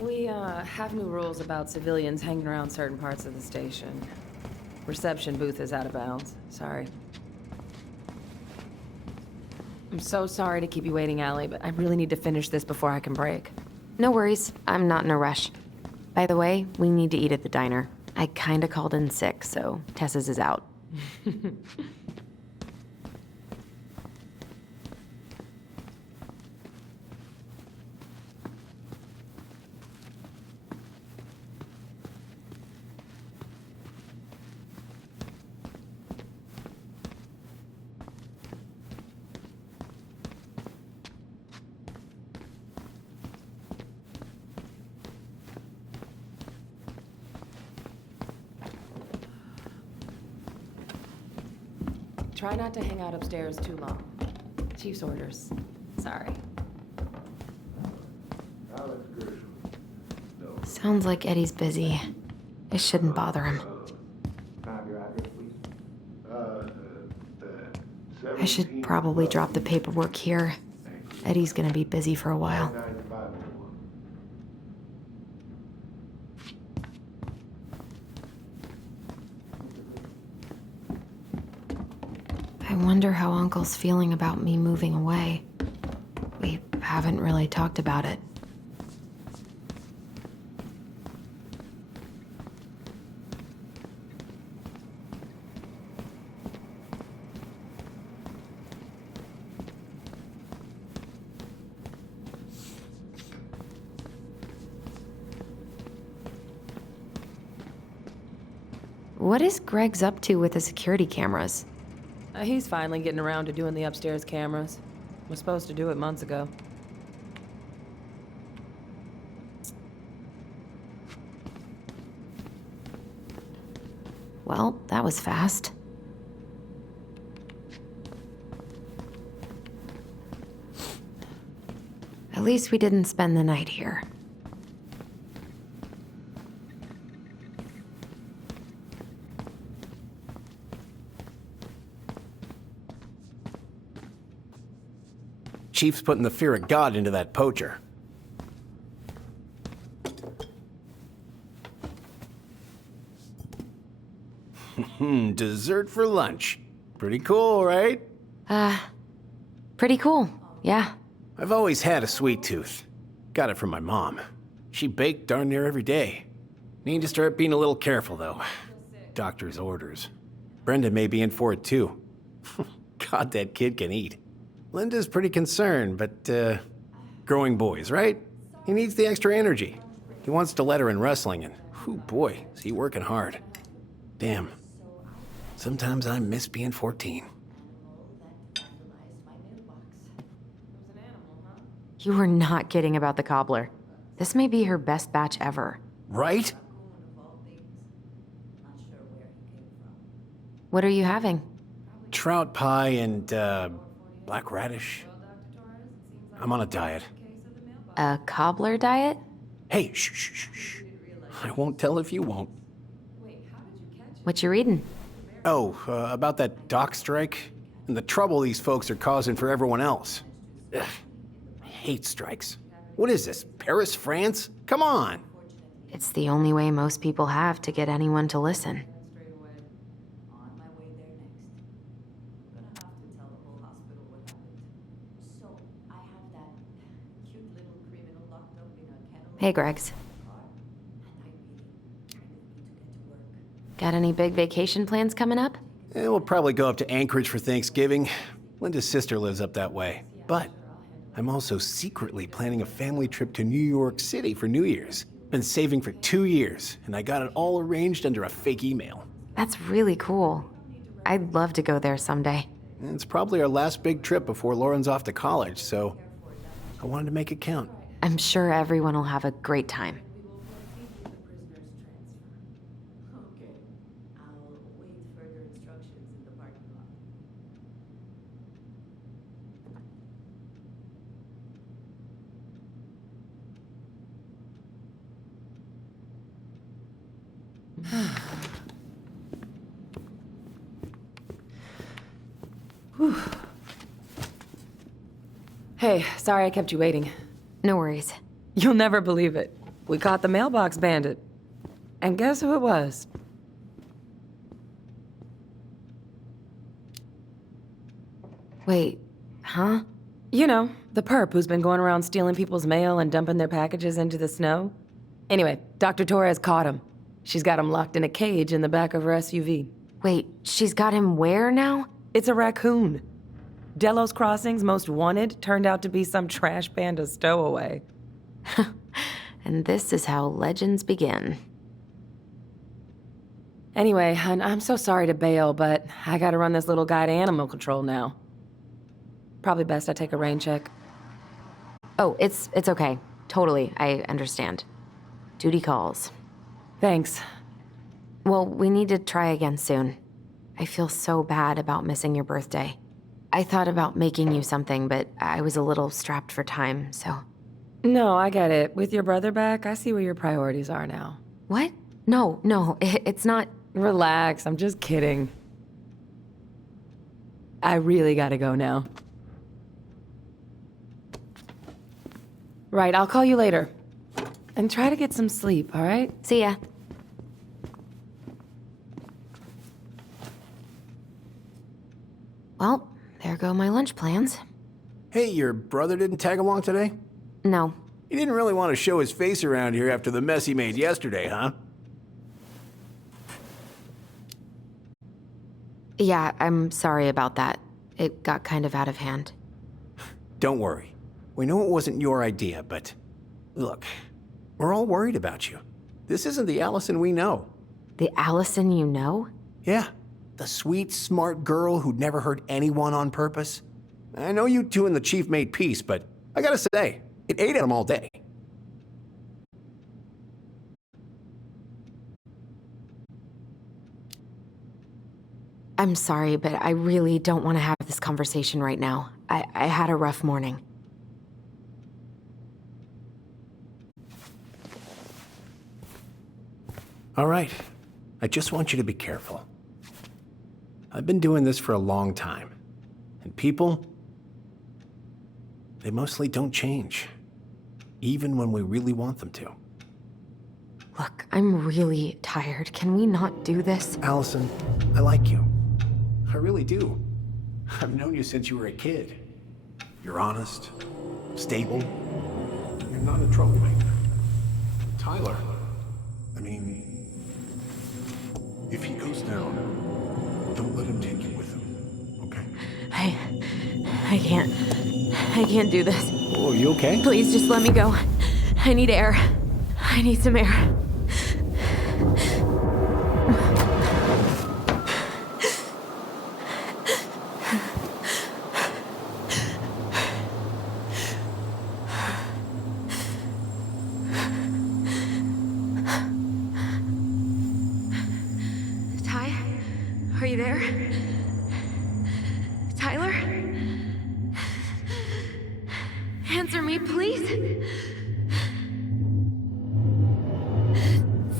We, have new rules about civilians hanging around certain parts of the station. Reception booth is out of bounds. Sorry. I'm so sorry to keep you waiting, Allie, but I really need to finish this before I can break. No worries. I'm not in a rush. By the way, we need to eat at the diner. I kinda called in sick, so Tessa's is out. Try not to hang out upstairs too long. Chief's orders. Sorry. Sounds like Eddie's busy. I shouldn't bother him. I should probably drop the paperwork here. Eddie's gonna be busy for a while. I wonder how Uncle's feeling about me moving away. We haven't really talked about it. What is Greg's up to with the security cameras? He's finally getting around to doing the upstairs cameras. Was supposed to do it months ago. Well, that was fast. At least we didn't spend the night here. Chief's putting the fear of God into that poacher. Dessert for lunch. Pretty cool, right? Pretty cool, yeah. I've always had a sweet tooth. Got it from my mom. She baked darn near every day. Need to start being a little careful, though. Doctor's orders. Brenda may be in for it, too. God, that kid can eat. Linda's pretty concerned, but, growing boys, right? He needs the extra energy. He wants to let her in wrestling, and, whew, boy, is he working hard. Damn. Sometimes I miss being 14. You were not kidding about the cobbler. This may be her best batch ever. Right? What are you having? Trout pie and, black radish. I'm on a diet. A cobbler diet? Hey, shh, shh, shh, shh. I won't tell if you won't. What you reading? Oh, about that dock strike and the trouble these folks are causing for everyone else. Ugh, I hate strikes. What is this, Paris, France? Come on. It's the only way most people have to get anyone to listen. Hey, Gregs. Got any big vacation plans coming up? We'll probably go up to Anchorage for Thanksgiving. Linda's sister lives up that way. But I'm also secretly planning a family trip to New York City for New Year's. Been saving for 2 years, and I got it all arranged under a fake email. That's really cool. I'd love to go there someday. It's probably our last big trip before Lauren's off to college, so I wanted to make it count. I'm sure everyone will have a great time. Hey, sorry I kept you waiting. No worries. You'll never believe it. We caught the mailbox bandit. And guess who it was? Wait, huh? You know, the perp who's been going around stealing people's mail and dumping their packages into the snow. Anyway, Dr. Torres caught him. She's got him locked in a cage in the back of her SUV. Wait, she's got him where now? It's a raccoon. Delos Crossing's most wanted turned out to be some trash panda stowaway. And this is how legends begin. Anyway, I'm so sorry to bail, but I gotta run this little guy to animal control now. Probably best I take a rain check. Oh, it's okay. Totally, I understand. Duty calls. Thanks. Well, we need to try again soon. I feel so bad about missing your birthday. I thought about making you something, but I was a little strapped for time, so... No, I get it. With your brother back, I see where your priorities are now. What? No, it's not... Relax, I'm just kidding. I really gotta go now. Right, I'll call you later. And try to get some sleep, all right? See ya. Well, there go my lunch plans. Hey, your brother didn't tag along today? No. He didn't really want to show his face around here after the mess he made yesterday, huh? Yeah, I'm sorry about that. It got kind of out of hand. Don't worry. We know it wasn't your idea, but look, we're all worried about you. This isn't the Allison we know. The Allison you know? Yeah, the sweet, smart girl who'd never hurt anyone on purpose. I know you two and the chief made peace, but I gotta say, it ate at him all day. I'm sorry, but I really don't want to have this conversation right now. I had a rough morning. All right. I just want you to be careful. I've been doing this for a long time. And people, they mostly don't change. Even when we really want them to. Look, I'm really tired. Can we not do this? Allison, I like you. I really do. I've known you since you were a kid. You're honest, stable. You're not a troublemaker. Tyler, I mean, if he goes down, don't let him take you with him, okay? I can't do this. Oh, you okay? Please just let me go. I need air. I need some air. Ty? Are you there? Tyler? Answer me, please.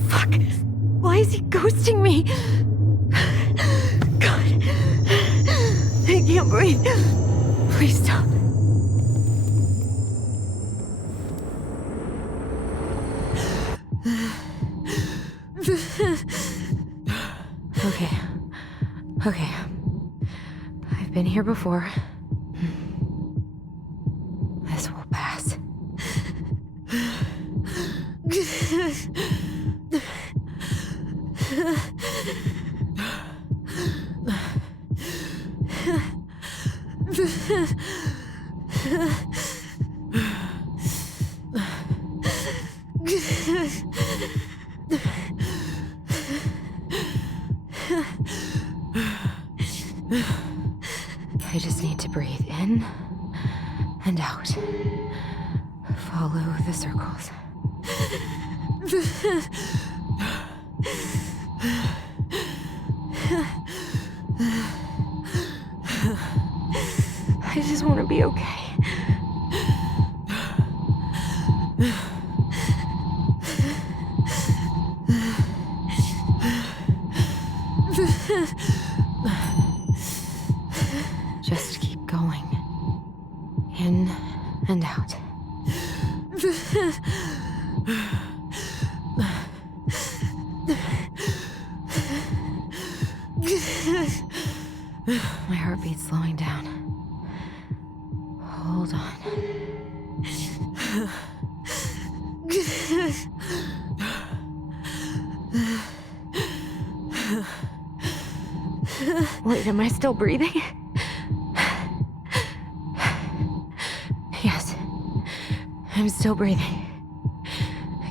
Fuck. Why is he ghosting me? God. I can't breathe. Please stop. Okay. I've been here before. This will pass. I just need to breathe in and out. Follow the circles. I just want to be okay. Just keep going. In and out. My heartbeat's slowing down. Hold on. Wait, am I still breathing? Yes, I'm still breathing.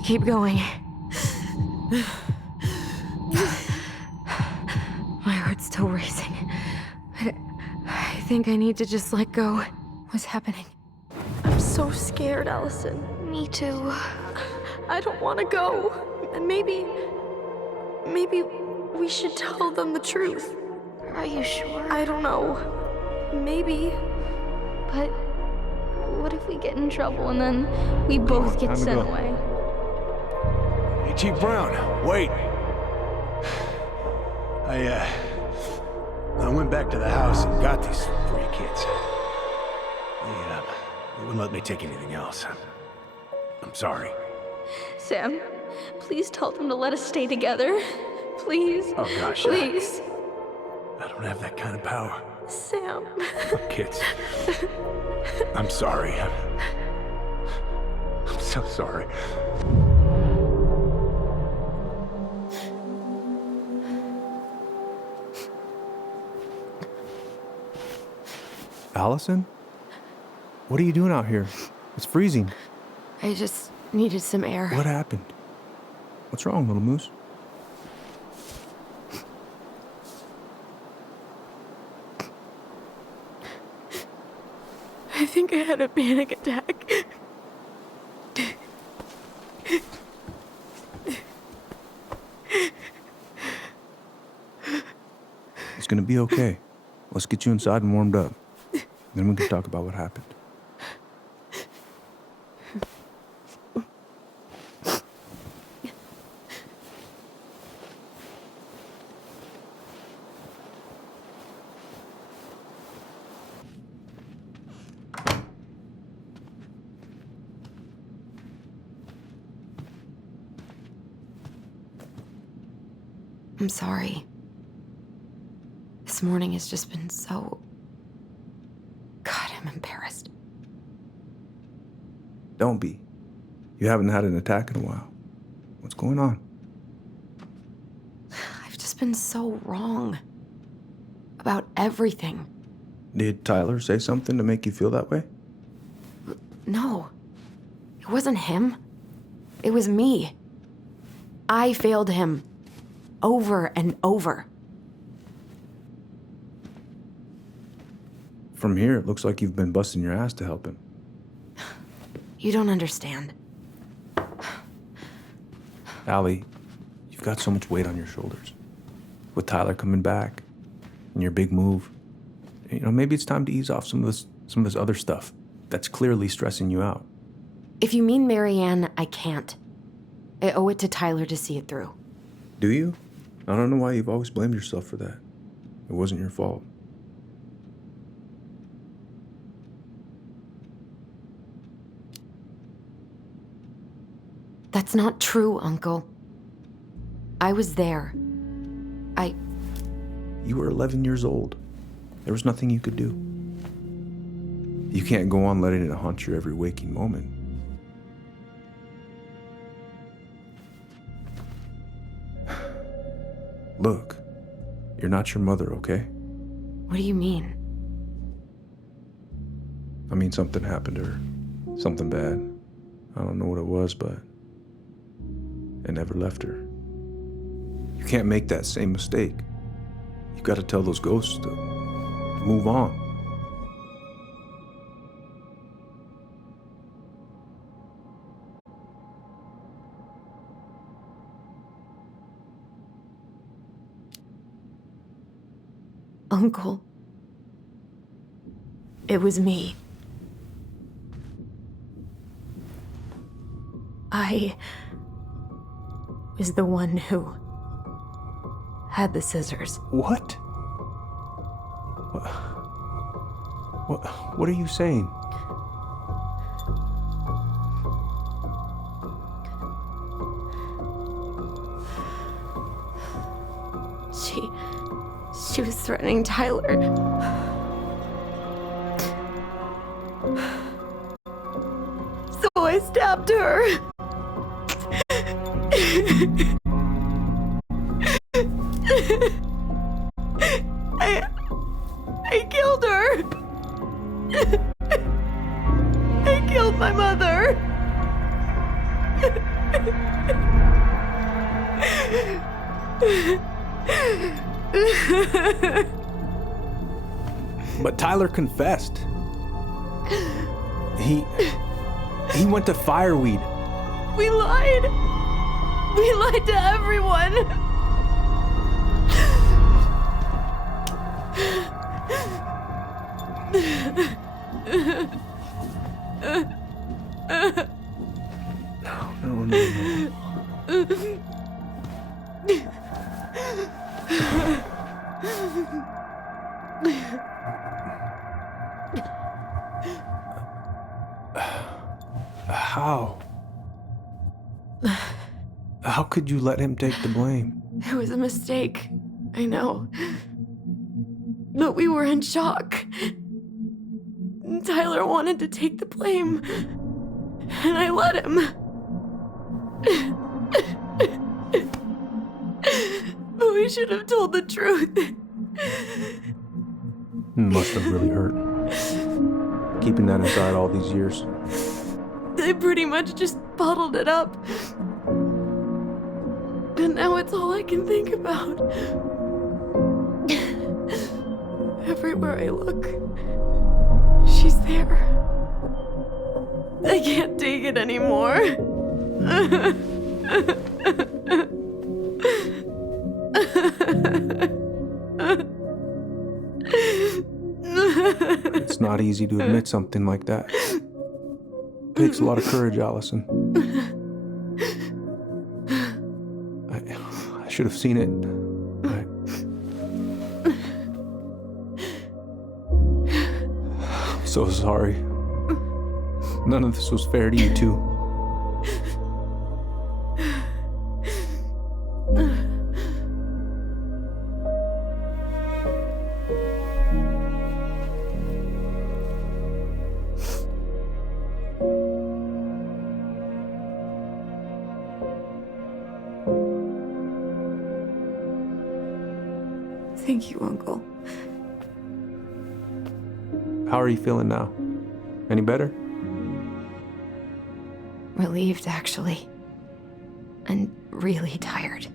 Keep going. My heart's still racing. I think I need to just let go. What's happening? I'm so scared, Allison. Me too. I don't want to go. Maybe we should tell them the truth. Are you sure? I don't know. Maybe. But what if we get in trouble and then we both get sent away? Hey, Chief Brown, wait. I went back to the house and got these 3 kids. They wouldn't let me take anything else. I'm sorry. Sam, please tell them to let us stay together. Please. Oh, gosh. Please. I don't have that kind of power. Sam. Look, kids. I'm sorry. I'm so sorry. Allison? What are you doing out here? It's freezing. I just needed some air. What happened? What's wrong, little moose? I think I had a panic attack. It's gonna be okay. Let's get you inside and warmed up. Then we can talk about what happened. I'm sorry. This morning has just been so... God, I'm embarrassed. Don't be. You haven't had an attack in a while. What's going on? I've just been so wrong. About everything. Did Tyler say something to make you feel that way? No. It wasn't him. It was me. I failed him. Over and over. From here, it looks like you've been busting your ass to help him. You don't understand. Allie, you've got so much weight on your shoulders. With Tyler coming back, and your big move, you know, maybe it's time to ease off some of this other stuff that's clearly stressing you out. If you mean Marianne, I can't. I owe it to Tyler to see it through. Do you? I don't know why you've always blamed yourself for that. It wasn't your fault. That's not true, Uncle. I was there. You were 11 years old. There was nothing you could do. You can't go on letting it haunt your every waking moment. Look, you're not your mother, okay? What do you mean? I mean, something happened to her. Something bad. I don't know what it was, but it never left her. You can't make that same mistake. You gotta tell those ghosts to move on. Uncle. It was me. I was the one who had the scissors. What? What are you saying? She was threatening Tyler. So I stabbed her. But Tyler confessed. He went to Fireweed. We lied. We lied to everyone. No. How? How could you let him take the blame? It was a mistake. I know. But we were in shock. Tyler wanted to take the blame. And I let him. But we should have told the truth. Must have really hurt. Keeping that inside all these years. They pretty much just bottled it up. And now it's all I can think about. Everywhere I look, she's there. I can't take it anymore. It's not easy to admit something like that. Takes a lot of courage, Allison. I should have seen it. I'm so sorry. None of this was fair to you two. Thank you, Uncle. How are you feeling now? Any better? Relieved, actually. And really tired.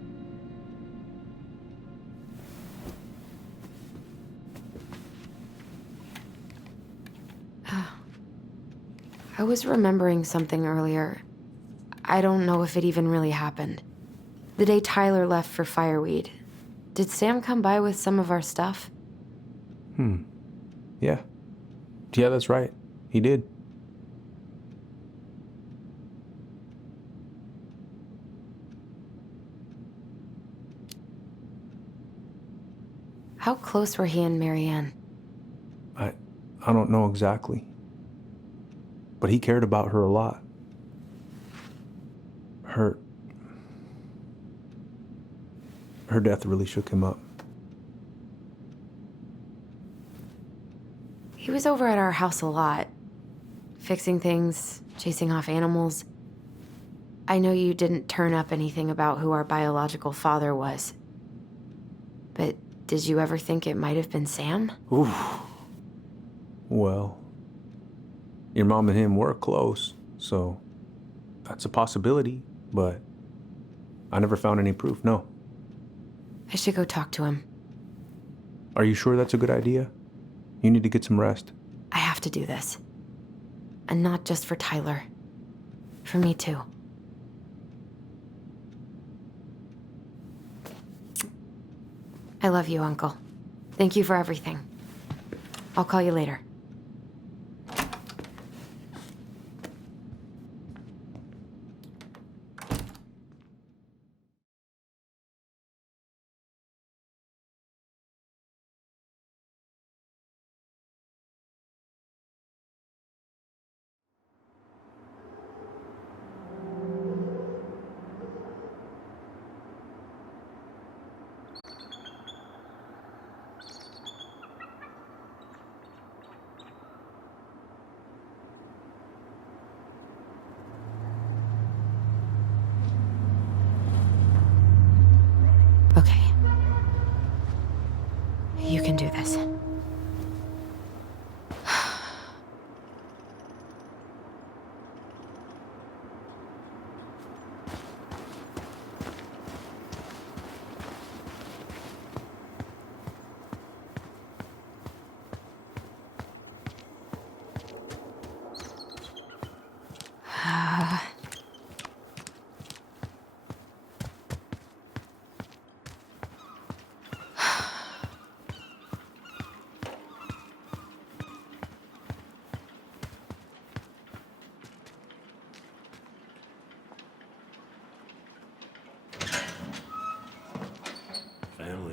I was remembering something earlier. I don't know if it even really happened. The day Tyler left for Fireweed, did Sam come by with some of our stuff? Yeah. Yeah, that's right. He did. How close were he and Marianne? I don't know exactly. But he cared about her a lot. Her death really shook him up. He was over at our house a lot, fixing things, chasing off animals. I know you didn't turn up anything about who our biological father was, but did you ever think it might have been Sam? Ooh. Well, your mom and him were close, so that's a possibility, but I never found any proof, no. I should go talk to him. Are you sure that's a good idea? You need to get some rest. I have to do this. And not just for Tyler. For me, too. I love you, Uncle. Thank you for everything. I'll call you later. Okay. You can do this.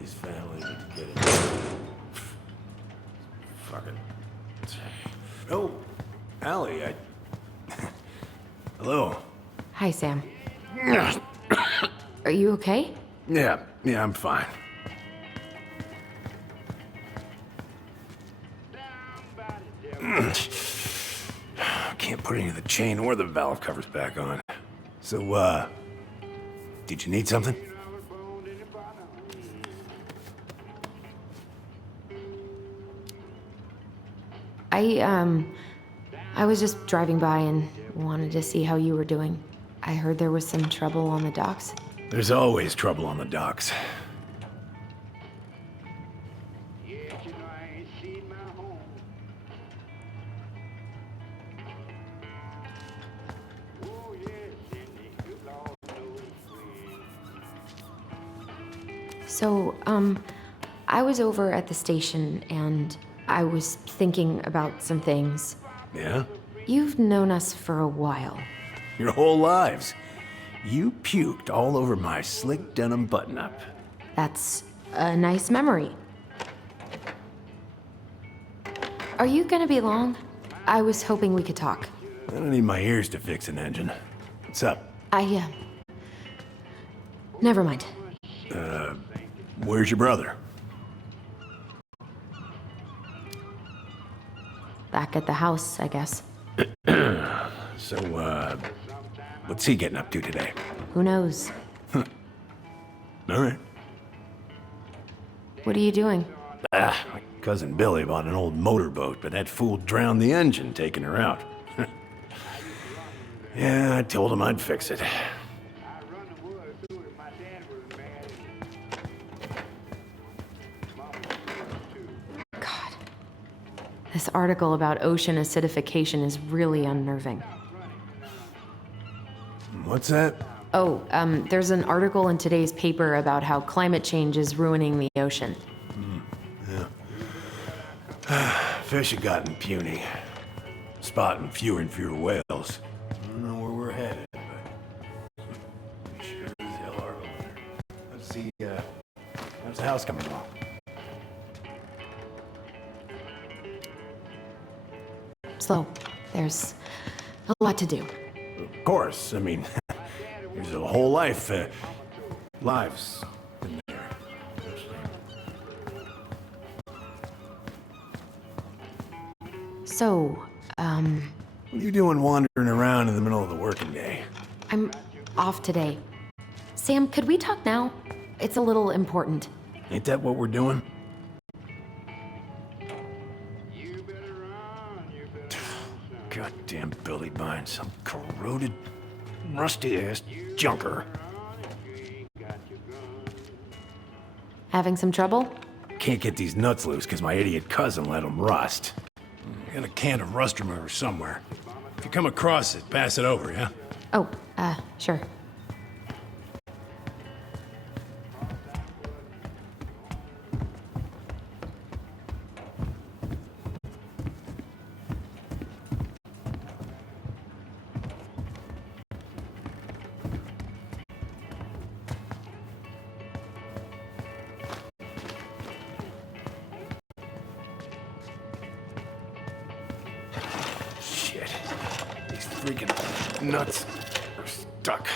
Ellie's family would get it. Fuck it. Oh, Allie, Hello. Hi, Sam. Are you okay? Yeah, I'm fine. Can't put any of the chain or the valve covers back on. So, did you need something? I was just driving by and wanted to see how you were doing. I heard there was some trouble on the docks. There's always trouble on the docks. So, I was over at the station and I was thinking about some things. Yeah? You've known us for a while. Your whole lives. You puked all over my slick denim button-up. That's a nice memory. Are you gonna be long? I was hoping we could talk. I don't need my ears to fix an engine. What's up? Never mind. Where's your brother? Back at the house, I guess. So, what's he getting up to today? Who knows? All right. What are you doing? My cousin Billy bought an old motorboat, but that fool drowned the engine taking her out. Yeah, I told him I'd fix it. This article about ocean acidification is really unnerving. What's that? Oh, there's an article in today's paper about how climate change is ruining the ocean. Yeah. Fish have gotten puny. Spotting fewer and fewer whales. I don't know where we're headed, but we sure as hell are over there. Let's see, how's the house coming along? Slow. There's a lot to do. Of course. I mean, there's a whole lives in there. So, What are you doing wandering around in the middle of the working day? I'm off today. Sam, could we talk now? It's a little important. Ain't that what we're doing? Goddamn Billy buying some corroded, rusty-ass junker. Having some trouble? Can't get these nuts loose because my idiot cousin let them rust. I got a can of rust remover somewhere. If you come across it, pass it over, yeah? Oh, sure. Shit. These freaking nuts are stuck.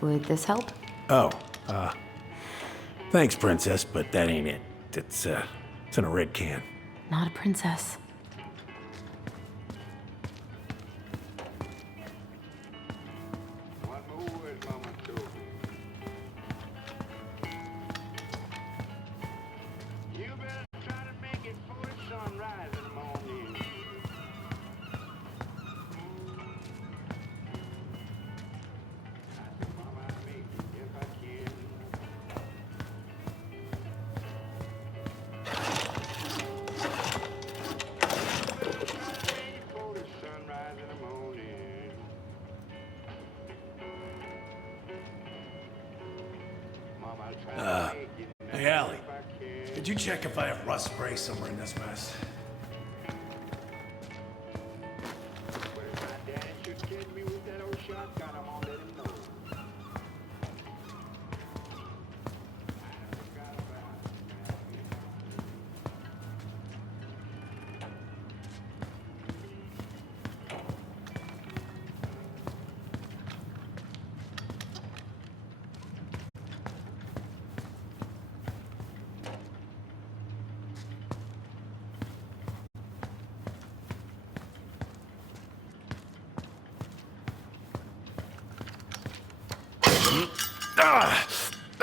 Would this help? Oh, thanks, Princess, but that ain't it. It's in a red can. Not a princess. Could you check if I have rust spray somewhere in this mess?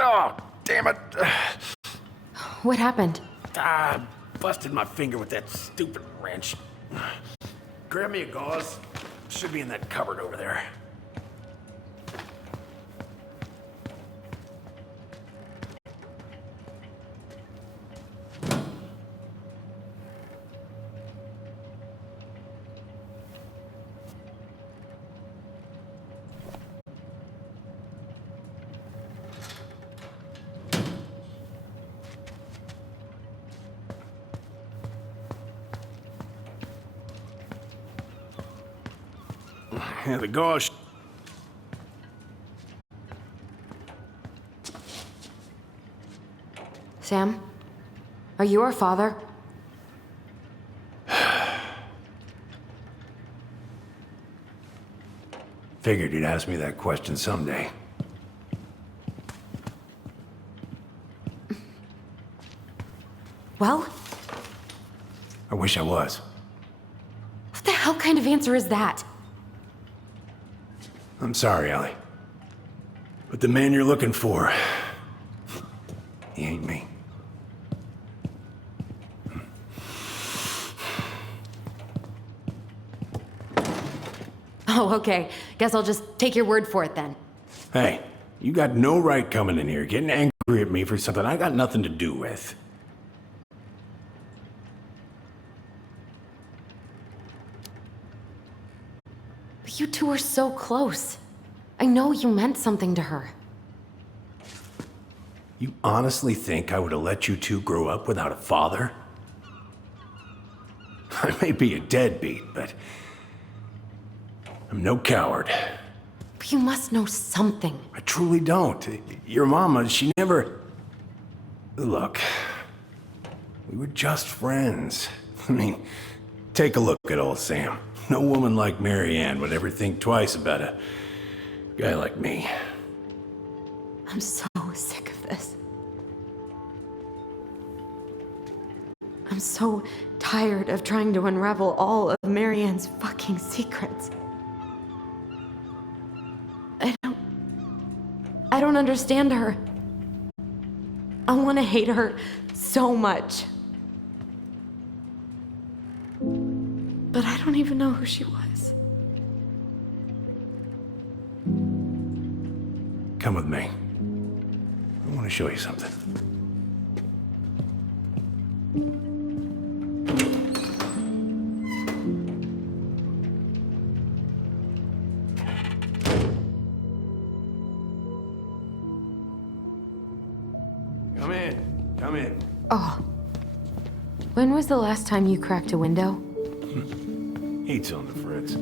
Oh, damn it. What happened? Busted my finger with that stupid wrench. Grab me a gauze. Should be in that cupboard over there. Yeah, the gauze. Sam? Are you our father? Figured you'd ask me that question someday. Well? I wish I was. What the hell kind of answer is that? I'm sorry, Ellie. But the man you're looking for, he ain't me. Oh, okay. Guess I'll just take your word for it then. Hey, you got no right coming in here getting angry at me for something I got nothing to do with. But you two are so close. I know you meant something to her. You honestly think I would have let you two grow up without a father? I may be a deadbeat, but I'm no coward. But you must know something. I truly don't. Your mama, she never... Look, we were just friends. I mean, take a look at old Sam. No woman like Mary Ann would ever think twice about a guy like me. I'm so sick of this. I'm so tired of trying to unravel all of Marianne's fucking secrets. I don't understand her. I want to hate her so much. But I don't even know who she was. Come with me. I want to show you something. Come in. Come in. Oh. When was the last time you cracked a window? Heat's on the fritz.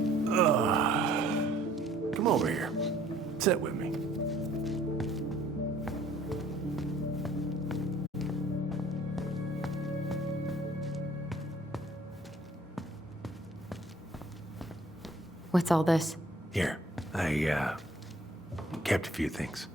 Come over here. Sit with me. What's all this? Here, I kept a few things.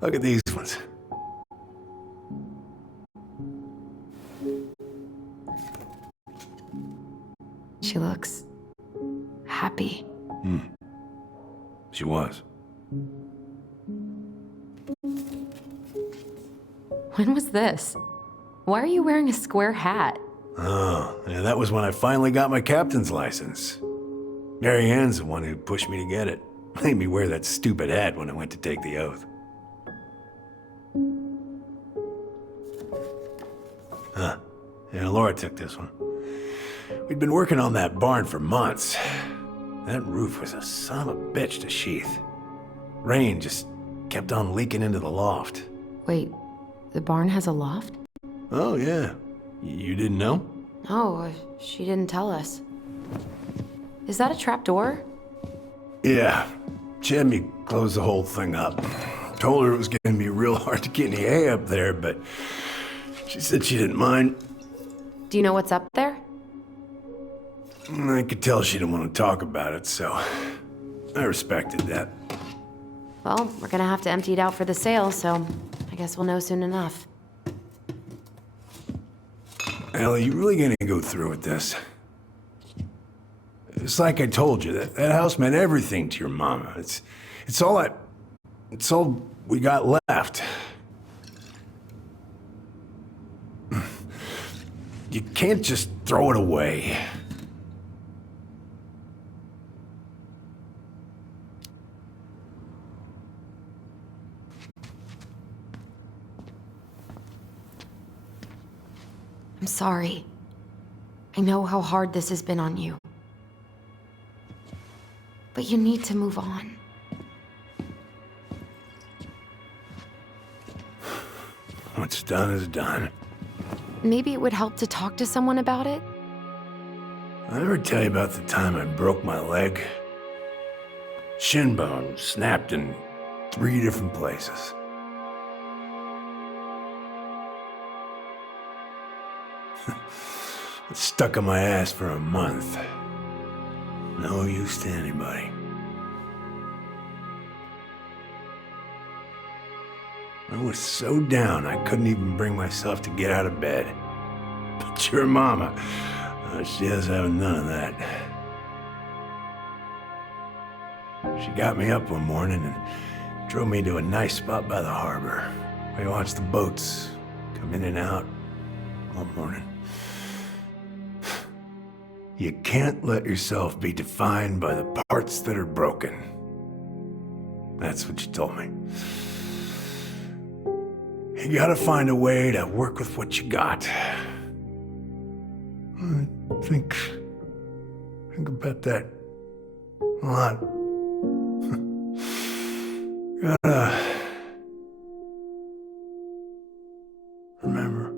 Look at these ones. She looks happy. She was. When was this? Why are you wearing a square hat? Oh, yeah, that was when I finally got my captain's license. Mary Ann's the one who pushed me to get it. Made me wear that stupid hat when I went to take the oath. Huh. Yeah, Laura took this one. We'd been working on that barn for months. That roof was a son of a bitch to sheath. Rain just kept on leaking into the loft. Wait, the barn has a loft? Oh, yeah. You didn't know? Oh, she didn't tell us. Is that a trap door? Yeah. She had me close the whole thing up. Told her it was gonna be real hard to get any hay up there, but she said she didn't mind. Do you know what's up there? I could tell she didn't want to talk about it, so I respected that. Well, we're gonna have to empty it out for the sale, so I guess we'll know soon enough. Ellie, you really gonna go through with this? It's like I told you, that house meant everything to your mama. It's all we got left. You can't just throw it away. I'm sorry. I know how hard this has been on you. But you need to move on. What's done is done. Maybe it would help to talk to someone about it? I ever tell you about the time I broke my leg? Shin bone snapped in 3 different places. It stuck in my ass for a month. No use to anybody. I was so down I couldn't even bring myself to get out of bed. But your mama, she has having none of that. She got me up one morning and drove me to a nice spot by the harbor. We watched the boats come in and out all morning. You can't let yourself be defined by the parts that are broken. That's what you told me. You gotta find a way to work with what you got. I think about that a lot. Gotta remember.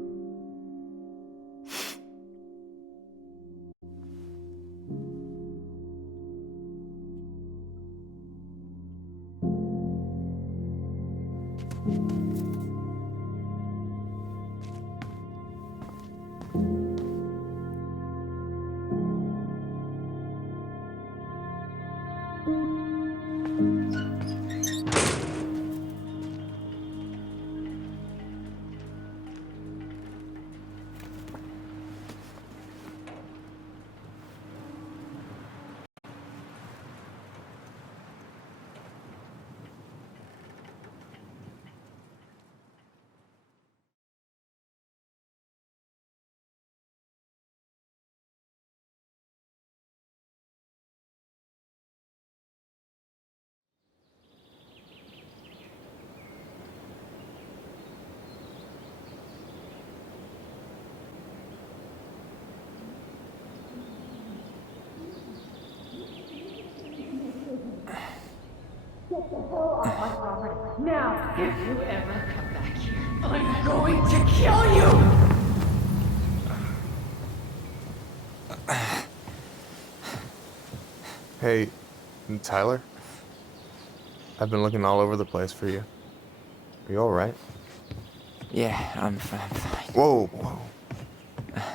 Now, if you ever come back here, I'm going to kill you! Hey, Tyler? I've been looking all over the place for you. Are you alright? Yeah, I'm fine. Whoa, whoa.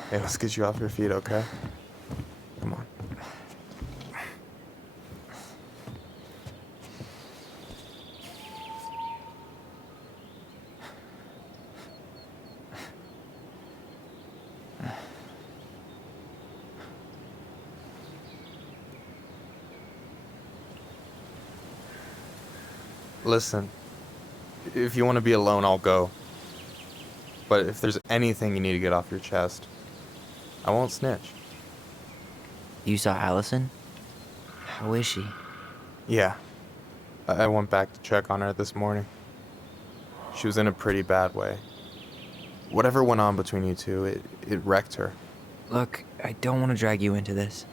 Hey, let's get you off your feet, okay? Come on. Listen, if you want to be alone, I'll go. But if there's anything you need to get off your chest, I won't snitch. You saw Allison? How is she? Yeah. I went back to check on her this morning. She was in a pretty bad way. Whatever went on between you two, it wrecked her. Look, I don't want to drag you into this.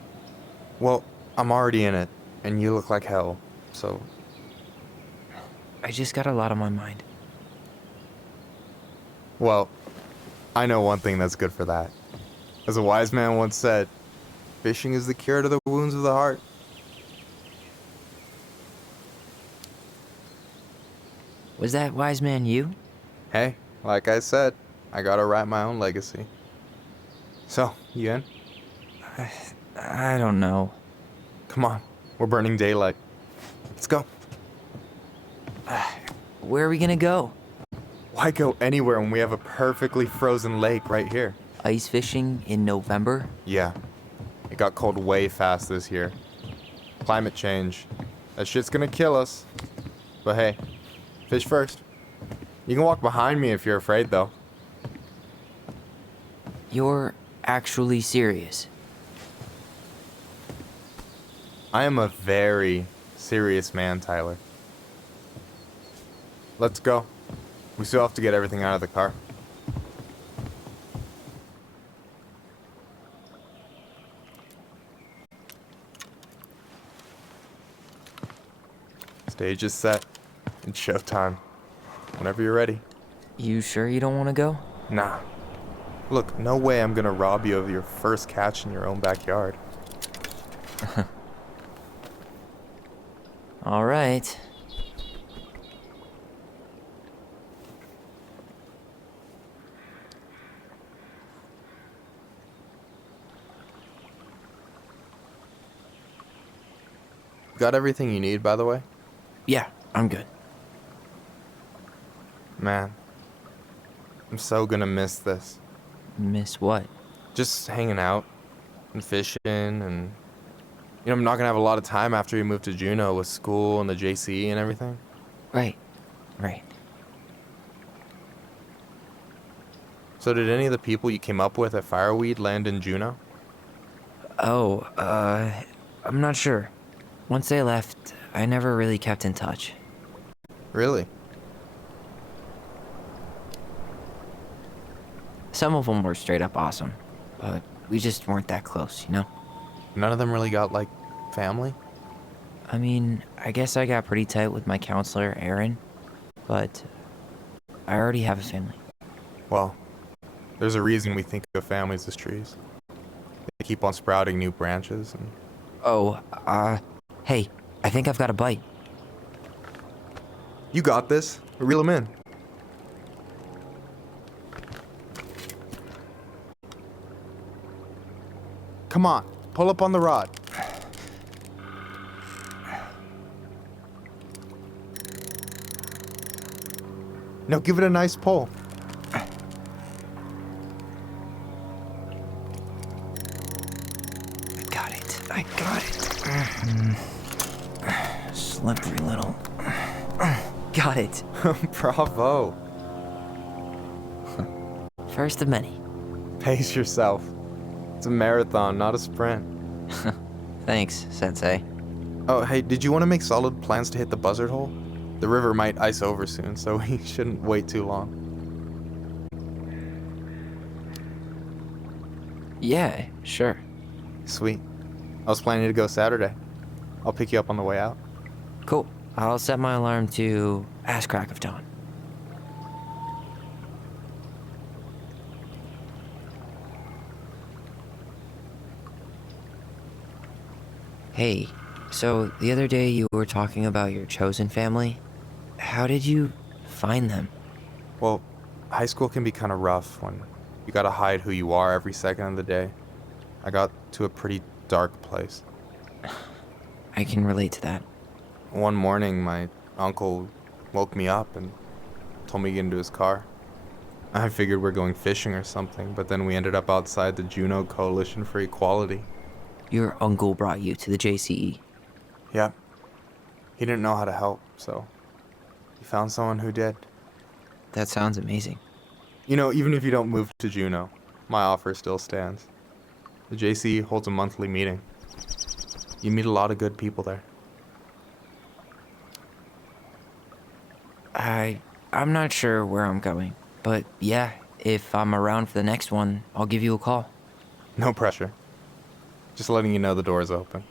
Well, I'm already in it, and you look like hell, so... I just got a lot on my mind. Well, I know one thing that's good for that. As a wise man once said, fishing is the cure to the wounds of the heart. Was that wise man you? Hey, like I said, I gotta write my own legacy. So, you in? I don't know. Come on, we're burning daylight. Let's go. Where are we gonna go? Why go anywhere when we have a perfectly frozen lake right here? Ice fishing in November? Yeah. It got cold way fast this year. Climate change. That shit's gonna kill us. But hey, fish first. You can walk behind me if you're afraid, though. You're actually serious? I am a very serious man, Tyler. Let's go. We still have to get everything out of the car. Stage is set. It's showtime. Whenever you're ready. You sure you don't want to go? Nah. Look, no way I'm gonna rob you of your first catch in your own backyard. All right. Got everything you need, by the way? Yeah, I'm good. Man, I'm so gonna miss this. Miss what? Just hanging out and fishing and... You know, I'm not gonna have a lot of time after we move to Juneau with school and the JC and everything. Right. So did any of the people you came up with at Fireweed land in Juneau? Oh, I'm not sure. Once they left, I never really kept in touch. Really? Some of them were straight up awesome, but we just weren't that close, you know? None of them really got, like, family? I mean, I guess I got pretty tight with my counselor, Aaron, but I already have a family. Well, there's a reason we think of families as trees. They keep on sprouting new branches and... Oh, hey, I think I've got a bite. You got this. Reel them in. Come on, pull up on the rod. No, give it a nice pull. I got it. Slippery little. Got it. Bravo. First of many. Pace yourself. It's a marathon, not a sprint. Thanks, Sensei. Oh, hey, did you want to make solid plans to hit the buzzard hole? The river might ice over soon, so we shouldn't wait too long. Yeah, sure. Sweet. I was planning to go Saturday. I'll pick you up on the way out. Cool. I'll set my alarm to ass crack of dawn. Hey, so the other day you were talking about your chosen family. How did you find them? Well, high school can be kind of rough when you gotta hide who you are every second of the day. I got to a pretty dark place. I can relate to that. One morning, my uncle woke me up and told me to get into his car. I figured we're going fishing or something, but then we ended up outside the Juneau Coalition for Equality. Your uncle brought you to the JCE. Yep. He didn't know how to help, so You found someone who did. That sounds amazing. You know, even if you don't move to Juneau, my offer still stands. The JC holds a monthly meeting. You meet a lot of good people there. I'm not sure where I'm going, but yeah, if I'm around for the next one, I'll give you a call. No pressure. Just letting you know the door is open.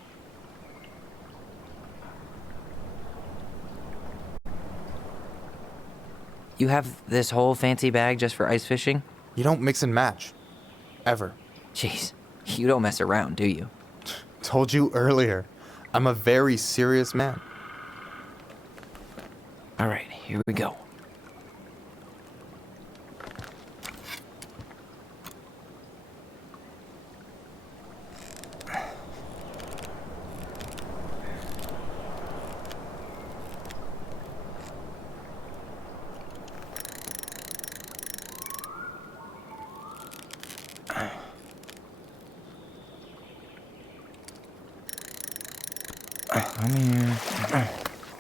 You have this whole fancy bag just for ice fishing? You don't mix and match. Ever. Jeez, you don't mess around, do you? Told you earlier. I'm a very serious man. All right, here we go.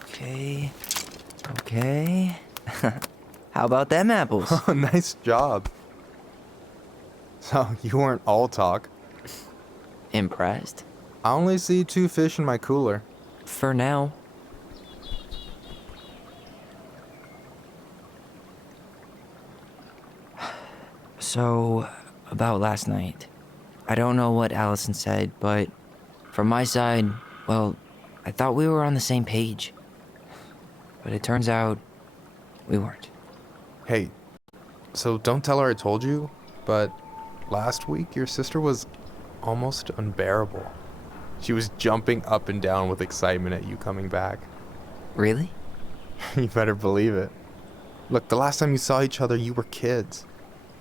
Okay. Okay. How about them apples? Oh, nice job. So, you weren't all talk. Impressed? I only see 2 fish in my cooler. For now. So, about last night. I don't know what Allison said, but from my side, well, I thought we were on the same page. But it turns out we weren't. Hey, so don't tell her I told you, but last week your sister was almost unbearable. She was jumping up and down with excitement at you coming back. Really? You better believe it. Look, the last time you saw each other, you were kids.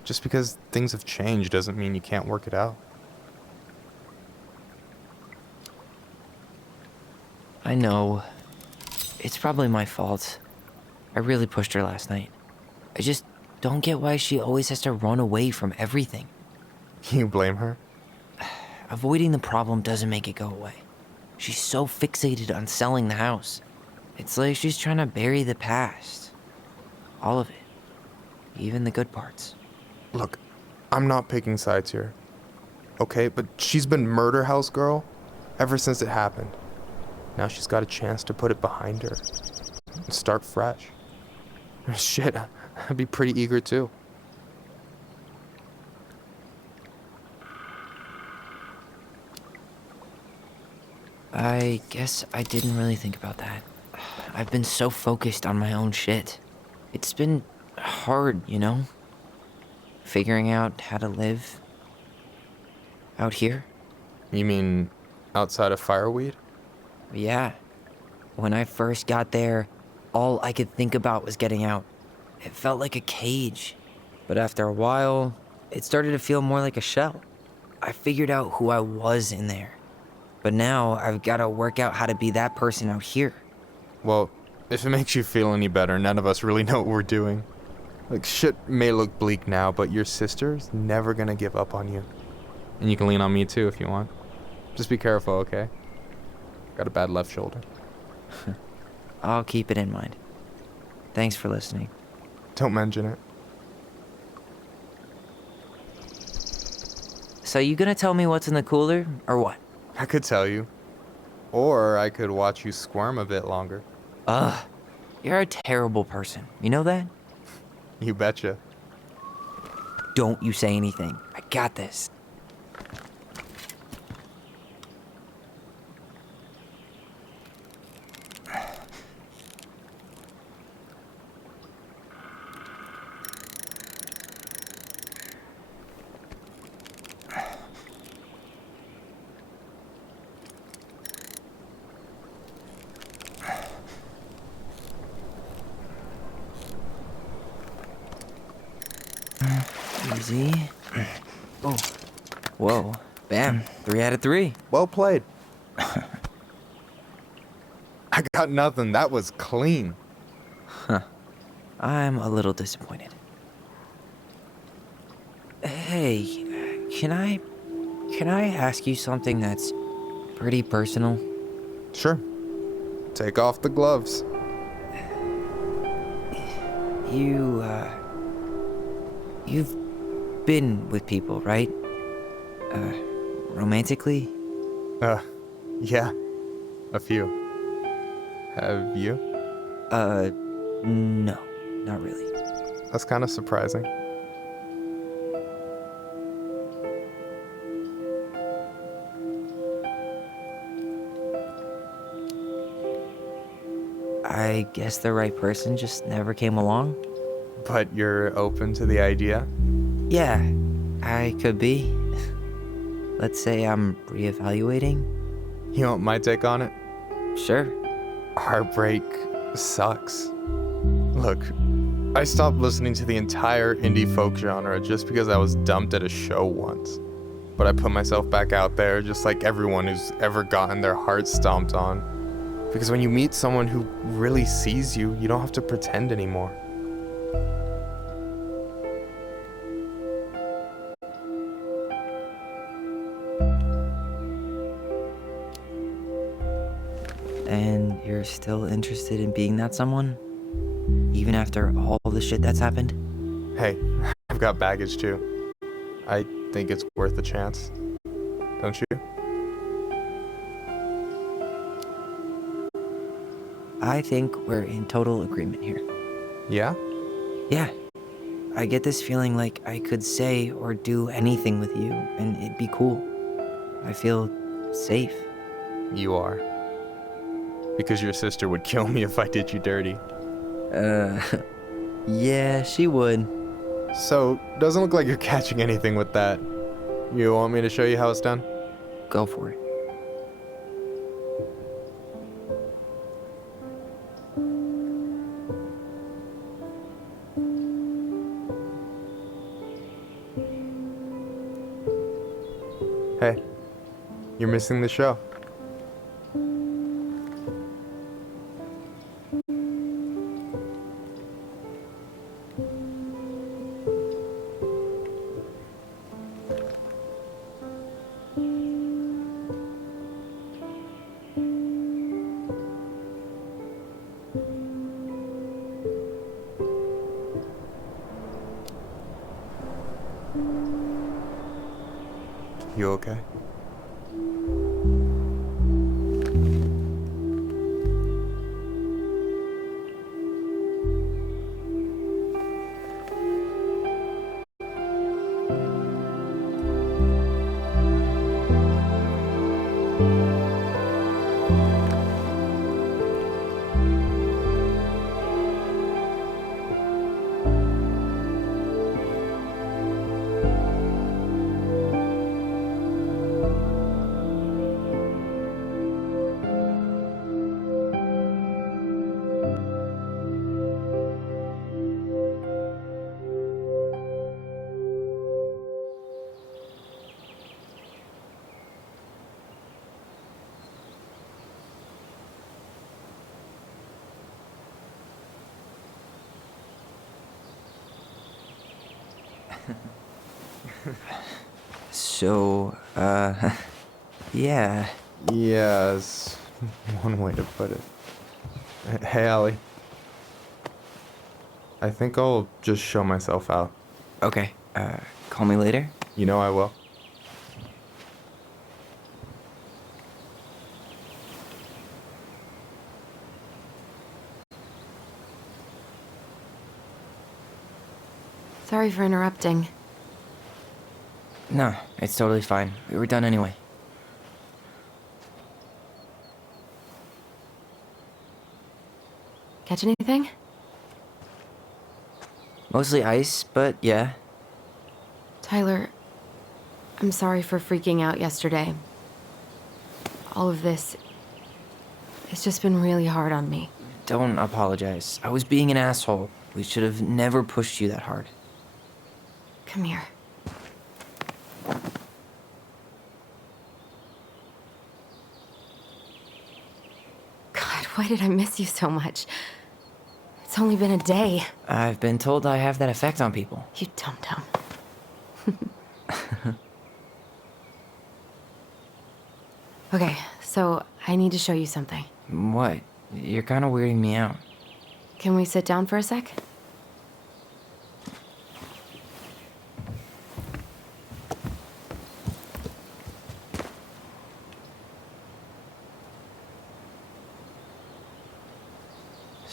Just because things have changed doesn't mean you can't work it out. I know. It's probably my fault. I really pushed her last night. I just don't get why she always has to run away from everything. You blame her? Avoiding the problem doesn't make it go away. She's so fixated on selling the house. It's like she's trying to bury the past. All of it. Even the good parts. Look, I'm not picking sides here. Okay, but she's been murder house girl ever since it happened. Now she's got a chance to put it behind her and start fresh. Shit, I'd be pretty eager too. I guess I didn't really think about that. I've been so focused on my own shit. It's been hard, you know? Figuring out how to live out here. You mean outside of Fireweed? Yeah. When I first got there, all I could think about was getting out. It felt like a cage. But after a while, it started to feel more like a shell. I figured out who I was in there. But now I've got to work out how to be that person out here. Well, if it makes you feel any better, none of us really know what we're doing. Like, shit may look bleak now, but your sister's never gonna give up on you. And you can lean on me too if you want. Just be careful, okay? Got a bad left shoulder. I'll keep it in mind. Thanks for listening. Don't mention it. So you gonna tell me what's in the cooler, or what? I could tell you. Or I could watch you squirm a bit longer. Ugh. You're a terrible person. You know that? You betcha. Don't you say anything. I got this. Easy. Oh. Whoa. Bam. 3 out of 3. Well played. I got nothing. That was clean. Huh. I'm a little disappointed. Hey, can I ask you something that's pretty personal? Sure. Take off the gloves. You've been with people, right? Romantically? Yeah. A few. Have you? No, not really. That's kind of surprising. I guess the right person just never came along? But you're open to the idea? Yeah, I could be. Let's say I'm reevaluating. You want my take on it? Sure. Heartbreak sucks. Look, I stopped listening to the entire indie folk genre just because I was dumped at a show once. But I put myself back out there just like everyone who's ever gotten their heart stomped on. Because when you meet someone who really sees you, you don't have to pretend anymore. And you're still interested in being that someone? Even after all the shit that's happened? Hey, I've got baggage too. I think it's worth a chance. Don't you? I think we're in total agreement here. Yeah? Yeah. I get this feeling like I could say or do anything with you, and it'd be cool. I feel safe. You are. Because your sister would kill me if I did you dirty. Yeah, she would. So, doesn't look like you're catching anything with that. You want me to show you how it's done? Go for it. Hey, you're missing the show. You okay? So, yeah. Yes, one way to put it. Hey, Allie. I think I'll just show myself out. Okay, call me later? You know I will. Sorry for interrupting. No, it's totally fine. We were done anyway. Catch anything? Mostly ice, but yeah. Tyler, I'm sorry for freaking out yesterday. All of this, it's just been really hard on me. Don't apologize. I was being an asshole. We should have never pushed you that hard. Come here. God, why did I miss you so much? It's only been a day. I've been told I have that effect on people. You dum-dum. Okay, so I need to show you something. What? You're kind of weirding me out. Can we sit down for a sec?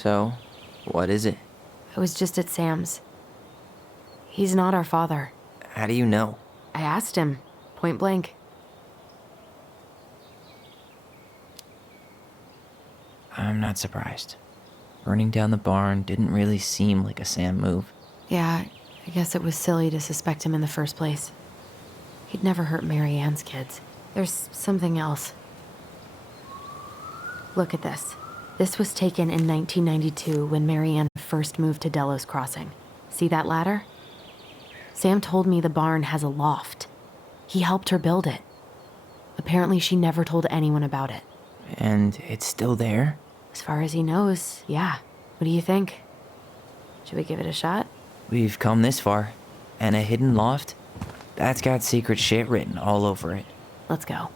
So, what is it? I was just at Sam's. He's not our father. How do you know? I asked him, point blank. I'm not surprised. Burning down the barn didn't really seem like a Sam move. Yeah, I guess it was silly to suspect him in the first place. He'd never hurt Mary Ann's kids. There's something else. Look at this. This was taken in 1992 when Mary Ann first moved to Delos Crossing. See that ladder? Sam told me the barn has a loft. He helped her build it. Apparently she never told anyone about it. And it's still there? As far as he knows, yeah. What do you think? Should we give it a shot? We've come this far. And a hidden loft? That's got secret shit written all over it. Let's go.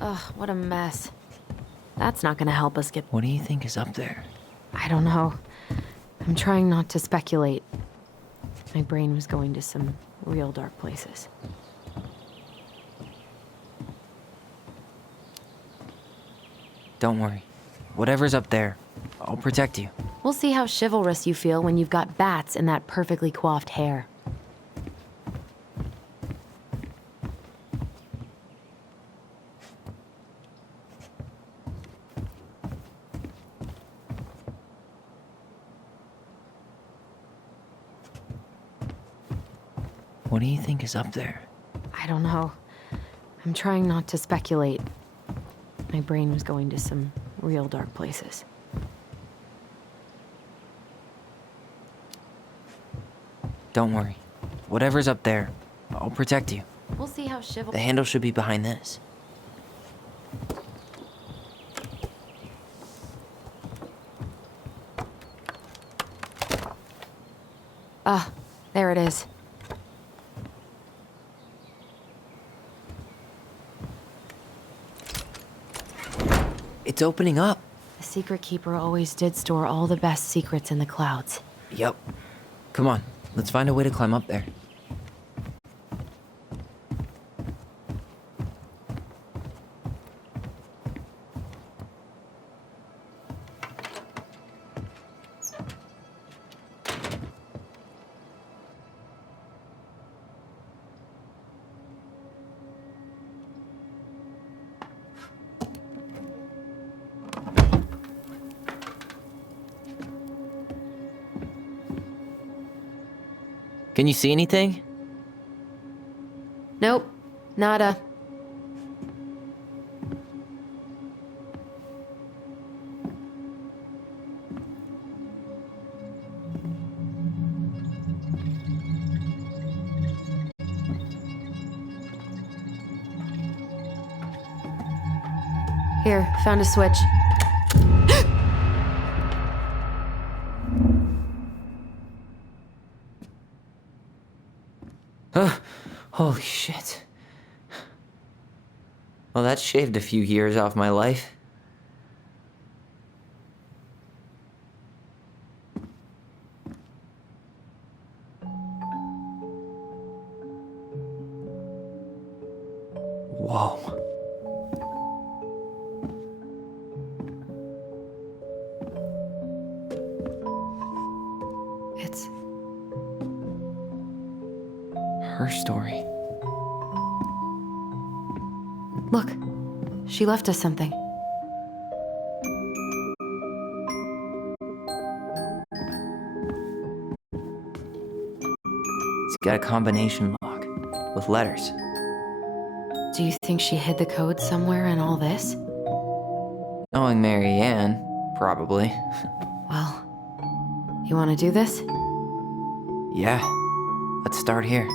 Ugh, what a mess. That's not gonna help us get... What do you think is up there? I don't know. I'm trying not to speculate. My brain was going to some real dark places. Don't worry. Whatever's up there, I'll protect you. We'll see how chivalrous you feel when you've got bats in that perfectly coiffed hair. What do you think is up there? I don't know. I'm trying not to speculate. My brain was going to some real dark places. Don't worry. Whatever's up there, I'll protect you. We'll see how The handle should be behind this. Ah, there it is. It's opening up. The secret keeper always did store all the best secrets in the clouds. Yep. Come on, let's find a way to climb up there. Can you see anything? Nope, nada. Here, found a switch. Holy shit. Well, that shaved a few years off my life. Whoa. It's her story. Look, she left us something. It's got a combination lock with letters. Do you think she hid the code somewhere in all this? Knowing Mary Ann, probably. Well, you want to do this? Yeah, let's start here.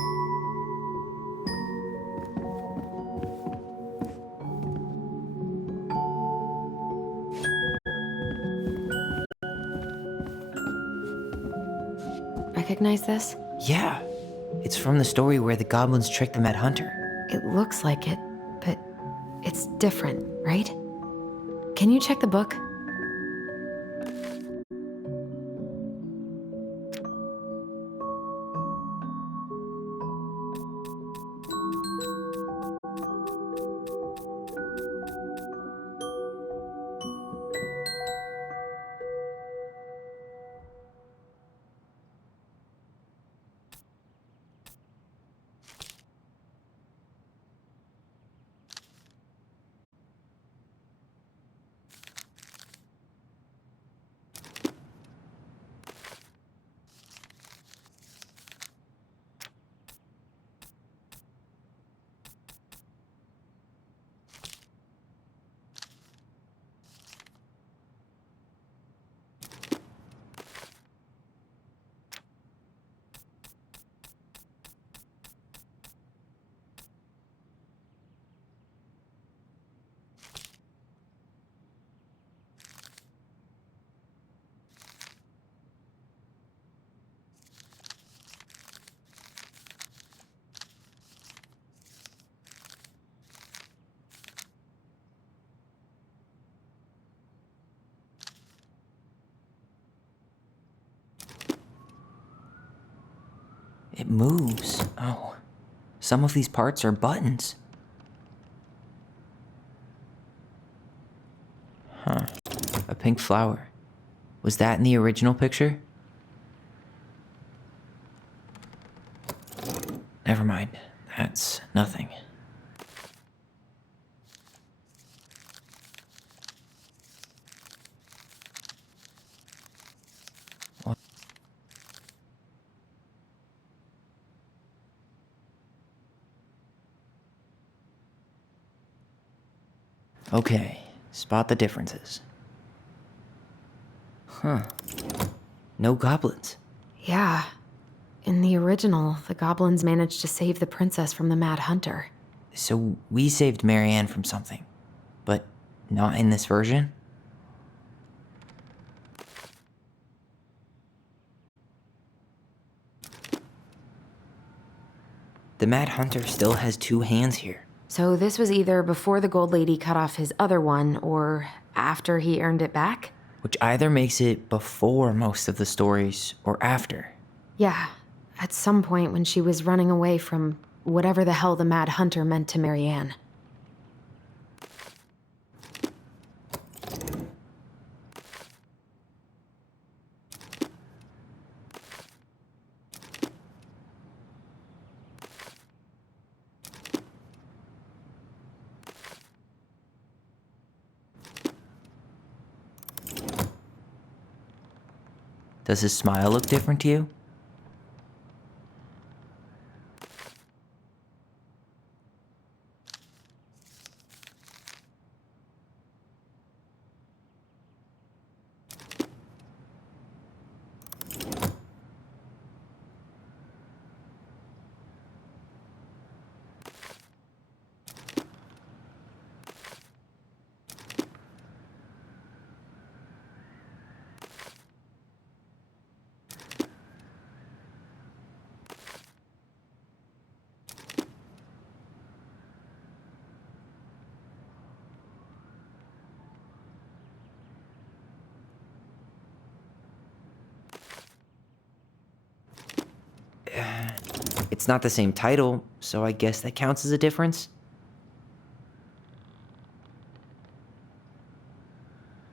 Recognize this? Yeah, it's from the story where the goblins tricked the Mad Hunter. It looks like it, but it's different, right? Can you check the book? It moves. Oh, some of these parts are buttons. Huh. A pink flower. Was that in the original picture? Never mind. That's nothing. What? Okay, spot the differences. Huh. No goblins. Yeah. In the original, the goblins managed to save the princess from the Mad Hunter. So we saved Marianne from something, but not in this version? The Mad Hunter still has two hands here. So this was either before the Gold Lady cut off his other one, or after he earned it back? Which either makes it before most of the stories, or after. Yeah, at some point when she was running away from whatever the hell the Mad Hunter meant to Marianne. Does his smile look different to you? It's not the same title, so I guess that counts as a difference.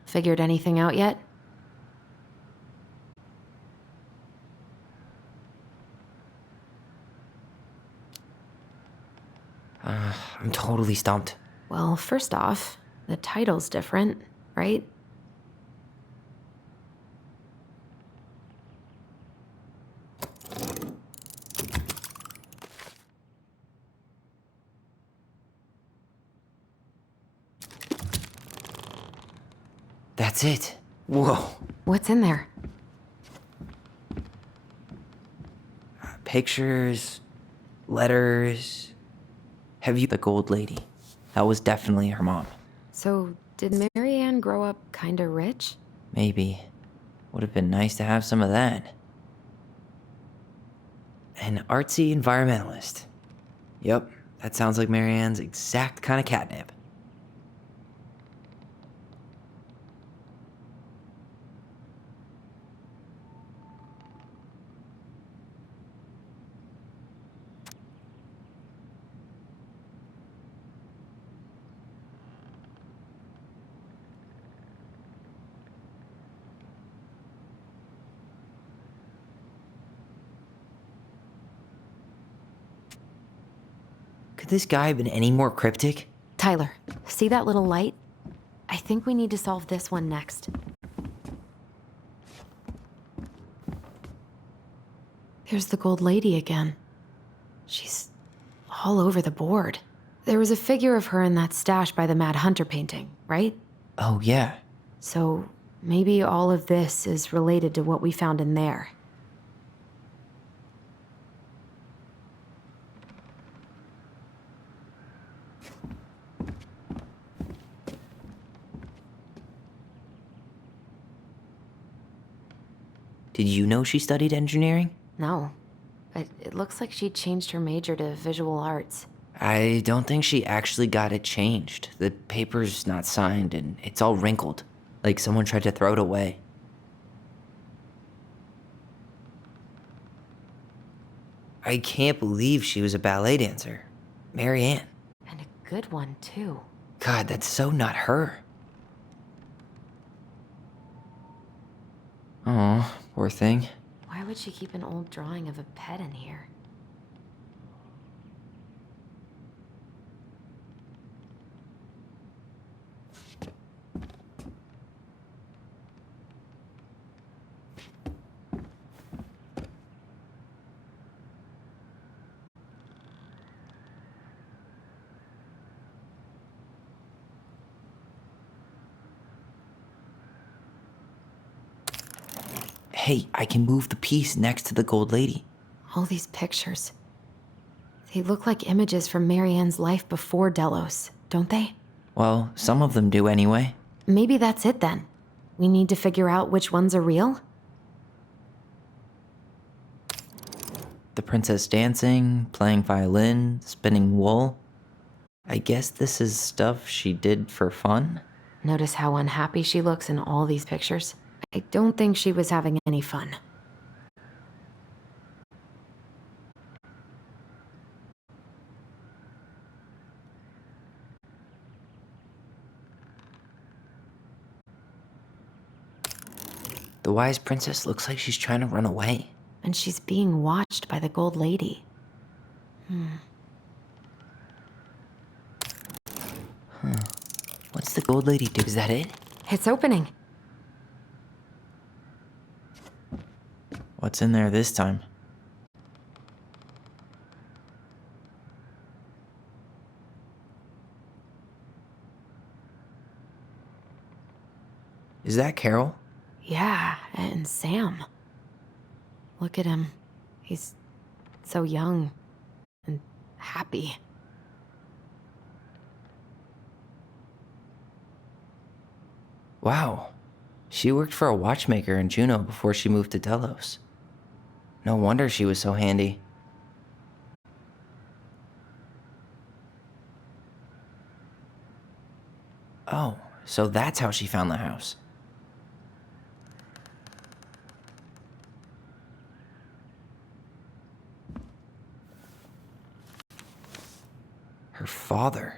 Figured anything out yet? I'm totally stumped. Well, first off, the title's different, right? That's it. Whoa. What's in there? Pictures, letters. Have you the Gold Lady? That was definitely her mom. So, did Marianne grow up kinda rich? Maybe. Would have been nice to have some of that. An artsy environmentalist. Yep, that sounds like Marianne's exact kind of catnip. this guy been any more cryptic? Tyler, see that little light? I think we need to solve this one next. Here's the gold lady again. She's all over the board. There was a figure of her in that stash by the Mad Hunter painting, right? Oh, yeah. So maybe all of this is related to what we found in there. Did you know she studied engineering? No, but it looks like she changed her major to visual arts. I don't think she actually got it changed. The paper's not signed and it's all wrinkled, like someone tried to throw it away. I can't believe she was a ballet dancer. Mary Ann. And a good one, too. God, that's so not her. Oh, poor thing. Why would she keep an old drawing of a pet in here? Hey, I can move the piece next to the gold lady. All these pictures. They look like images from Marianne's life before Delos, don't they? Well, some of them do anyway. Maybe that's it then. We need to figure out which ones are real? The princess dancing, playing violin, spinning wool. I guess this is stuff she did for fun? Notice how unhappy she looks in all these pictures? I don't think she was having any fun. The wise princess looks like she's trying to run away. And she's being watched by the gold lady. What's the gold lady do? Is that it? It's opening. What's in there this time? Is that Carol? Yeah, and Sam. Look at him. He's so young and happy. Wow. She worked for a watchmaker in Juneau before she moved to Delos. No wonder she was so handy. Oh, so that's how she found the house. Her father.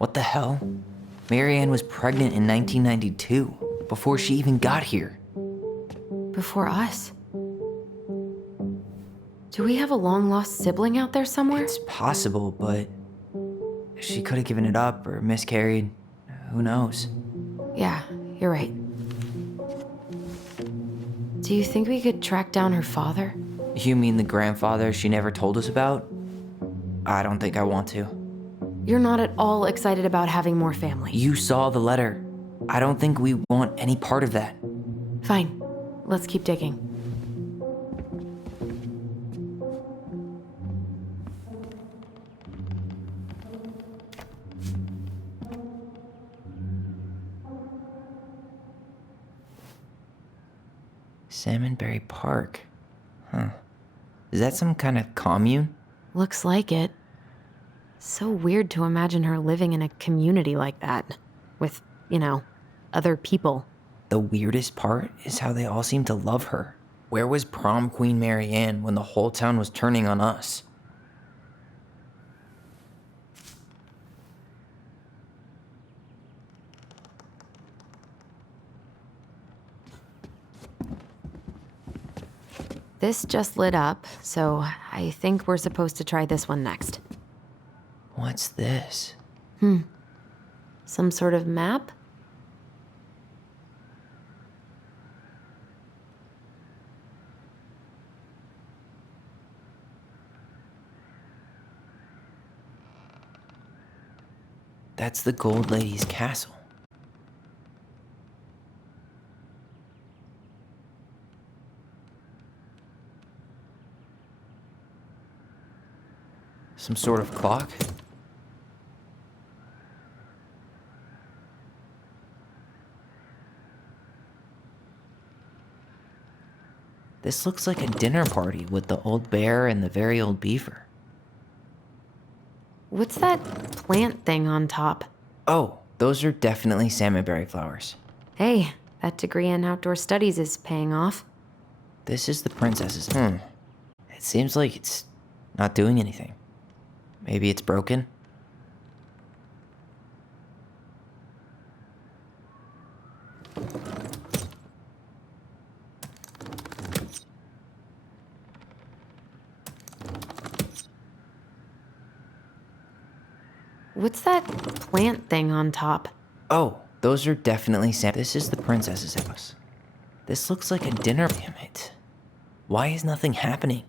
What the hell? Marianne was pregnant in 1992, before she even got here. Before us? Do we have a long-lost sibling out there somewhere? It's possible, but she could have given it up or miscarried. Who knows? Yeah, you're right. Do you think we could track down her father? You mean the grandfather she never told us about? I don't think I want to. You're not at all excited about having more family. You saw the letter. I don't think we want any part of that. Fine. Let's keep digging. Salmonberry Park. Huh. Is that some kind of commune? Looks like it. So weird to imagine her living in a community like that. With, other people. The weirdest part is how they all seem to love her. Where was prom queen Marianne when the whole town was turning on us? This just lit up, so I think we're supposed to try this one next. What's this? Some sort of map? That's the Gold Lady's castle. Some sort of clock? This looks like a dinner party with the old bear and the very old beaver. What's that plant thing on top? Oh, those are definitely salmonberry flowers. Hey, that degree in outdoor studies is paying off. This is the princess's. It seems like it's not doing anything. Maybe it's broken? What's that plant thing on top? Oh, those are definitely This is the princess's house. This looks like a dinner. Damn it. Why is nothing happening?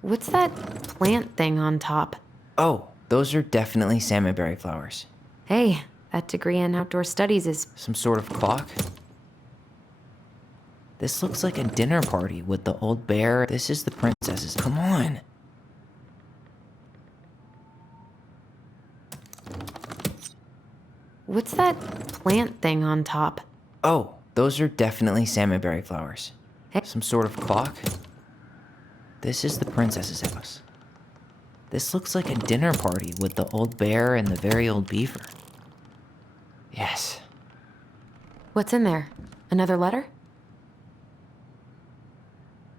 What's that plant thing on top? Oh, those are definitely salmonberry flowers. Hey, that degree in outdoor studies is... Some sort of clock? This looks like a dinner party with the old bear. This is the princess's. Come on. What's that plant thing on top? Oh, those are definitely salmonberry flowers. Some sort of clock? This is the princess's house. This looks like a dinner party with the old bear and the very old beaver. Yes. What's in there? Another letter?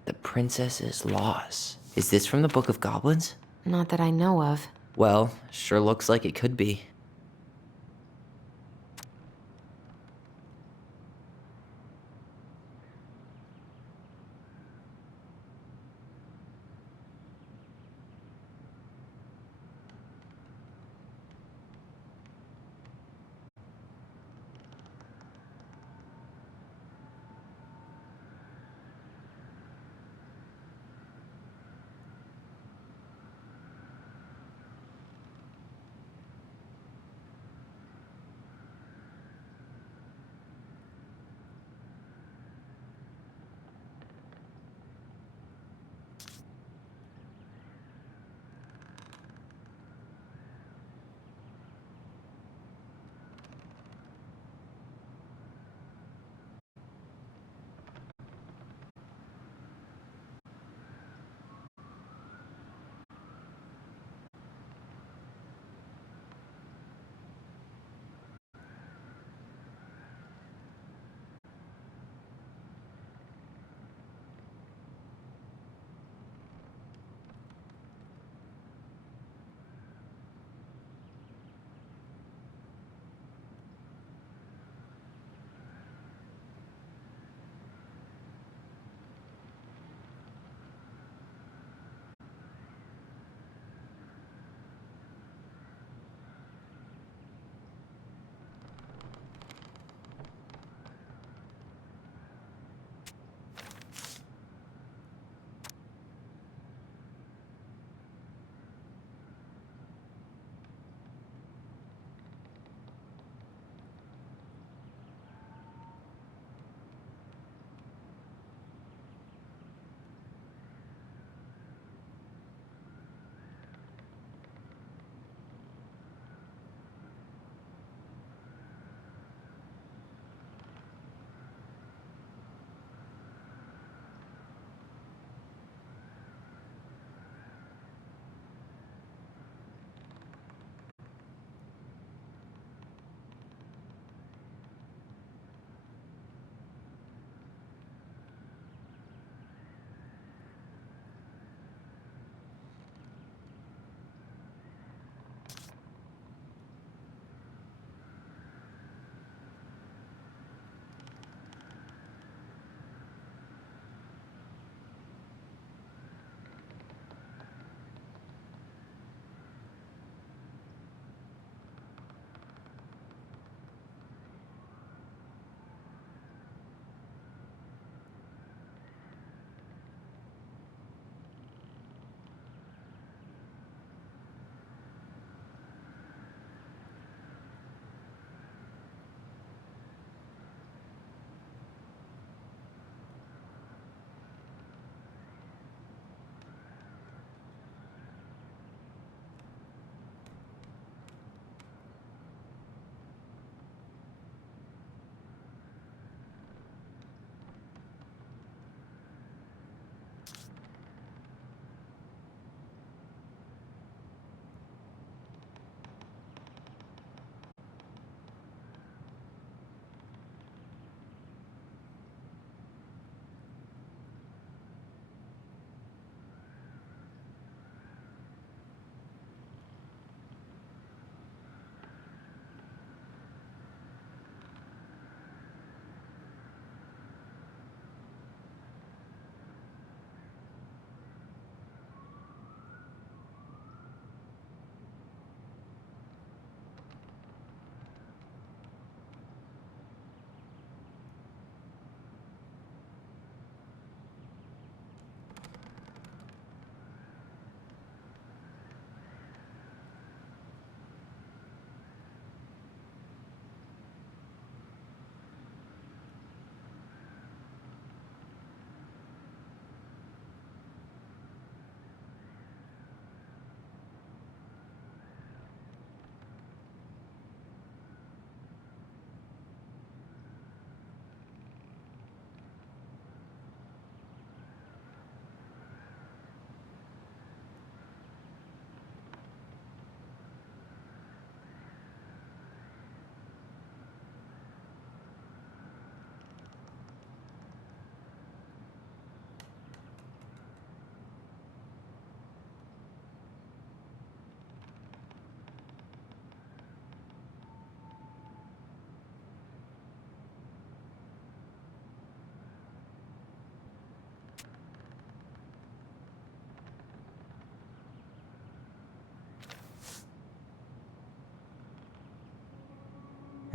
The princess's laws. Is this from the Book of Goblins? Not that I know of. Well, sure looks like it could be.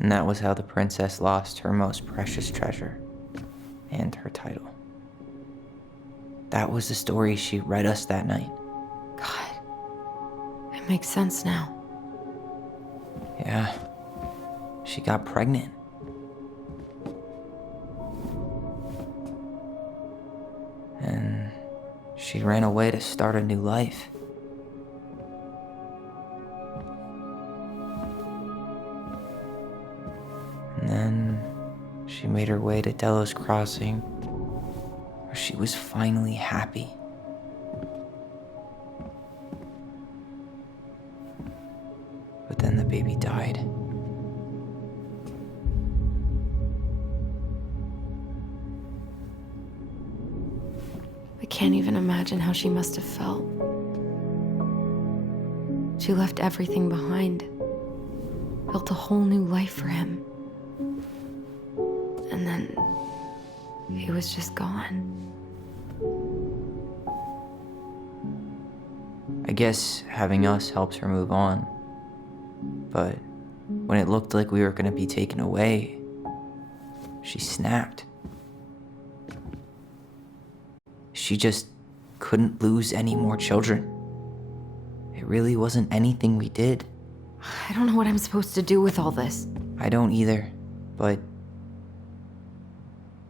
And that was how the princess lost her most precious treasure and her title. That was the story she read us that night. God, it makes sense now. Yeah, she got pregnant. And she ran away to start a new life. And then she made her way to Delos Crossing, where she was finally happy. But then the baby died. I can't even imagine how she must have felt. She left everything behind, built a whole new life for him. And then he was just gone. I guess having us helped her move on. But when it looked like we were gonna be taken away, she snapped. She just couldn't lose any more children. It really wasn't anything we did. I don't know what I'm supposed to do with all this. I don't either, but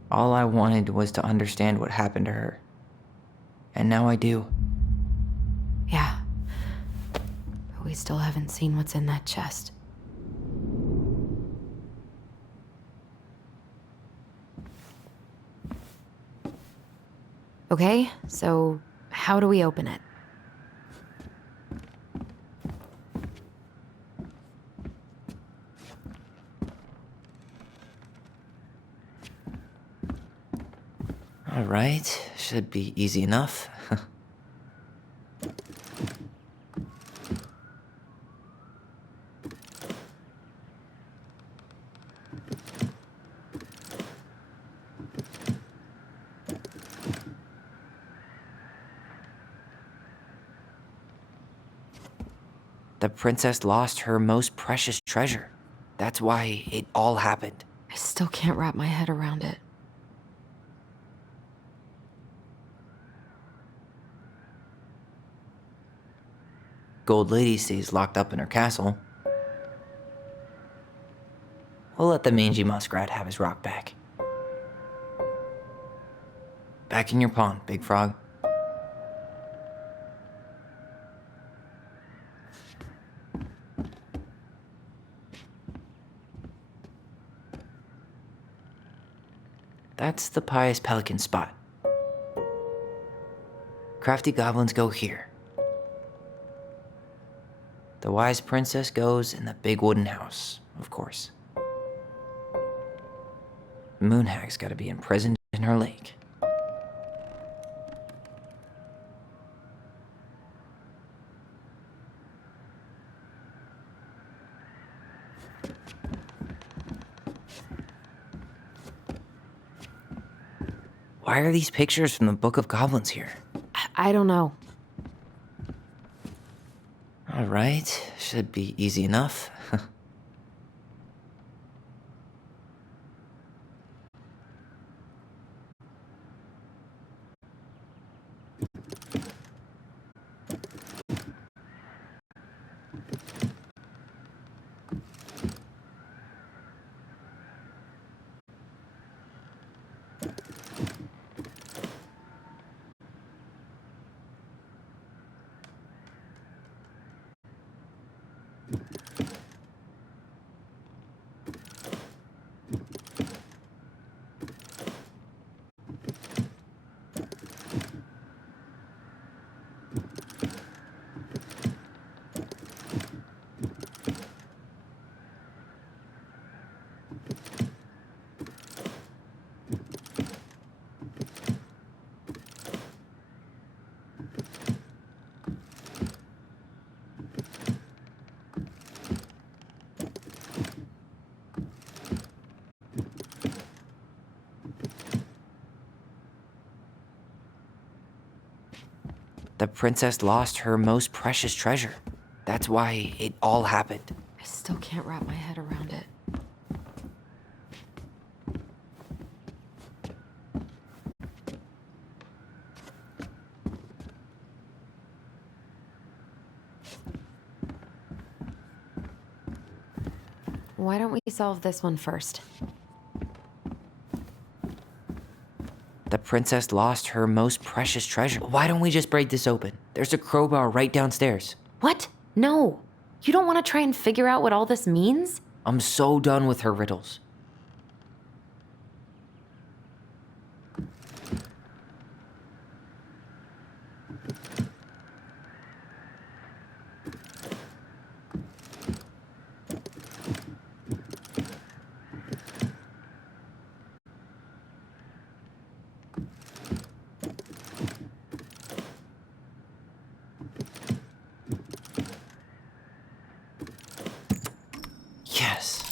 all I wanted was to understand what happened to her. And now I do. Yeah. But we still haven't seen what's in that chest. Okay, so how do we open it? All right, should be easy enough. The princess lost her most precious treasure. That's why it all happened. I still can't wrap my head around it. Gold Lady stays locked up in her castle. We'll let the mangy muskrat have his rock back. Back in your pond, Big Frog. That's the pious pelican spot. Crafty goblins go here. The wise princess goes in the big wooden house, of course. Moonhag's gotta be imprisoned in her lake. Why are these pictures from the Book of Goblins here? I don't know. All right, should be easy enough. The princess lost her most precious treasure. That's why it all happened. I still can't wrap my head around it. Why don't we solve this one first? The princess lost her most precious treasure. Why don't we just break this open? There's a crowbar right downstairs. What? No. You don't want to try and figure out what all this means? I'm so done with her riddles. Yes.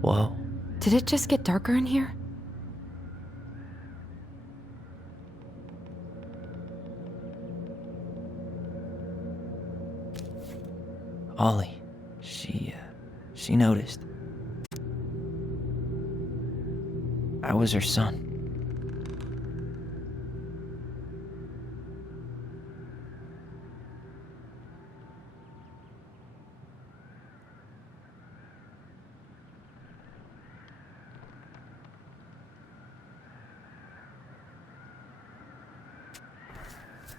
Whoa. Did it just get darker in here? Ollie. She noticed. I was her son.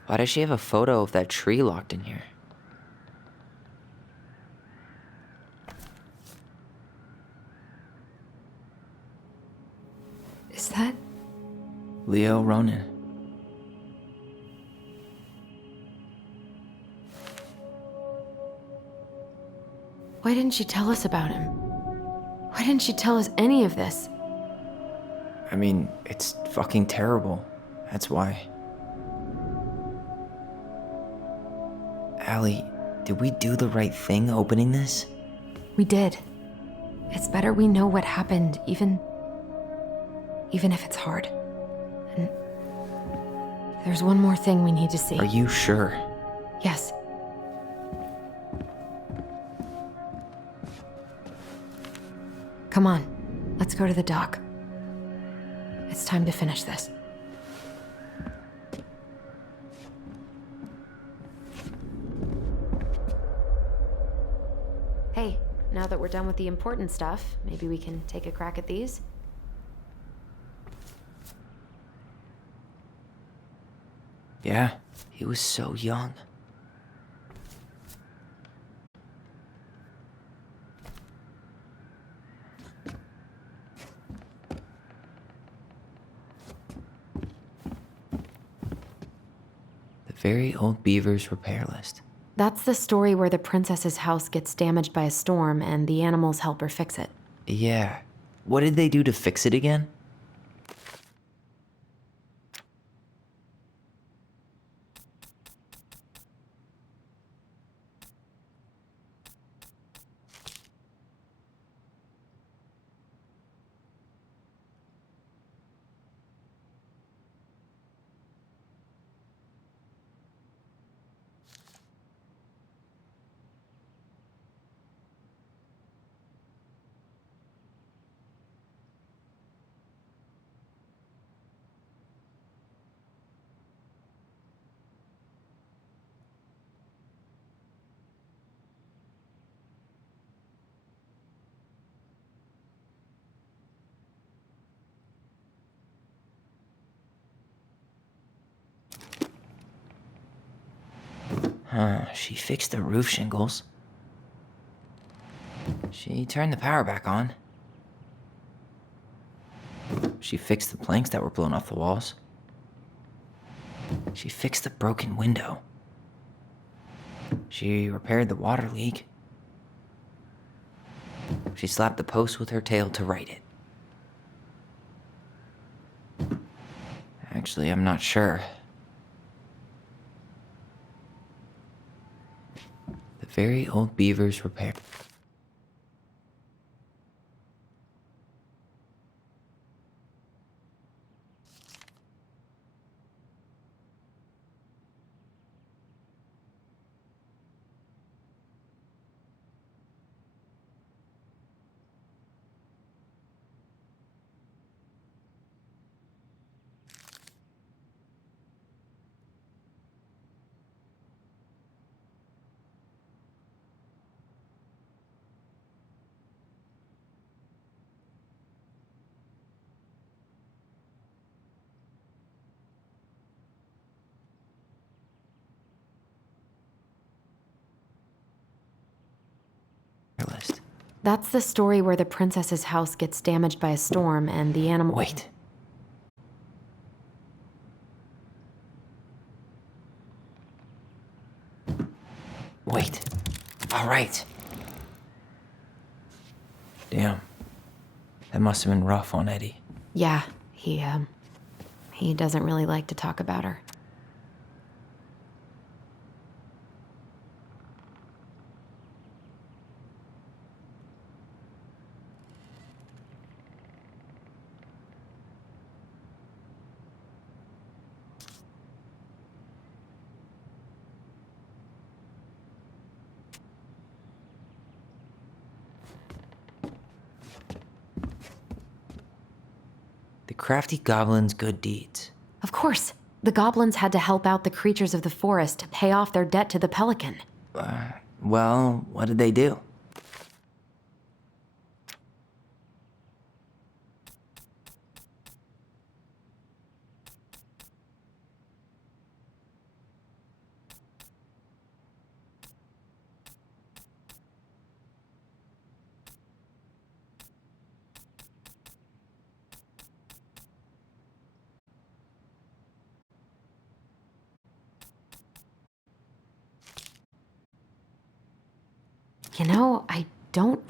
Why does she have a photo of that tree locked in here? Is that? Leo Ronan. Why didn't she tell us about him? Why didn't she tell us any of this? I mean, it's fucking terrible. That's why. Allie, did we do the right thing opening this? We did. It's better we know what happened, even if it's hard. And there's one more thing we need to see. Are you sure? Yes. Come on, let's go to the dock. It's time to finish this. Hey, now that we're done with the important stuff, maybe we can take a crack at these? Yeah, he was so young. The Very Old Beaver's Repair List. That's the story where the princess's house gets damaged by a storm and the animals help her fix it. Yeah. What did they do to fix it again? She fixed the roof shingles. She turned the power back on. She fixed the planks that were blown off the walls. She fixed the broken window. She repaired the water leak. She slapped the post with her tail to right it. Actually, I'm not sure. The Very Old Beaver's Repair. That's the story where the princess's house gets damaged by a storm and the animal... Wait. Wait. All right. Damn. That must have been rough on Eddie. Yeah, he doesn't really like to talk about her. The crafty goblin's good deeds. Of course, the goblins had to help out the creatures of the forest to pay off their debt to the pelican. Well, what did they do? You know, I don't...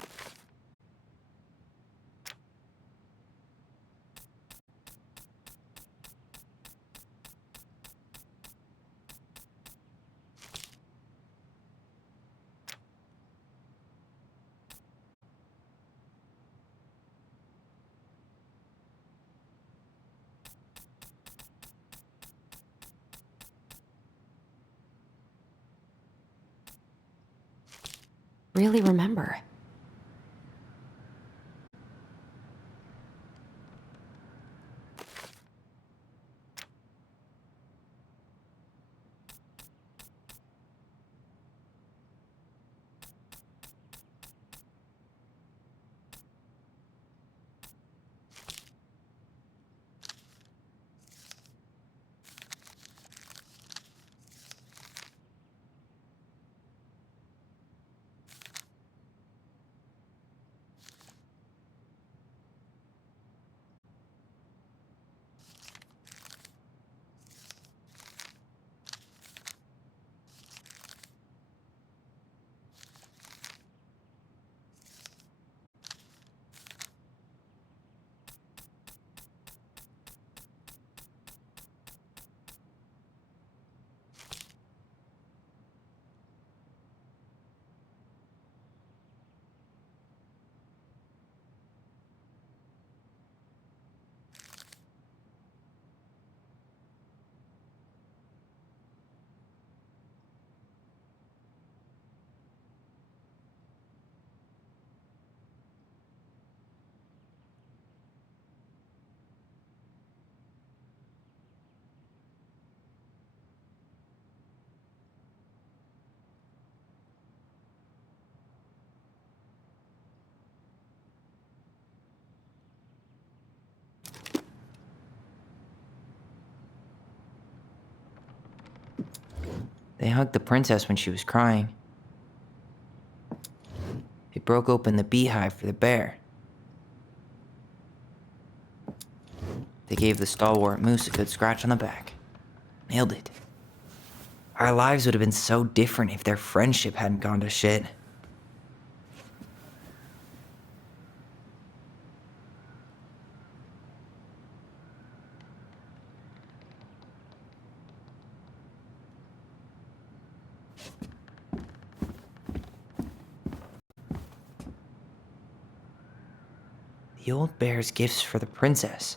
really remember. They hugged the princess when she was crying. They broke open the beehive for the bear. They gave the stalwart moose a good scratch on the back. Nailed it. Our lives would have been so different if their friendship hadn't gone to shit. The old bear's gifts for the princess.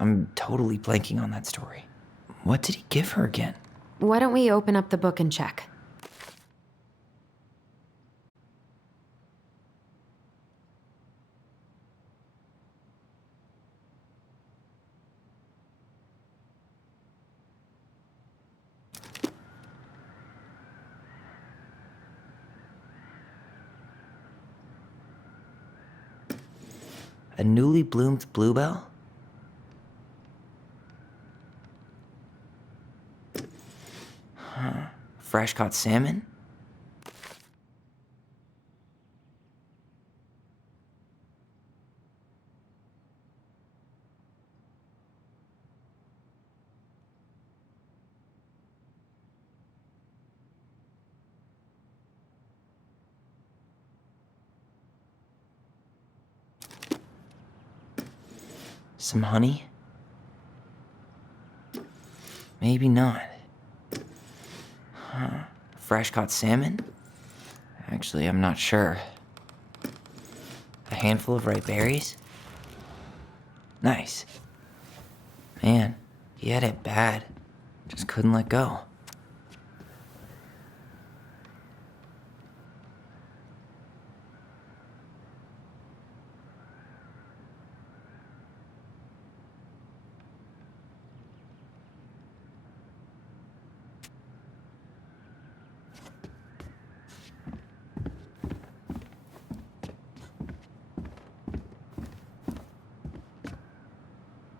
I'm totally blanking on that story. What did he give her again? Why don't we open up the book and check? A newly bloomed bluebell? Huh. Fresh caught salmon? Some honey? Maybe not. Huh. Fresh caught salmon? Actually, I'm not sure. A handful of ripe berries? Nice. Man, he had it bad. Just couldn't let go.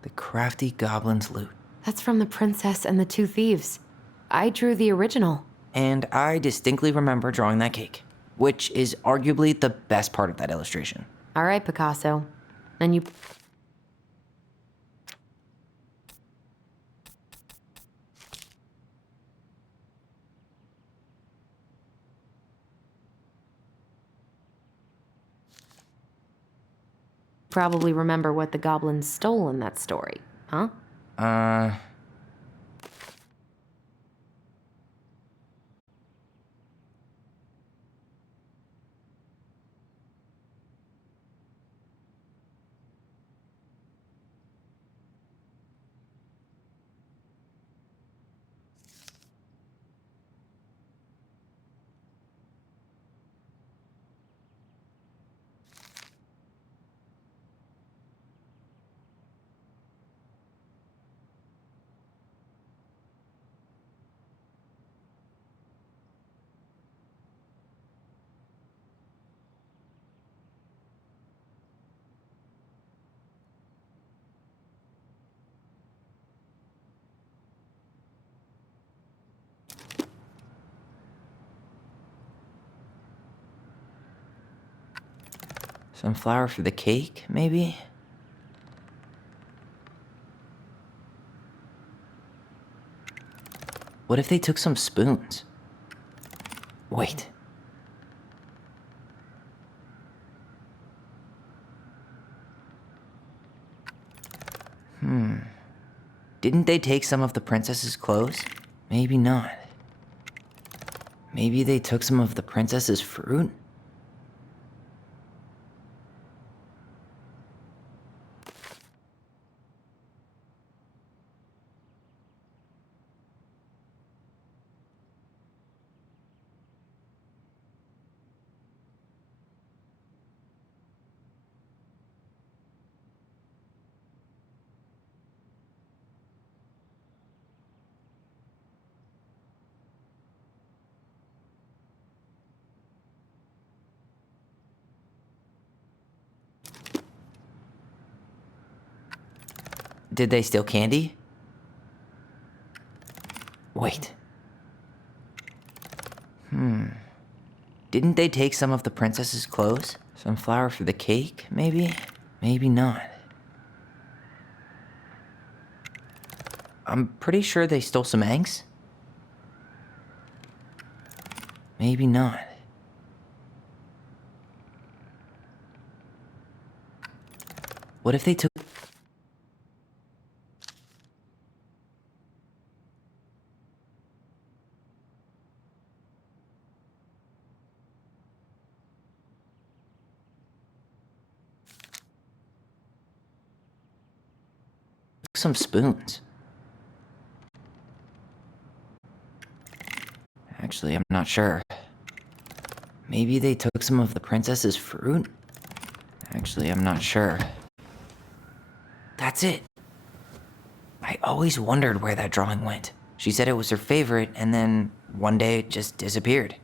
The crafty goblin's loot. That's from The Princess and the Two Thieves. I drew the original. And I distinctly remember drawing that cake, which is arguably the best part of that illustration. All right, Picasso. And you... probably remember what the goblins stole in that story, huh? Some flour for the cake, maybe? What if they took some spoons? Wait. Didn't they take some of the princess's clothes? Maybe not. Maybe they took some of the princess's fruit? Did they steal candy? Wait. Didn't they take some of the princess's clothes? Some flour for the cake, maybe? Maybe not. I'm pretty sure they stole some eggs. Maybe not. What if they took some spoons? Actually, I'm not sure. Maybe they took some of the princess's fruit? Actually, I'm not sure. That's it. I always wondered where that drawing went. She said it was her favorite, and then one day it just disappeared.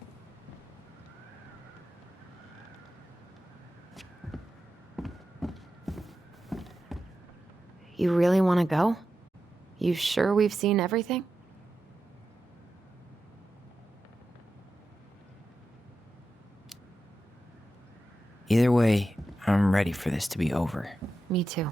You really want to go? You sure we've seen everything? Either way, I'm ready for this to be over. Me too.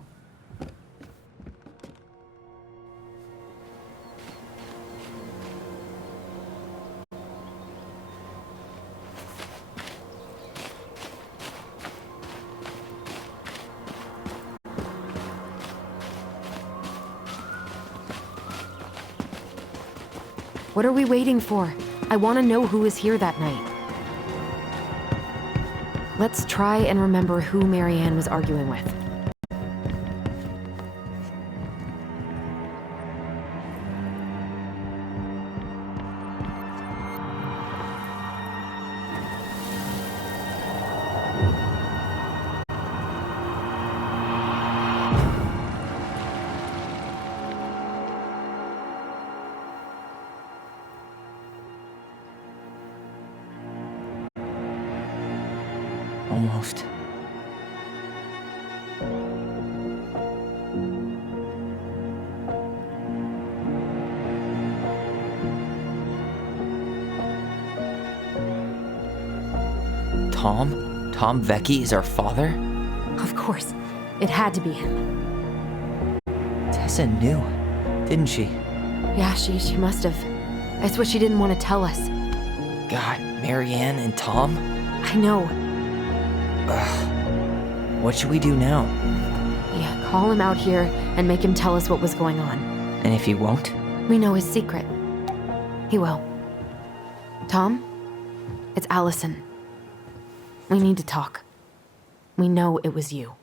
What are we waiting for? I want to know who was here that night. Let's try and remember who Marianne was arguing with. Almost. Tom? Tom Vecchi is our father? Of course. It had to be him. Tessa knew, didn't she? Yeah, she must have. That's what she didn't want to tell us. God, Marianne and Tom? I know. Ugh. What should we do now? Yeah, call him out here and make him tell us what was going on. And if he won't? We know his secret. He will. Tom? It's Allison. We need to talk. We know it was you.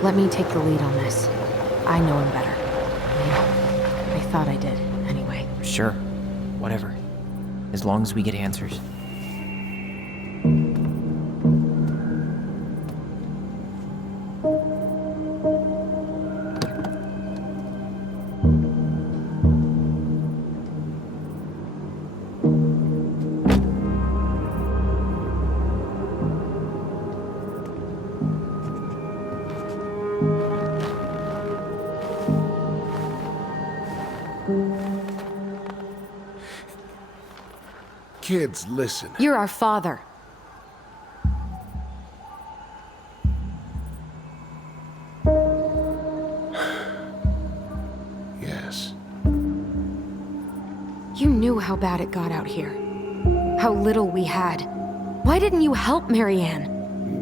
Let me take the lead on this. I know him better. Yeah, I thought I did, anyway. Sure. Whatever. As long as we get answers. Kids, listen. You're our father. Yes. You knew how bad it got out here. How little we had. Why didn't you help Marianne?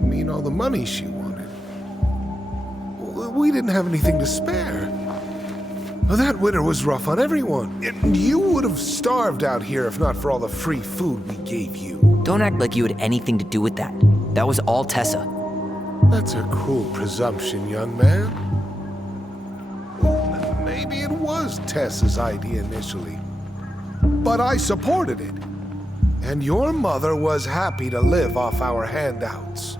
You mean all the money she wanted? We didn't have anything to spare. Well, that winter was rough on everyone. You would have starved out here if not for all the free food we gave you. Don't act like you had anything to do with that. That was all Tessa. That's a cruel presumption, young man. Maybe it was Tessa's idea initially. But I supported it. And your mother was happy to live off our handouts.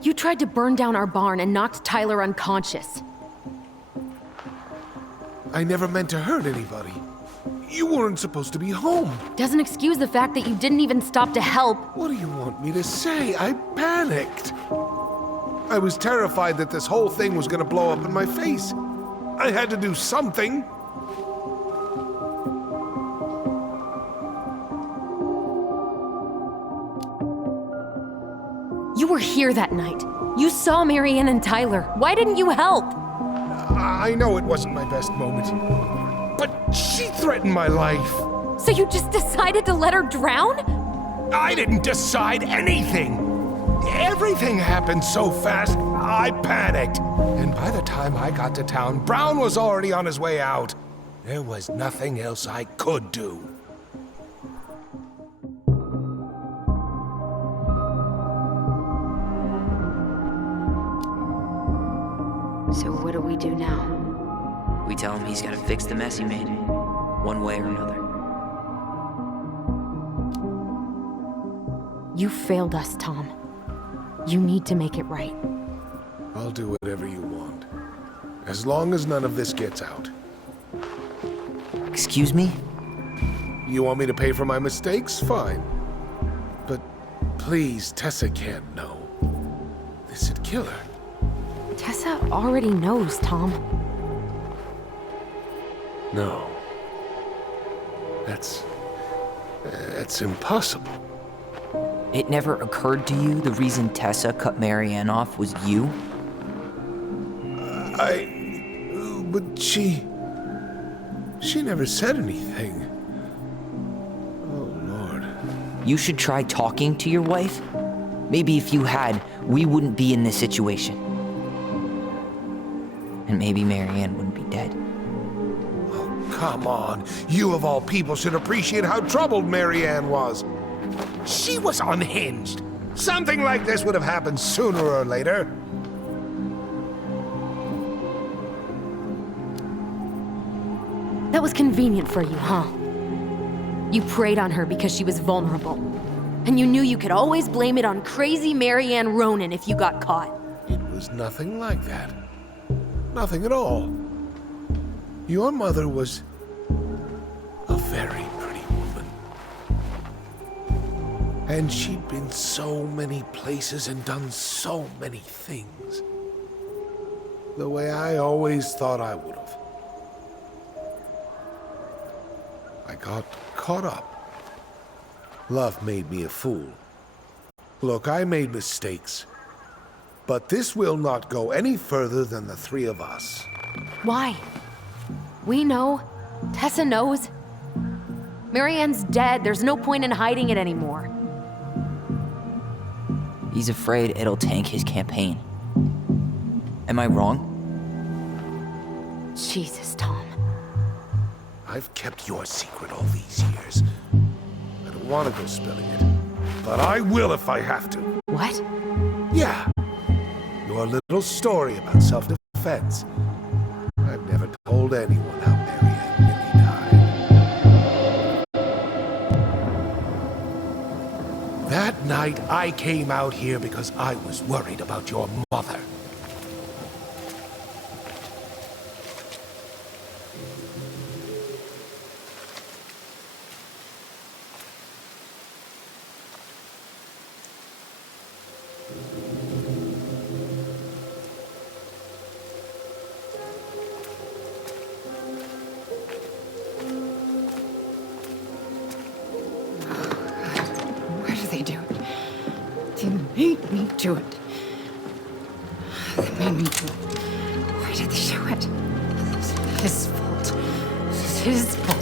You tried to burn down our barn and knocked Tyler unconscious. I never meant to hurt anybody. You weren't supposed to be home. Doesn't excuse the fact that you didn't even stop to help. What do you want me to say? I panicked. I was terrified that this whole thing was gonna blow up in my face. I had to do something. You were here that night. You saw Marianne and Tyler. Why didn't you help? I know it wasn't my best moment, but she threatened my life. So you just decided to let her drown? I didn't decide anything. Everything happened so fast, I panicked. And by the time I got to town, Brown was already on his way out. There was nothing else I could do. So what do we do now? We tell him he's got to fix the mess he made, one way or another. You failed us, Tom. You need to make it right. I'll do whatever you want. As long as none of this gets out. Excuse me? You want me to pay for my mistakes? Fine. But please, Tessa can't know. This'd kill her. Tessa already knows, Tom. No. That's impossible. It never occurred to you the reason Tessa cut Marianne off was you? But she never said anything. Oh, Lord. You should try talking to your wife. Maybe if you had, we wouldn't be in this situation. And maybe Marianne wouldn't be dead. Oh, come on. You of all people should appreciate how troubled Marianne was. She was unhinged. Something like this would have happened sooner or later. That was convenient for you, huh? You preyed on her because she was vulnerable. And you knew you could always blame it on crazy Marianne Ronan if you got caught. It was nothing like that. Nothing at all. Your mother was a very pretty woman. And she'd been so many places and done so many things. The way I always thought I would have. I got caught up. Love made me a fool. Look, I made mistakes. But this will not go any further than the three of us. Why? We know. Tessa knows. Marianne's dead. There's no point in hiding it anymore. He's afraid it'll tank his campaign. Am I wrong? Jesus, Tom. I've kept your secret all these years. I don't want to go spilling it. But I will if I have to. What? Yeah. Your little story about self-defense. I've never told anyone how Marianne really died. That night, I came out here because I was worried about your mother. They made me do it. They made me do it. Why did they do it? This is his fault. This is his fault.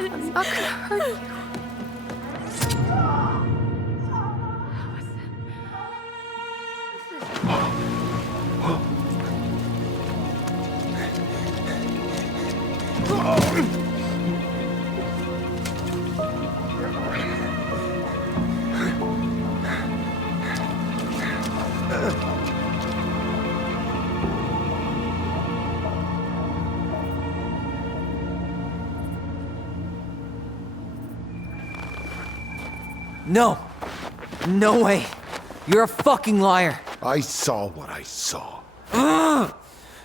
I'm not gonna hurt you. No. No way. You're a fucking liar. I saw what I saw. Ugh!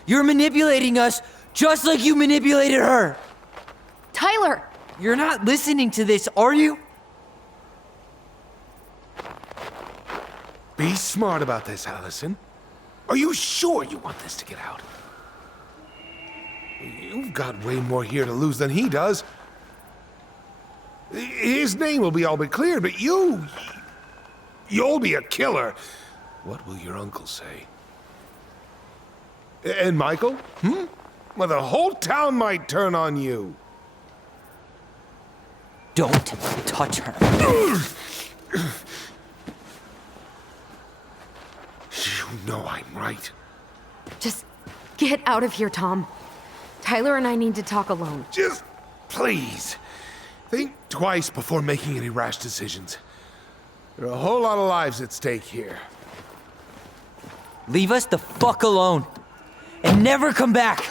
You're manipulating us just like you manipulated her. Tyler! You're not listening to this, are you? Be smart about this, Allison. Are you sure you want this to get out? You've got way more here to lose than he does. His name will be all but cleared, but you'll be a killer. What will your uncle say? And Michael? Well, the whole town might turn on you. Don't touch her. You know I'm right. Just get out of here, Tom. Tyler and I need to talk alone. Just please, think twice before making any rash decisions. There are a whole lot of lives at stake here. Leave us the fuck alone. And never come back.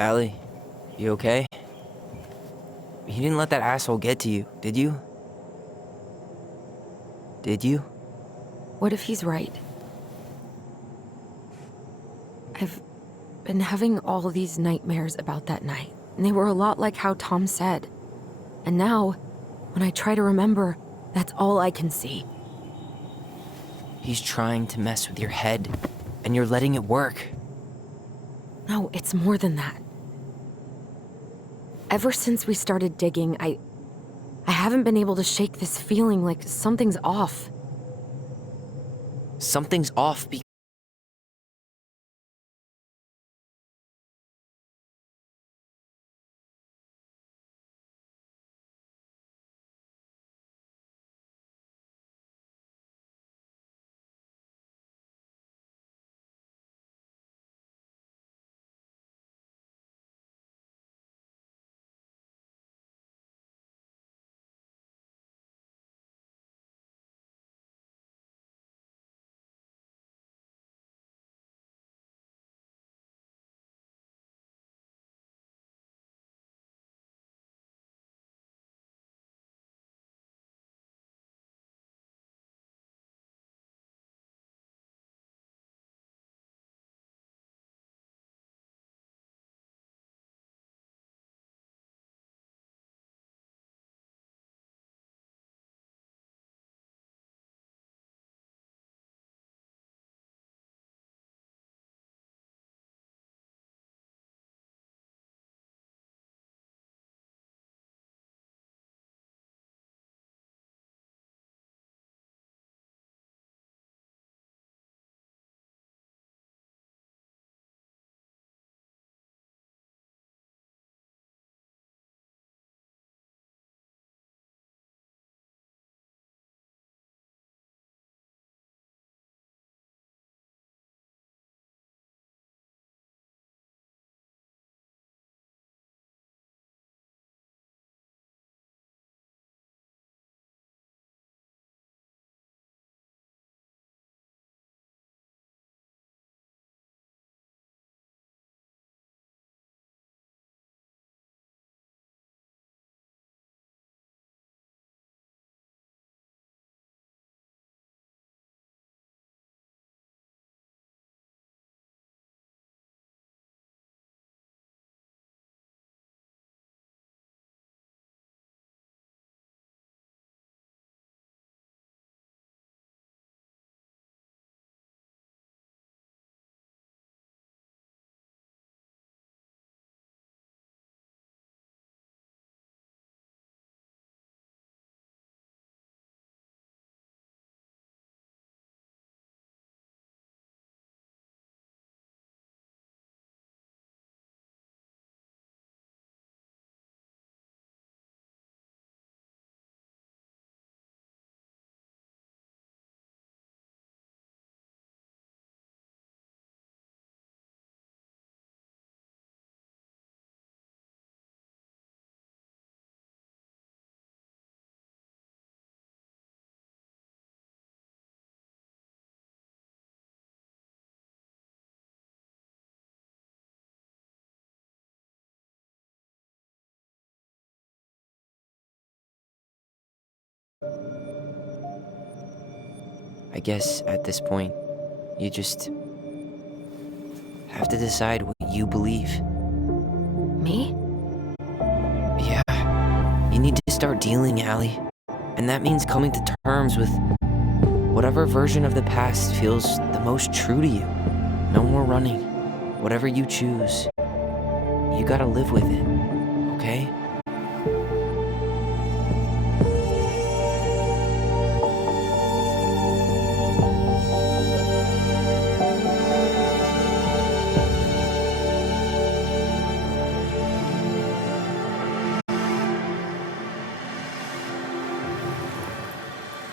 Allie, you okay? He didn't let that asshole get to you, did you? Did you? What if he's right? I've been having all these nightmares about that night, and they were a lot like how Tom said. And now, when I try to remember, that's all I can see. He's trying to mess with your head, and you're letting it work. No, it's more than that. Ever since we started digging, I haven't been able to shake this feeling like something's off. Something's off I guess at this point, you just have to decide what you believe. Me? Yeah. You need to start dealing, Allie. And that means coming to terms with whatever version of the past feels the most true to you. No more running. Whatever you choose, you gotta live with it, okay?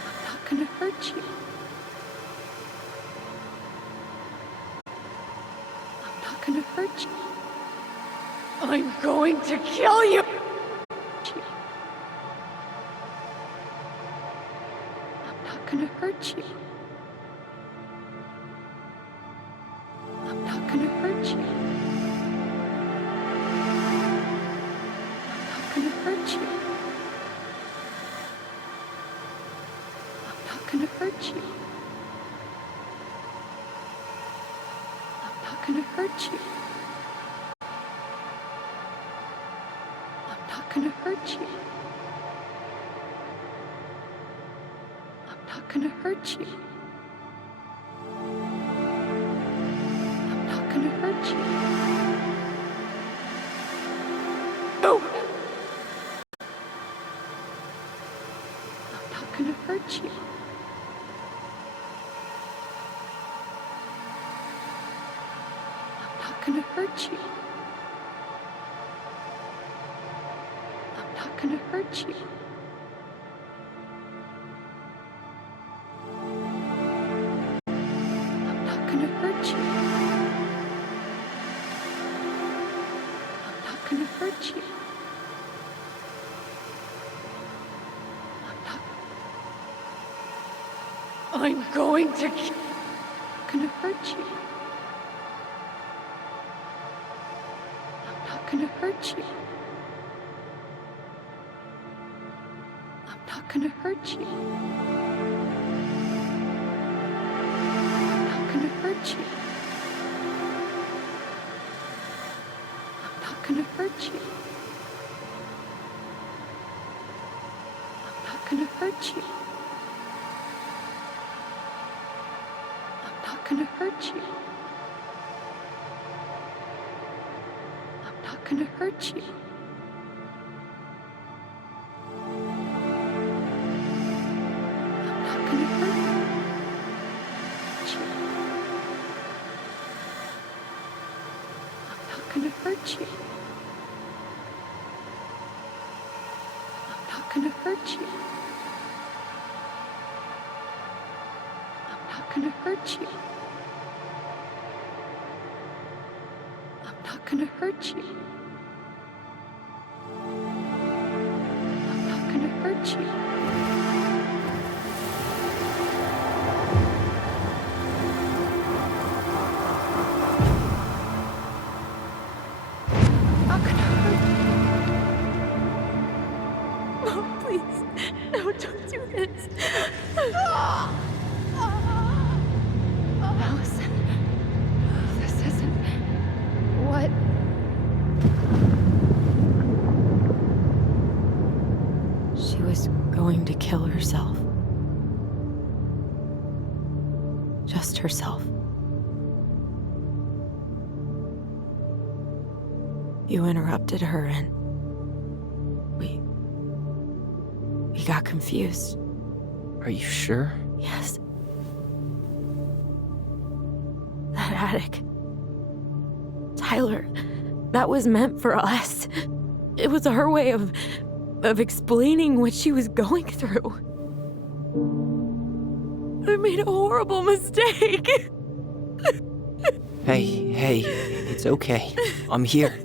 I'm not gonna hurt you. I'm not gonna hurt you. I'm going to kill you! I'm not gonna hurt you. I'm not gonna hurt you. I'm not gonna hurt you. I'm not gonna hurt you. I'm not gonna hurt you. I'm not gonna hurt you. I'm not gonna hurt you. I'm not gonna hurt you. No! I'm not gonna hurt you. I'm not gonna hurt you. I'm not gonna hurt you. I'm not gonna hurt you. I'm not gonna hurt you. I'm going to gonna hurt you. I'm not gonna hurt you. I'm not gonna hurt you. I'm not gonna hurt you. I'm not gonna hurt you. I'm not gonna hurt you. I'm not gonna hurt you. I'm not gonna hurt you. I'm not gonna hurt you. I'm not gonna hurt you. I'm not gonna hurt you. I'm not gonna hurt you. I'm not gonna hurt you. I'm not gonna hurt you. I'm not gonna hurt you. No, please. No, don't do this. Allison, this isn't what. She was going to kill herself. Just herself. You interrupted her and we got confused. Are you sure? Yes. That attic. Tyler, that was meant for us. It was her way of explaining what she was going through. I made a horrible mistake. Hey, it's okay. I'm here.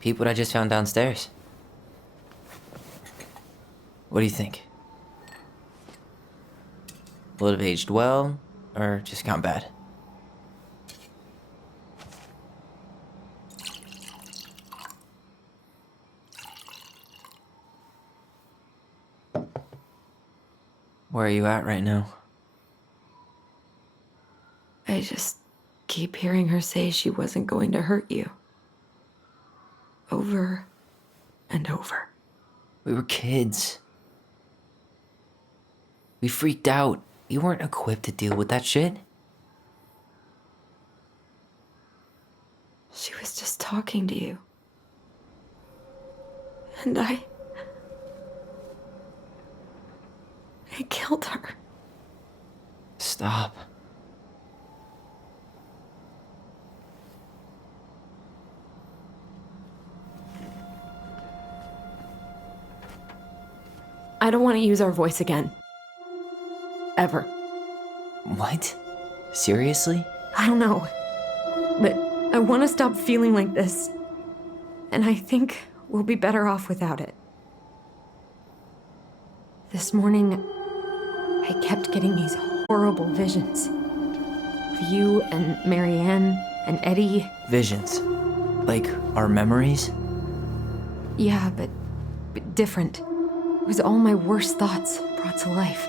Peep what I just found downstairs. What do you think? Will it have aged well, or just gone bad? Where are you at right now? I just keep hearing her say she wasn't going to hurt you. Over and over. We were kids. We freaked out. You weren't equipped to deal with that shit. She was just talking to you. And I killed her. Stop. I don't want to use our voice again. Ever. What? Seriously? I don't know. But I want to stop feeling like this. And I think we'll be better off without it. This morning, I kept getting these horrible visions. Of you and Marianne and Eddie. Visions. Like our memories? Yeah, but different. It was all my worst thoughts brought to life.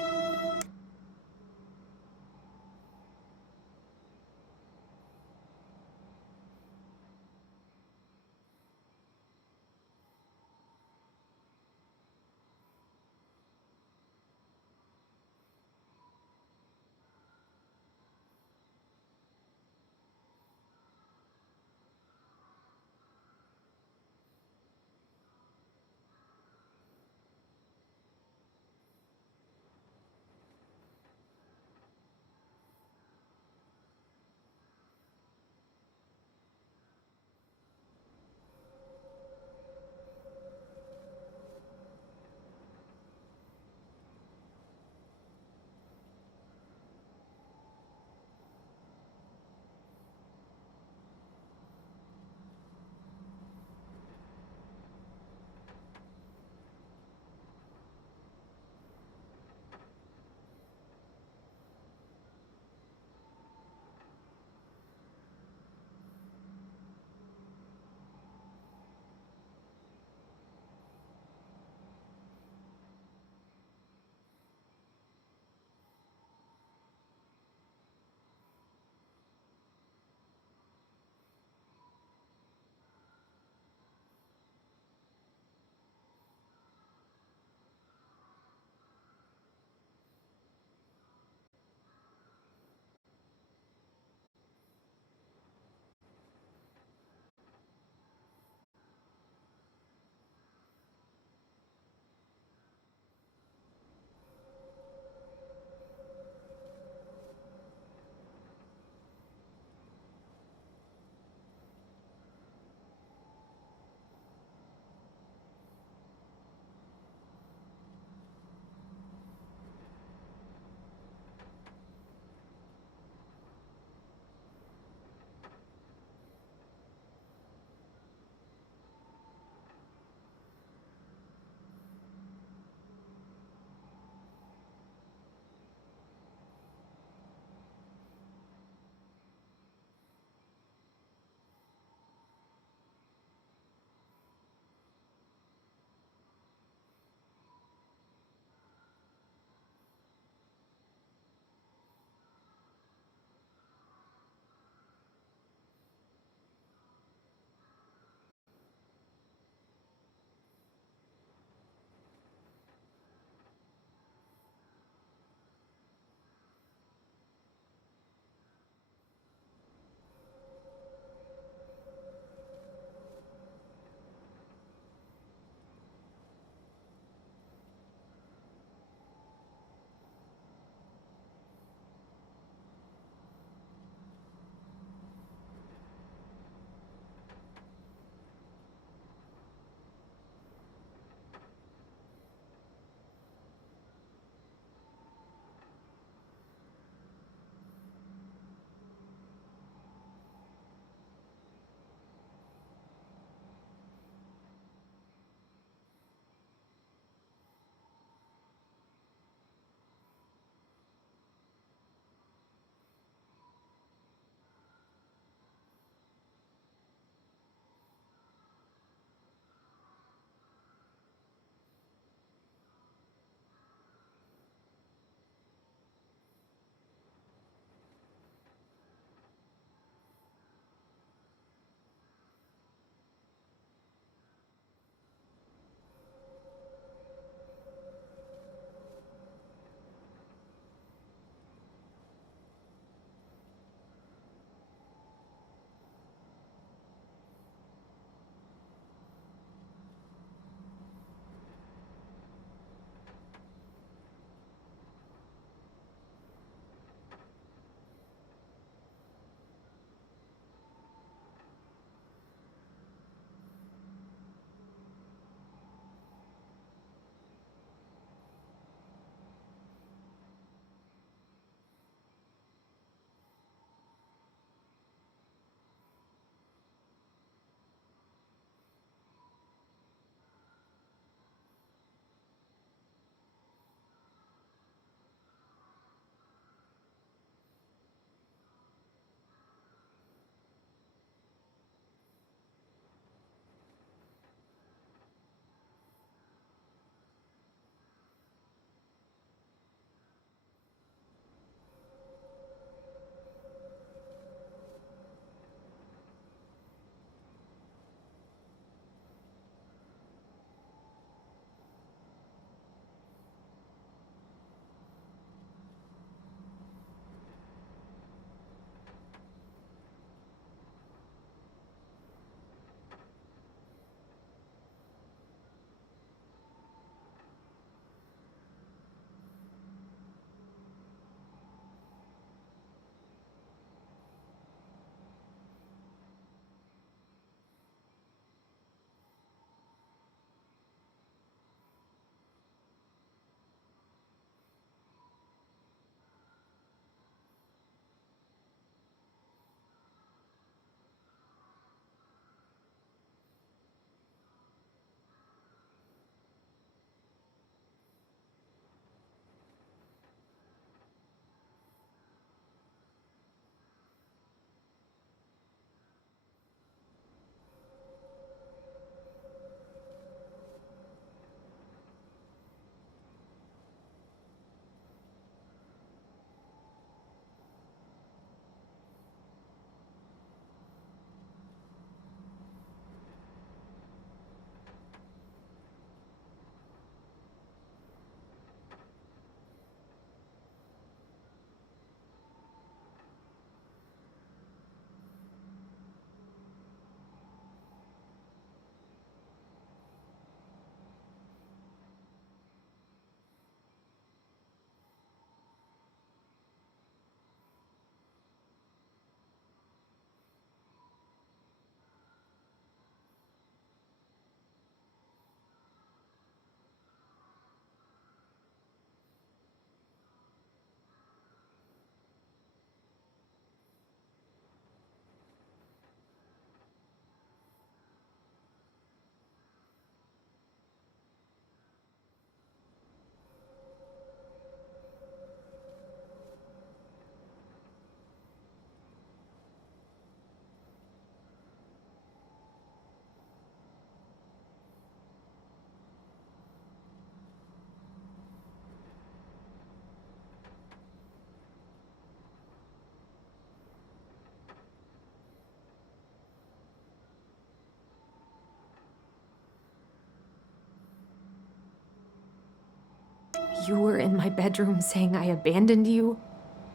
You were in my bedroom saying I abandoned you.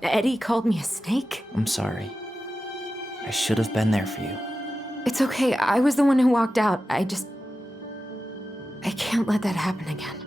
Eddie called me a snake. I'm sorry. I should have been there for you. It's okay. I was the one who walked out. I can't let that happen again.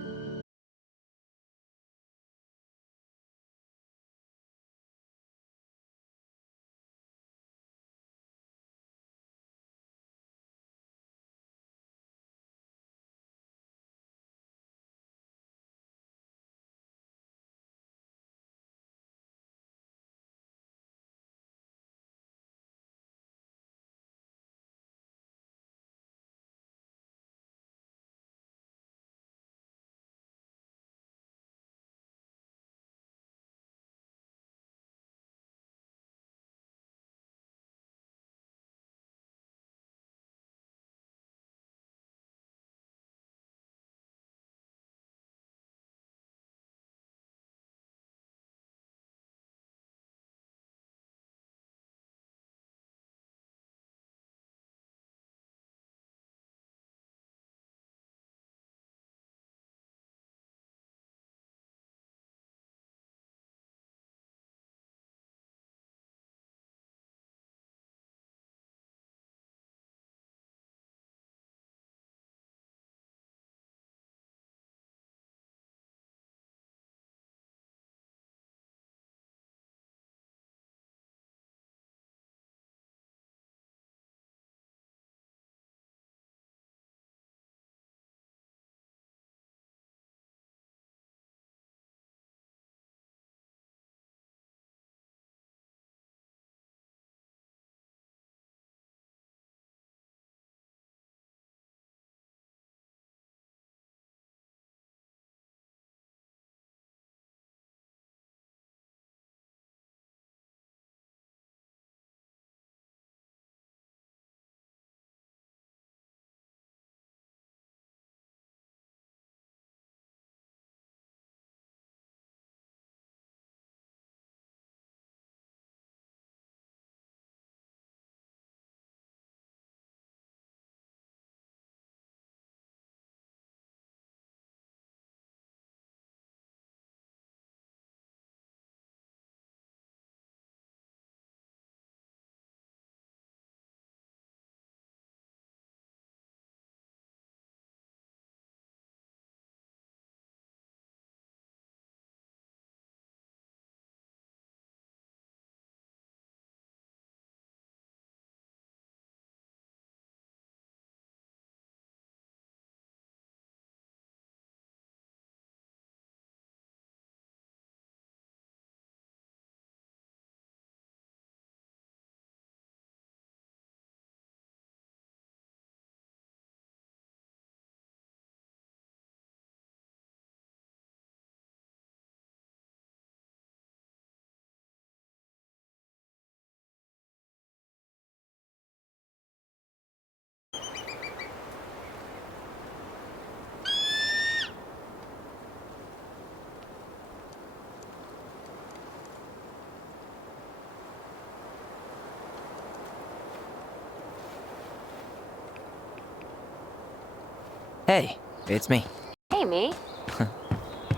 Hey, it's me. Hey, me.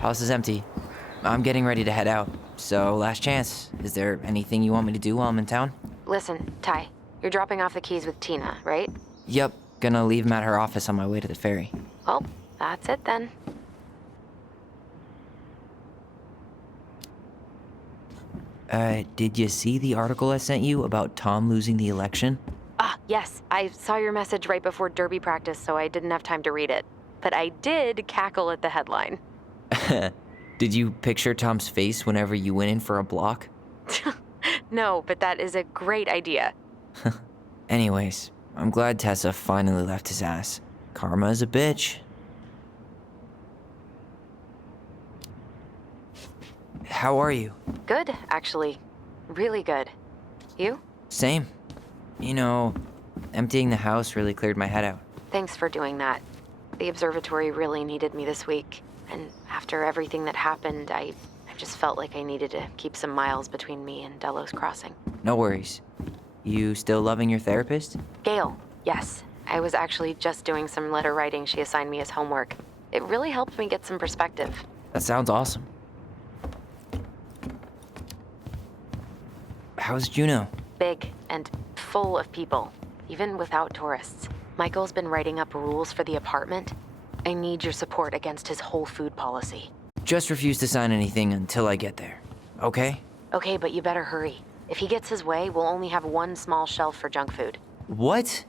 House is empty. I'm getting ready to head out. So, last chance. Is there anything you want me to do while I'm in town? Listen, Ty, you're dropping off the keys with Tina, right? Yep, gonna leave them at her office on my way to the ferry. Well, that's it then. Did you see the article I sent you about Tom losing the election? Ah, yes. I saw your message right before derby practice, so I didn't have time to read it. But I did cackle at the headline. Did you picture Tom's face whenever you went in for a block? No, but that is a great idea. Anyways, I'm glad Tessa finally left his ass. Karma is a bitch. How are you? Good, actually. Really good. You? Same. You know, emptying the house really cleared my head out. Thanks for doing that. The observatory really needed me this week. And after everything that happened, I just felt like I needed to keep some miles between me and Delos Crossing. No worries. You still loving your therapist? Gail, yes. I was actually just doing some letter writing she assigned me as homework. It really helped me get some perspective. That sounds awesome. How's Juneau? Big and full of people, even without tourists. Michael's been writing up rules for the apartment. I need your support against his whole food policy. Just refuse to sign anything until I get there, okay? Okay, but you better hurry. If he gets his way, we'll only have one small shelf for junk food. What?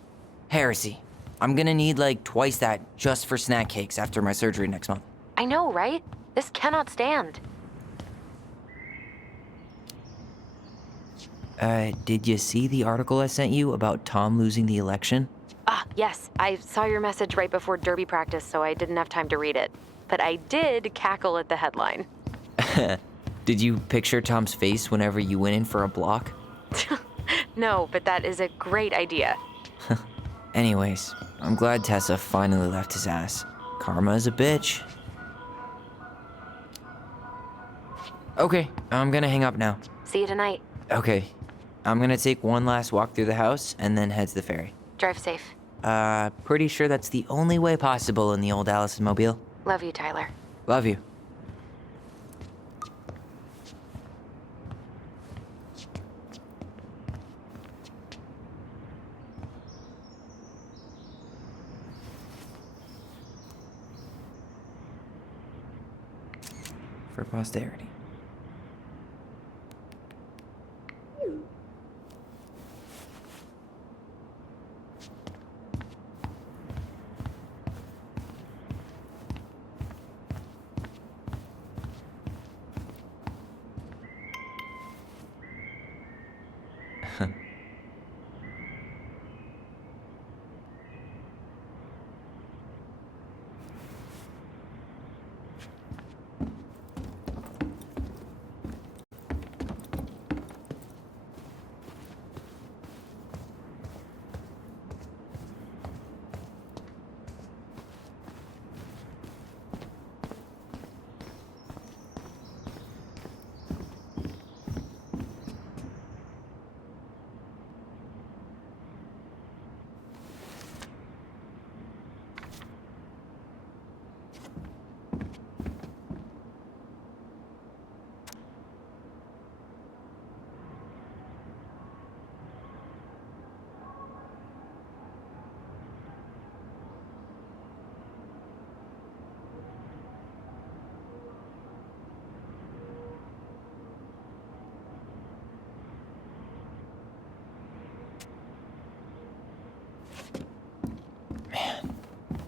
Heresy. I'm gonna need like twice that just for snack cakes after my surgery next month. I know, right? This cannot stand. Did you see the article I sent you about Tom losing the election? Ah, yes. I saw your message right before derby practice, so I didn't have time to read it. But I did cackle at the headline. Did you picture Tom's face whenever you went in for a block? No, but that is a great idea. Anyways, I'm glad Tessa finally left his ass. Karma is a bitch. Okay, I'm gonna hang up now. See you tonight. Okay, I'm gonna take one last walk through the house and then head to the ferry. Drive safe. Pretty sure that's the only way possible in the old Allison mobile. Love you, Tyler. Love you. For posterity.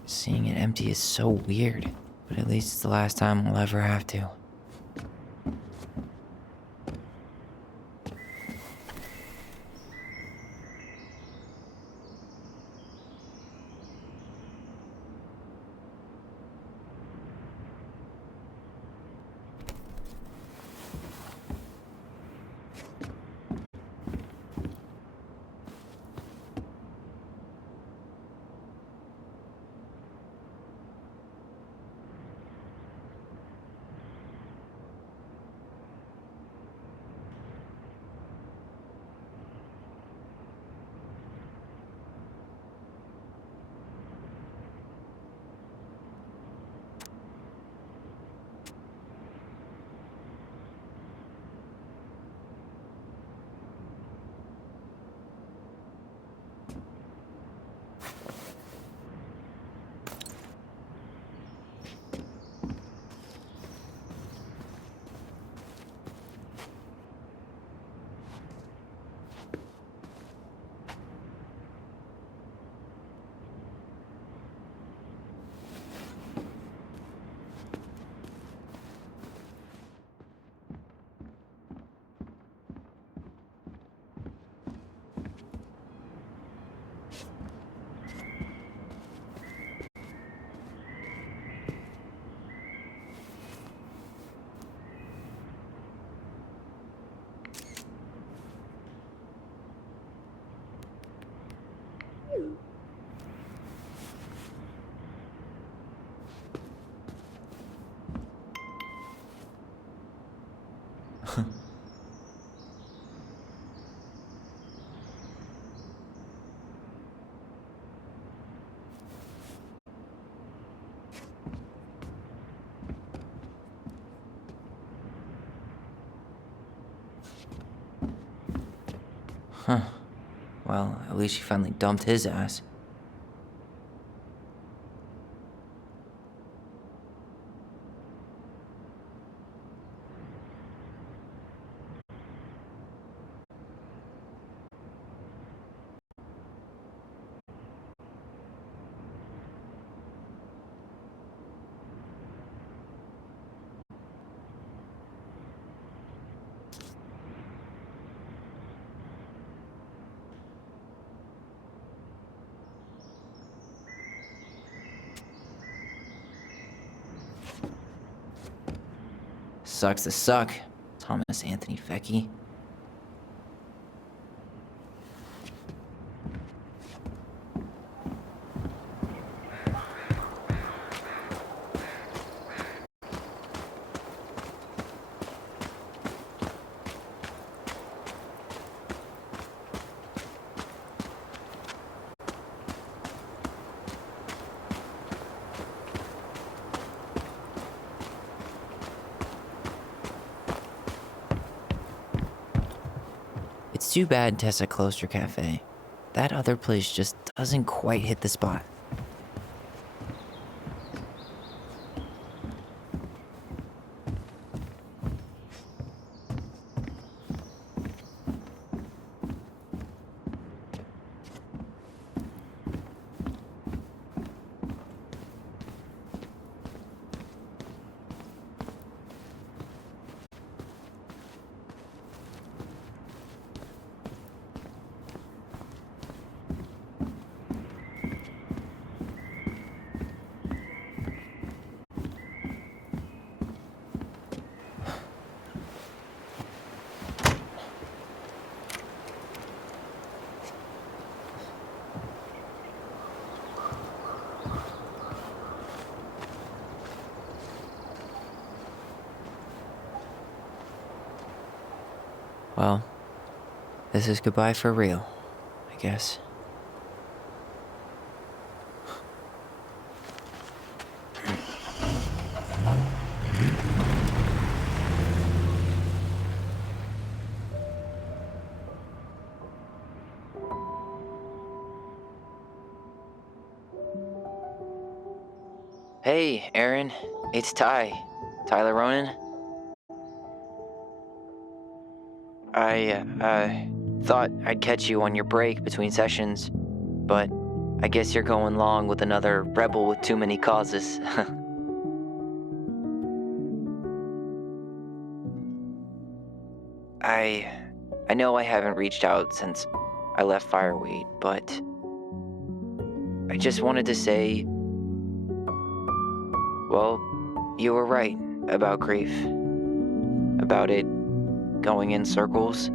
Seeing it empty is so weird, but at least it's the last time I'll ever have to. Huh. Well, at least she finally dumped his ass. Sucks to suck, Thomas Anthony Fecky. It's too bad Tessa closed her cafe. That other place just doesn't quite hit the spot. Well, this is goodbye for real, I guess. Hey, Aaron. It's Tyler Ronan. I thought I'd catch you on your break between sessions, but I guess you're going along with another rebel with too many causes. I know I haven't reached out since I left Fireweed, but I just wanted to say, well, you were right about grief, about it going in circles.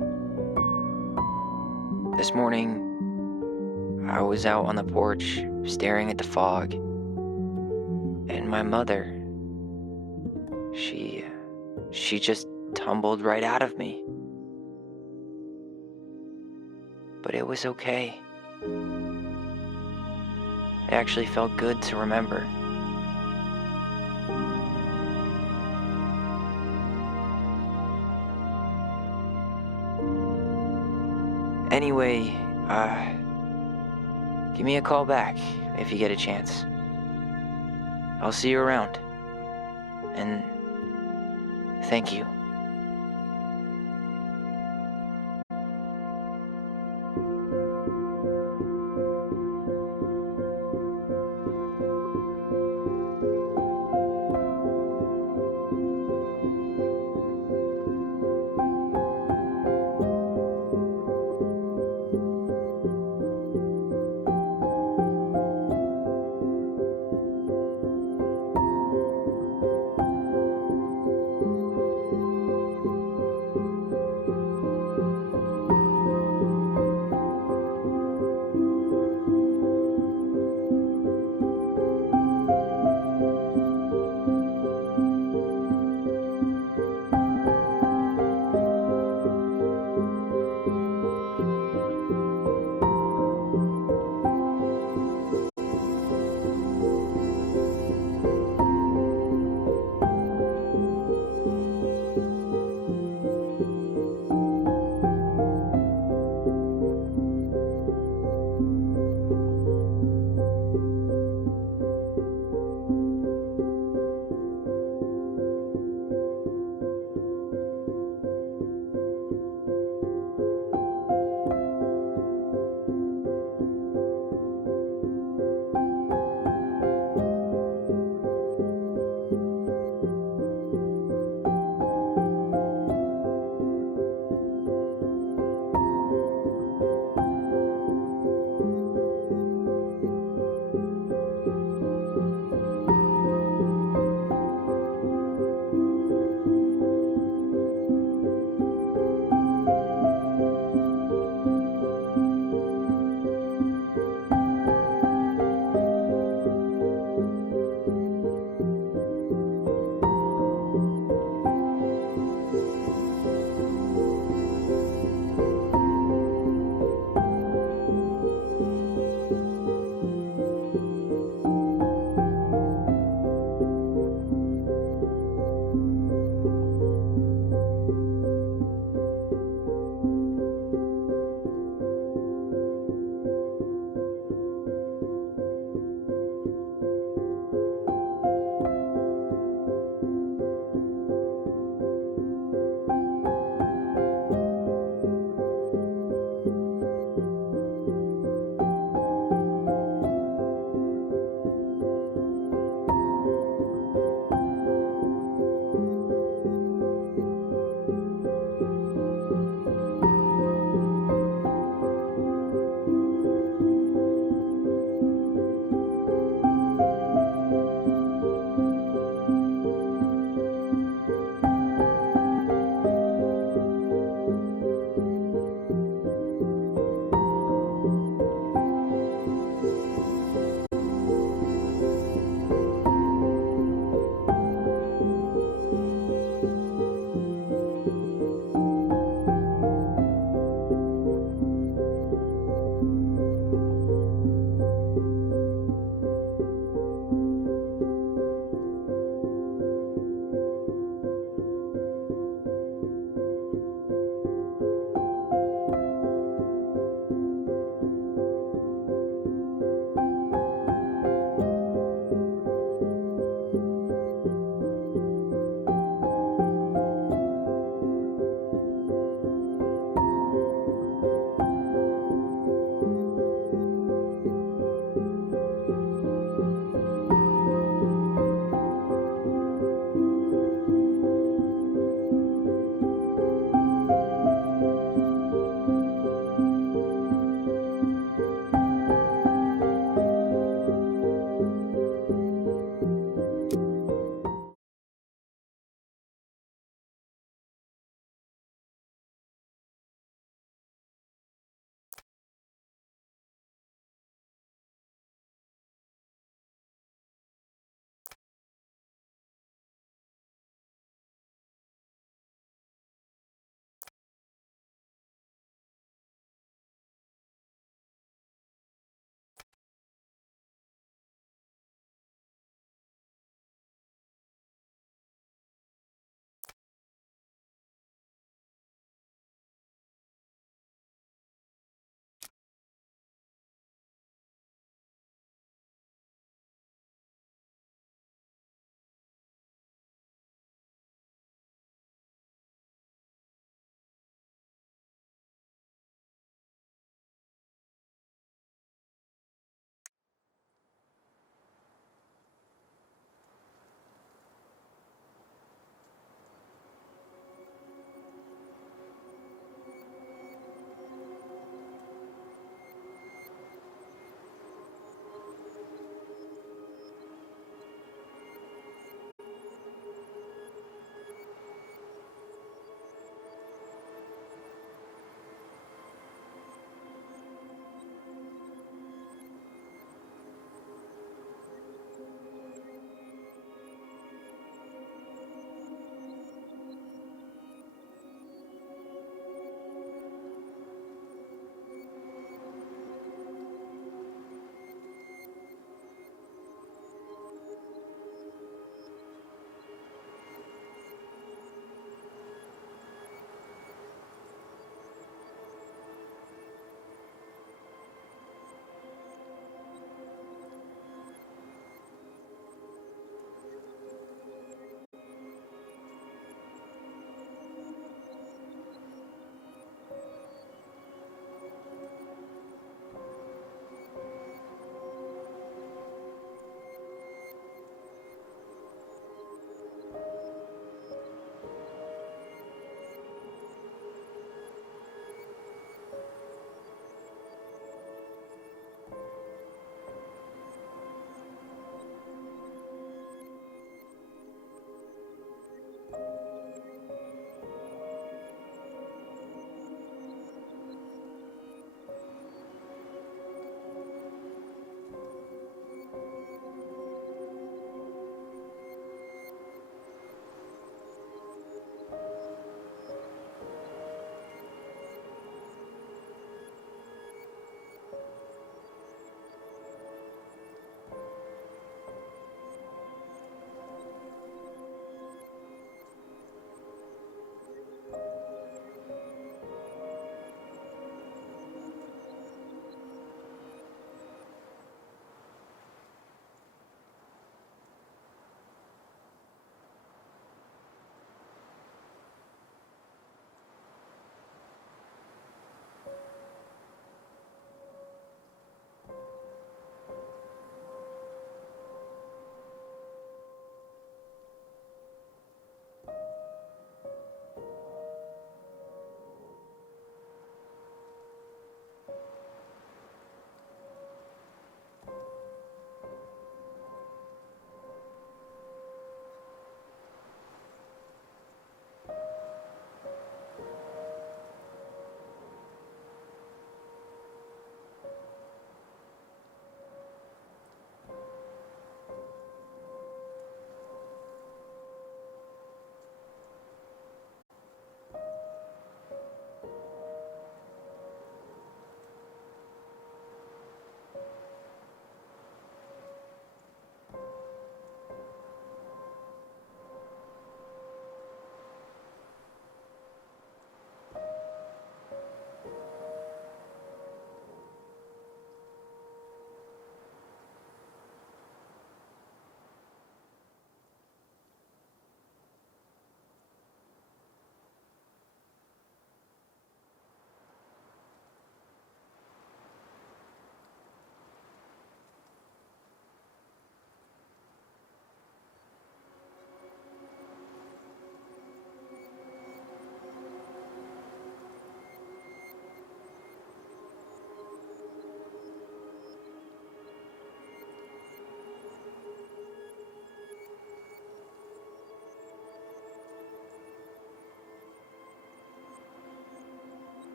This morning, I was out on the porch staring at the fog, and my mother, she just tumbled right out of me. But it was okay. It actually felt good to remember. Anyway, give me a call back if you get a chance. I'll see you around. And thank you.